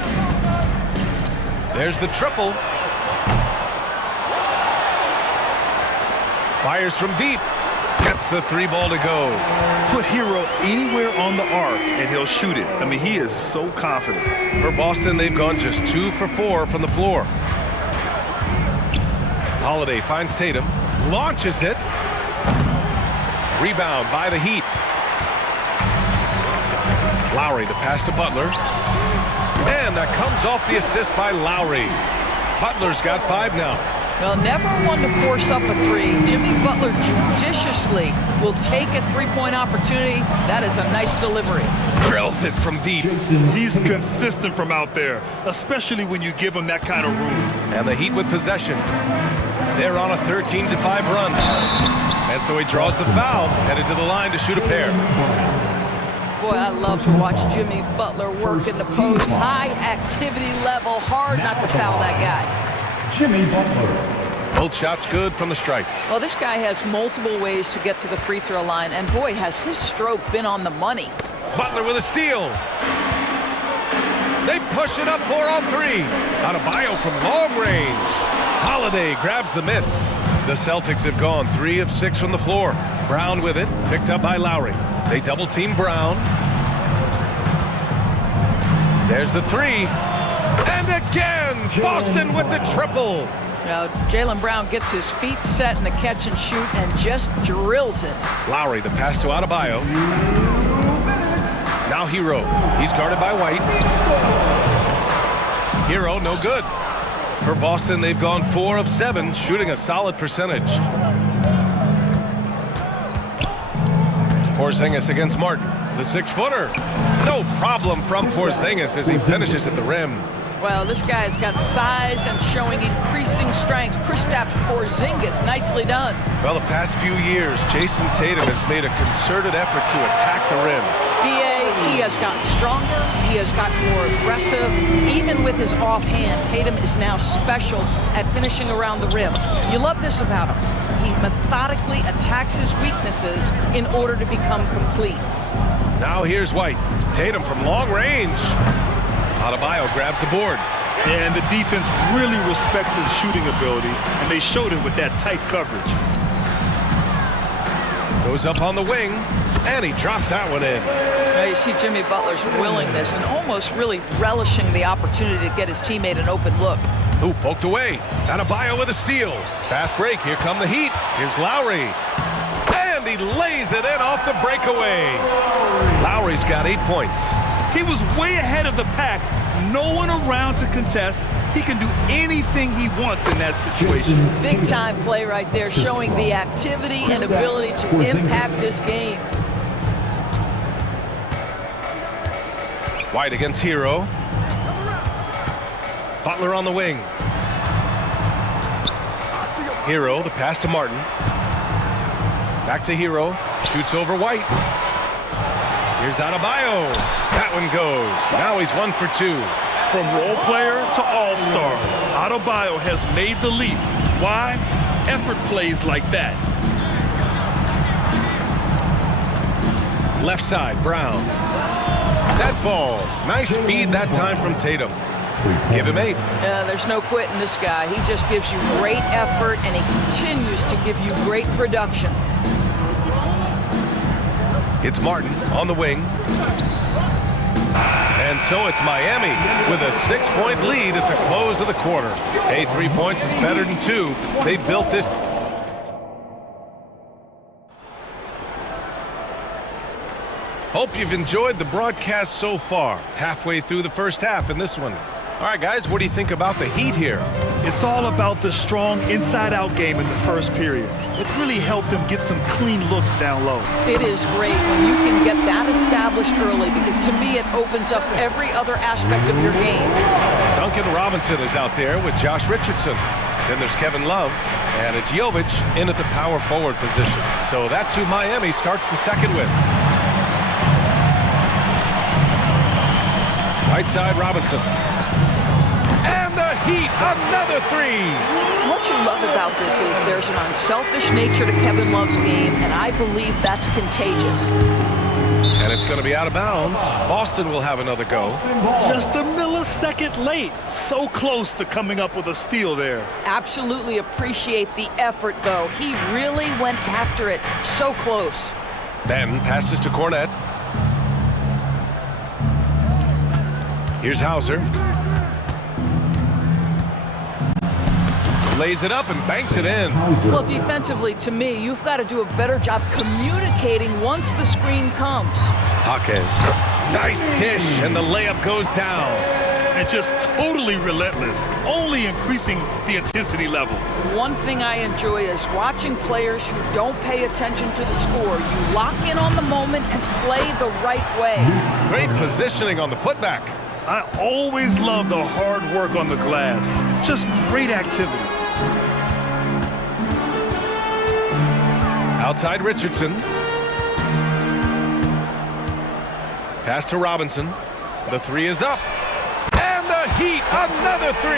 There's the triple. Fires from deep. Gets the 3 ball to go. Put Hero anywhere on the arc and he'll shoot it. I mean, he is so confident. For Boston, they've gone just 2 for 4 from the floor. Holiday finds Tatum. Launches it. Rebound by the Heat. Lowry, the pass to Butler. And that comes off the assist by Lowry. Butler's got 5 now. Well, never one to force up a 3. Jimmy Butler judiciously will take a 3-point opportunity. That is a nice delivery. Drills it from deep. He's consistent from out there, especially when you give him that kind of room. And the Heat with possession. They're on a 13-5 run. And so he draws the foul, headed to the line to shoot a pair. Boy, I love to watch Jimmy Butler work in the post. High activity level, hard not to foul that guy. Jimmy Butler. Both shots good from the stripe. Well, this guy has multiple ways to get to the free throw line, and boy, has his stroke been on the money. Butler with a steal. They push it up 4 on 3. Adebayo from long range. Holiday grabs the miss. The Celtics have gone 3 of 6 from the floor. Brown with it, picked up by Lowry. They double team Brown. There's the 3. And again, Boston with the triple. Now, Jaylen Brown gets his feet set in the catch and shoot and just drills it. Lowry, the pass to Adebayo. Now Hero. He's guarded by White. Hero, no good. For Boston, they've gone 4 of 7, shooting a solid percentage. Porzingis against Martin. The 6-footer. No problem from Porzingis as he finishes at the rim. Well, this guy's got size and showing increasing strength. Kristaps Porzingis, nicely done. Well, the past few years, Jason Tatum has made a concerted effort to attack the rim. He has gotten stronger. He has gotten more aggressive. Even with his offhand, Tatum is now special at finishing around the rim. You love this about him. He methodically attacks his weaknesses in order to become complete. Now here's White. Tatum from long range. Adebayo grabs the board. And the defense really respects his shooting ability, and they showed it with that tight coverage. Goes up on the wing, and he drops that one in. Now you see Jimmy Butler's willingness and almost really relishing the opportunity to get his teammate an open look. Ooh, poked away. Adebayo with a steal. Fast break. Here come the Heat. Here's Lowry. And he lays it in off the breakaway. Lowry's got 8 points. He was way ahead of the pack. No one around to contest. He can do anything he wants in that situation. Big time play right there, showing the activity and ability to impact this game. White against Hero. Butler on the wing. Hero, the pass to Martin. Back to Hero. Shoots over White. Here's Adebayo. That one goes. Now he's 1 for 2. From role player to all-star, Adebayo has made the leap. Why? Effort plays like that. Left side, Brown. That falls. Nice feed that time from Tatum. Give him 8. There's no quitting this guy. He just gives you great effort, and he continues to give you great production. It's Martin on the wing. And so it's Miami with a 6-point lead at the close of the quarter. Hey, 3 points is better than 2. They built this. Hope you've enjoyed the broadcast so far. Halfway through the first half in this one. All right, guys, what do you think about the Heat here? It's all about the strong inside-out game in the first period. It really helped them get some clean looks down low. It is great when you can get that established early, because to me it opens up every other aspect of your game. Duncan Robinson is out there with Josh Richardson. Then there's Kevin Love, and it's Jovic in at the power forward position. So that's who Miami starts the second with. Right side, Robinson. And the Heat, another 3. What you love about this is there's an unselfish nature to Kevin Love's game, and I believe that's contagious. And it's going to be out of bounds. Boston will have another go. Just a millisecond late. So close to coming up with a steal there. Absolutely appreciate the effort, though. He really went after it. So close. Ben passes to Cornette. Here's Hauser. Lays it up and banks it in. Well, defensively, to me, you've got to do a better job communicating once the screen comes. Jaquez. Nice dish, and the layup goes down. And just totally relentless, only increasing the intensity level. One thing I enjoy is watching players who don't pay attention to the score. You lock in on the moment and play the right way. Great positioning on the putback. I always love the hard work on the glass. Just great activity. Outside Richardson. Pass to Robinson. The 3 is up. And the Heat, another 3.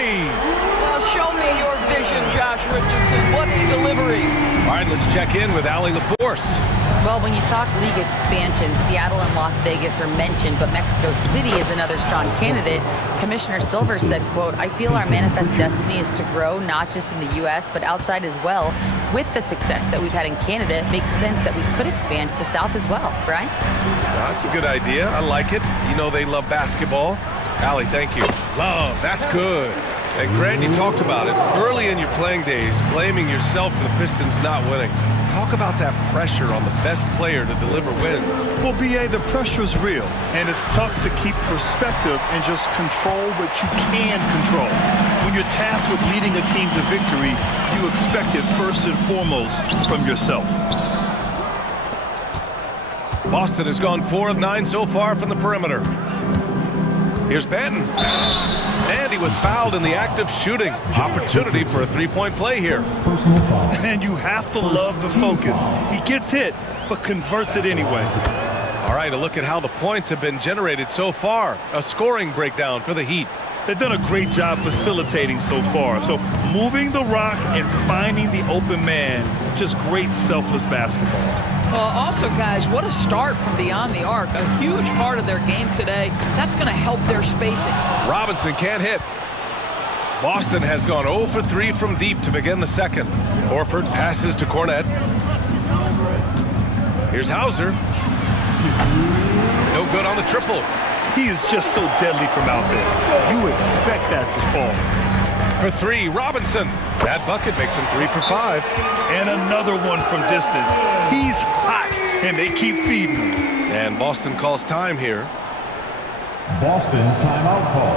Well, show me your vision, Josh Richardson. What a delivery. All right, let's check in with Allie LaForce. Well, when you talk league expansion, Seattle and Las Vegas are mentioned, but Mexico City is another strong candidate. Commissioner Silver said, quote, "I feel our manifest destiny is to grow not just in the U.S., but outside as well. With the success that we've had in Canada, it makes sense that we could expand to the South as well." Brian? That's a good idea. I like it. You know they love basketball. Allie, thank you. Love, that's good. And Grant, you talked about it. Early in your playing days, blaming yourself for the Pistons not winning. Talk about that pressure on the best player to deliver wins. Well, B.A., the pressure is real, and it's tough to keep perspective and just control what you can control. When you're tasked with leading a team to victory, you expect it first and foremost from yourself. Boston has gone 4 of 9 so far from the perimeter. Here's Banton. And he was fouled in the act of shooting. Opportunity for a 3-point play here. And you have to love the focus. He gets hit, but converts it anyway. All right, a look at how the points have been generated so far. A scoring breakdown for the Heat. They've done a great job facilitating so far. So moving the rock and finding the open man, just great selfless basketball. Also, guys, what a start from beyond the arc. A huge part of their game today. That's going to help their spacing. Robinson can't hit. Boston has gone 0 for 3 from deep to begin the second. Horford passes to Cornette. Here's Hauser. No good on the triple. He is just so deadly from out there. You expect that to fall. For 3, Robinson. That bucket makes him 3 for 5. And another one from distance. He's hot, and they keep feeding him. And Boston calls time here. Boston timeout call.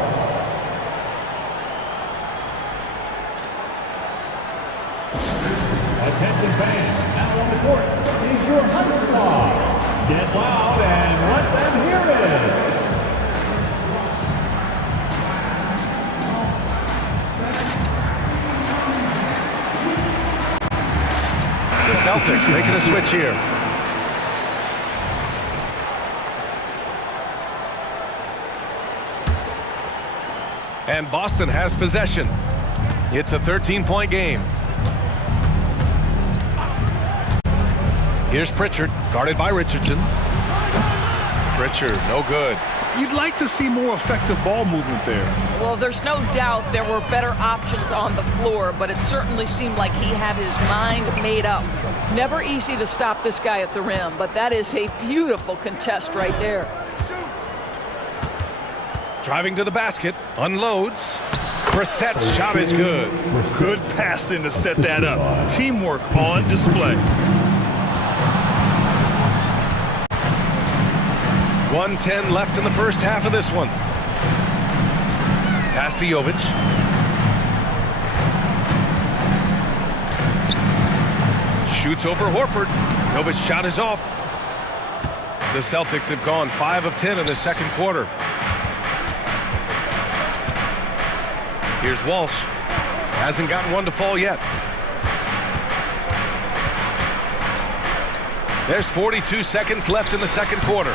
Attention fans, now on the court is your Hunter squad. Get loud and let them hear it. Celtics making a switch here. And Boston has possession. It's a 13-point game. Here's Pritchard, guarded by Richardson. Pritchard, no good. You'd like to see more effective ball movement there. Well, there's no doubt there were better options on the floor, but it certainly seemed like he had his mind made up. Never easy to stop this guy at the rim, but that is a beautiful contest right there. Driving to the basket, unloads. Brissett's shot is good. Good passing to set that up. Teamwork on display. 1:10 left in the first half of this one. Pass to Jovic. Shoots over Horford. Jovic's shot is off. The Celtics have gone 5 of 10 in the second quarter. Here's Walsh. Hasn't gotten one to fall yet. There's 42 seconds left in the second quarter.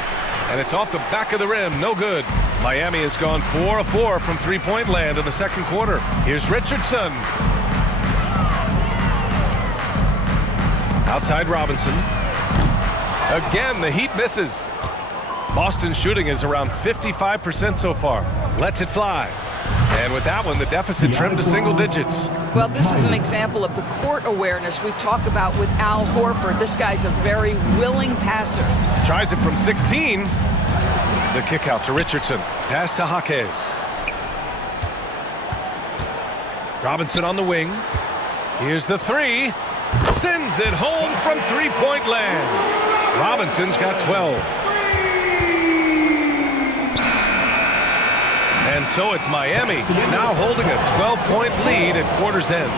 And it's off the back of the rim. No good. Miami has gone 4 of 4 from three-point land in the second quarter. Here's Richardson. Outside Robinson. Again, the Heat misses. Boston's shooting is around 55% so far. Lets it fly. And with that one, the deficit trimmed to single digits. Well, this is an example of the court awareness we talk about with Al Horford. This guy's a very willing passer. Tries it from 16. The kick out to Richardson. Pass to Jaquez. Robinson on the wing. Here's the three. Sends it home from three-point land. Robinson's got 12. And so it's Miami now holding a 12-point lead at quarter's end.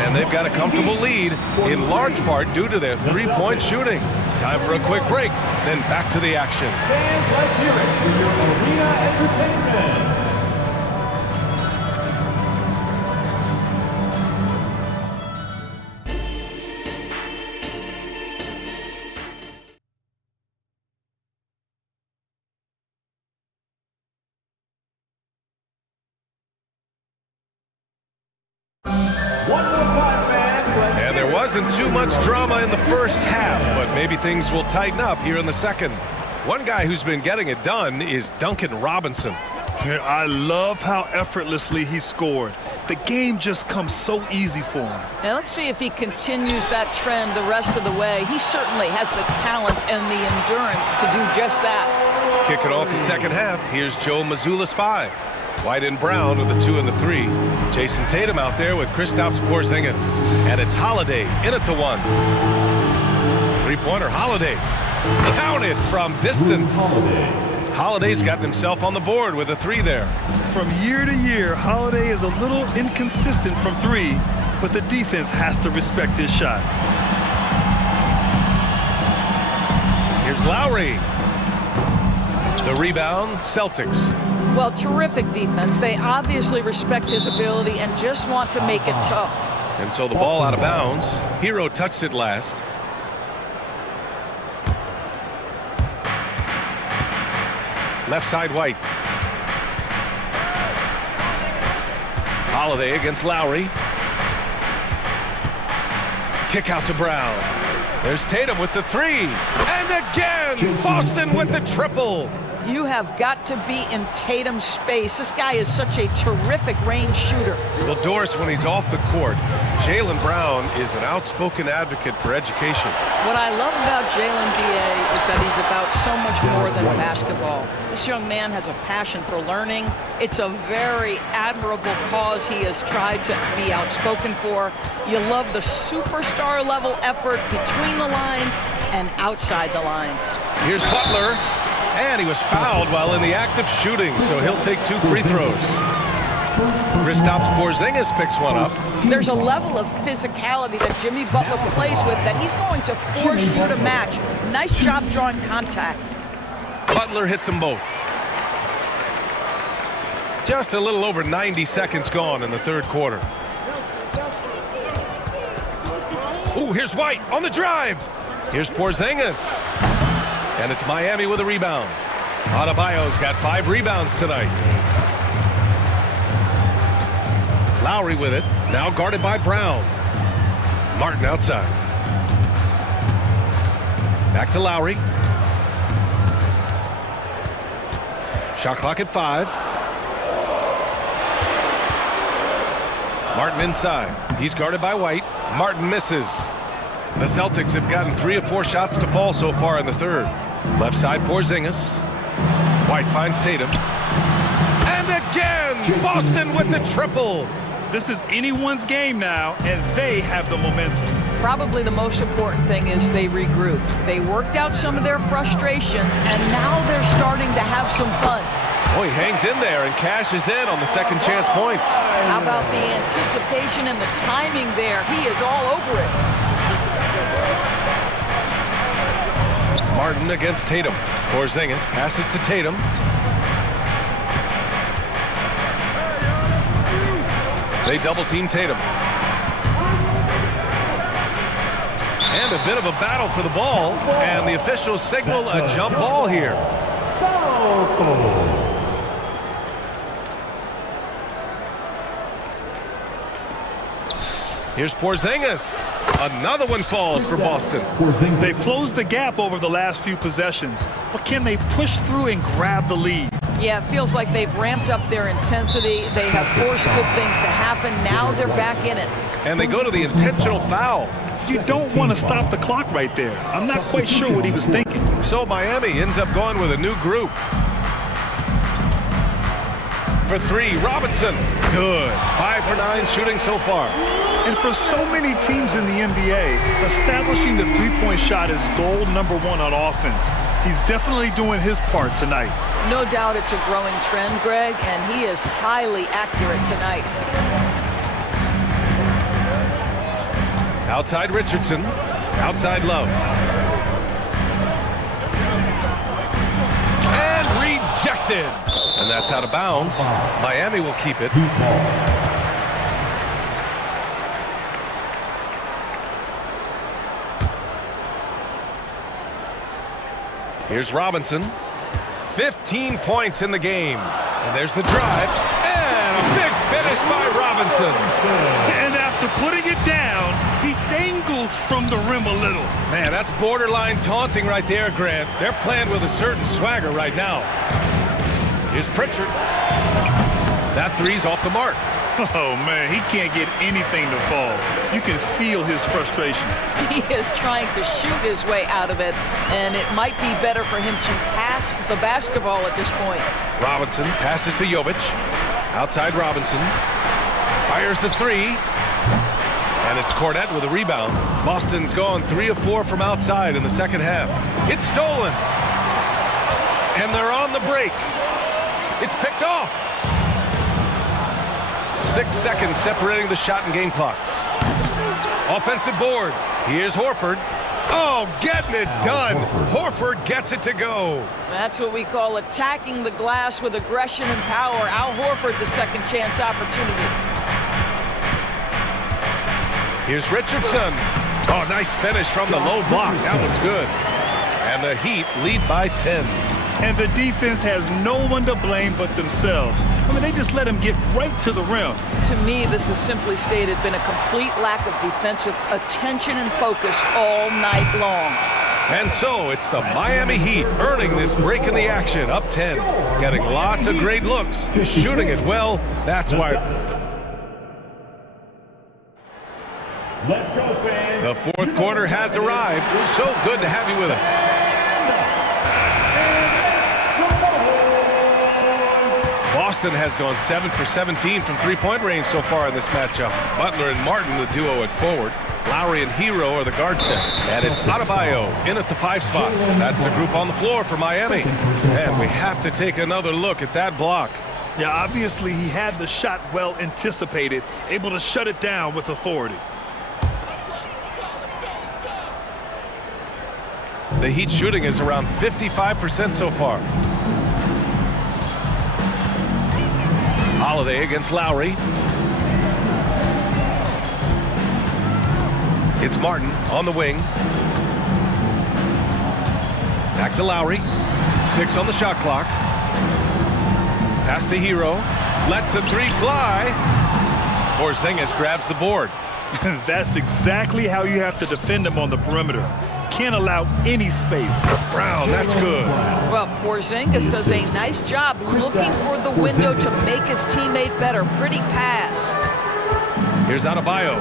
And they've got a comfortable lead in large part due to their three-point shooting. Time for a quick break, then back to the action. Fans, let's hear it for your arena entertainment. And there wasn't too much drama in the first half, but maybe things will tighten up here in the second. One guy who's been getting it done is Duncan Robinson. I love how effortlessly he scored. The game just comes so easy for him. Now let's see if he continues that trend the rest of the way. He certainly has the talent and the endurance to do just that. Kicking off the second half, here's Joe Mazzulla's 5. White and Brown with the 2 and the 3. Jason Tatum out there with Kristaps Porzingis. And it's Holiday in at the 1. Three-pointer, Holiday. Counted from distance. Holiday's gotten himself on the board with a 3 there. From year to year, Holiday is a little inconsistent from 3, but the defense has to respect his shot. Here's Lowry. The rebound, Celtics. Well, terrific defense. They obviously respect his ability and just want to make it tough. And so the ball out of bounds. Hero touched it last. Left side White. Holiday against Lowry. Kick out to Brown. There's Tatum with the 3. And again, Boston with the triple. You have got to be in Tatum's space. This guy is such a terrific range shooter. Well, Doris, when he's off the court, Jaylen Brown is an outspoken advocate for education. What I love about Jaylen, B.A., is that he's about so much more than basketball. This young man has a passion for learning. It's a very admirable cause he has tried to be outspoken for. You love the superstar level effort between the lines and outside the lines. Here's Butler. And he was fouled while in the act of shooting, so he'll take 2 free throws. Kristaps Porzingis picks one up. There's a level of physicality that Jimmy Butler plays with that he's going to force you to match. Nice job drawing contact. Butler hits them both. Just a little over 90 seconds gone in the third quarter. Ooh, here's White on the drive. Here's Porzingis. And it's Miami with a rebound. Adebayo's got 5 rebounds tonight. Lowry with it. Now guarded by Brown. Martin outside. Back to Lowry. Shot clock at 5. Martin inside. He's guarded by White. Martin misses. The Celtics have gotten 3 of 4 shots to fall so far in the third. Left side, Porzingis. White finds Tatum. And again, Boston with the triple. This is anyone's game now, and they have the momentum. Probably the most important thing is they regrouped. They worked out some of their frustrations, and now they're starting to have some fun. Oh, he hangs in there and cashes in on the second chance points. How about the anticipation and the timing there? He is all over it. Martin against Tatum. Porzingis passes to Tatum. They double team Tatum. And a bit of a battle for the ball. And the officials signal a jump ball here. Here's Porzingis. Another one falls for Boston. They've closed the gap over the last few possessions, but can they push through and grab the lead? Yeah, it feels like they've ramped up their intensity. They have forced good things to happen. Now they're back in it. And they go to the intentional foul. You don't want to stop the clock right there. I'm not quite sure what he was thinking. So Miami ends up going with a new group. For 3, Robinson. Good. 5 for 9 shooting so far. And for so many teams in the NBA, establishing the three-point shot is goal number 1 on offense. He's definitely doing his part tonight. No doubt it's a growing trend, Greg, and he is highly accurate tonight. Outside Richardson. Outside Love. And rejected. And that's out of bounds. Miami will keep it. Here's Robinson. 15 points in the game. And there's the drive. And a big finish by Robinson. And after putting it down, he dangles from the rim a little. Man, that's borderline taunting right there, Grant. They're playing with a certain swagger right now. Here's Pritchard. That 3's off the mark. Oh, man, he can't get anything to fall. You can feel his frustration. He is trying to shoot his way out of it, and it might be better for him to pass the basketball at this point. Robinson passes to Jovic. Outside Robinson. Fires the 3. And it's Cornette with a rebound. Boston's gone 3 of 4 from outside in the second half. It's stolen. And they're on the break. It's picked off. 6 seconds separating the shot and game clocks. Offensive board. Here's Horford. Oh, getting it done. Horford gets it to go. That's what we call attacking the glass with aggression and power. Al Horford, the second chance opportunity. Here's Richardson. Oh, nice finish from the low block. That one's good. And the Heat lead by 10. And the defense has no one to blame but themselves. I mean, they just let him get right to the rim. To me, this has simply stated been a complete lack of defensive attention and focus all night long. And so it's the Miami Heat earning this break in the action, up 10. Getting lots of great looks, shooting it well. That's why. Let's go, fans. The fourth quarter has arrived. So good to have you with us. Boston has gone 7 for 17 from three-point range so far in this matchup. Butler and Martin, the duo at forward. Lowry and Hero are the guard set. And it's Adebayo in at the 5 spot. That's the group on the floor for Miami. And we have to take another look at that block. Yeah, obviously he had the shot well anticipated, able to shut it down with authority. The Heat shooting is around 55% so far. Holiday against Lowry. It's Martin on the wing. Back to Lowry. 6 on the shot clock. Pass to Hero. Lets the three fly. Porzingis grabs the board. That's exactly how you have to defend him on the perimeter. Can't allow any space. Brown, that's good. Well, Porzingis does a nice job looking for the window to make his teammate better. Pretty pass. Here's Adebayo.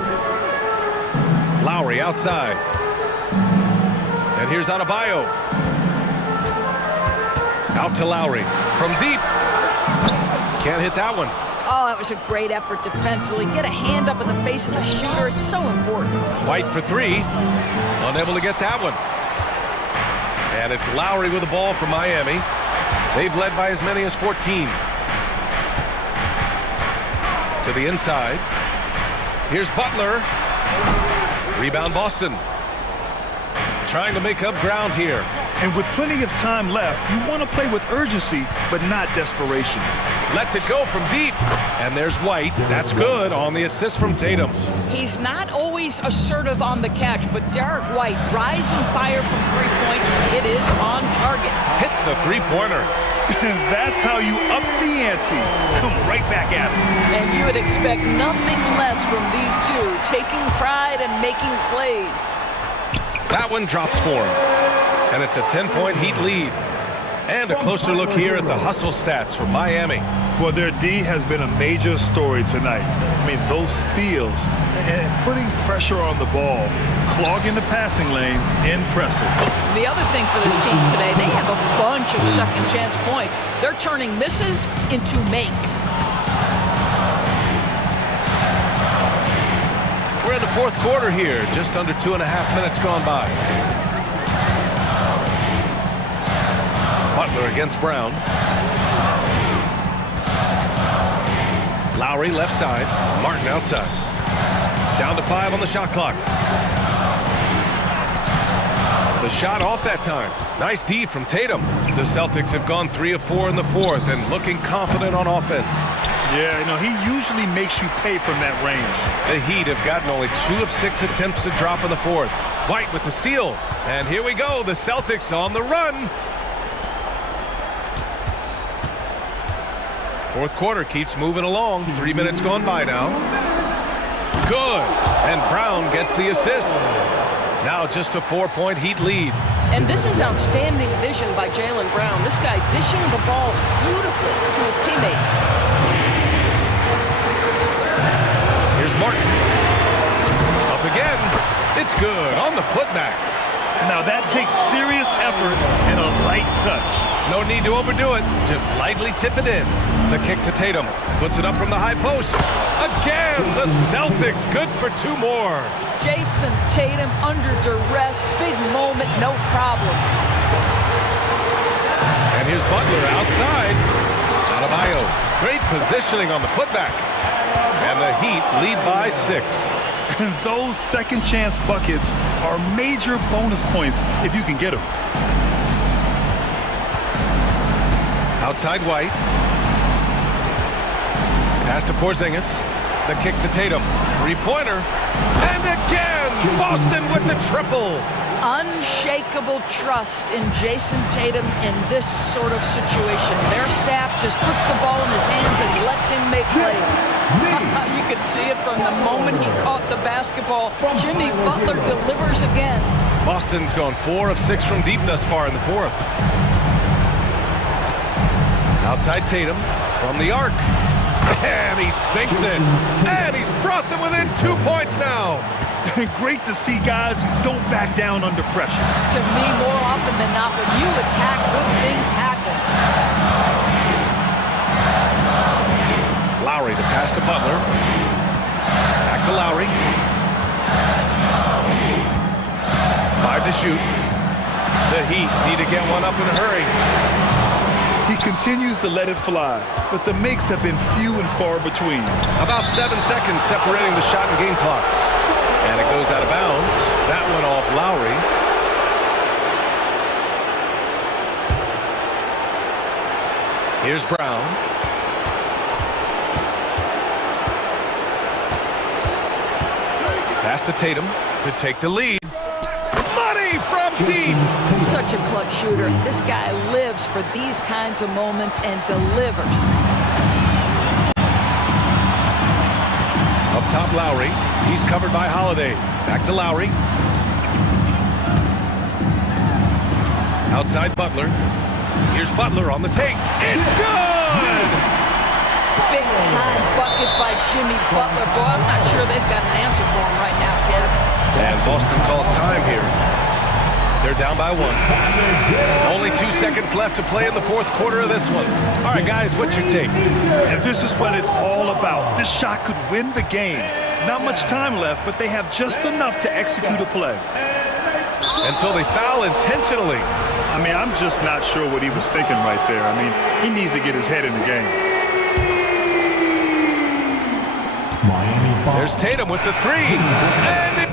Lowry outside. And here's Adebayo. Out to Lowry. From deep. Can't hit that one. Oh, that was a great effort defensively. Get a hand up in the face of the shooter. It's so important. White for three. Unable to get that one. And it's Lowry with the ball from Miami. They've led by as many as 14. To the inside. Here's Butler. Rebound Boston. Trying to make up ground here. And with plenty of time left, you want to play with urgency, but not desperation. Lets it go from deep. And there's White. That's good on the assist from Tatum. He's not always assertive on the catch, but Derek White, rise and fire from three-point, and it is on target. Hits the three-pointer. That's how you up the ante. Come right back at him. And you would expect nothing less from these two, taking pride and making plays. That one drops for him. And it's a 10-point Heat lead. And a closer look here at the hustle stats for Miami. Well, their D has been a major story tonight. I mean, those steals and putting pressure on the ball, clogging the passing lanes, impressive. The other thing for this team today, they have a bunch of second chance points. They're turning misses into makes. We're in the fourth quarter here, just under 2.5 minutes gone by. Butler against Brown. Lowry left side. Martin outside. Down to 5 on the shot clock. The shot off that time. Nice D from Tatum. The Celtics have gone 3 of 4 in the fourth and looking confident on offense. Yeah, you know, he usually makes you pay from that range. The Heat have gotten only 2 of 6 attempts to drop in the fourth. White with the steal. And here we go. The Celtics on the run. Fourth quarter keeps moving along. 3 minutes gone by now. Good. And Brown gets the assist. Now just a 4-point Heat lead. And this is outstanding vision by Jaylen Brown. This guy dishing the ball beautifully to his teammates. Here's Martin. Up again. It's good on the putback. Now that takes serious effort and a light touch. No need to overdo it. Just lightly tip it in. The kick to Tatum. Puts it up from the high post. Again, the Celtics good for 2 more. Jason Tatum under duress. Big moment, no problem. And here's Butler outside. Adebayo. Great positioning on the putback. And the Heat lead by 6. Those second chance buckets are major bonus points if you can get them. Outside White. Pass to Porzingis. The kick to Tatum. 3-pointer. And again, Boston with the triple. Unshakable trust in Jason Tatum in this sort of situation. Their staff just puts the ball in his hands and lets him make plays. You can see it from the moment he caught the basketball. Jimmy Butler delivers again. Boston's gone 4 of 6 from deep thus far in the fourth. Outside Tatum from the arc. And he sinks it. And he's brought them within 2 points now. Great to see guys who don't back down under pressure. To me, more often than not, when you attack, good things happen. Lowry to pass to Butler. Back to Lowry. 5 to shoot. The Heat need to get one up in a hurry. He continues to let it fly, but the makes have been few and far between. About 7 seconds separating the shot and game clocks. And it goes out of bounds. That went off Lowry. Here's Brown. Pass to Tatum. to take the lead. Money from deep. Such a clutch shooter. This guy lives for these kinds of moments and delivers. Up top, Lowry. He's covered by Holiday. Back to Lowry. Outside Butler. Here's Butler on the take. It's good! Big time bucket by Jimmy Butler. Boy, I'm not sure they've got an answer for him right now, Kev. And Boston calls time here. They're down by 1. Only 2 seconds left to play in the fourth quarter of this one. All right, guys, what's your take? And this is what it's all about. This shot could win the game. Not much time left, but they have just enough to execute a play. And so they foul intentionally. I mean, I'm just not sure what he was thinking right there. I mean, he needs to get his head in the game. There's Tatum with the 3. And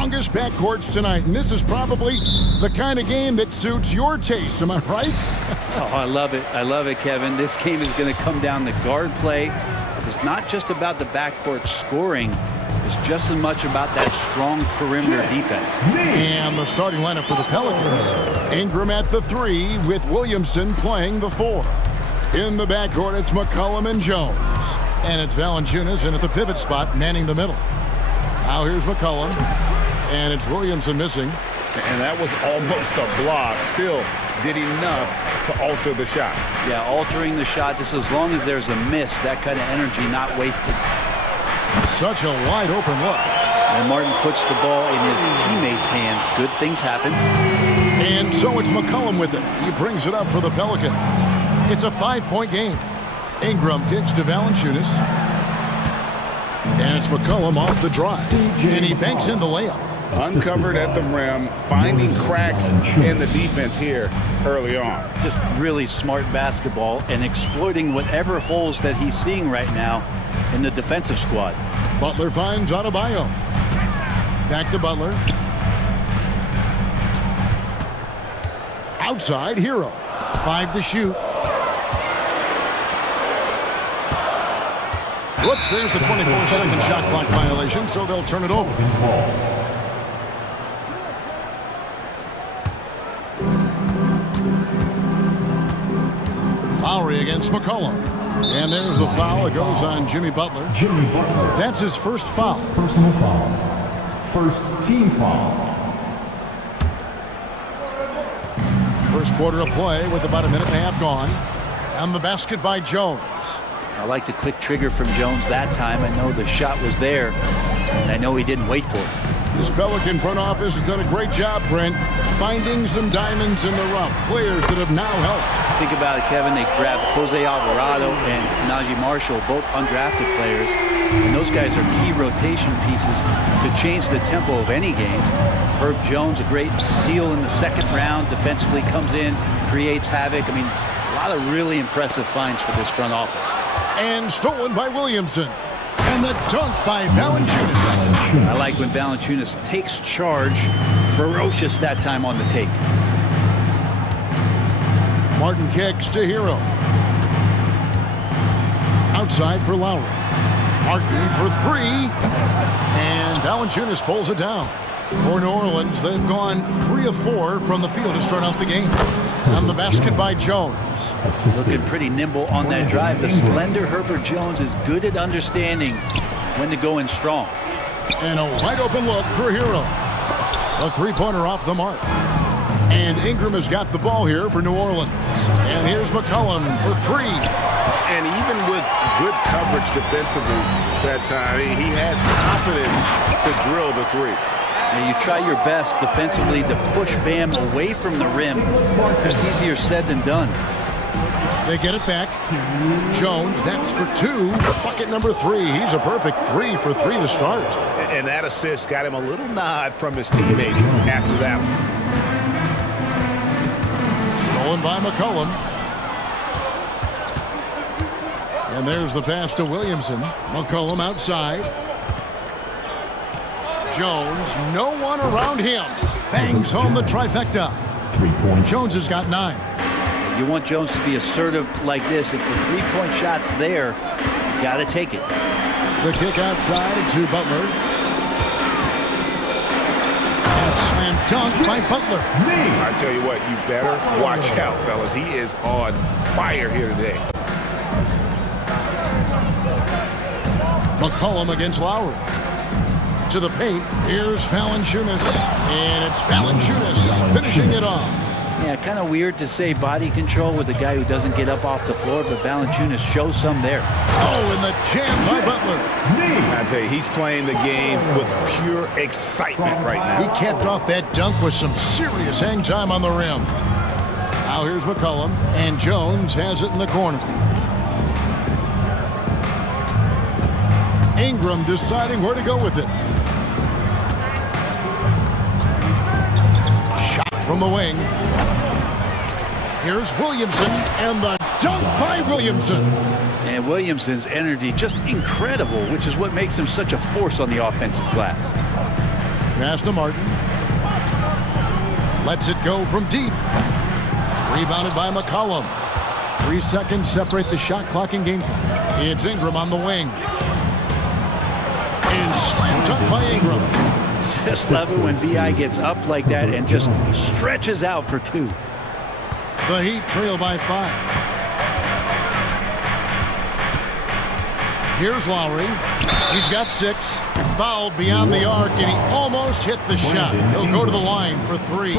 strongest backcourts tonight, and this is probably the kind of game that suits your taste. Am I right? Oh, I love it. I love it, Kevin. This game is going to come down to guard play. It's not just about the backcourt scoring. It's just as much about that strong perimeter defense. And the starting lineup for the Pelicans. Ingram at the 3 with Williamson playing the 4. In the backcourt, it's McCollum and Jones. And it's Valanciunas in at the pivot spot, manning the middle. Now here's McCollum. And it's Williamson missing. And that was almost a block. Still did enough to alter the shot. Yeah, altering the shot just as long as there's a miss, that kind of energy not wasted. Such a wide open look. And Martin puts the ball in his teammates' hands. Good things happen. And so it's McCollum with it. He brings it up for the Pelicans. It's a 5-point game. Ingram kicks to Valanciunas. And it's McCollum off the drive. And he banks in the layup. Uncovered at the rim, finding cracks in the defense here early on. Just really smart basketball and exploiting whatever holes that he's seeing right now in the defensive squad. Butler finds Adebayo. Back to Butler. Outside, Hero. 5 to shoot. Whoops, there's the 24-second shot clock violation, so they'll turn it over. Lowry against McCollum. And there's a foul. It goes on Jimmy Butler. That's his first foul. Personal foul. First team foul. First quarter of play with about a minute and a half gone. And the basket by Jones. I like the quick trigger from Jones that time. I know the shot was there, and I know he didn't wait for it. This Pelican front office has done a great job, Brent, finding some diamonds in the rough. Players that have now helped. Think about it, Kevin. They grabbed Jose Alvarado and Najee Marshall, both undrafted players. And those guys are key rotation pieces to change the tempo of any game. Herb Jones, a great steal in the second round. Defensively comes in, creates havoc. I mean, a lot of really impressive finds for this front office. And stolen by Williamson. And the dunk by Valanciunas. I like when Valanciunas takes charge. Ferocious that time on the take. Martin kicks to Hero. Outside for Lowry. Martin for 3. And Valanciunas pulls it down. For New Orleans, they've gone 3 of 4 from the field to start out the game. And the basket by Jones. Looking pretty nimble on that drive. The slender Herbert Jones is good at understanding when to go in strong. And a wide open look for Hero. A 3-pointer off the mark. And Ingram has got the ball here for New Orleans. And here's McCollum for 3. And even with good coverage defensively that time, he has confidence to drill the 3. Now you try your best defensively to push Bam away from the rim. That's easier said than done. They get it back. Jones, that's for 2. Bucket number 3. He's a perfect 3 for 3 to start. And that assist got him a little nod from his teammate after that one. Stolen by McCollum. And there's the pass to Williamson. McCollum outside. Jones, no one around him. Bangs home the trifecta. 3 points. Jones has got 9. You want Jones to be assertive like this. If the 3-point shot's there, you got to take it. The kick outside to Butler. And slam dunk by Butler. I tell you what, you better watch out, fellas. He is on fire here today. McCollum against Lowry. To the paint, here's Valanciunas. And it's Valanciunas finishing it off. Yeah, kind of weird to say body control with a guy who doesn't get up off the floor, but Valanciunas shows some there. Oh, and the jam by Butler. I tell you, he's playing the game with pure excitement right now. He capped off that dunk with some serious hang time on the rim. Now here's McCollum, and Jones has it in the corner. Ingram deciding where to go with it. Shot from the wing. Here's Williamson, and the dunk by Williamson. And Williamson's energy just incredible, which is what makes him such a force on the offensive glass. pass to Martin. Lets it go from deep. Rebounded by McCollum. 3 seconds separate the shot clock and game clock. It's Ingram on the wing. And slam dunk by Ingram. Just love it when VI gets up like that and just stretches out for 2. The Heat trail by 5. Here's Lowry. He's got 6. Fouled beyond the arc, and he almost hit the shot. He'll go to the line for 3.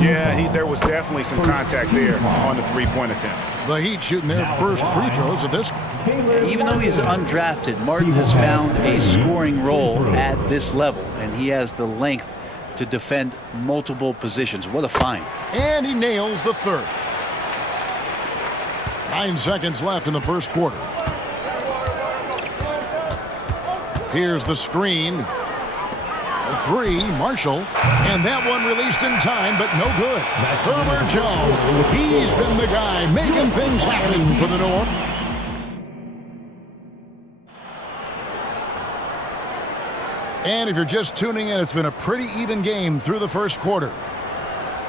Yeah, there was definitely some contact there on the three-point attempt. The Heat shooting their first free throws of this game. Even though he's undrafted, Martin has found a scoring role at this level, and he has the length to defend multiple positions. What a find. And he nails the third. 9 seconds left in the first quarter. Here's the screen. A 3, Marshall. And that one released in time, but no good. Herbert Jones, he's been the guy making things happen for the North. And if you're just tuning in, it's been a pretty even game through the first quarter.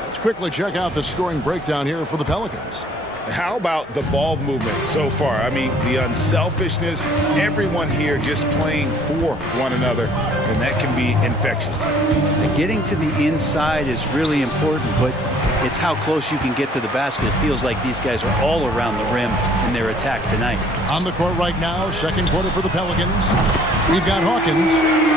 Let's quickly check out the scoring breakdown here for the Pelicans. How about the ball movement so far? I mean, the unselfishness, everyone here just playing for one another, and that can be infectious. Getting to the inside is really important, but it's how close you can get to the basket. It feels like these guys are all around the rim in their attack tonight. On the court right now, second quarter for the Pelicans. We've got Hawkins.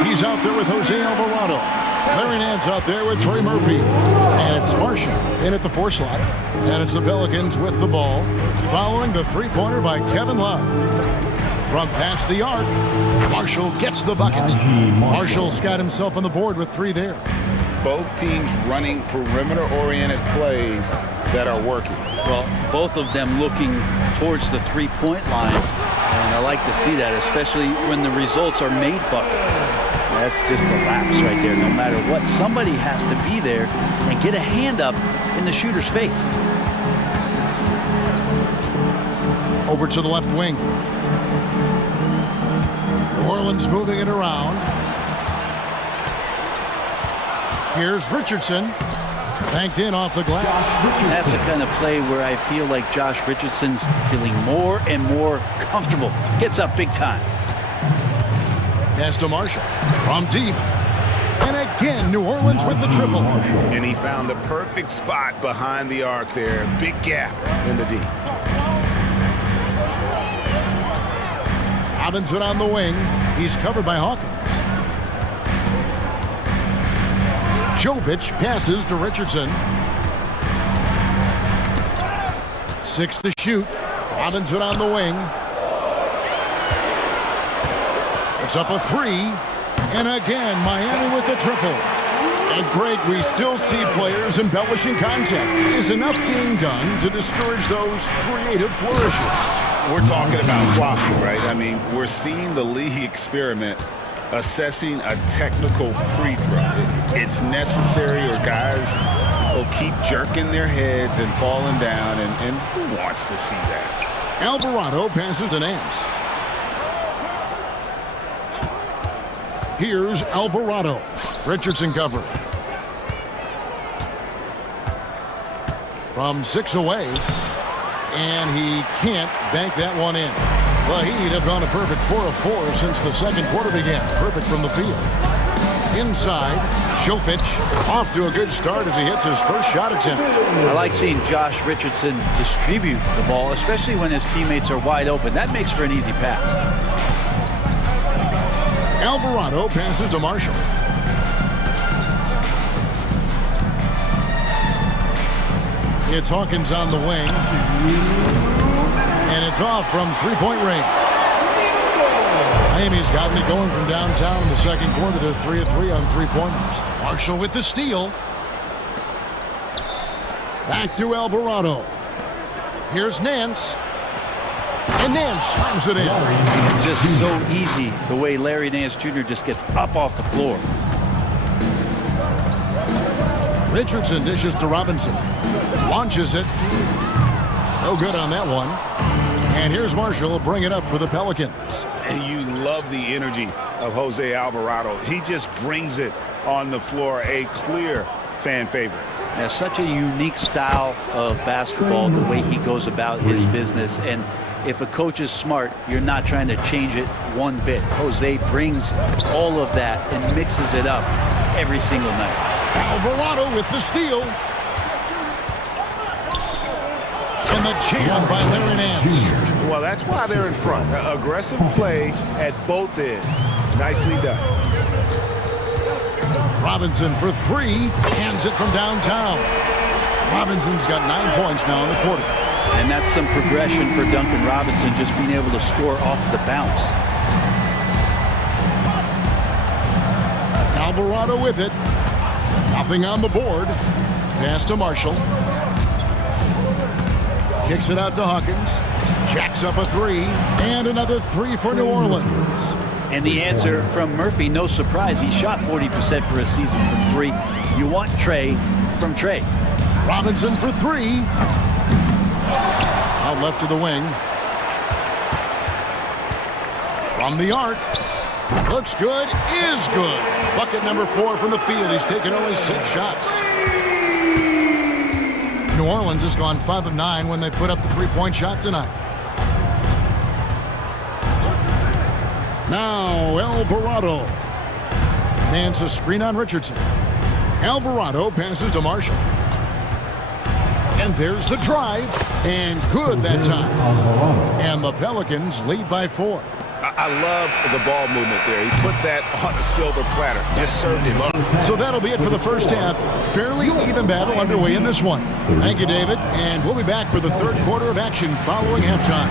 He's out there with Jose Alvarado. Larry Nance out there with Trey Murphy. And it's Marshall in at the 4 slot. And it's the Pelicans with the ball. Following the three-pointer by Kevin Love. From past the arc, Marshall gets the bucket. Marshall's got himself on the board with 3 there. Both teams running perimeter-oriented plays that are working. Well, both of them looking towards the three-point line. And I like to see that, especially when the results are made buckets. That's just a lapse right there. No matter what, somebody has to be there and get a hand up in the shooter's face. Over to the left wing. New Orleans moving it around. Here's Richardson. Banked in off the glass. That's the kind of play where I feel like Josh Richardson's feeling more and more comfortable. Gets up big time. Pass to Marshall from deep. And again, New Orleans with the triple. And he found the perfect spot behind the arc there. Big gap in the D. Robinson on the wing. He's covered by Hawkins. Jovic passes to Richardson. 6 to shoot. Robinson on the wing. It's up a 3. And again, Miami with the triple. And Greg, we still see players embellishing contact. Is enough being done to discourage those creative flourishes? We're talking about flopping, right? I mean, we're seeing the league experiment assessing a technical free throw. It's necessary, or guys will keep jerking their heads and falling down, and who wants to see that? Alvarado passes to Nance. Here's Alvarado. Richardson cover. From 6 away. And he can't bank that one in. The Heat have gone a perfect 4 of 4 since the second quarter began. Perfect from the field. Inside, Jovic off to a good start as he hits his first shot attempt. I like seeing Josh Richardson distribute the ball, especially when his teammates are wide open. That makes for an easy pass. Alvarado passes to Marshall. It's Hawkins on the wing. And it's off from three-point range. Miami's gotten it going from downtown in the second quarter. They're 3 of 3 on three-pointers. Marshall with the steal. Back to Alvarado. Here's Nance. And Nance slams it in. It's just so easy the way Larry Nance Jr. just gets up off the floor. Richardson dishes to Robinson. Launches it. No good on that one. And here's Marshall bring it up for the Pelicans. And you love the energy of Jose Alvarado. He just brings it on the floor, a clear fan favorite. Now, such a unique style of basketball, the way he goes about his business. And if a coach is smart, you're not trying to change it one bit. Jose brings all of that and mixes it up every single night. Alvarado with the steal. And the jam by Larry Nance. Well, that's why they're in front. Aggressive play at both ends. Nicely done. Robinson for three. Hands it from downtown. Robinson's got 9 points now in the quarter. And that's some progression for Duncan Robinson, just being able to score off the bounce. Alvarado with it. Nothing on the board. Pass to Marshall. Kicks it out to Hawkins. Jacks up a three. And another three for New Orleans. And the answer from Murphy, no surprise. He shot 40% for a season from three. You want Trey from Trey. Robinson for three. Out left to the wing. From the arc. Looks good. Is good. Bucket number 4 from the field. He's taken only 6 shots. New Orleans has gone 5 of 9 when they put up the three-point shot tonight. Now Alvarado. Nance a screen on Richardson. Alvarado passes to Marshall. And there's the drive. And good that time. And the Pelicans lead by 4. I love the ball movement there. He put that on a silver platter. Just served him up. So that'll be it for the first half. Fairly even battle underway in this one. Thank you, David. And we'll be back for the third quarter of action following halftime.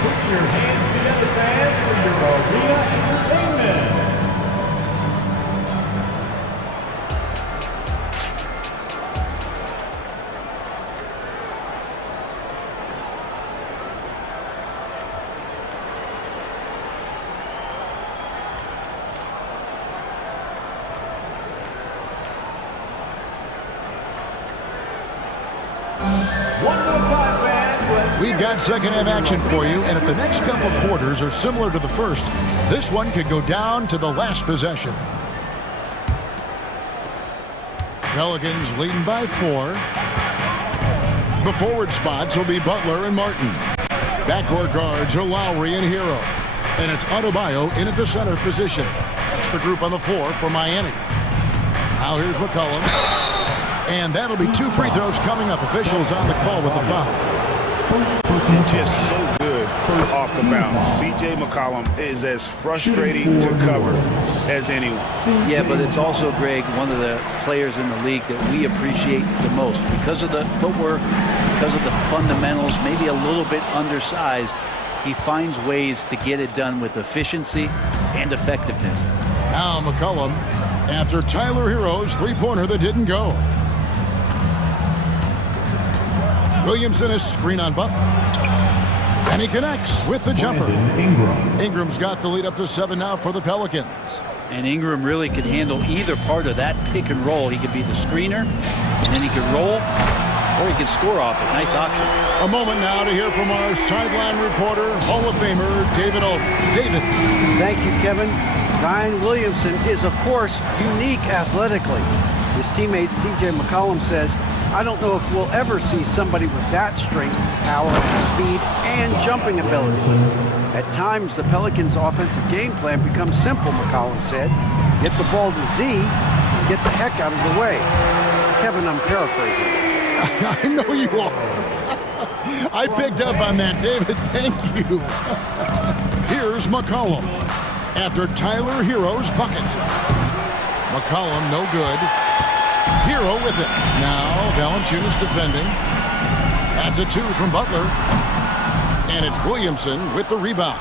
Put your hands together, fans, for your arena entertainment. We've got second half action for you, and if the next couple quarters are similar to the first, this one could go down to the last possession. Pelicans leading by 4. The forward spots will be Butler and Martin. Backcourt guards are Lowry and Hero. And it's Adebayo in at the center position. That's the group on the floor for Miami. Now here's McCollum. And that'll be 2 free throws coming up. Officials on the call with the foul. Just so good off the bounce. C.J. McCollum is as frustrating to cover as anyone. Yeah, but it's also, Greg, one of the players in the league that we appreciate the most. Because of the footwork, because of the fundamentals, maybe a little bit undersized, he finds ways to get it done with efficiency and effectiveness. Now McCollum after Tyler Hero's three-pointer that didn't go. Williamson is screen on Butler. And he connects with the jumper. Ingram's got the lead up to 7 now for the Pelicans. And Ingram really can handle either part of that pick and roll. He could be the screener, and then he could roll, or he could score off it. Nice option. A moment now to hear from our sideline reporter, Hall of Famer David Alton. David. Thank you, Kevin. Zion Williamson is, of course, unique athletically. His teammate C.J. McCollum says, I don't know if we'll ever see somebody with that strength, power, speed, and jumping ability. At times, the Pelicans' offensive game plan becomes simple, McCollum said. Get the ball to Z and get the heck out of the way. Kevin, I'm paraphrasing. I know you are. I picked up on that, David. Thank you. Here's McCollum after Tyler Hero's bucket. McCollum, no good. Hero with it. Now Valanciunas defending. That's a 2 from Butler. And it's Williamson with the rebound.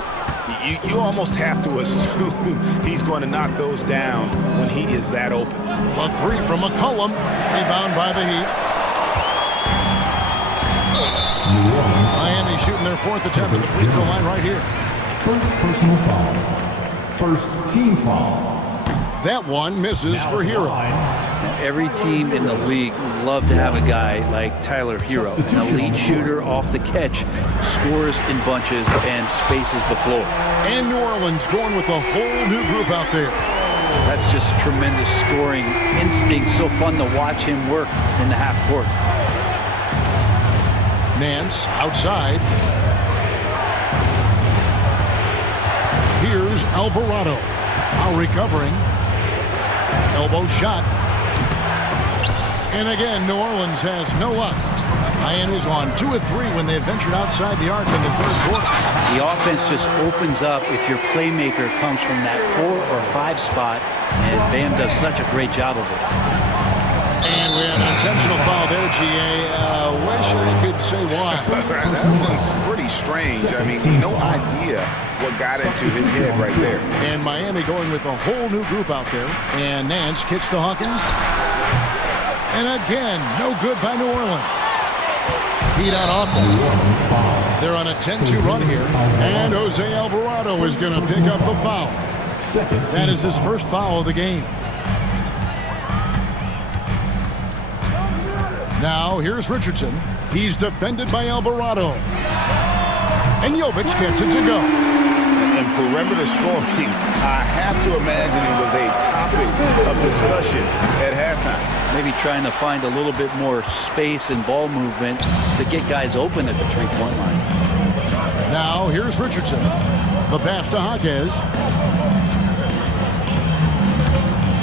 You almost have to assume he's going to knock those down when he is that open. A 3 from McCollum. Rebound by the Heat. Miami shooting their 4th attempt at the free throw line right here. First personal foul. First team foul. That one misses for Hero. Every team in the league would love to have a guy like Tyler Hero, an elite shooter off the catch, scores in bunches and spaces the floor. And New Orleans going with a whole new group out there. That's just tremendous scoring instinct. So fun to watch him work in the half court. Nance outside. Here's Alvarado. Now recovering. Elbow shot. And again, New Orleans has no luck. Miami's on 2 of 3 when they ventured outside the arc in the third quarter. The offense just opens up if your playmaker comes from that 4 or 5 spot, and Bam does such a great job of it. And we have an intentional foul there, GA. Wish I could say why. That one's pretty strange. I mean, no idea what got into his head right there. And Miami going with a whole new group out there. And Nance kicks to Hawkins. And again, no good by New Orleans. Heat on offense. They're on a 10-2 run here. And Jose Alvarado is going to pick up the foul. That is his first foul of the game. Now, here's Richardson. He's defended by Alvarado. And Jovic gets it to go. And perimeter scoring, I have to imagine it was a topic of discussion at halftime. Maybe trying to find a little bit more space and ball movement to get guys open at the three-point line. Now, here's Richardson. The pass to Jaquez.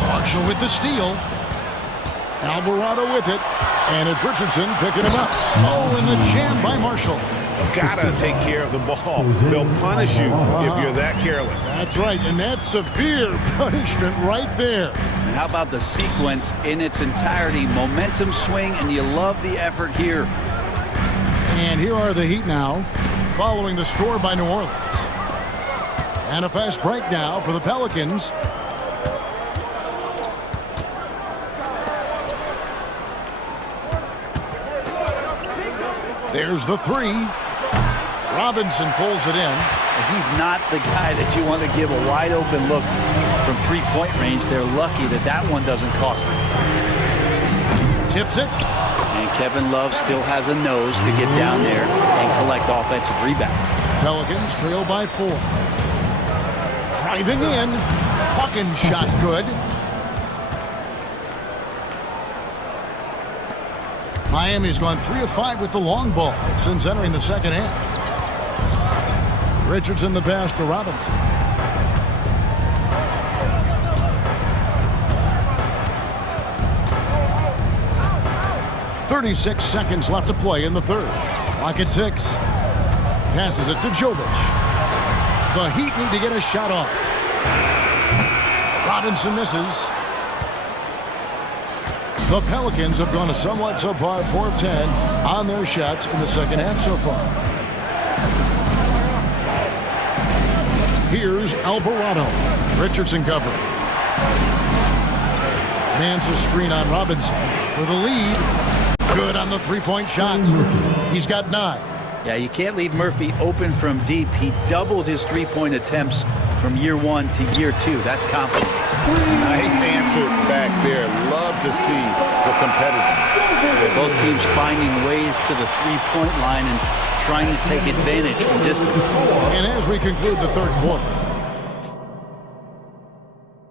Marshall with the steal. Alvarado with it. And it's Richardson picking him up. Oh, and the jam by Marshall. Gotta take care of the ball. They'll punish you if you're that careless. That's right, and that's severe punishment right there. And how about the sequence in its entirety? Momentum swing, and you love the effort here. And here are the Heat now, following the score by New Orleans. And a fast break now for the Pelicans. There's the three. Robinson pulls it in. He's not the guy that you want to give a wide open look from three-point range. They're lucky that that one doesn't cost them. Tips it. And Kevin Love still has a nose to get down there and collect offensive rebounds. Pelicans trail by 4. Driving in. Hawkins shot good. Miami's gone 3 of 5 with the long ball since entering the second half. Richardson the pass to Robinson. .36 seconds left to play in the third. Clock at 6. Passes it to Jovic. The Heat need to get a shot off. Robinson misses. The Pelicans have gone a somewhat subpar 4 of 10 on their shots in the second half so far. Here's Alvarado. Richardson covering. Nance a screen on Robinson for the lead. Good on the three-point shot. He's got 9. Yeah, you can't leave Murphy open from deep. He doubled his three-point attempts from year 1 to year 2. That's confidence. Nice answer back there. Love to see the competitors. Both teams finding ways to the three-point line and trying to take advantage from distance. And as we conclude the third quarter,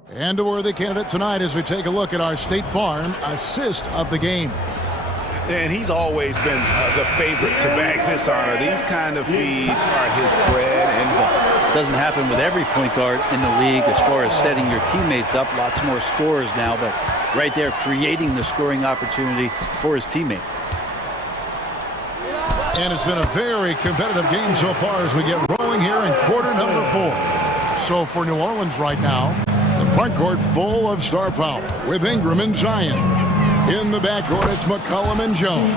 and a worthy candidate tonight as we take a look at our State Farm assist of the game. And he's always been the favorite to bag this honor. These kind of feeds are his bread and butter. Doesn't happen with every point guard in the league as far as setting your teammates up. Lots more scorers now, but right there creating the scoring opportunity for his teammate. And it's been a very competitive game so far as we get rolling here in quarter number 4. So for New Orleans right now, the front court full of star power with Ingram and Zion. In the backcourt, it's McCollum and Jones.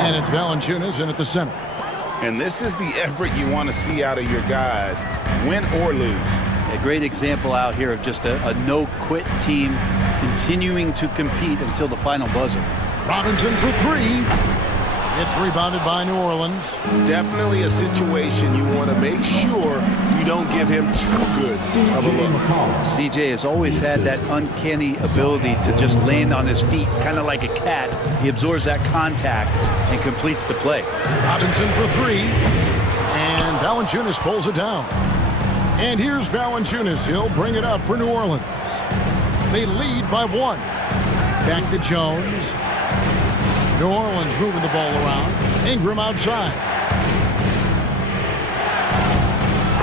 And it's Valanciunas in at the center. And this is the effort you want to see out of your guys, win or lose. A great example out here of just a no-quit team continuing to compete until the final buzzer. Robinson for 3. It's rebounded by New Orleans. Definitely a situation you want to make sure you don't give him too good of a look. CJ has always had that uncanny ability to just land on his feet, kind of like a cat. He absorbs that contact and completes the play. Robinson for 3. And Valanciunas pulls it down. And here's Valanciunas. He'll bring it up for New Orleans. They lead by 1. Back to Jones. New Orleans moving the ball around. Ingram outside.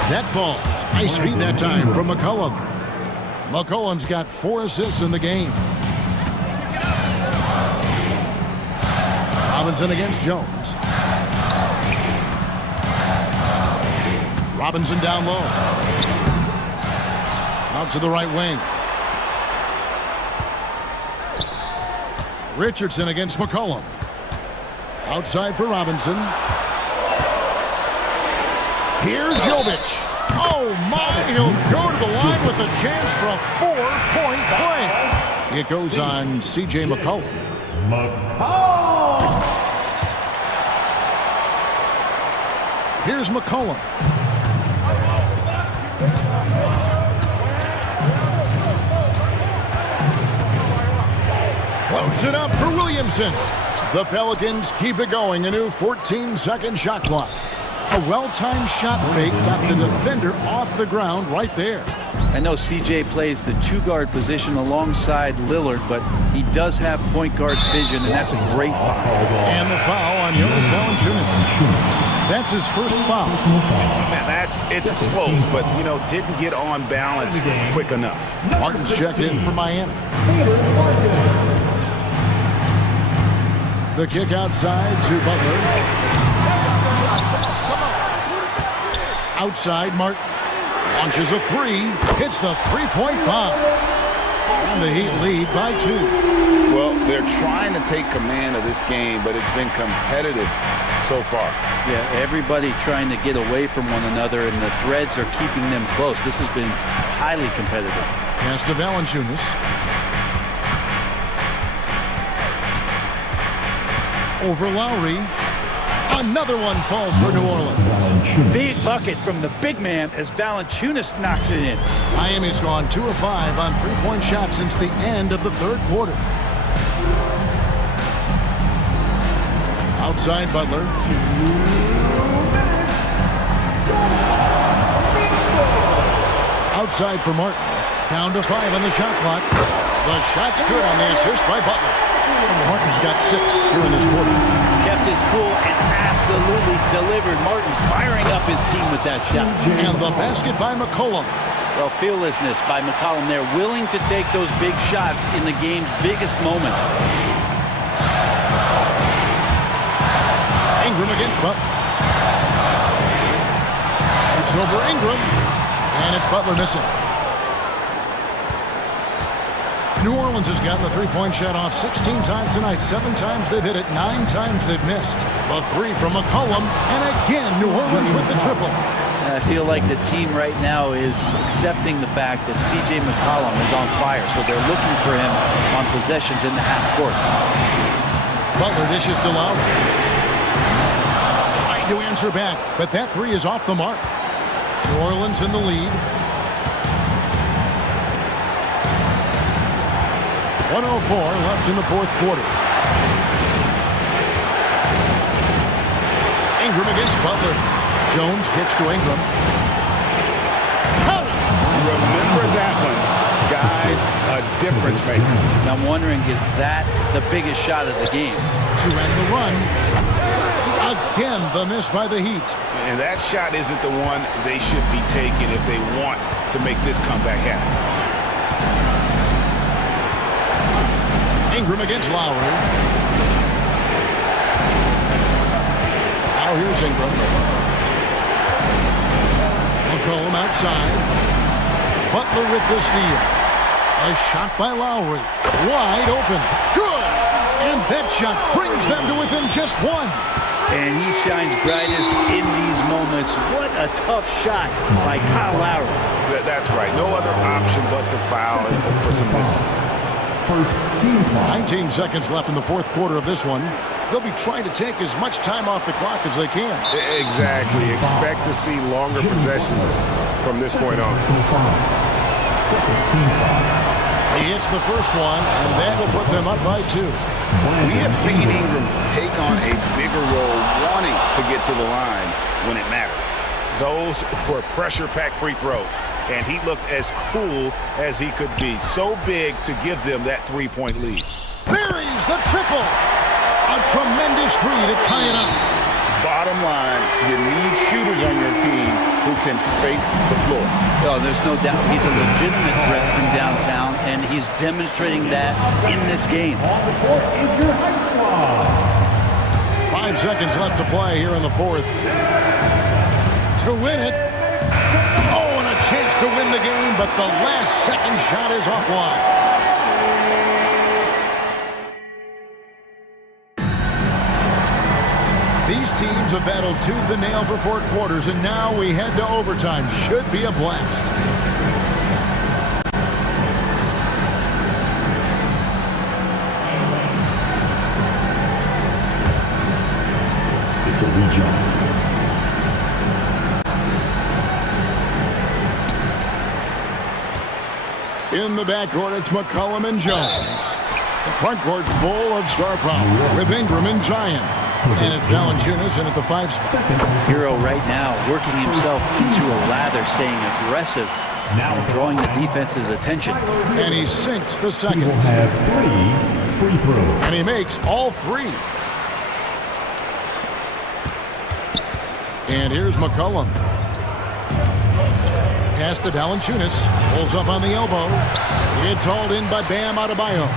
That falls. Nice feed that time from McCollum. McCollum's got 4 assists in the game. Robinson against Jones. Robinson down low. Out to the right wing. Richardson against McCollum. Outside for Robinson. Here's Jovic. Oh, my. He'll go to the line with a chance for a 4-point play. It goes on C.J. McCollum. Here's McCollum. Floats it up for Williamson. The Pelicans keep it going. A new 14-second shot clock. A well-timed shot fake got the defender off the ground right there. I know CJ plays the 2-guard position alongside Lillard, but he does have point guard vision, and that's a great foul. And the foul on Jonas Valanciunas. That's his first foul. Man, it's close, but, didn't get on balance quick enough. Martin's checked in for Miami. The kick outside to Butler. Outside, Martin launches a 3, hits the 3-point bomb. And the Heat lead by 2. Well, they're trying to take command of this game, but it's been competitive so far. Yeah, everybody trying to get away from one another, and the threads are keeping them close. This has been highly competitive. Pass to Valanciunas. Over Lowry. Another one falls for New Orleans. Big bucket from the big man as Valanciunas knocks it in. Miami's gone 2 of 5 on 3-point shots since the end of the third quarter. Outside Butler. Outside for Martin. Down to 5 on the shot clock. The shot's good on the assist by Butler. Martin's got 6 here in this quarter. Kept his cool and absolutely delivered. Martin's firing up his team with that shot. And the basket by McCollum. Well, fearlessness by McCollum there, willing to take those big shots in the game's biggest moments. Ingram against Butler. It's over Ingram, and it's Butler missing. New Orleans has gotten the 3-point shot off 16 times tonight. 7 times they've hit it, 9 times they've missed. A 3 from McCollum, and again, New Orleans with the triple. And I feel like the team right now is accepting the fact that C.J. McCollum is on fire, so they're looking for him on possessions in the half court. Butler dishes to Lowry. Trying to answer back, but that 3 is off the mark. New Orleans in the lead. 1:04 left in the fourth quarter. Ingram against Butler. Jones kicks to Ingram. Remember that one, guys, a difference maker. Now I'm wondering, is that the biggest shot of the game? To end the run. Again, the miss by the Heat. And that shot isn't the one they should be taking if they want to make this comeback happen. Ingram against Lowry. Now here's Ingram. McCollum outside. Butler with the steal. A shot by Lowry. Wide open. Good! And that shot brings them to within just 1. And he shines brightest in these moments. What a tough shot by Kyle Lowry. That's right. No other option but to foul and hope for some misses. First team foul. 19 seconds left in the fourth quarter of this one. They'll be trying to take as much time off the clock as they can. Exactly. Expect to see longer possessions from this point on. Second team foul. He hits the first one, and that will put them up by 2. We have seen Ingram take on a bigger role, wanting to get to the line when it matters. Those were pressure-packed free throws. and he looked as cool as he could be. So big to give them that three-point lead. Buries the triple. A tremendous three to tie it up. Bottom line, you need shooters on your team who can space the floor. Oh, there's no doubt he's a legitimate threat from downtown, and he's demonstrating that in this game. On the court is your high squad. 5 seconds left to play here in the fourth. To win it. Oh, and a chance to win the game, but the last second shot is offline. These teams have battled tooth and nail for 4 quarters, and now we head to overtime. Should be a blast. It's a rejoin. In the backcourt, it's McCollum and Jones. The front court full of star power with Ingram and Zion. And it's Valanciunas in at the 5 spot. Hero right now working himself into a lather, staying aggressive, and drawing the defense's attention. And he sinks the second. He will have 3 free throws. And he makes all 3. And here's McCollum. Pass to Valanciunas. Pulls up on the elbow. It's hauled in by Bam Adebayo.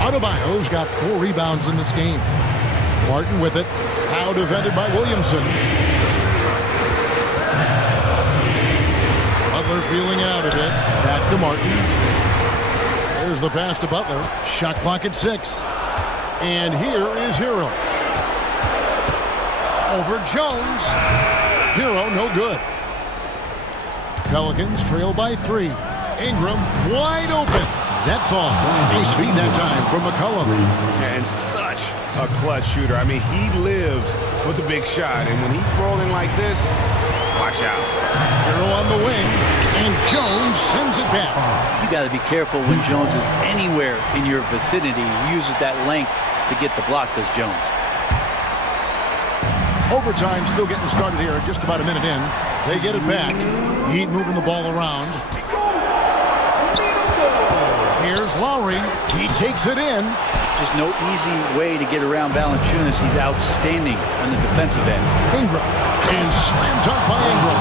Adebayo's got 4 rebounds in this game. Martin with it. Now defended by Williamson. Butler feeling it out a bit. Back to Martin. There's the pass to Butler. Shot clock at 6. And here is Hero. Over Jones. Hero no good. Pelicans trail by 3. Ingram wide open. That falls. Nice feed that time from McCollum. And such a clutch shooter. I mean, he lives with a big shot. And when he's rolling like this, watch out. Hero on the wing. And Jones sends it back. You got to be careful when Jones is anywhere in your vicinity. He uses that length to get the block, does Jones. Overtime still getting started here. Just about a minute in. They get it back. Heat moving the ball around. Here's Lowry. He takes it in. Just no easy way to get around Valanciunas. He's outstanding on the defensive end. Ingram. And slam dunk by Ingram.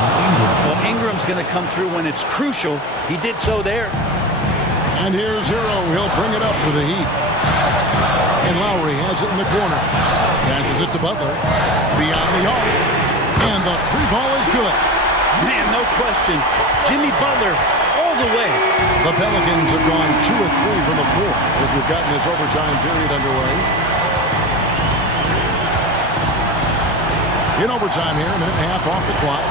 Well, Ingram's going to come through when it's crucial. He did so there. And here's Hero. He'll bring it up for the Heat. And Lowry has it in the corner. Passes it to Butler. Beyond the arc. And the 3 ball is good. Man, no question. Jimmy Butler all the way. The Pelicans have gone 2 of 3 from the floor as we've gotten this overtime period underway. In overtime here, a minute and a half off the clock.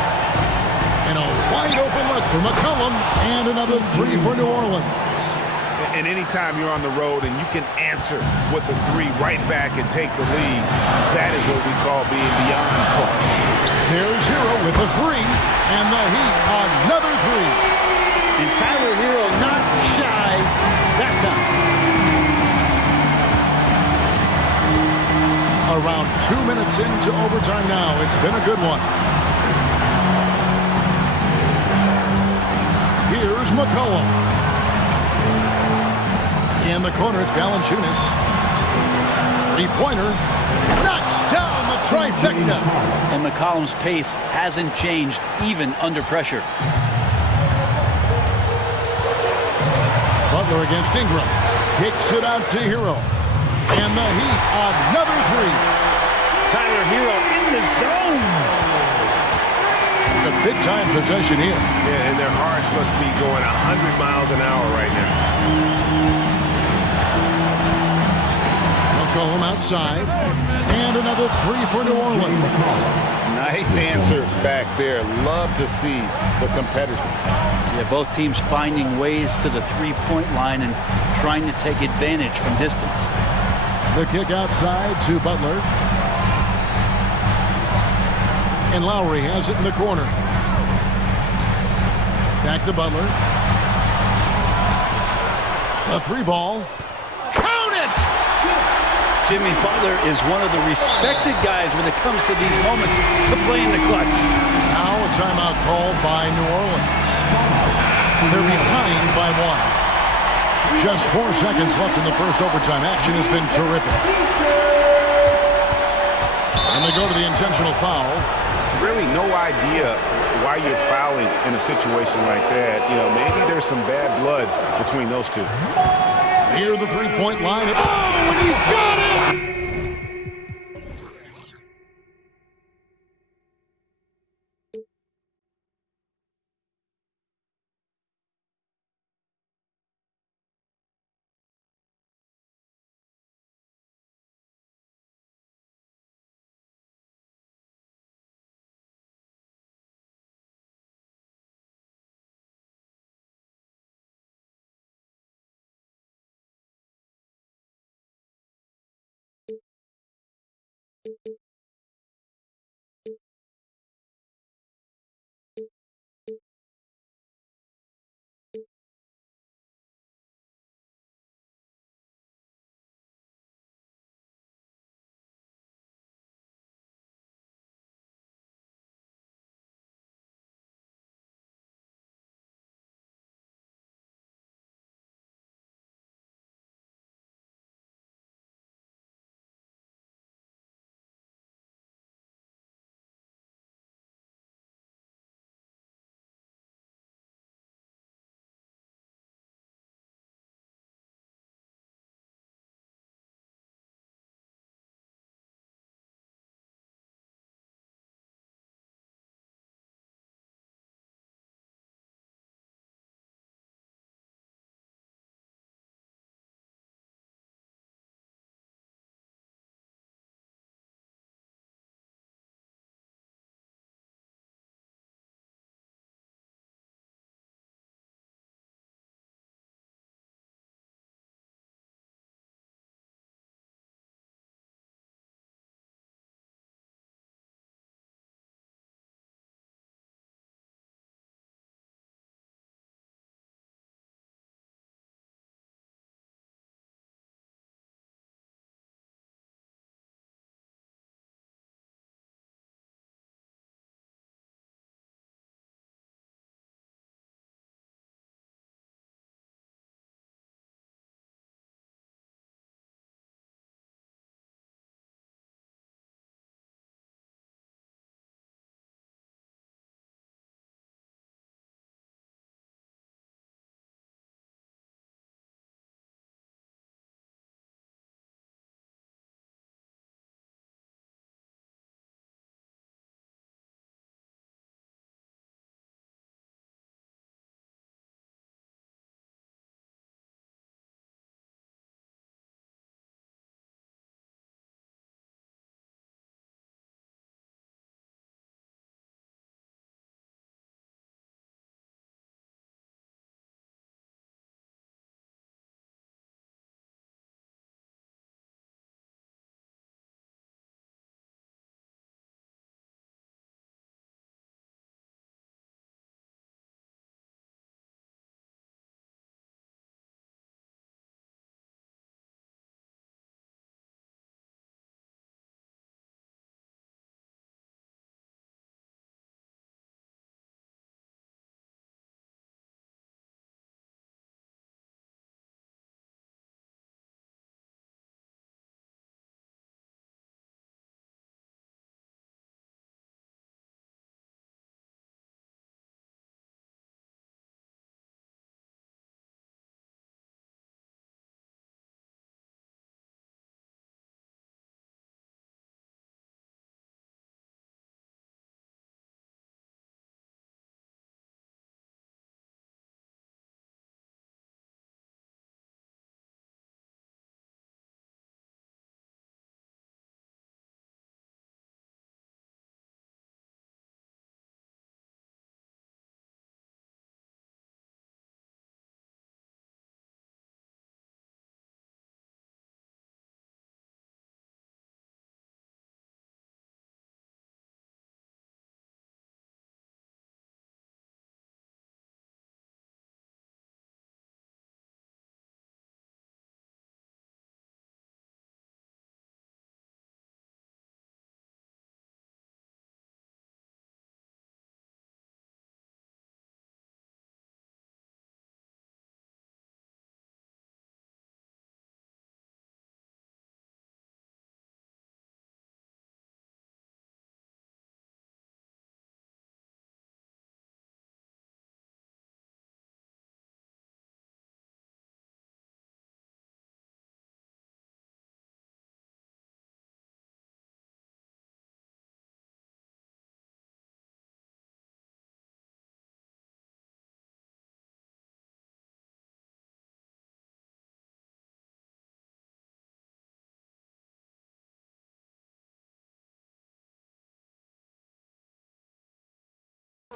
And a wide open look for McCollum. And another 3 for New Orleans. And anytime you're on the road and you can answer with the 3 right back and take the lead, that is what we call being beyond clutch. There's Hero with the 3, and the Heat another 3. And Tyler Hero not shy that time. Around 2 minutes into overtime now. It's been a good one. Here's McCollum. In the corner, it's Valanciunas. 3-pointer. Knocks down the trifecta. And McCollum's pace hasn't changed even under pressure. Butler against Ingram. Kicks it out to Hero. And the Heat, another 3. Tyler Hero in the zone. A big-time possession here. Yeah, and their hearts must be going 100 miles an hour right now. McCollum outside. And another 3 for New Orleans. Nice answer back there. Love to see the competitors. Yeah, both teams finding ways to the 3-point line and trying to take advantage from distance. The kick outside to Butler. And Lowry has it in the corner. Back to Butler. A 3 ball. Count it! Jimmy Butler is one of the respected guys when it comes to these moments to play in the clutch. Now a timeout called by New Orleans. They're behind by 1. Just 4 seconds left in the first overtime. Action has been terrific. And they go to the intentional foul. Really no idea why you're fouling in a situation like that. You know, maybe there's some bad blood between those two. Near the three-point line. Oh, and he got it!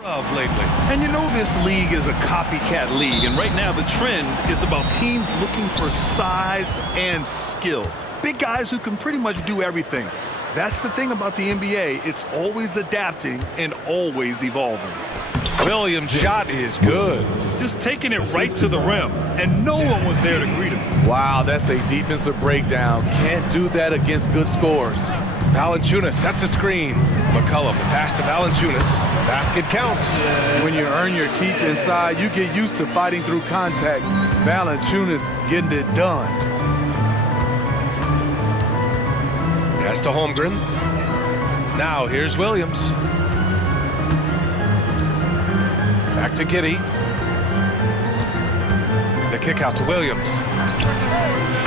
Of lately. And you know this league is a copycat league, and right now the trend is about teams looking for size and skill. Big guys who can pretty much do everything. That's the thing about the NBA. It's always adapting and always evolving. Williams' shot is good. Just taking it right to the rim, and no one was there to greet him. Wow, that's a defensive breakdown. Can't do that against good scores. Valanciunas sets a screen. McCollum, the pass to Valanciunas. Basket counts. When you earn your keep inside, you get used to fighting through contact. Valanciunas getting it done. Pass to Holmgren. Now here's Williams. Back to Giddey. The kick out to Williams.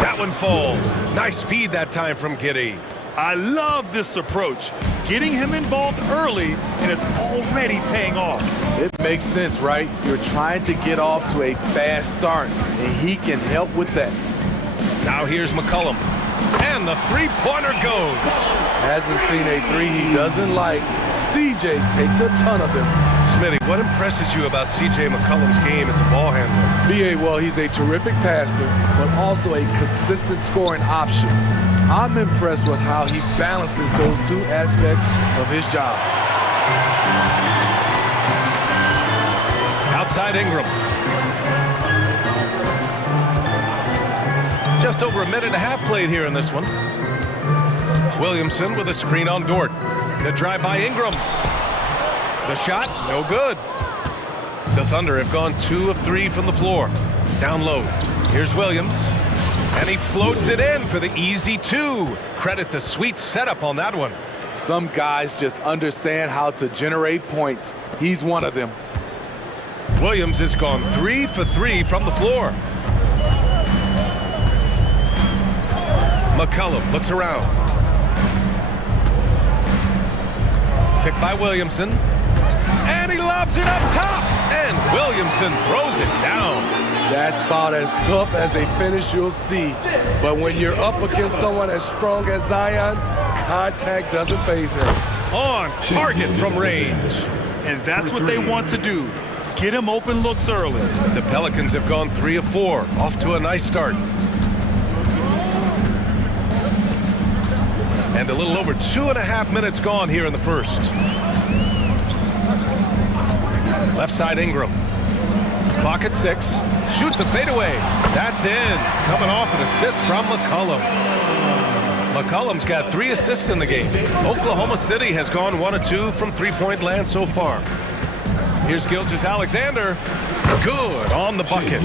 That one falls. Nice feed that time from Giddey. I love this approach. Getting him involved early, and it's already paying off. It makes sense, right? You're trying to get off to a fast start, and he can help with that. Now here's McCollum. And the three-pointer goes. Hasn't seen a three he doesn't like. CJ takes a ton of them. Smitty, what impresses you about CJ McCollum's game as a ball handler? B.A., well, he's a terrific passer, but also a consistent scoring option. I'm impressed with how he balances those two aspects of his job. Outside Ingram. Just over a minute and a half played here in this one. Williamson with a screen on Dort. The drive by Ingram. The shot, no good. The Thunder have gone 2 of 3 from the floor. Down low. Here's Williams. And he floats it in for the easy 2. Credit the sweet setup on that one. Some guys just understand how to generate points. He's one of them. Williams has gone 3 for 3 from the floor. McCollum looks around. Picked by Williamson. And he lobs it up top. And Williamson throws it down. That's about as tough as a finish you'll see. But when you're up against someone as strong as Zion, contact doesn't faze him. On target from range. And that's what they want to do. Get him open looks early. The Pelicans have gone 3 of 4. Off to a nice start. And a little over 2.5 minutes gone here in the first. Left side Ingram. Clock at 6. Shoots a fadeaway. That's in. Coming off an assist from McCollum. McCollum's got 3 assists in the game. Oklahoma City has gone 1 of 2 from three-point land so far. Here's Gilgeous-Alexander. Good on the bucket.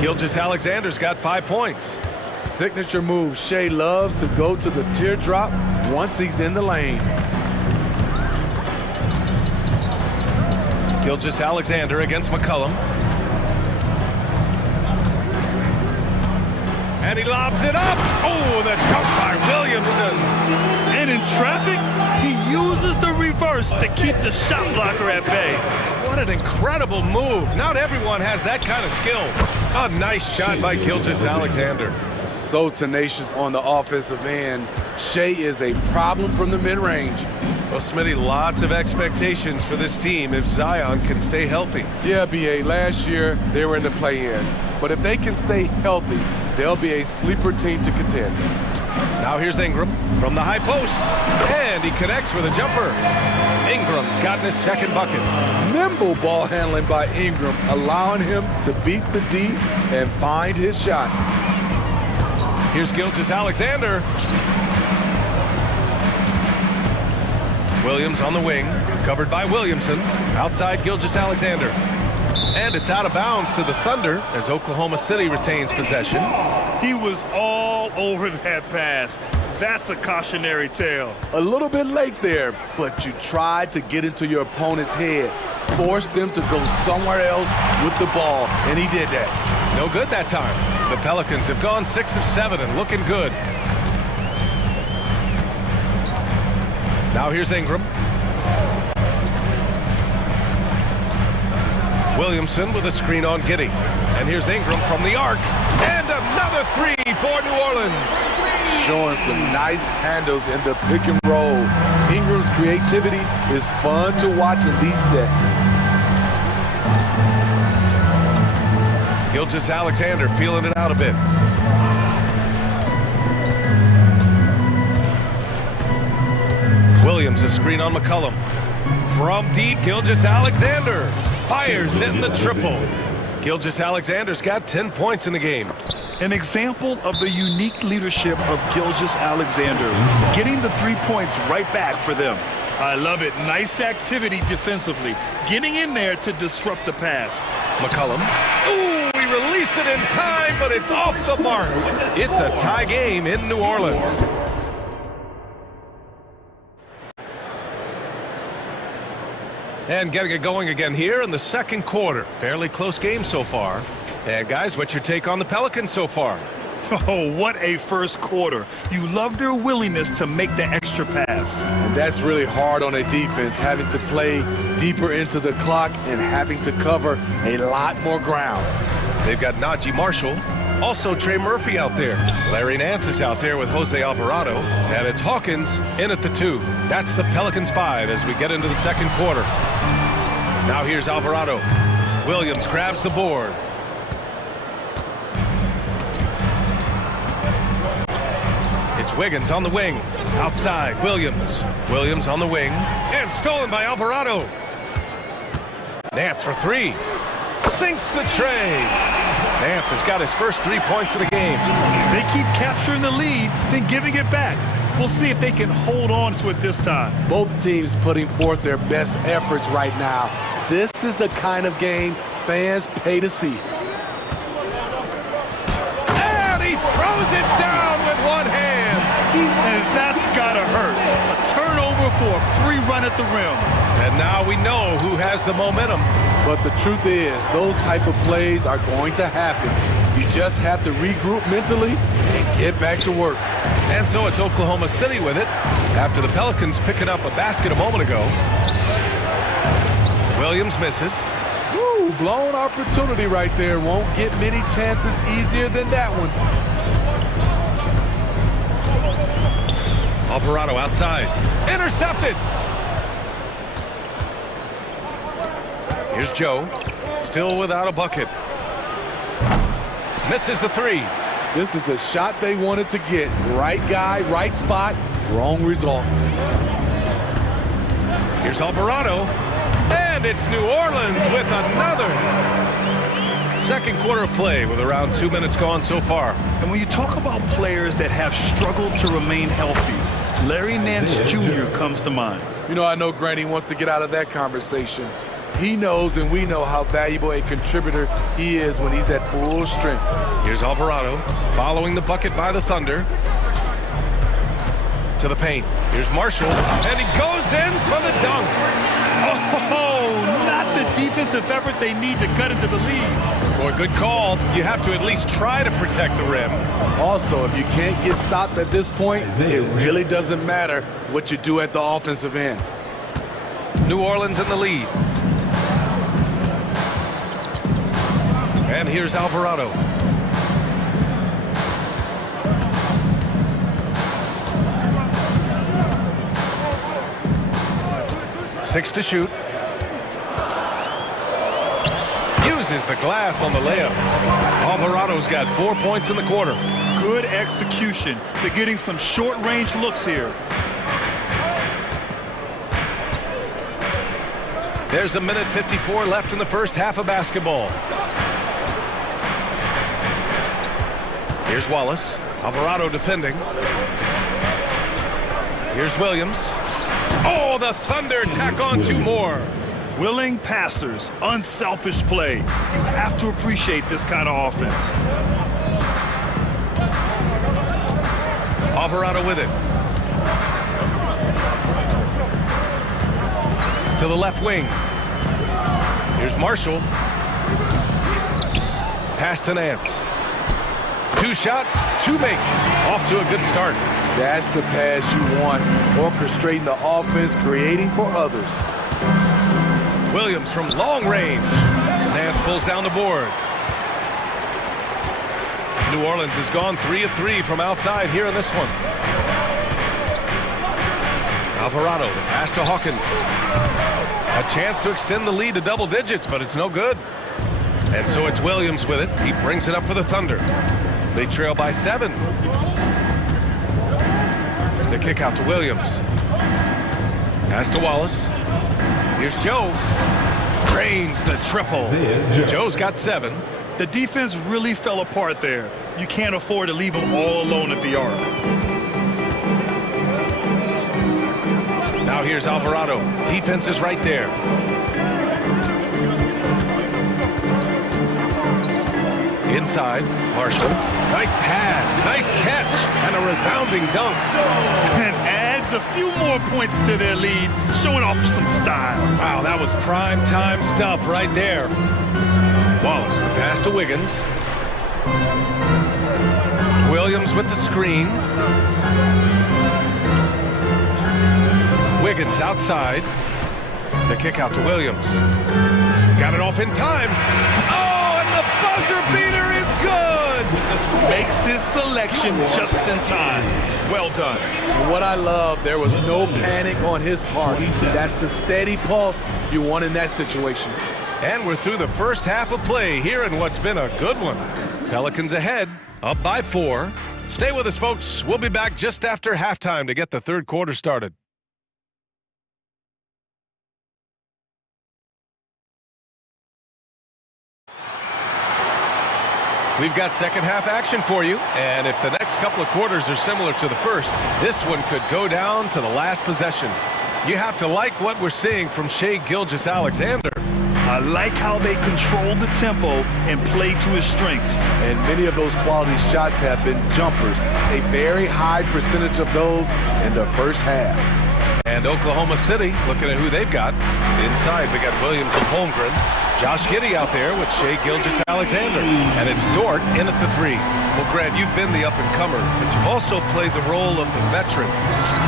Gilgeous-Alexander's got 5 points. Signature move. Shea loves to go to the teardrop once he's in the lane. Gilgeous-Alexander against McCollum. And he lobs it up. Oh, the dunk by Williamson. And in traffic, he uses the reverse to keep the shot blocker at bay. What an incredible move. Not everyone has that kind of skill. A nice shot by Gilgeous-Alexander. So tenacious on the offensive end. Shea is a problem from the mid-range. Well, Smitty, lots of expectations for this team if Zion can stay healthy. Yeah, B.A., last year they were in the play-in. But if they can stay healthy, they'll be a sleeper team to contend. Now here's Ingram from the high post. And he connects with a jumper. Ingram's gotten his second bucket. Nimble ball handling by Ingram, allowing him to beat the D and find his shot. Here's Gilgeous-Alexander. Williams on the wing, covered by Williamson. Outside Gilgeous-Alexander. And it's out of bounds to the Thunder as Oklahoma City retains possession. He was all over that pass. That's a cautionary tale. A little bit late there, but you tried to get into your opponent's head. Forced them to go somewhere else with the ball, and he did that. No good that time. The Pelicans have gone 6 of 7 and looking good. Now here's Ingram. Williamson with a screen on Giddey. And here's Ingram from the arc. And another 3 for New Orleans. showing some nice handles in the pick and roll. Ingram's creativity is fun to watch in these sets. Gilgeous-Alexander feeling it out a bit. Williams, a screen on McCollum. From deep, Gilgeous-Alexander fires in the triple. Gilgeous-Alexander's got 10 points in the game. An example of the unique leadership of Gilgeous-Alexander, getting the 3 points right back for them. I love it. Nice activity defensively, getting in there to disrupt the pass. McCollum. Ooh, he released it in time, but it's off the mark. It's a tie game in New Orleans. And getting it going again here in the second quarter. Fairly close game so far. And guys, what's your take on the Pelicans so far? Oh, what a first quarter. You love their willingness to make the extra pass. And that's really hard on a defense, having to play deeper into the clock and having to cover a lot more ground. They've got Najee Marshall, also Trey Murphy out there. Larry Nance is out there with Jose Alvarado, and it's Hawkins in at the 2. That's the Pelicans 5 as we get into the second quarter. Now here's Alvarado. Williams grabs the board. It's Wiggins on the wing. Outside, Williams. Williams on the wing. And stolen by Alvarado. Nance for 3. Sinks the tray. Nance has got his first 3 points of the game. They keep capturing the lead, then giving it back. We'll see if they can hold on to it this time. Both teams putting forth their best efforts right now. This is the kind of game fans pay to see. And he throws it down with one hand. And that's gotta hurt. A turnover for a free run at the rim. And now we know who has the momentum. But the truth is, those type of plays are going to happen. You just have to regroup mentally and get back to work. And so it's Oklahoma City with it after the Pelicans picking up a basket a moment ago. Williams misses. Woo, blown opportunity right there. Won't get many chances easier than that one. Alvarado outside. Intercepted. Here's Joe. Still without a bucket. Misses the 3. This is the shot they wanted to get. Right guy, right spot, wrong result. Here's Alvarado. And it's New Orleans with another. Second quarter of play with around 2 minutes gone so far. And when you talk about players that have struggled to remain healthy, Larry Nance Jr. comes to mind. You know, I know Granny wants to get out of that conversation. He knows and we know how valuable a contributor he is when he's at full strength. Here's Alvarado following the bucket by the Thunder. To the paint. Here's Marshall. And he goes in for the dunk. Oh, not the defensive effort they need to cut into the lead. Boy, good call. You have to at least try to protect the rim. Also, if you can't get stops at this point, it really doesn't matter what you do at the offensive end. New Orleans in the lead. And here's Alvarado. Six to shoot. Uses the glass on the layup. Alvarado's got 4 points in the quarter. Good execution. They're getting some short-range looks here. There's a minute 54 left in the first half of basketball. Here's Wallace. Alvarado defending. Here's Williams. Oh, the Thunder tack on 2 more. Willing passers, unselfish play. You have to appreciate this kind of offense. Alvarado with it. To the left wing. Here's Marshall. Pass to Nance. 2 shots, 2 makes. Off to a good start. That's the pass you want. Orchestrating the offense, creating for others. Williams from long range. Nance pulls down the board. New Orleans has gone 3 of 3 from outside here in this one. Alvarado, the pass to Hawkins. A chance to extend the lead to double digits, but it's no good. And so it's Williams with it. He brings it up for the Thunder. They trail by 7. The kick out to Williams. Pass to Wallace. Here's Joe. Drains the triple. Joe's got 7. The defense really fell apart there. You can't afford to leave them all alone at the arc. Now here's Alvarado. Defense is right there. Inside, Marshall. Nice pass, nice catch, and a resounding dunk. And adds a few more points to their lead, showing off some style. Wow, that was prime time stuff right there. Wallace, the pass to Wiggins. Williams with the screen. Wiggins outside. The kick out to Williams. Got it off in time. Oh, and the buzzer beater is good! Makes his selection just in time. Well done. What I love, there was no panic on his part. That's the steady pulse you want in that situation. And we're through the first half of play here in what's been a good one. Pelicans ahead, up by 4. Stay with us, folks. We'll be back just after halftime to get the third quarter started. We've got second half action for you, and if the next couple of quarters are similar to the first, this one could go down to the last possession. You have to like what we're seeing from Shai Gilgeous-Alexander. I like how they control the tempo and play to his strengths. And many of those quality shots have been jumpers. A very high percentage of those in the first half. And Oklahoma City, looking at who they've got. Inside, we got Williams and Holmgren. Josh Giddey out there with Shai Gilgeous-Alexander. And it's Dort in at the 3. Well, Grant, you've been the up-and-comer, but you've also played the role of the veteran.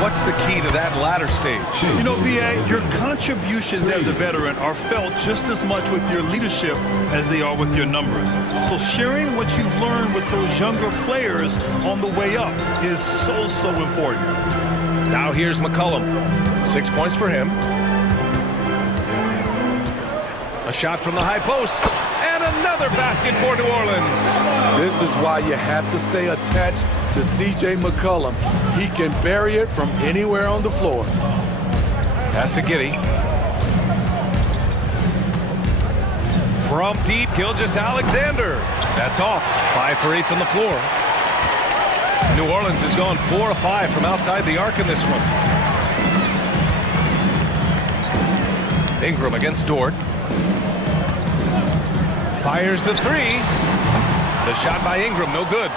What's the key to that latter stage? You know, B.A., your contributions as a veteran are felt just as much with your leadership as they are with your numbers. So sharing what you've learned with those younger players on the way up is so important. Now here's McCollum. 6 points for him. A shot from the high post. And another basket for New Orleans. This is why you have to stay attached to C.J. McCollum. He can bury it from anywhere on the floor. Pass to Giddey. From deep, Gilgeous-Alexander. That's off. 5 for 8 from the floor. New Orleans has gone 4 of 5 from outside the arc in this one. Ingram against Dort. Fires the 3. The shot by Ingram, no good.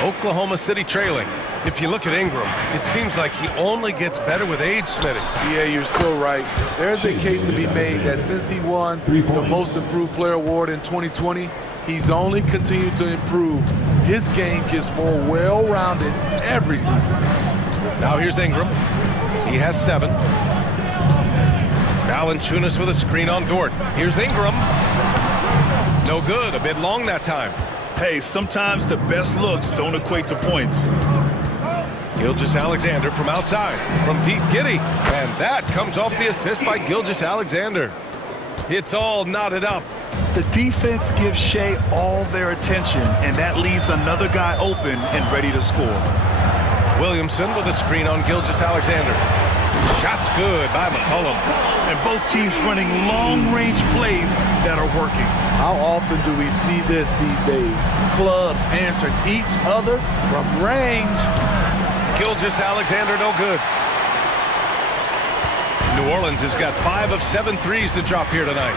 Oklahoma City trailing. If you look at Ingram, it seems like he only gets better with age, Smitty. Yeah, you're so right. There's a case to be made that since he won the Most Improved Player Award in 2020, he's only continued to improve. His game gets more well-rounded every season. Now here's Ingram. He has 7. Valanciunas with a screen on Dort. Here's Ingram. No good. A bit long that time. Hey, sometimes the best looks don't equate to points. Gilgeous-Alexander from outside. From deep, Giddey. And that comes off the assist by Gilgeous-Alexander. It's all knotted up. The defense gives Shai all their attention, and that leaves another guy open and ready to score. Williamson with a screen on Gilgeous-Alexander. Shot's good by McCollum. And both teams running long-range plays that are working. How often do we see this these days? Clubs answering each other from range. Gilgeous-Alexander no good. New Orleans has got 5 of 7 threes to drop here tonight.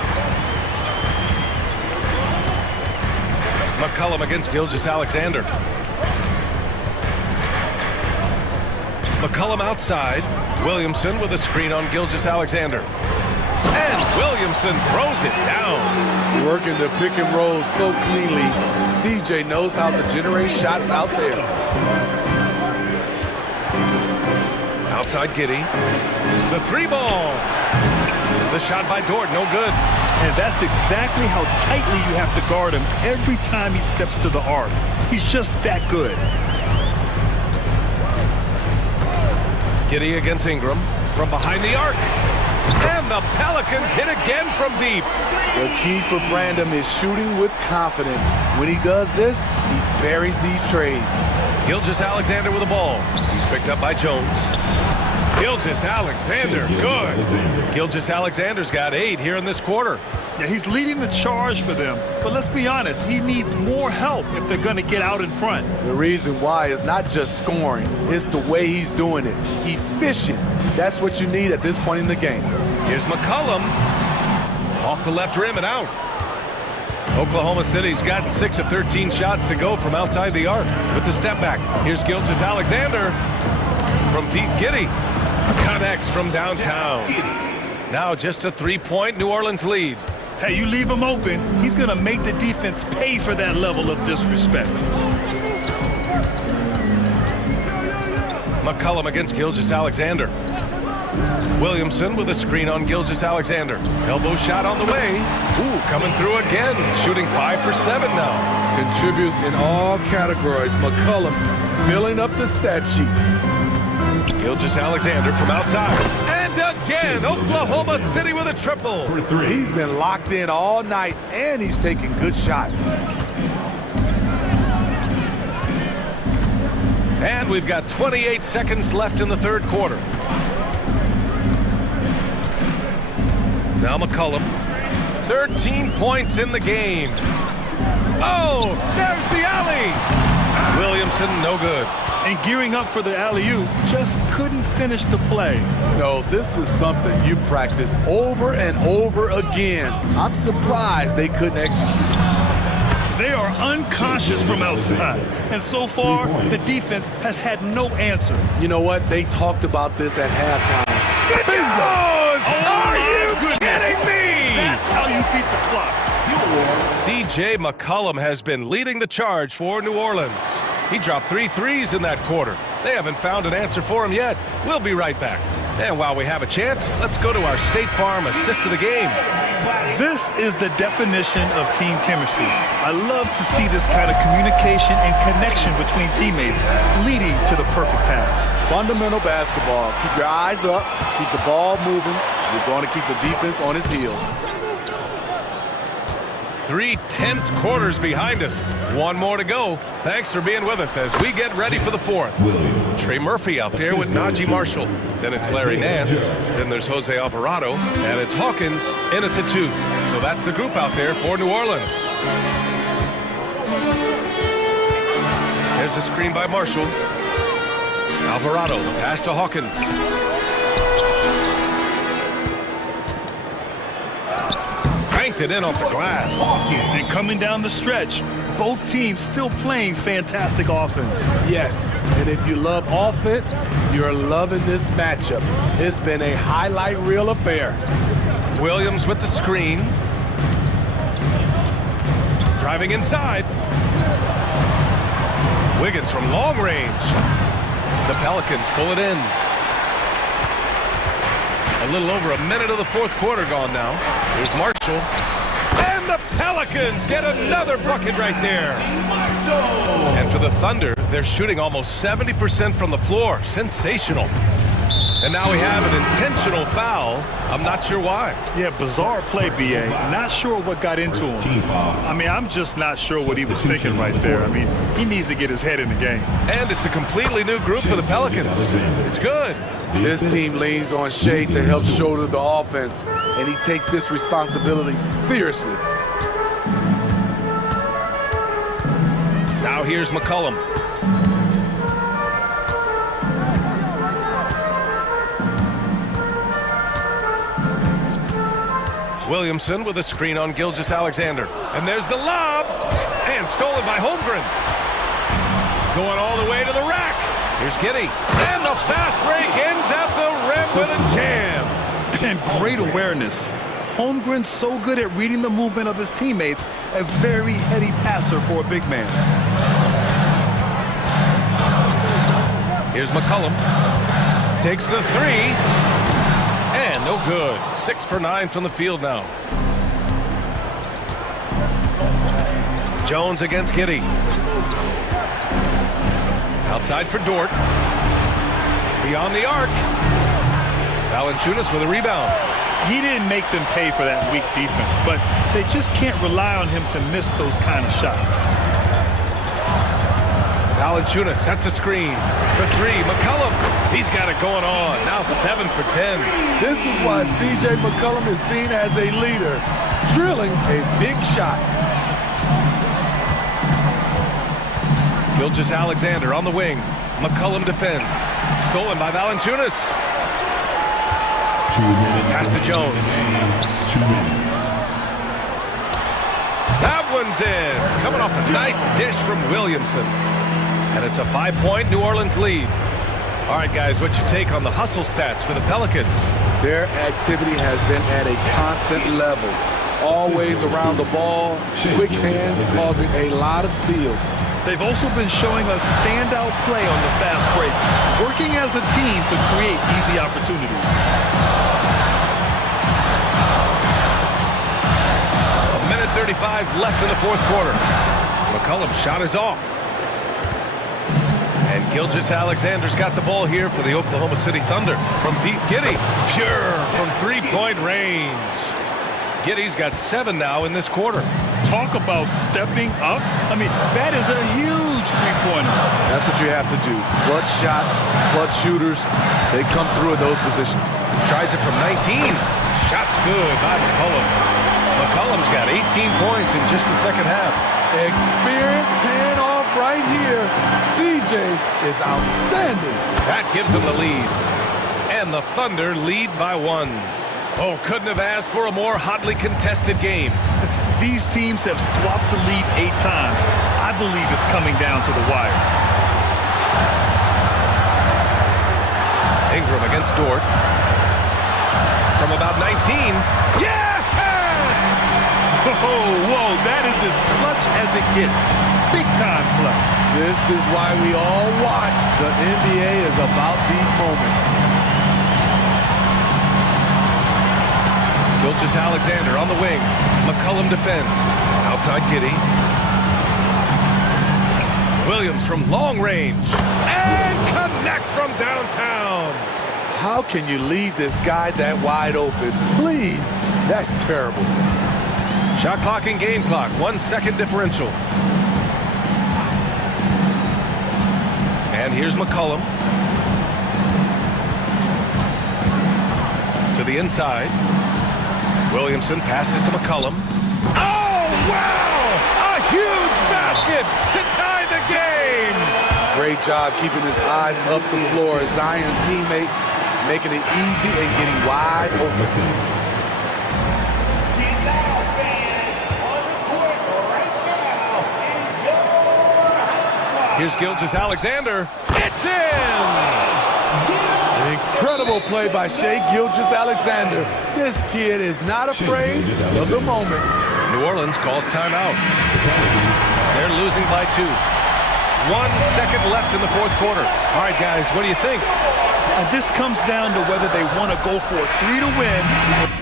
McCollum against Gilgeous-Alexander. McCollum outside. Williamson with a screen on Gilgeous-Alexander. And Williamson throws it down. Working the pick and roll so cleanly, CJ knows how to generate shots out there. Outside Giddey. The 3 ball. The shot by Dort, no good. And that's exactly how tightly you have to guard him every time he steps to the arc. He's just that good. Giddey against Ingram from behind the arc. And the Pelicans hit again from deep. The key for Brandon is shooting with confidence. When he does this, he buries these trays. Gilgeous-Alexander with the ball. He's picked up by Jones. Gilgeous-Alexander, good. Gilgeous-Alexander's got 8 here in this quarter. Yeah, he's leading the charge for them. But let's be honest, he needs more help if they're going to get out in front. The reason why is not just scoring, it's the way he's doing it. Efficient. That's what you need at this point in the game. Here's McCollum. Off the left rim and out. Oklahoma City's gotten 6 of 13 shots to go from outside the arc with the step back. Here's Gilgeous-Alexander from Pete Giddey. Connects from downtown. Now just a 3-point New Orleans lead. Hey, you leave him open, he's going to make the defense pay for that level of disrespect. McCollum against Gilgeous-Alexander. Williamson with a screen on Gilgeous-Alexander. Elbow shot on the way. Ooh, coming through again. Shooting 5 for 7 now. Contributes in all categories. McCollum filling up the stat sheet. Gilgeous-Alexander from outside. And again, Oklahoma City with a triple. He's been locked in all night, and he's taking good shots. And we've got 28 seconds left in the third quarter. Now McCollum. 13 points in the game. Oh, there's the alley. Williamson, no good. And gearing up for the alley-oop, just couldn't finish the play. You know, this is something you practice over and over again. I'm surprised they couldn't execute. They are unconscious from outside. And so far, the defense has had no answer. You know what? They talked about this at halftime. It goes! Are you kidding me? That's how you beat the clock. C.J. McCollum has been leading the charge for New Orleans. He dropped 3 threes in that quarter. They haven't found an answer for him yet. We'll be right back. And while we have a chance, let's go to our State Farm assist of the game. This is the definition of team chemistry. I love to see this kind of communication and connection between teammates leading to the perfect pass. Fundamental basketball. Keep your eyes up, keep the ball moving. You're going to keep the defense on its heels. 3 tense quarters behind us. 1 more to go. Thanks for being with us as we get ready for the 4th. Trey Murphy out there with Najee Marshall. Then it's Larry Nance. Then there's Jose Alvarado. And it's Hawkins in at the 2. So that's the group out there for New Orleans. There's a screen by Marshall. Alvarado, the pass to Hawkins. Banked it in off the glass. And coming down the stretch, both teams still playing fantastic offense. Yes, and if you love offense, you're loving this matchup. It's been a highlight reel affair. Williams with the screen. Driving inside. Wiggins from long range. The Pelicans pull it in. A little over a minute of the 4th quarter gone now. Here's Marshall. And the Pelicans get another bucket right there. And for the Thunder, they're shooting almost 70% from the floor. Sensational. And now we have an intentional foul. I'm not sure why. Yeah, bizarre play, B.A. Not sure what got into him. I mean, I'm just not sure what he was thinking right there. I mean, he needs to get his head in the game. And it's a completely new group for the Pelicans. It's good. This team leans on Shea to help shoulder the offense, and he takes this responsibility seriously. Now here's McCollum. Williamson with a screen on Gilgeous-Alexander. And there's the lob. And stolen by Holmgren. Going all the way to the rack. Here's Giddey. And the fast break ends at the rim with a jam. And great awareness. Holmgren's so good at reading the movement of his teammates. A very heady passer for a big man. Here's McCollum. Takes the 3. And no good. 6 for 9 from the field now. Jones against Giddy. Outside for Dort. Beyond the arc. Valanciunas with a rebound. He didn't make them pay for that weak defense, but they just can't rely on him to miss those kind of shots. Valanciunas sets a screen for three. McCollum, he's got it going on. Now 7 for 10. This is why C.J. McCollum is seen as a leader, drilling a big shot. Gilgeous-Alexander on the wing. McCollum defends. Stolen by Valanciunas. 2 minutes. Pass to Jones. 2 minutes. That one's in. Coming off a nice dish from Williamson. And it's a 5-point New Orleans lead. All right, guys, what's your take on the hustle stats for the Pelicans? Their activity has been at a constant level. Always around the ball, quick hands causing a lot of steals. They've also been showing us standout play on the fast break, working as a team to create easy opportunities. A minute 35 left in the fourth quarter. McCollum's shot is off. And Gilgeous-Alexander's got the ball here for the Oklahoma City Thunder. From Pete Giddy, pure from three-point range. Giddy's got 7 now in this quarter. Talk about stepping up. I mean, that is a huge three-pointer. That's what you have to do. Clutch shots, clutch shooters, they come through in those positions. Tries it from 19. Shot's good by McCollum. McCollum's got 18 points in just the second half. Experience paying off right here. CJ is outstanding. That gives them the lead. And the Thunder lead by 1. Oh, couldn't have asked for a more hotly contested game. These teams have swapped the lead 8 times. I believe it's coming down to the wire. Ingram against Dort. From about 19. Yes! Whoa, that is as clutch as it gets. Big time play. This is why we all watch. The NBA is about these moments. Gilgeous-Alexander on the wing. McCollum defends. Outside Giddy. Williams from long range. And connects from downtown. How can you leave this guy that wide open? Please, that's terrible. Shot clock and game clock. 1 second differential. And here's McCollum. To the inside. Williamson passes to McCollum. Oh, wow! A huge basket to tie the game! Great job keeping his eyes up the floor. Zion's teammate making it easy and getting wide open. Here's Gilgeous-Alexander. It's in! An incredible play by Shai Gilgeous-Alexander. This kid is not afraid of the moment. New Orleans calls timeout. They're losing by 2. 1 second left in the fourth quarter. All right, guys, what do you think? And this comes down to whether they want to go for a 3 to win.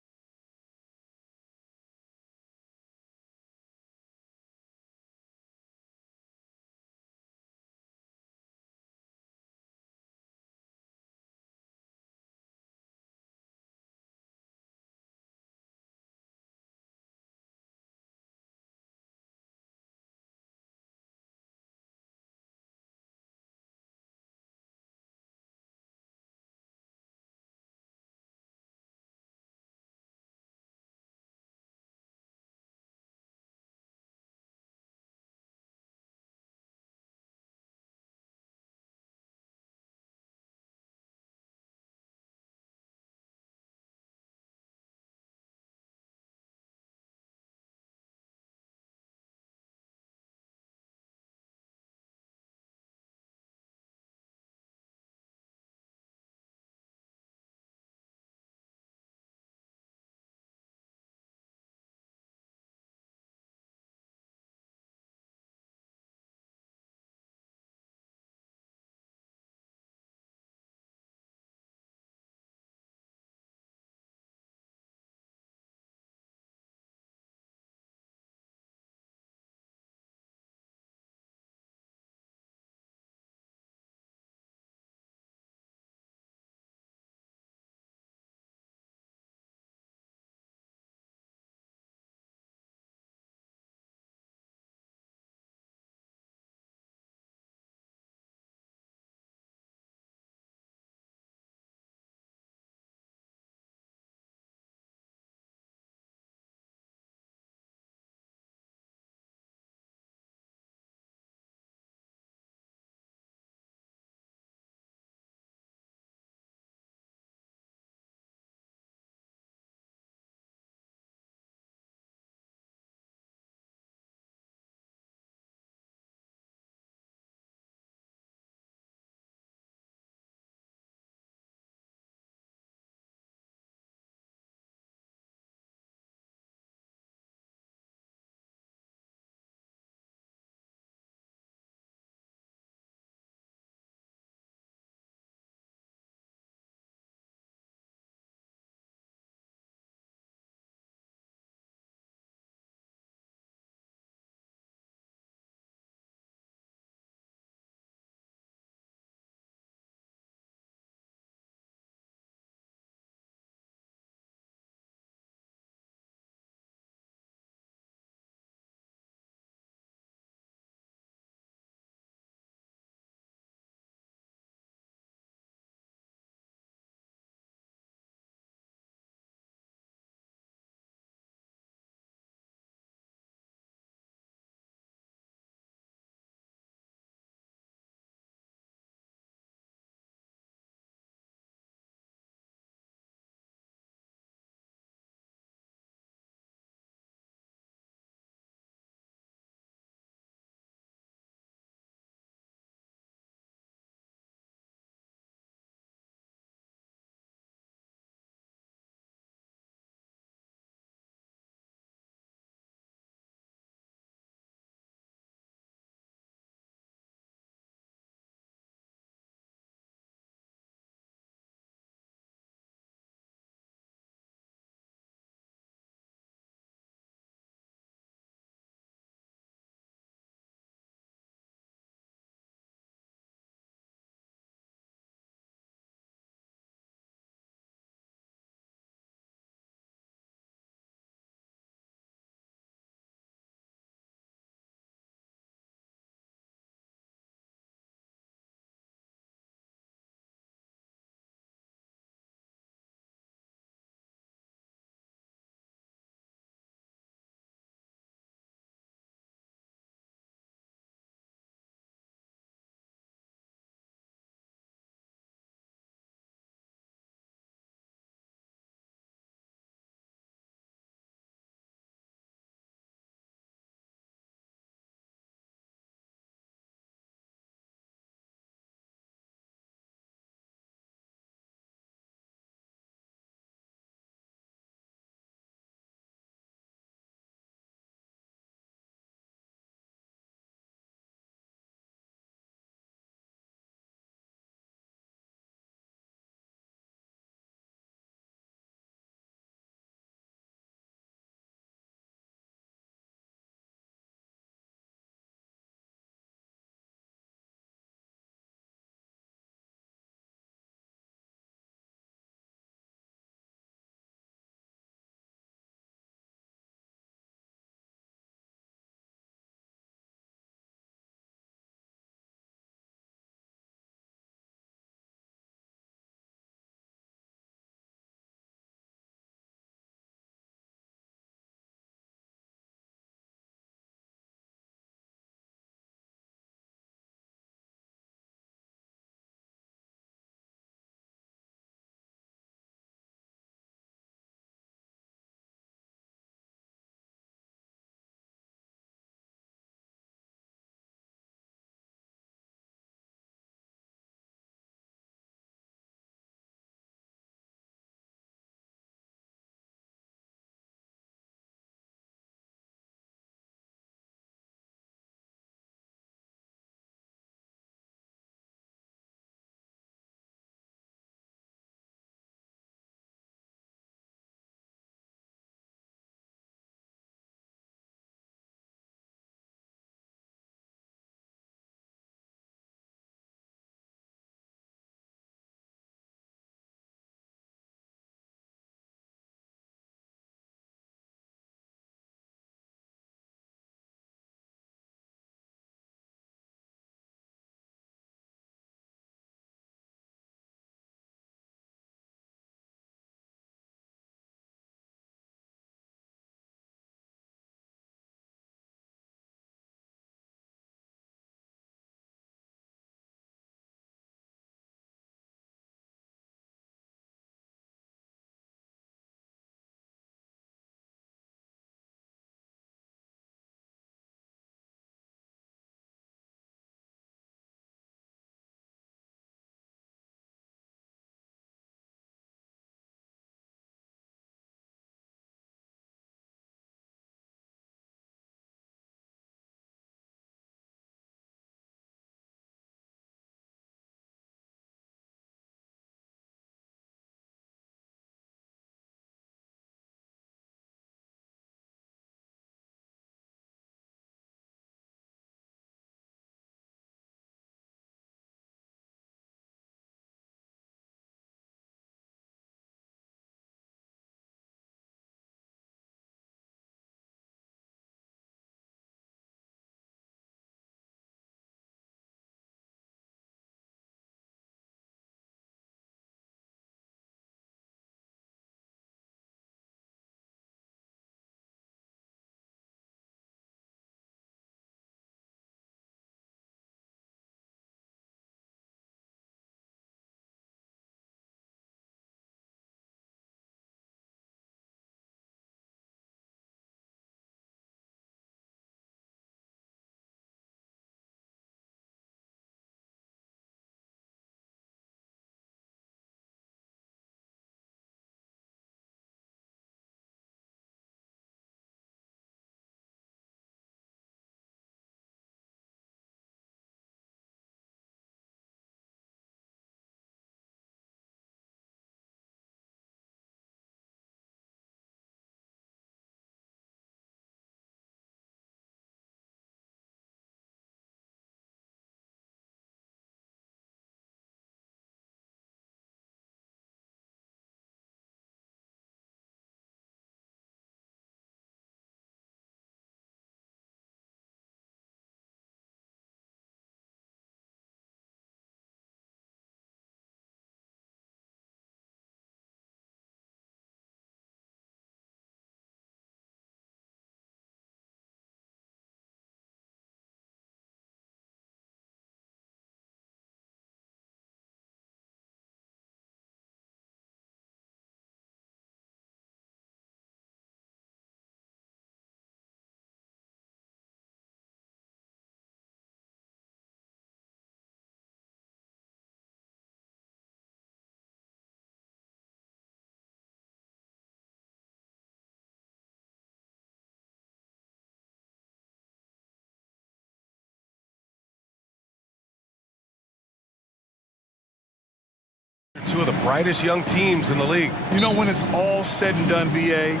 two of the brightest young teams in the league. You know, when it's all said and done, BA,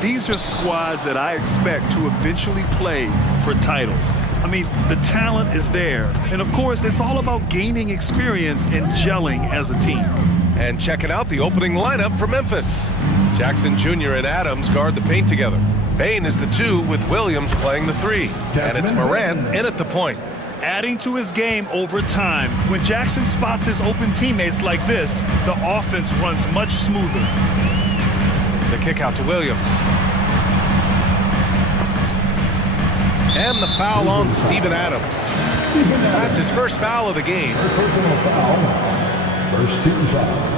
these are squads that I expect to eventually play for titles. I mean, the talent is there. And of course, it's all about gaining experience and gelling as a team. And checking out the opening lineup for Memphis. Jackson Jr. and Adams guard the paint together. Bain is the 2 with Williams playing the 3. And it's Morant in at the point. Adding to his game over time. When Jackson spots his open teammates like this, the offense runs much smoother. The kick out to Williams. And the foul on Steven Adams. That's his first foul of the game. Personal foul. First team foul.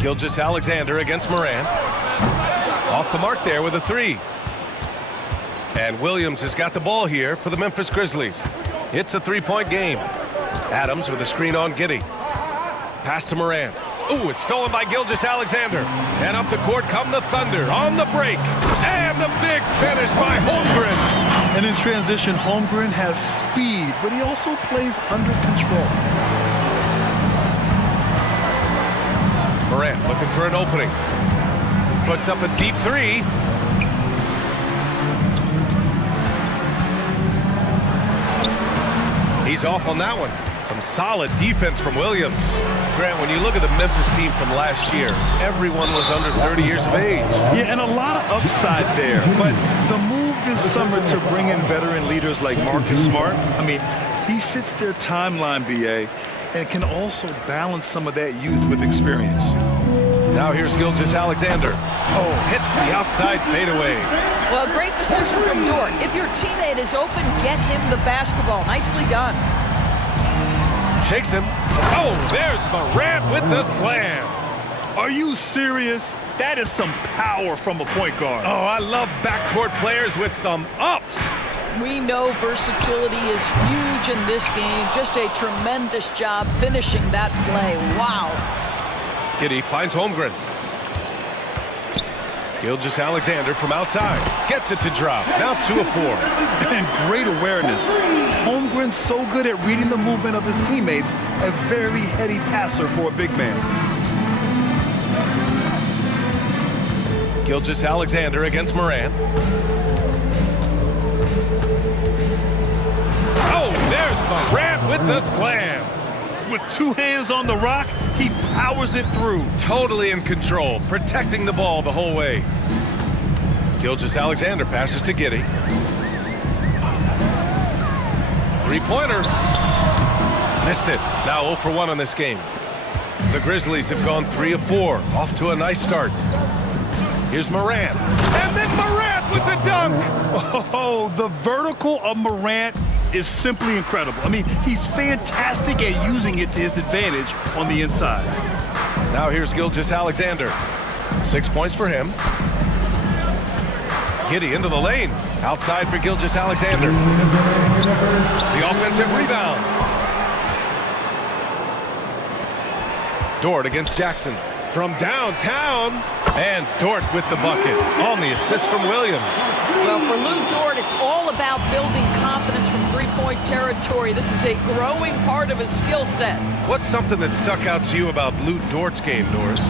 Gilgeous-Alexander against Morant. Off the mark there with a 3. And Williams has got the ball here for the Memphis Grizzlies. It's a 3-point game. Adams with a screen on Giddey. Pass to Morant. Ooh, it's stolen by Gilgeous-Alexander. And up the court come the Thunder on the break. And the big finish by Holmgren. And in transition, Holmgren has speed, but he also plays under control. Morant looking for an opening. Puts up a deep 3. He's off on that one. Some solid defense from Williams. Grant, when you look at the Memphis team from last year, everyone was under 30 years of age. Yeah, and a lot of upside there. But the move this summer to bring in veteran leaders like Marcus Smart, I mean, he fits their timeline, BA, and can also balance some of that youth with experience. Now here's Gilgeous-Alexander. Oh, hits the outside fadeaway. Well, great decision from Dort. If your teammate is open, get him the basketball. Nicely done. Shakes him. Oh, there's Morant with the slam. Are you serious? That is some power from a point guard. Oh, I love backcourt players with some ups. We know versatility is huge in this game. Just a tremendous job finishing that play. Wow. Giddey finds Holmgren. Gilgeous-Alexander from outside. Gets it to drop. Now 2 of 4. And great awareness. Holmgren's so good at reading the movement of his teammates. A very heady passer for a big man. Gilgeous-Alexander against Morant. Oh, there's Morant with the slam. With 2 hands on the rock, he powers it through. Totally in control, protecting the ball the whole way. Gilgeous-Alexander passes to Giddey. 3-pointer. Missed it. Now 0 for 1 on this game. The Grizzlies have gone 3 of 4. Off to a nice start. Here's Morant. And then Morant with the dunk. Oh, the vertical of Morant is simply incredible. I mean, he's fantastic at using it to his advantage on the inside. Now here's Gilgeous-Alexander. 6 points for him. Giddey into the lane. Outside for Gilgeous-Alexander. The offensive rebound. Dort against Jackson. From downtown. And Dort with the bucket on the assist from Williams. Well, for Lou Dort, it's all about building confidence from three-point territory. This is a growing part of his skill set. What's something that stuck out to you about Lou Dort's game, Doris?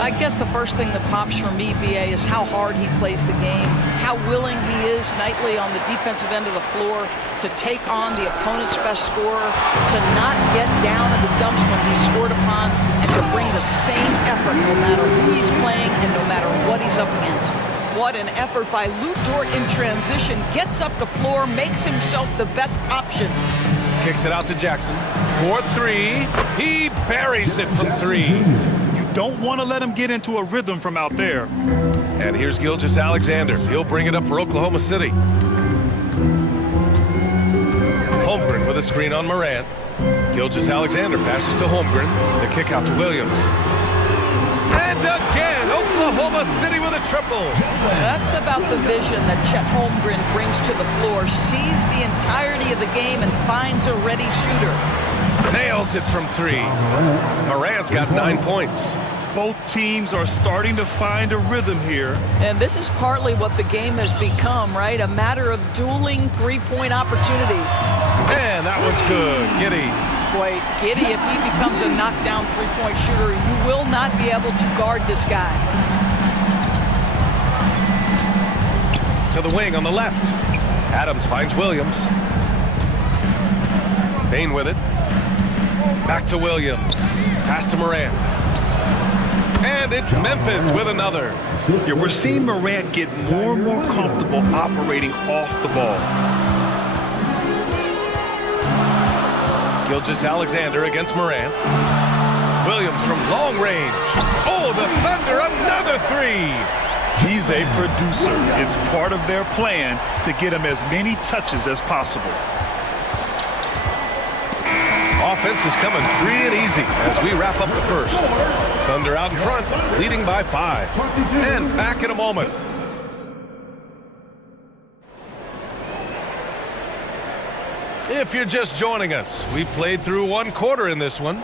I guess the first thing that pops for me, BA, is how hard he plays the game, how willing he is nightly on the defensive end of the floor to take on the opponent's best scorer, to not get down in the dumps when he's scored upon, and to bring the same effort no matter who he's playing and no matter what he's up against. What an effort by Lou Dort in transition. Gets up the floor, makes himself the best option. Kicks it out to Jackson. 4-3. He buries it from 3. You don't want to let him get into a rhythm from out there. And here's Gilgeous-Alexander. He'll bring it up for Oklahoma City. Holmgren with a screen on Morant. Gilgeous-Alexander passes to Holmgren. The kick out to Williams. And again, Oklahoma City with a triple. That's about the vision that Chet Holmgren brings to the floor. Sees the entirety of the game and finds a ready shooter. Nails it from 3. Morant's got 9 points. Both teams are starting to find a rhythm here. And this is partly what the game has become, right? A matter of dueling three-point opportunities. And that one's good. Giddey. Boy, Giddey, if he becomes a knockdown three-point shooter, you will not be able to guard this guy. To the wing on the left. Adams finds Williams. Bain with it. Back to Williams. Pass to Morant. And it's Memphis with another. Yeah, we're seeing Morant get more and more comfortable operating off the ball. Gilgeous-Alexander against Morant. Williams from long range. Oh, the Thunder, another three. He's a producer. It's part of their plan to get him as many touches as possible. Offense is coming free and easy as we wrap up the first. Thunder out in front, leading by 5. And back in a moment. If you're just joining us, we played through one quarter in this one.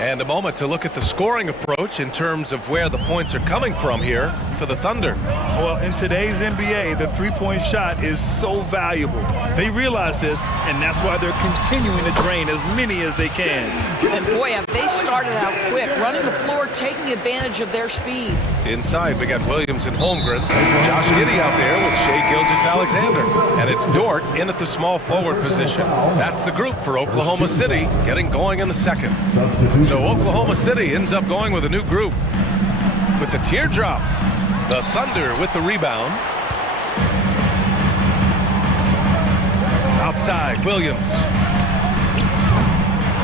And a moment to look at the scoring approach in terms of where the points are coming from here for the Thunder. Well, in today's NBA, the three-point shot is so valuable. They realize this, and that's why they're continuing to drain as many as they can. And boy, have they started out quick, running the floor, taking advantage of their speed. Inside, we got Williams and Holmgren. Josh Giddey out there with Shai Gilgeous-Alexander. And it's Dort in at the small forward position. That's the group for Oklahoma City, getting going in the second. So Oklahoma City ends up going with a new group. With the teardrop, the Thunder with the rebound. Outside, Williams.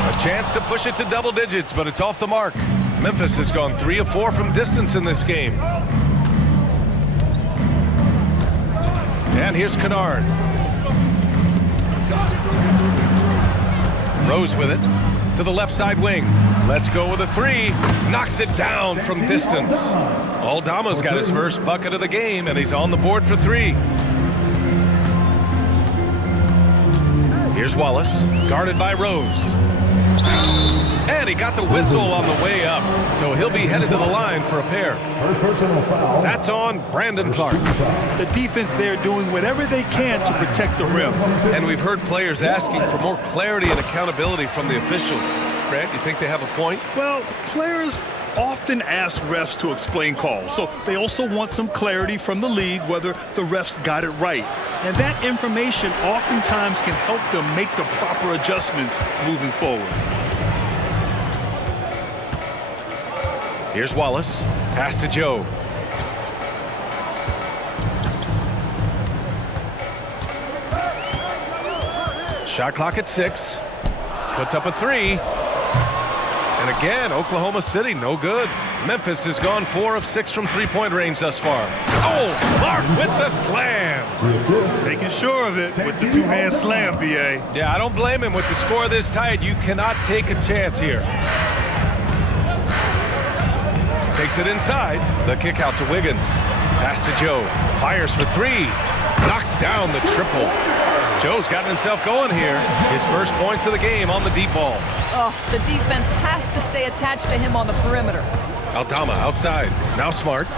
A chance to push it to double digits, but it's off the mark. Memphis has gone 3 of 4 from distance in this game. And here's Kennard. Rose with it to the left side wing. Let's go with a 3. Knocks it down from distance. Aldama's got his first bucket of the game, and he's on the board for 3. Here's Wallace, guarded by Rose. And he got the whistle on the way up, so he'll be headed to the line for a pair. First personal foul. That's on Brandon Clark. The defense there doing whatever they can to protect the rim. And we've heard players asking for more clarity and accountability from the officials. Grant, you think they have a point? Well, players often ask refs to explain calls, so they also want some clarity from the league whether the refs got it right. And that information oftentimes can help them make the proper adjustments moving forward. Here's Wallace. Pass to Joe. Shot clock at 6. Puts up a 3. And again, Oklahoma City, no good. Memphis has gone 4 of 6 from three-point range thus far. Oh, Clark with the slam. Making sure of it with the two-hand slam, B.A. Yeah, I don't blame him. With the score this tight, you cannot take a chance here. Takes it inside. The kick out to Wiggins. Pass to Joe. Fires for 3. Knocks down the triple. Joe's gotten himself going here. His first points of the game on the deep ball. Oh, the defense has to stay attached to him on the perimeter. Aldama outside. Now Smart.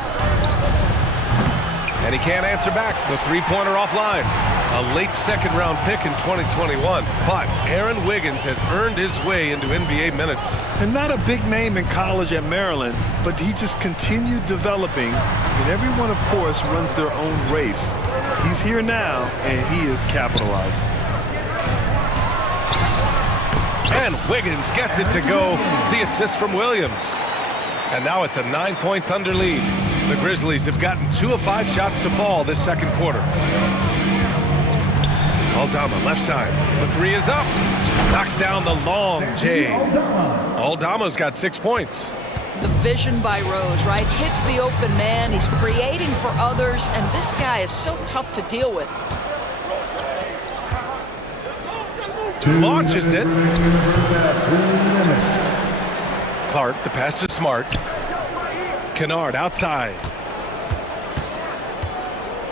And he can't answer back. The three-pointer offline. A late second-round pick in 2021. But Aaron Wiggins has earned his way into NBA minutes. And not a big name in college at Maryland, but he just continued developing. And everyone, of course, runs their own race. He's here now, and he is capitalizing. And Wiggins gets it to go. The assist from Williams. And now it's a 9-point Thunder lead. The Grizzlies have gotten 2 of 5 shots to fall this second quarter. Aldama, left side. The 3 is up. Knocks down the long J. Aldama's got 6 points. The vision by Rose, right? Hits the open man. He's creating for others, and this guy is so tough to deal with. Launches it. Clark, the pass to Smart. Kennard outside.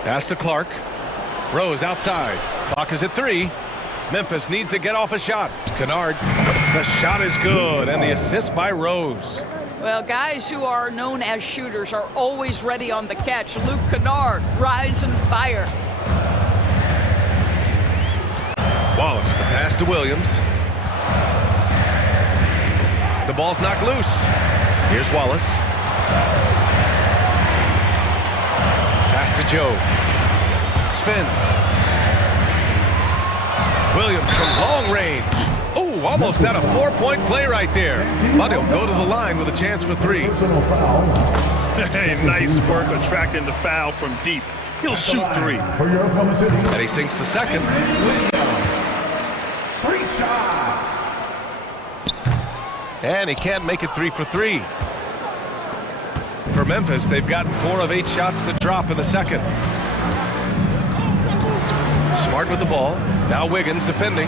Pass to Clark. Rose outside. Clock is at 3. Memphis needs to get off a shot. Kennard, the shot is good, and the assist by Rose. Well, guys who are known as shooters are always ready on the catch. Luke Kennard, rise and fire. Wallace, the pass to Williams. The ball's knocked loose. Here's Wallace. Pass to Joe. Spins. Williams from long range. Oh, almost had a 4-point play right there. But he'll go to the line with a chance for 3. Hey, nice work attracting the foul from deep. He'll shoot 3. And he sinks the second. 3 shots. And he can't make it 3 for 3. For Memphis, they've gotten 4 of 8 shots to drop in the second. Smart with the ball. Now Wiggins defending.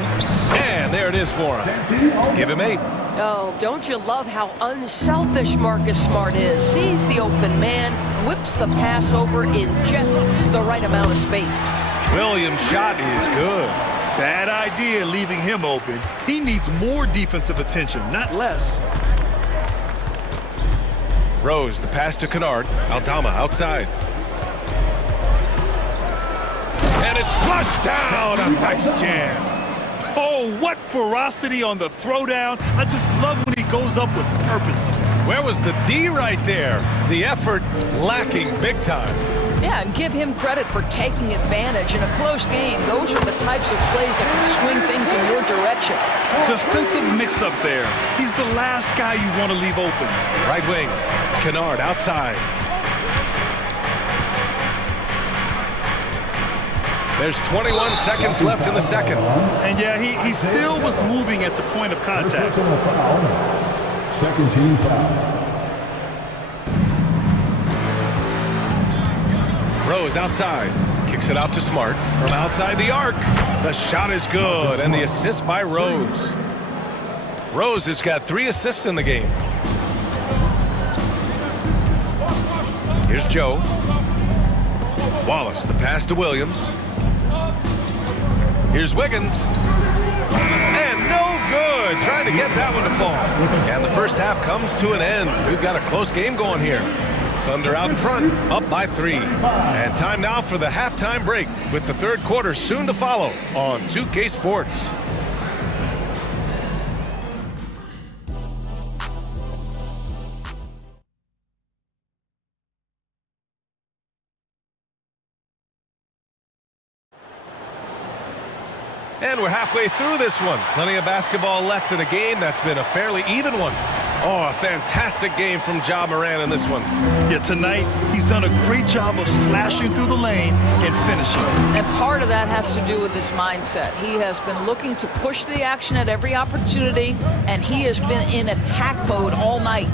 And there it is for him. Give him 8. Oh, don't you love how unselfish Marcus Smart is? Sees the open man, whips the pass over in just the right amount of space. Williams' shot is good. Bad idea leaving him open. He needs more defensive attention, not less. Rose, the pass to Kennard. Aldama outside. And it's flushed down. A nice jam. Oh, what ferocity on the throwdown. I just love when he goes up with purpose. Where was the D right there? The effort lacking big time. Yeah, and give him credit for taking advantage in a close game. Those are the types of plays that can swing things in your direction. Defensive mix-up there. He's the last guy you want to leave open. Right wing, Kennard outside. There's 21 seconds left in the second. And yeah, he still was moving at the point of contact. Second team foul. Rose outside. Kicks it out to Smart. From outside the arc. The shot is good. And the assist by Rose. Rose has got 3 assists in the game. Here's Joe. Wallace, the pass to Williams. Here's Wiggins. And no good. Trying to get that one to fall. And the first half comes to an end. We've got a close game going here. Thunder out in front, up by 3. And time now for the halftime break with the third quarter soon to follow on 2K Sports. And we're halfway through this one. Plenty of basketball left in a game that's been a fairly even one. Oh, a fantastic game from Ja Morant in this one. Yeah, tonight he's done a great job of slashing through the lane and finishing. And part of that has to do with his mindset. He has been looking to push the action at every opportunity, and he has been in attack mode all night.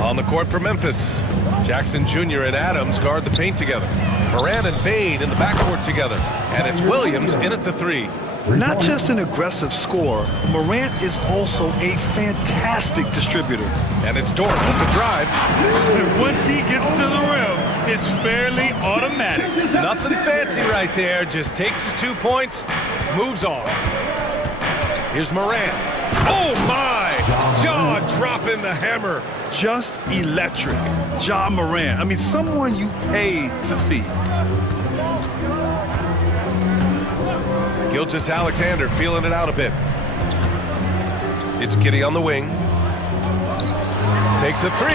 On the court for Memphis, Jackson Jr. and Adams guard the paint together. Morant and Bade in the backcourt together. And it's Williams in at the 3. Not just an aggressive scorer, Morant is also a fantastic distributor. And it's Dort with the drive. And once he gets to the rim, it's fairly automatic. Nothing fancy right there. Just takes his 2 points, moves on. Here's Morant. Oh, my! Ja dropping the hammer. Just electric. Ja Morant. I mean, someone you pay to see. Gilgeous-Alexander feeling it out a bit. It's Giddey on the wing. Takes a 3.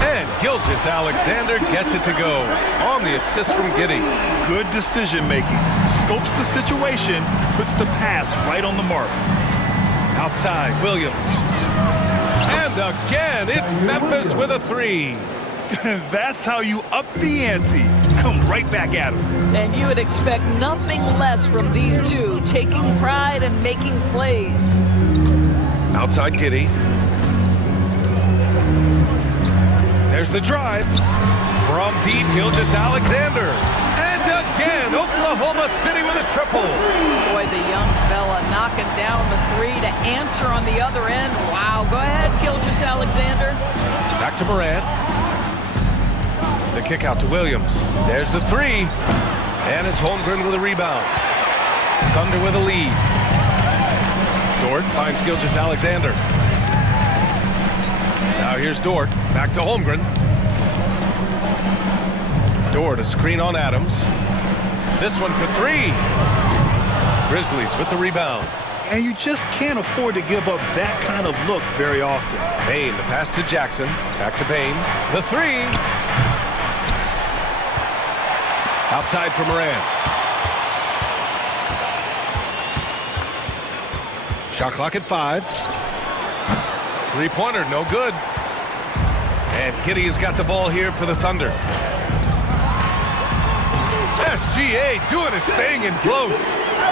And Gilgeous-Alexander gets it to go on the assist from Giddey. Good decision making. Scopes the situation, puts the pass right on the mark. Outside, Williams. And again, it's Memphis with a 3. That's how you up the ante. Come right back at him. And you would expect nothing less from these two, taking pride and making plays. Outside Giddey. There's the drive. From deep, Gilgeous-Alexander. And again, Oklahoma City with a triple. Boy, the young fella knocking down the 3 to answer on the other end. Wow, go ahead, Gilgeous-Alexander. Back to Morant. The kick out to Williams. There's the 3. And it's Holmgren with a rebound. Thunder with a lead. Dort finds Gilgeous-Alexander. Now here's Dort. Back to Holmgren. Dort, a screen on Adams. This one for three. Grizzlies with the rebound. And you just can't afford to give up that kind of look very often. Bain, the pass to Jackson. Back to Bain. The three. Outside for Moran. Shot clock at 5. Three-pointer, no good. And Giddey's got the ball here for the Thunder. SGA doing his thing in close.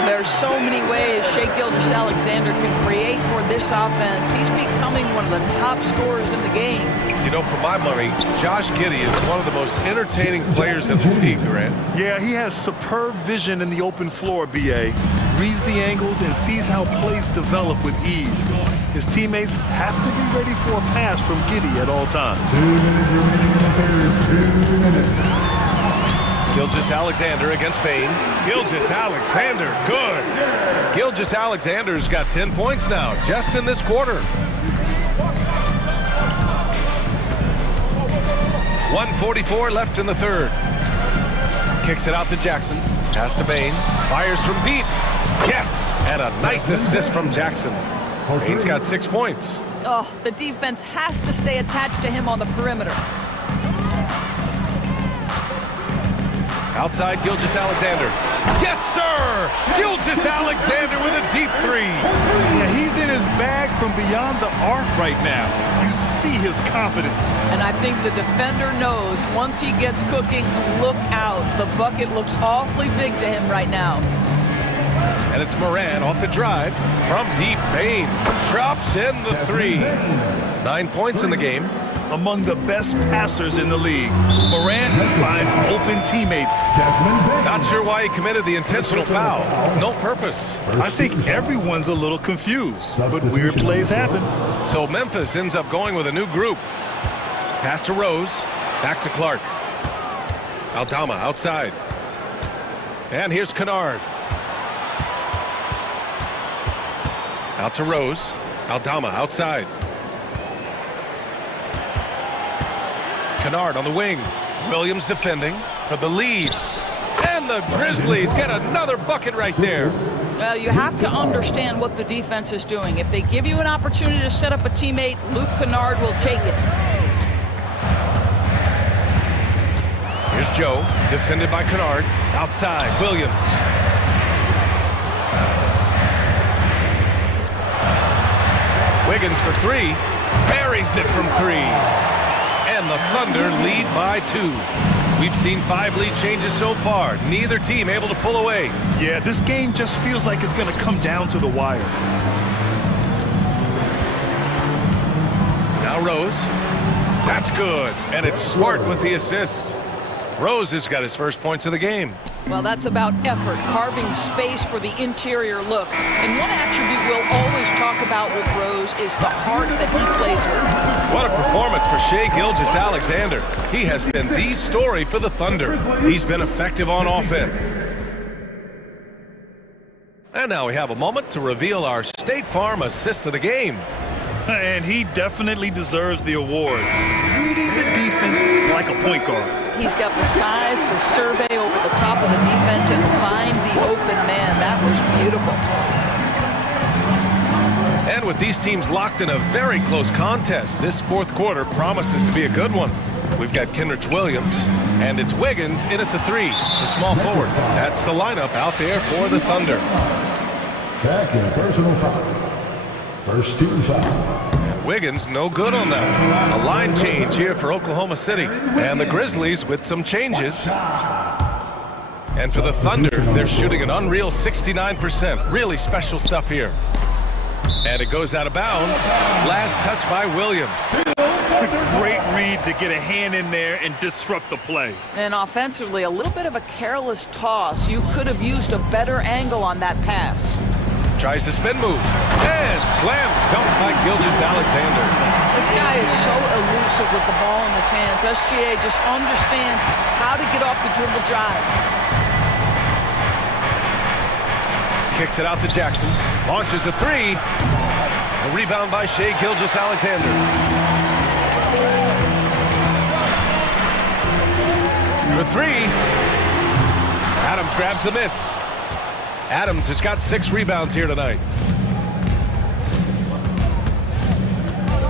There's so many ways Shai Gilgeous-Alexander can create for this offense. He's becoming one of the top scorers in the game. You know, for my money, Josh Giddey is one of the most entertaining players in the league, Grant. Yeah, he has superb vision in the open floor, B.A. Reads the angles and sees how plays develop with ease. His teammates have to be ready for a pass from Giddey at all times. 2 minutes remaining in the third. 2 minutes. Gilgeous-Alexander against Bain. Gilgeous-Alexander, good. Gilgeous-Alexander's got 10 points now, just in this quarter. 1:44 left in the third. Kicks it out to Jackson. Pass to Bain. Fires from deep. Yes! And a nice assist from Jackson. Bain's got 6 points. Oh, the defense has to stay attached to him on the perimeter. Outside, Gilgeous-Alexander. Yes, sir! Gilgeous-Alexander with a deep three. Yeah, he's in his bag from beyond the arc right now. You see his confidence. And I think the defender knows once he gets cooking, look out. The bucket looks awfully big to him right now. And it's Moran off the drive. From deep, Bain drops in the three. 9 points in the game. Among the best passers in the league, Moran finds open teammates. Not sure why he committed the intentional foul. No purpose. I think everyone's a little confused, but weird plays happen. So Memphis ends up going with a new group. Pass to Rose. Back to Clark. Aldama outside. And here's Kennard. Out to Rose. Aldama outside. Kennard on the wing. Williams defending for the lead. And the Grizzlies get another bucket right there. Well, you have to understand what the defense is doing. If they give you an opportunity to set up a teammate, Luke Kennard will take it. Here's Joe, defended by Kennard. Outside, Williams. Wiggins for three. Buries it from three. And the Thunder lead by 2. We've seen 5 lead changes so far. Neither team able to pull away. Yeah, this game just feels like it's going to come down to the wire. Now Rose. That's good. And it's Smart with the assist. Rose has got his first points of the game. Well, that's about effort, carving space for the interior look. And one attribute we'll always talk about with Rose is the heart that he plays with. What a performance for Shai Gilgeous-Alexander. He has been the story for the Thunder. He's been effective on offense. And now we have a moment to reveal our State Farm assist of the game. And he definitely deserves the award. Reading the defense like a point guard. He's got the size to survey over the top of the defense and find the open man. That was beautiful. And with these teams locked in a very close contest, this fourth quarter promises to be a good one. We've got Kenrich Williams, and it's Wiggins in at the 3, the small forward. That's the lineup out there for the Thunder. Second personal foul. First team foul. Wiggins no good on that. A line change here for Oklahoma City. And the Grizzlies with some changes. And for the Thunder, they're shooting an unreal 69%. Really special stuff here. And it goes out of bounds. Last touch by Williams. A great read to get a hand in there and disrupt the play. And offensively, a little bit of a careless toss. You could have used a better angle on that pass. Tries the spin move. And slam dunk by Gilgeous-Alexander. This guy is so elusive with the ball in his hands. SGA just understands how to get off the dribble drive. Kicks it out to Jackson. Launches a 3. A rebound by Shai Gilgeous-Alexander. for three. Adams grabs the miss. Adams has got 6 rebounds here tonight.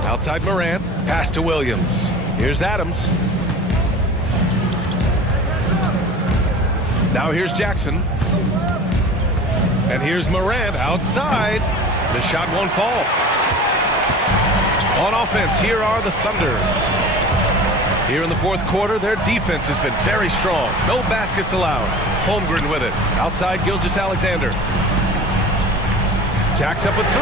Outside Morant, pass to Williams. Here's Adams. Now here's Jackson. And here's Morant outside. The shot won't fall. On offense, here are the Thunder. Here in the fourth quarter, their defense has been very strong. No baskets allowed. Holmgren with it. Outside Gilgeous-Alexander. Jacks up with 3.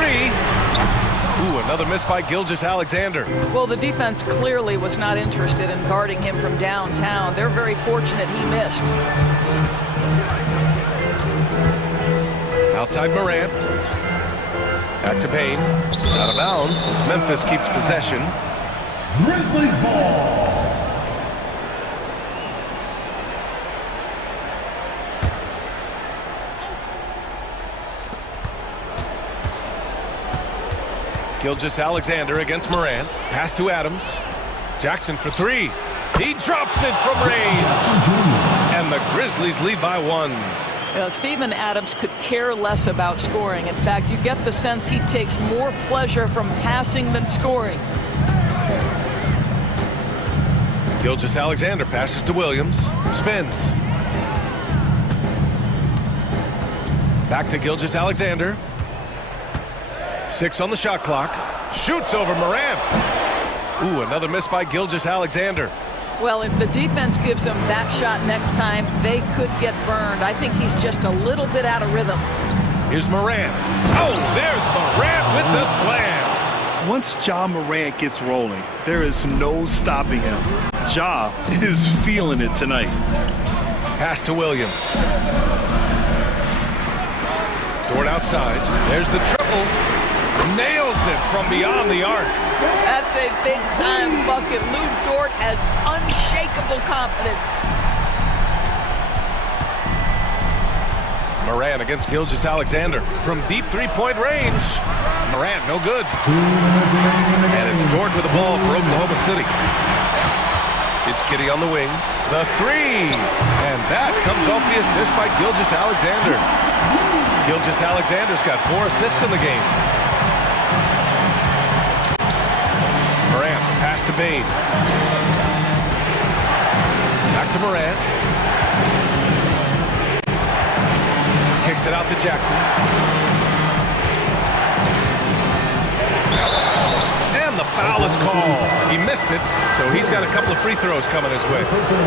Ooh, another miss by Gilgeous-Alexander. Well, the defense clearly was not interested in guarding him from downtown. They're very fortunate he missed. Outside Morant. Back to Payne. Out of bounds as Memphis keeps possession. Grizzlies ball. Gilgeous-Alexander against Morant. Pass to Adams. Jackson for 3. He drops it from range. And the Grizzlies lead by 1. Steven Adams could care less about scoring. In fact, you get the sense he takes more pleasure from passing than scoring. Gilgeous-Alexander passes to Williams. Spins. Back to Gilgeous-Alexander. 6 on the shot clock. Shoots over Morant. Ooh, another miss by Gilgeous-Alexander. Well, if the defense gives him that shot next time, they could get burned. I think he's just a little bit out of rhythm. Here's Morant. Oh, there's Morant with the slam. Once Ja Morant gets rolling, there is no stopping him. Ja is feeling it tonight. Pass to Williams. Dort outside. There's the triple. Nails it from beyond the arc. That's a big-time bucket. Lou Dort has unshakable confidence. Morant against Gilgeous-Alexander from deep three-point range. Morant, no good. And it's Dort with the ball for Oklahoma City. It's Giddey on the wing. The 3. And that comes off the assist by Gilgeous-Alexander. Gilgeous-Alexander's got 4 assists in the game. Morant, pass to Payne. Back to Morant. Kicks it out to Jackson. And the foul is called. He missed it, so he's got a couple of free throws coming his way.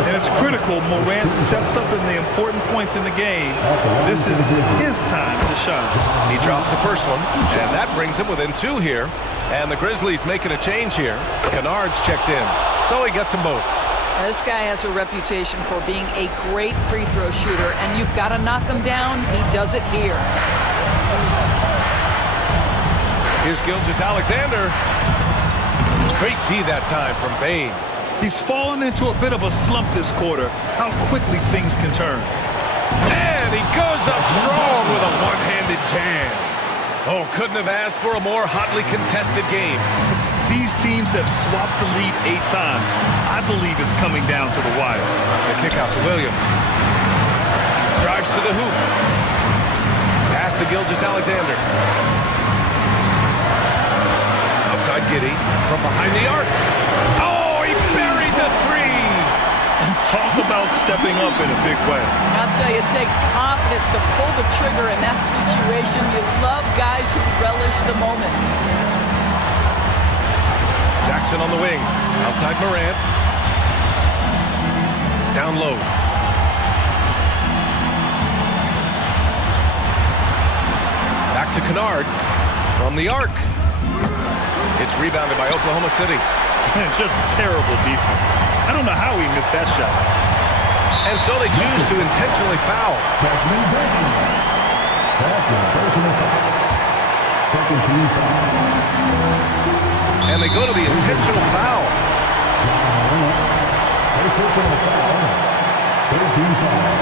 And it's critical. Morant steps up in the important points in the game. This is his time to shine. He drops the first one, and that brings him within 2 here. And the Grizzlies making a change here. Kennard's checked in, so he gets them both. This guy has a reputation for being a great free throw shooter, and you've got to knock him down. He does it here. Here's Gilgeous-Alexander. Great D that time from Payne. He's fallen into a bit of a slump this quarter. How quickly things can turn. And he goes up strong with a one-handed jam. Oh, couldn't have asked for a more hotly contested game. These teams have swapped the lead 8 times. I believe it's coming down to the wire. The kick out to Williams. Drives to the hoop. Pass to Gilgeous-Alexander. Outside Giddey from behind the arc. Oh, he buried the 3. Talk about stepping up in a big way. I'll tell you, it takes confidence to pull the trigger in that situation. You love guys who relish the moment. Jackson on the wing. Outside Morant. Down low. Back to Kennard. From the arc. It's rebounded by Oklahoma City. Just terrible defense. I don't know how he missed that shot. And so they choose to intentionally foul. Second personal foul. Second team foul. And they go to the intentional foul. First personal foul. Third team foul.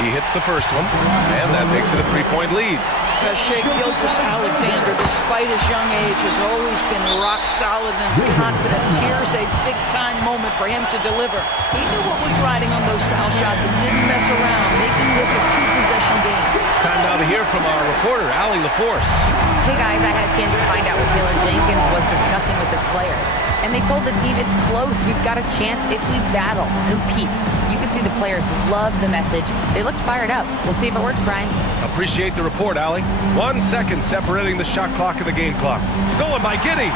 He hits the first one, and that makes it a 3-point lead. Shea Gilgeous-Alexander, despite his young age, has always been rock solid in his confidence. Here's a big-time moment for him to deliver. He knew what was riding on those foul shots and didn't mess around, making this a two-possession game. Time now to hear from our reporter, Allie LaForce. Hey guys, I had a chance to find out what Taylor Jenkins was discussing with his players. And they told the team it's close. We've got a chance if we battle, compete. You can see the players love the message. They looked fired up. We'll see if it works, Brian. Appreciate the report, Allie. 1 second separating the shot clock and the game clock. Stolen by Giddey.